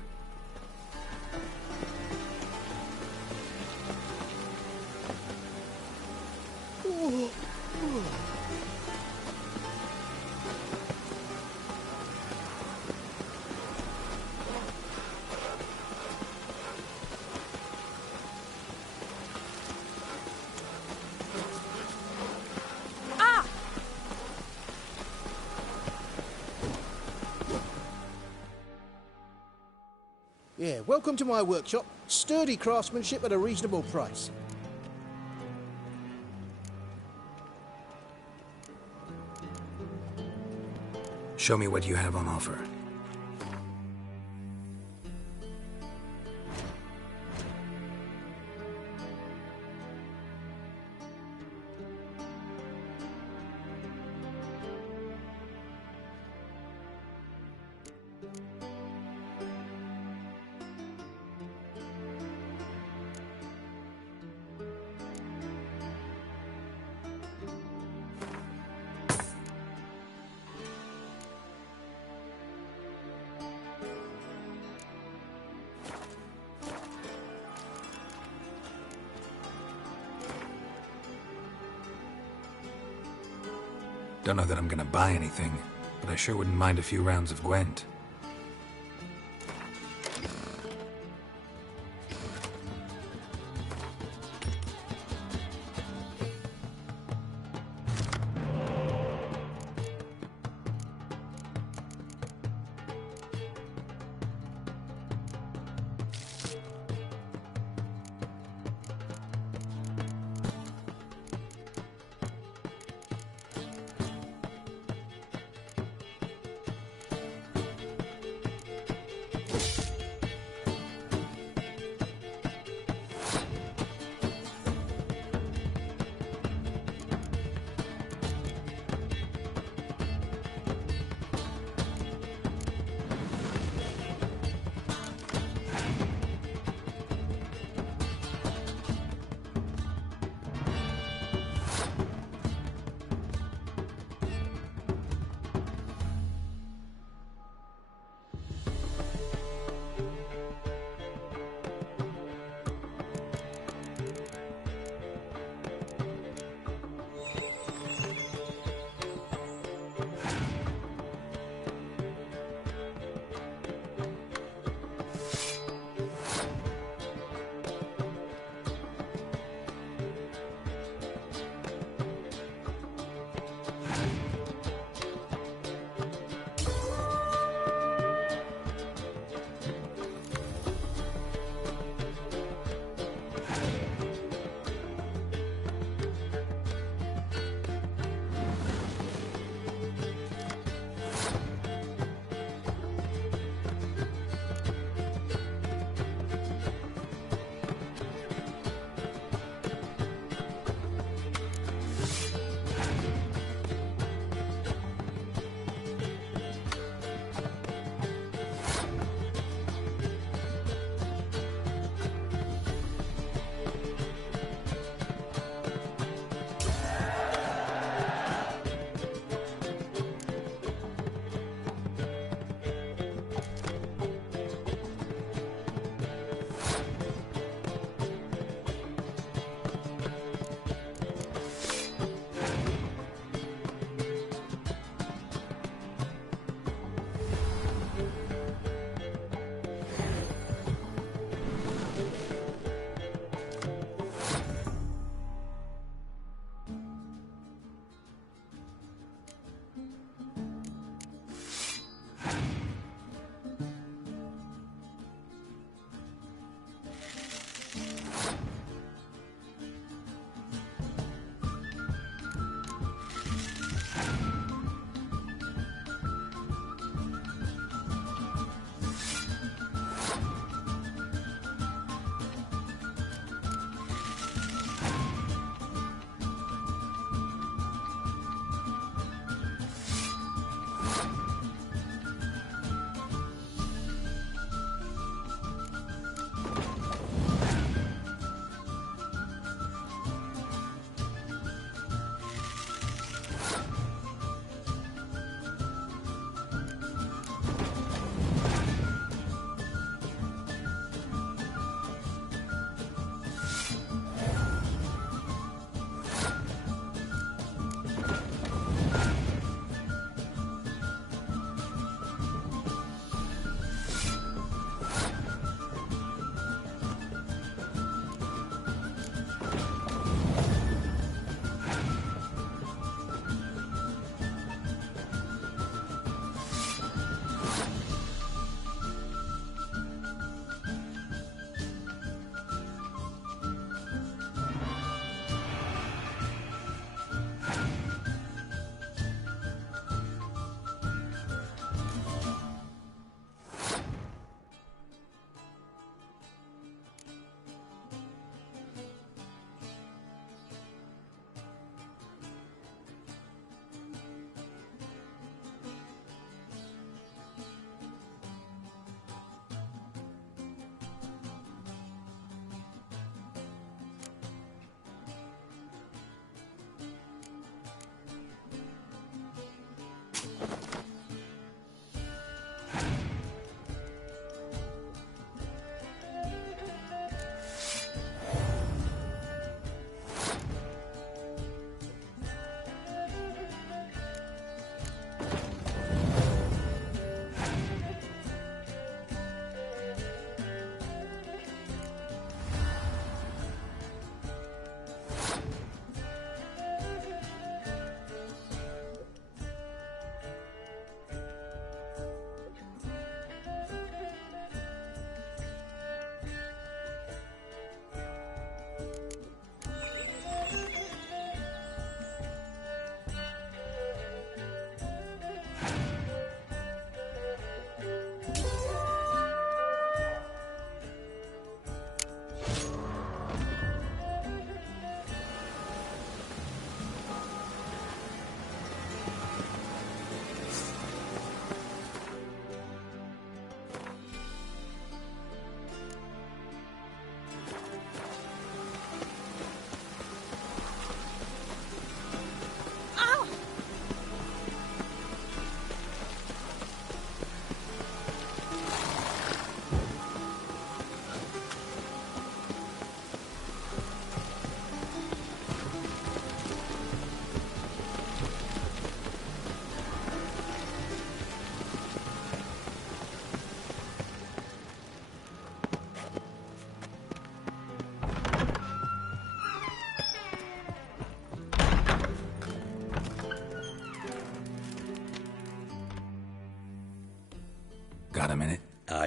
Yeah, welcome to my workshop. Sturdy craftsmanship at a reasonable price. Show me what you have on offer. Don't know that I'm gonna buy anything, but I sure wouldn't mind a few rounds of Gwent.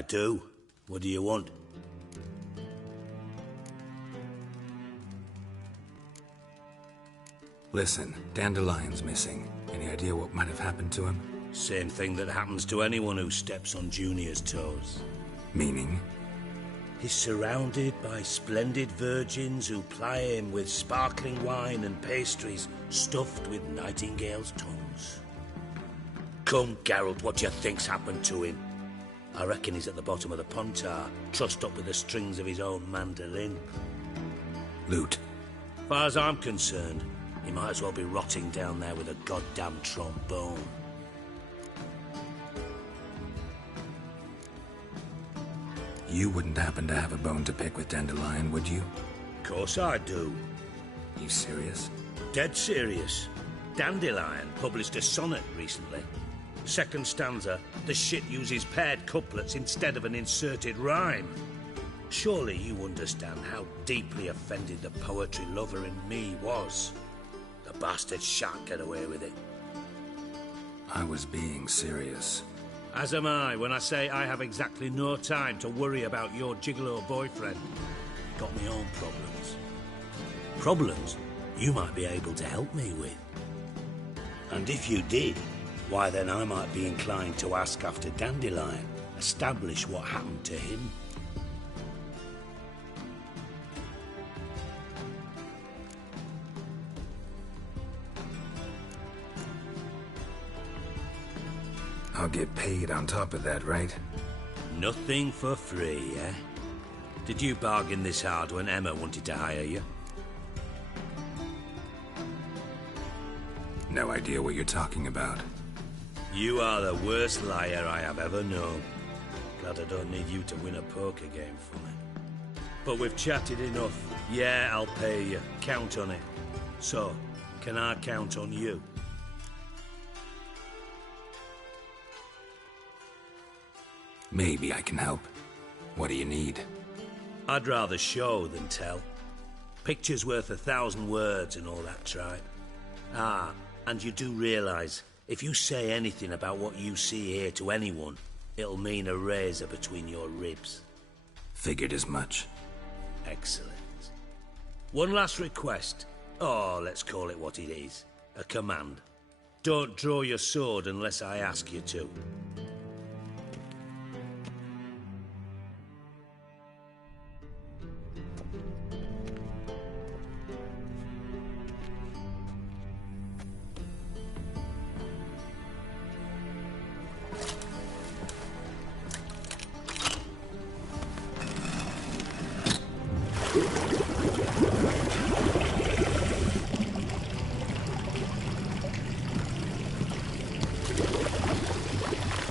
do. What do you want? Listen, Dandelion's missing. Any idea what might have happened to him? Same thing that happens to anyone who steps on Junior's toes. Meaning? He's surrounded by splendid virgins who ply him with sparkling wine and pastries stuffed with nightingales' tongues. Come, Geralt, what do you think's happened to him? I reckon he's at the bottom of the Pontar, trussed up with the strings of his own mandolin. Loot. As far as I'm concerned, he might as well be rotting down there with a goddamn trombone. You wouldn't happen to have a bone to pick with Dandelion, would you? Of course I do. You serious? Dead serious. Dandelion published a sonnet recently. Second stanza, the shit uses paired couplets instead of an inserted rhyme. Surely you understand how deeply offended the poetry lover in me was. The bastard shan't get away with it. I was being serious. As am I when I say I have exactly no time to worry about your gigolo boyfriend. Got my own problems. Problems you might be able to help me with. And if you did, why then I might be inclined to ask after Dandelion, establish what happened to him. I'll get paid on top of that, right? Nothing for free, eh? Did you bargain this hard when Emma wanted to hire you? No idea what you're talking about. You are the worst liar I have ever known. Glad I don't need you to win a poker game for me. But we've chatted enough. Yeah, I'll pay you. Count on it. So, can I count on you? Maybe I can help. What do you need? I'd rather show than tell. Picture's worth 1,000 words and all that tripe. Ah, and you do realise, if you say anything about what you see here to anyone, it'll mean a razor between your ribs. Figured as much. Excellent. One last request. Oh, let's call it what it is. A command. Don't draw your sword unless I ask you to.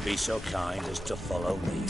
Be so kind as to follow me.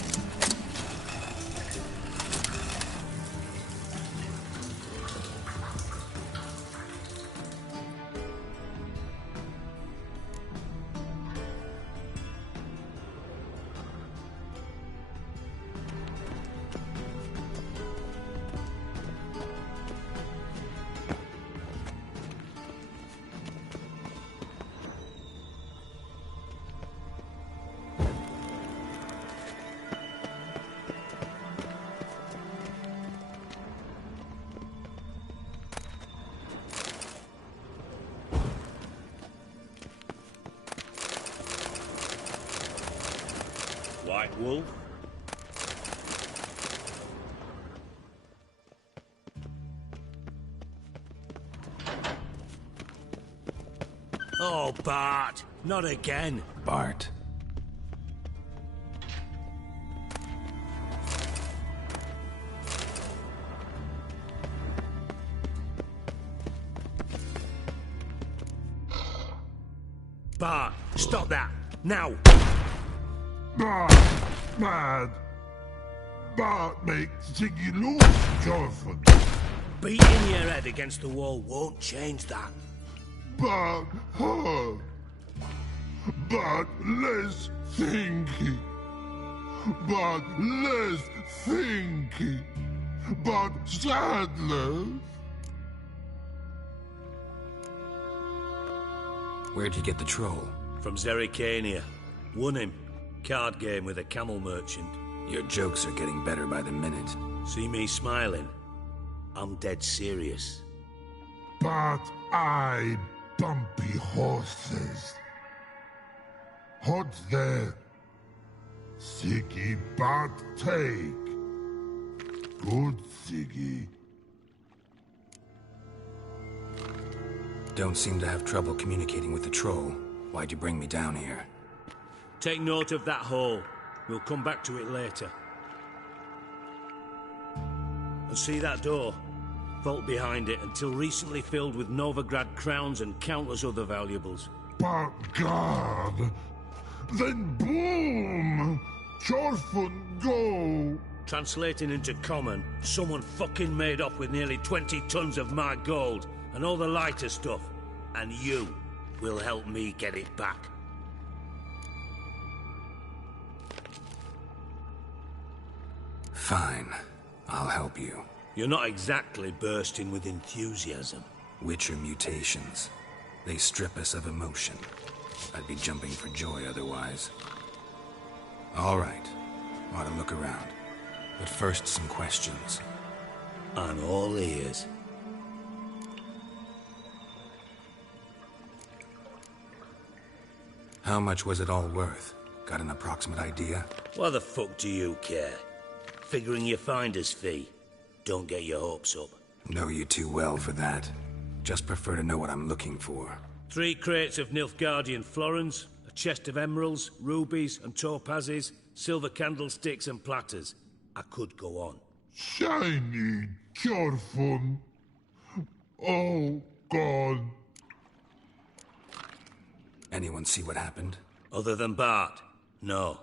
White Wolf? Oh, Bart! Not again! Bart. Bart, stop that! Now! Mad. Bart makes Ziggy lose Jonathan. Beating your head against the wall won't change that. Bart hurt. Bart less thinky. Bart less thinky. Bart sadler. Where'd you get the troll? From Zerrikania. Won him. Card game with a camel merchant. Your jokes are getting better by the minute. See me smiling? I'm dead serious. But I bumpy horses. Hot there. Siggy but take. Good Siggy. Don't seem to have trouble communicating with the troll. Why'd you bring me down here? Take note of that hole. We'll come back to it later. And see that door? Vault behind it, until recently filled with Novigrad crowns and countless other valuables. But God! Then boom! Chorfun go! Translating into common, someone fucking made off with nearly 20 tons of my gold, and all the lighter stuff. And you will help me get it back. Fine. I'll help you. You're not exactly bursting with enthusiasm. Witcher mutations. They strip us of emotion. I'd be jumping for joy otherwise. All right. Ought to look around. But first, some questions. I'm all ears. How much was it all worth? Got an approximate idea? Why the fuck do you care? Figuring your finder's fee. Don't get your hopes up. Know you too well for that. Just prefer to know what I'm looking for. 3 crates of Nilfgaardian florins, a chest of emeralds, rubies and topazes, silver candlesticks and platters. I could go on. Shiny Chorfun. Oh, God. Anyone see what happened? Other than Bart? No.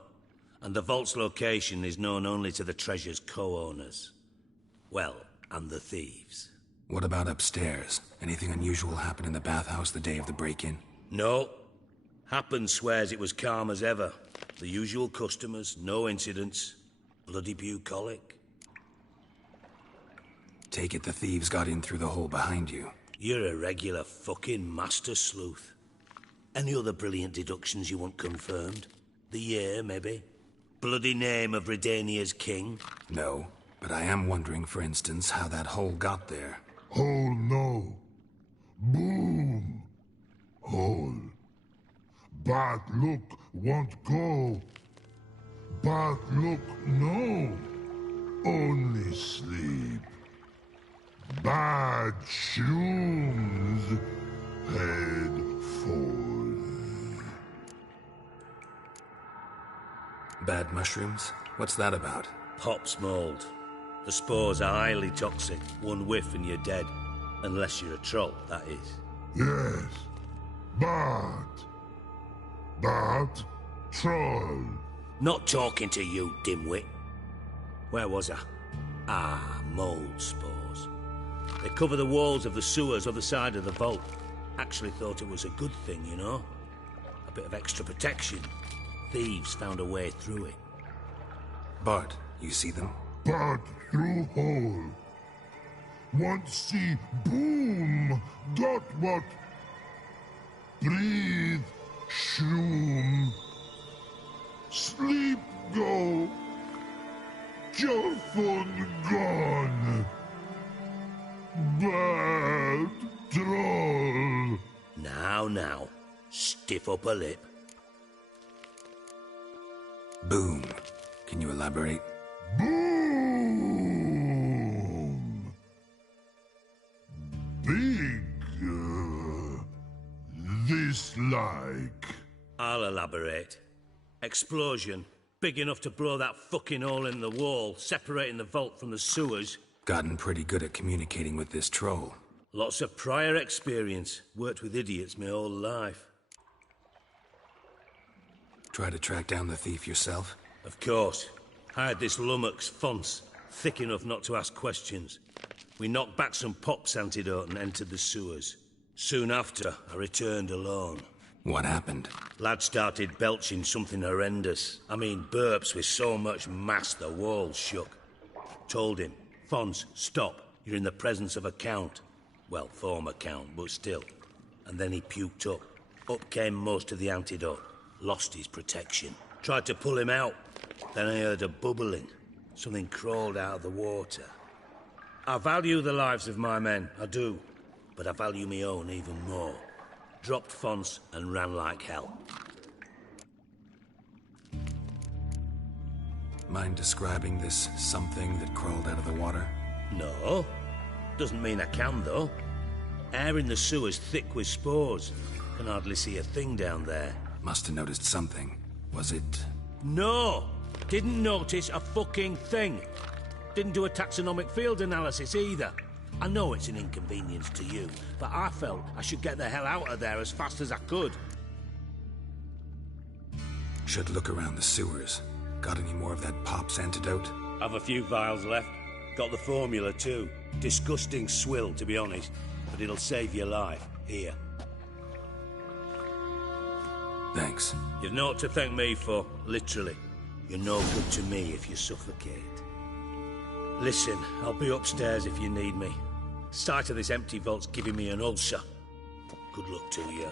And the vault's location is known only to the treasure's co-owners. Well, and the thieves. What about upstairs? Anything unusual happen in the bathhouse the day of the break-in? No. Happen swears it was calm as ever. The usual customers, no incidents. Bloody bucolic. Take it the thieves got in through the hole behind you. You're a regular fucking master sleuth. Any other brilliant deductions you want confirmed? The year, maybe? Bloody name of Redania's king? No, but I am wondering, for instance, how that hole got there. Hole no. Boom. Hole. But look, won't go. But look, no. Only sleep. Bad shrooms. Head full. Bad mushrooms? What's that about? Pop's mold. The spores are highly toxic. One whiff and you're dead. Unless you're a troll, that is. Yes. But troll. Not talking to you, dimwit. Where was I? Ah, mold spores. They cover the walls of the sewers other side of the vault. Actually thought it was a good thing, you know? A bit of extra protection. Thieves found a way through it. Bart, you see them? But through hole. Want see boom. Got what? Breathe. Shroom. Sleep go. Chorfun gone. Bad troll. Now. Stiff up a lip. Boom. Can you elaborate? Boom. Big. This like. I'll elaborate. Explosion. Big enough to blow that fucking hole in the wall, separating the vault from the sewers. Gotten pretty good at communicating with this troll. Lots of prior experience. Worked with idiots my whole life. Try to track down the thief yourself? Of course. Hired this lummox, Fons, thick enough not to ask questions. We knocked back some Pop's antidote and entered the sewers. Soon after, I returned alone. What happened? Lad started belching something horrendous. I mean, burps with so much mass the walls shook. Told him, Fons, stop. You're in the presence of a count. Well, former count, but still. And then he puked up. Up came most of the antidote. Lost his protection. Tried to pull him out. Then I heard a bubbling. Something crawled out of the water. I value the lives of my men, I do. But I value my own even more. Dropped fonts and ran like hell. Mind describing this something that crawled out of the water? No. Doesn't mean I can, though. Air in the sewer's thick with spores. Can hardly see a thing down there. Must have noticed something. Was it... No! Didn't notice a fucking thing. Didn't do a taxonomic field analysis either. I know it's an inconvenience to you, but I felt I should get the hell out of there as fast as I could. Should look around the sewers. Got any more of that Pop's antidote? I've a few vials left. Got the formula too. Disgusting swill, to be honest. But it'll save your life. Here. Thanks. You've naught to thank me for, literally. You're no good to me if you suffocate. Listen, I'll be upstairs if you need me. Sight of this empty vault's giving me an ulcer. Good luck to you.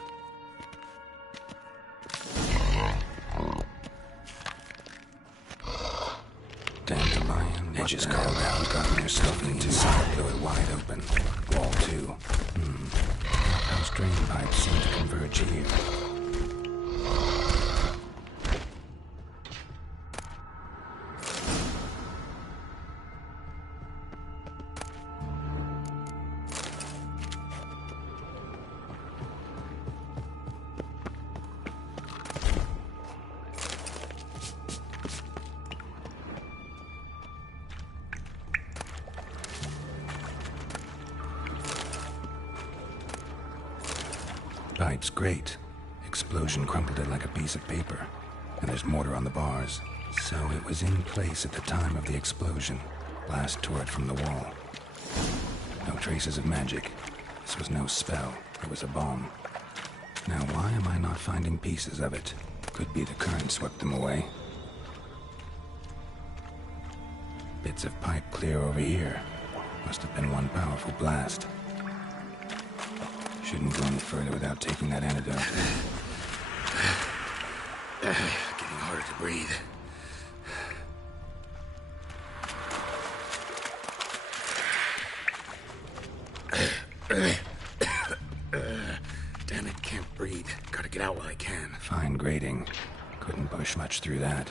Dandelion, edges curled out, gotten yourself into. Side blew it wide open. Wall too. Those drain pipes seem to converge here. Pipe's great. Explosion crumpled it like a piece of paper. And there's mortar on the bars. So it was in place at the time of the explosion. Blast tore it from the wall. No traces of magic. This was no spell. It was a bomb. Now why am I not finding pieces of it? Could be the current swept them away. Bits of pipe clear over here. Must have been one powerful blast. Shouldn't go any further without taking that antidote. Getting harder to breathe. Damn it, can't breathe. Gotta get out while I can. Fine grading. Couldn't push much through that.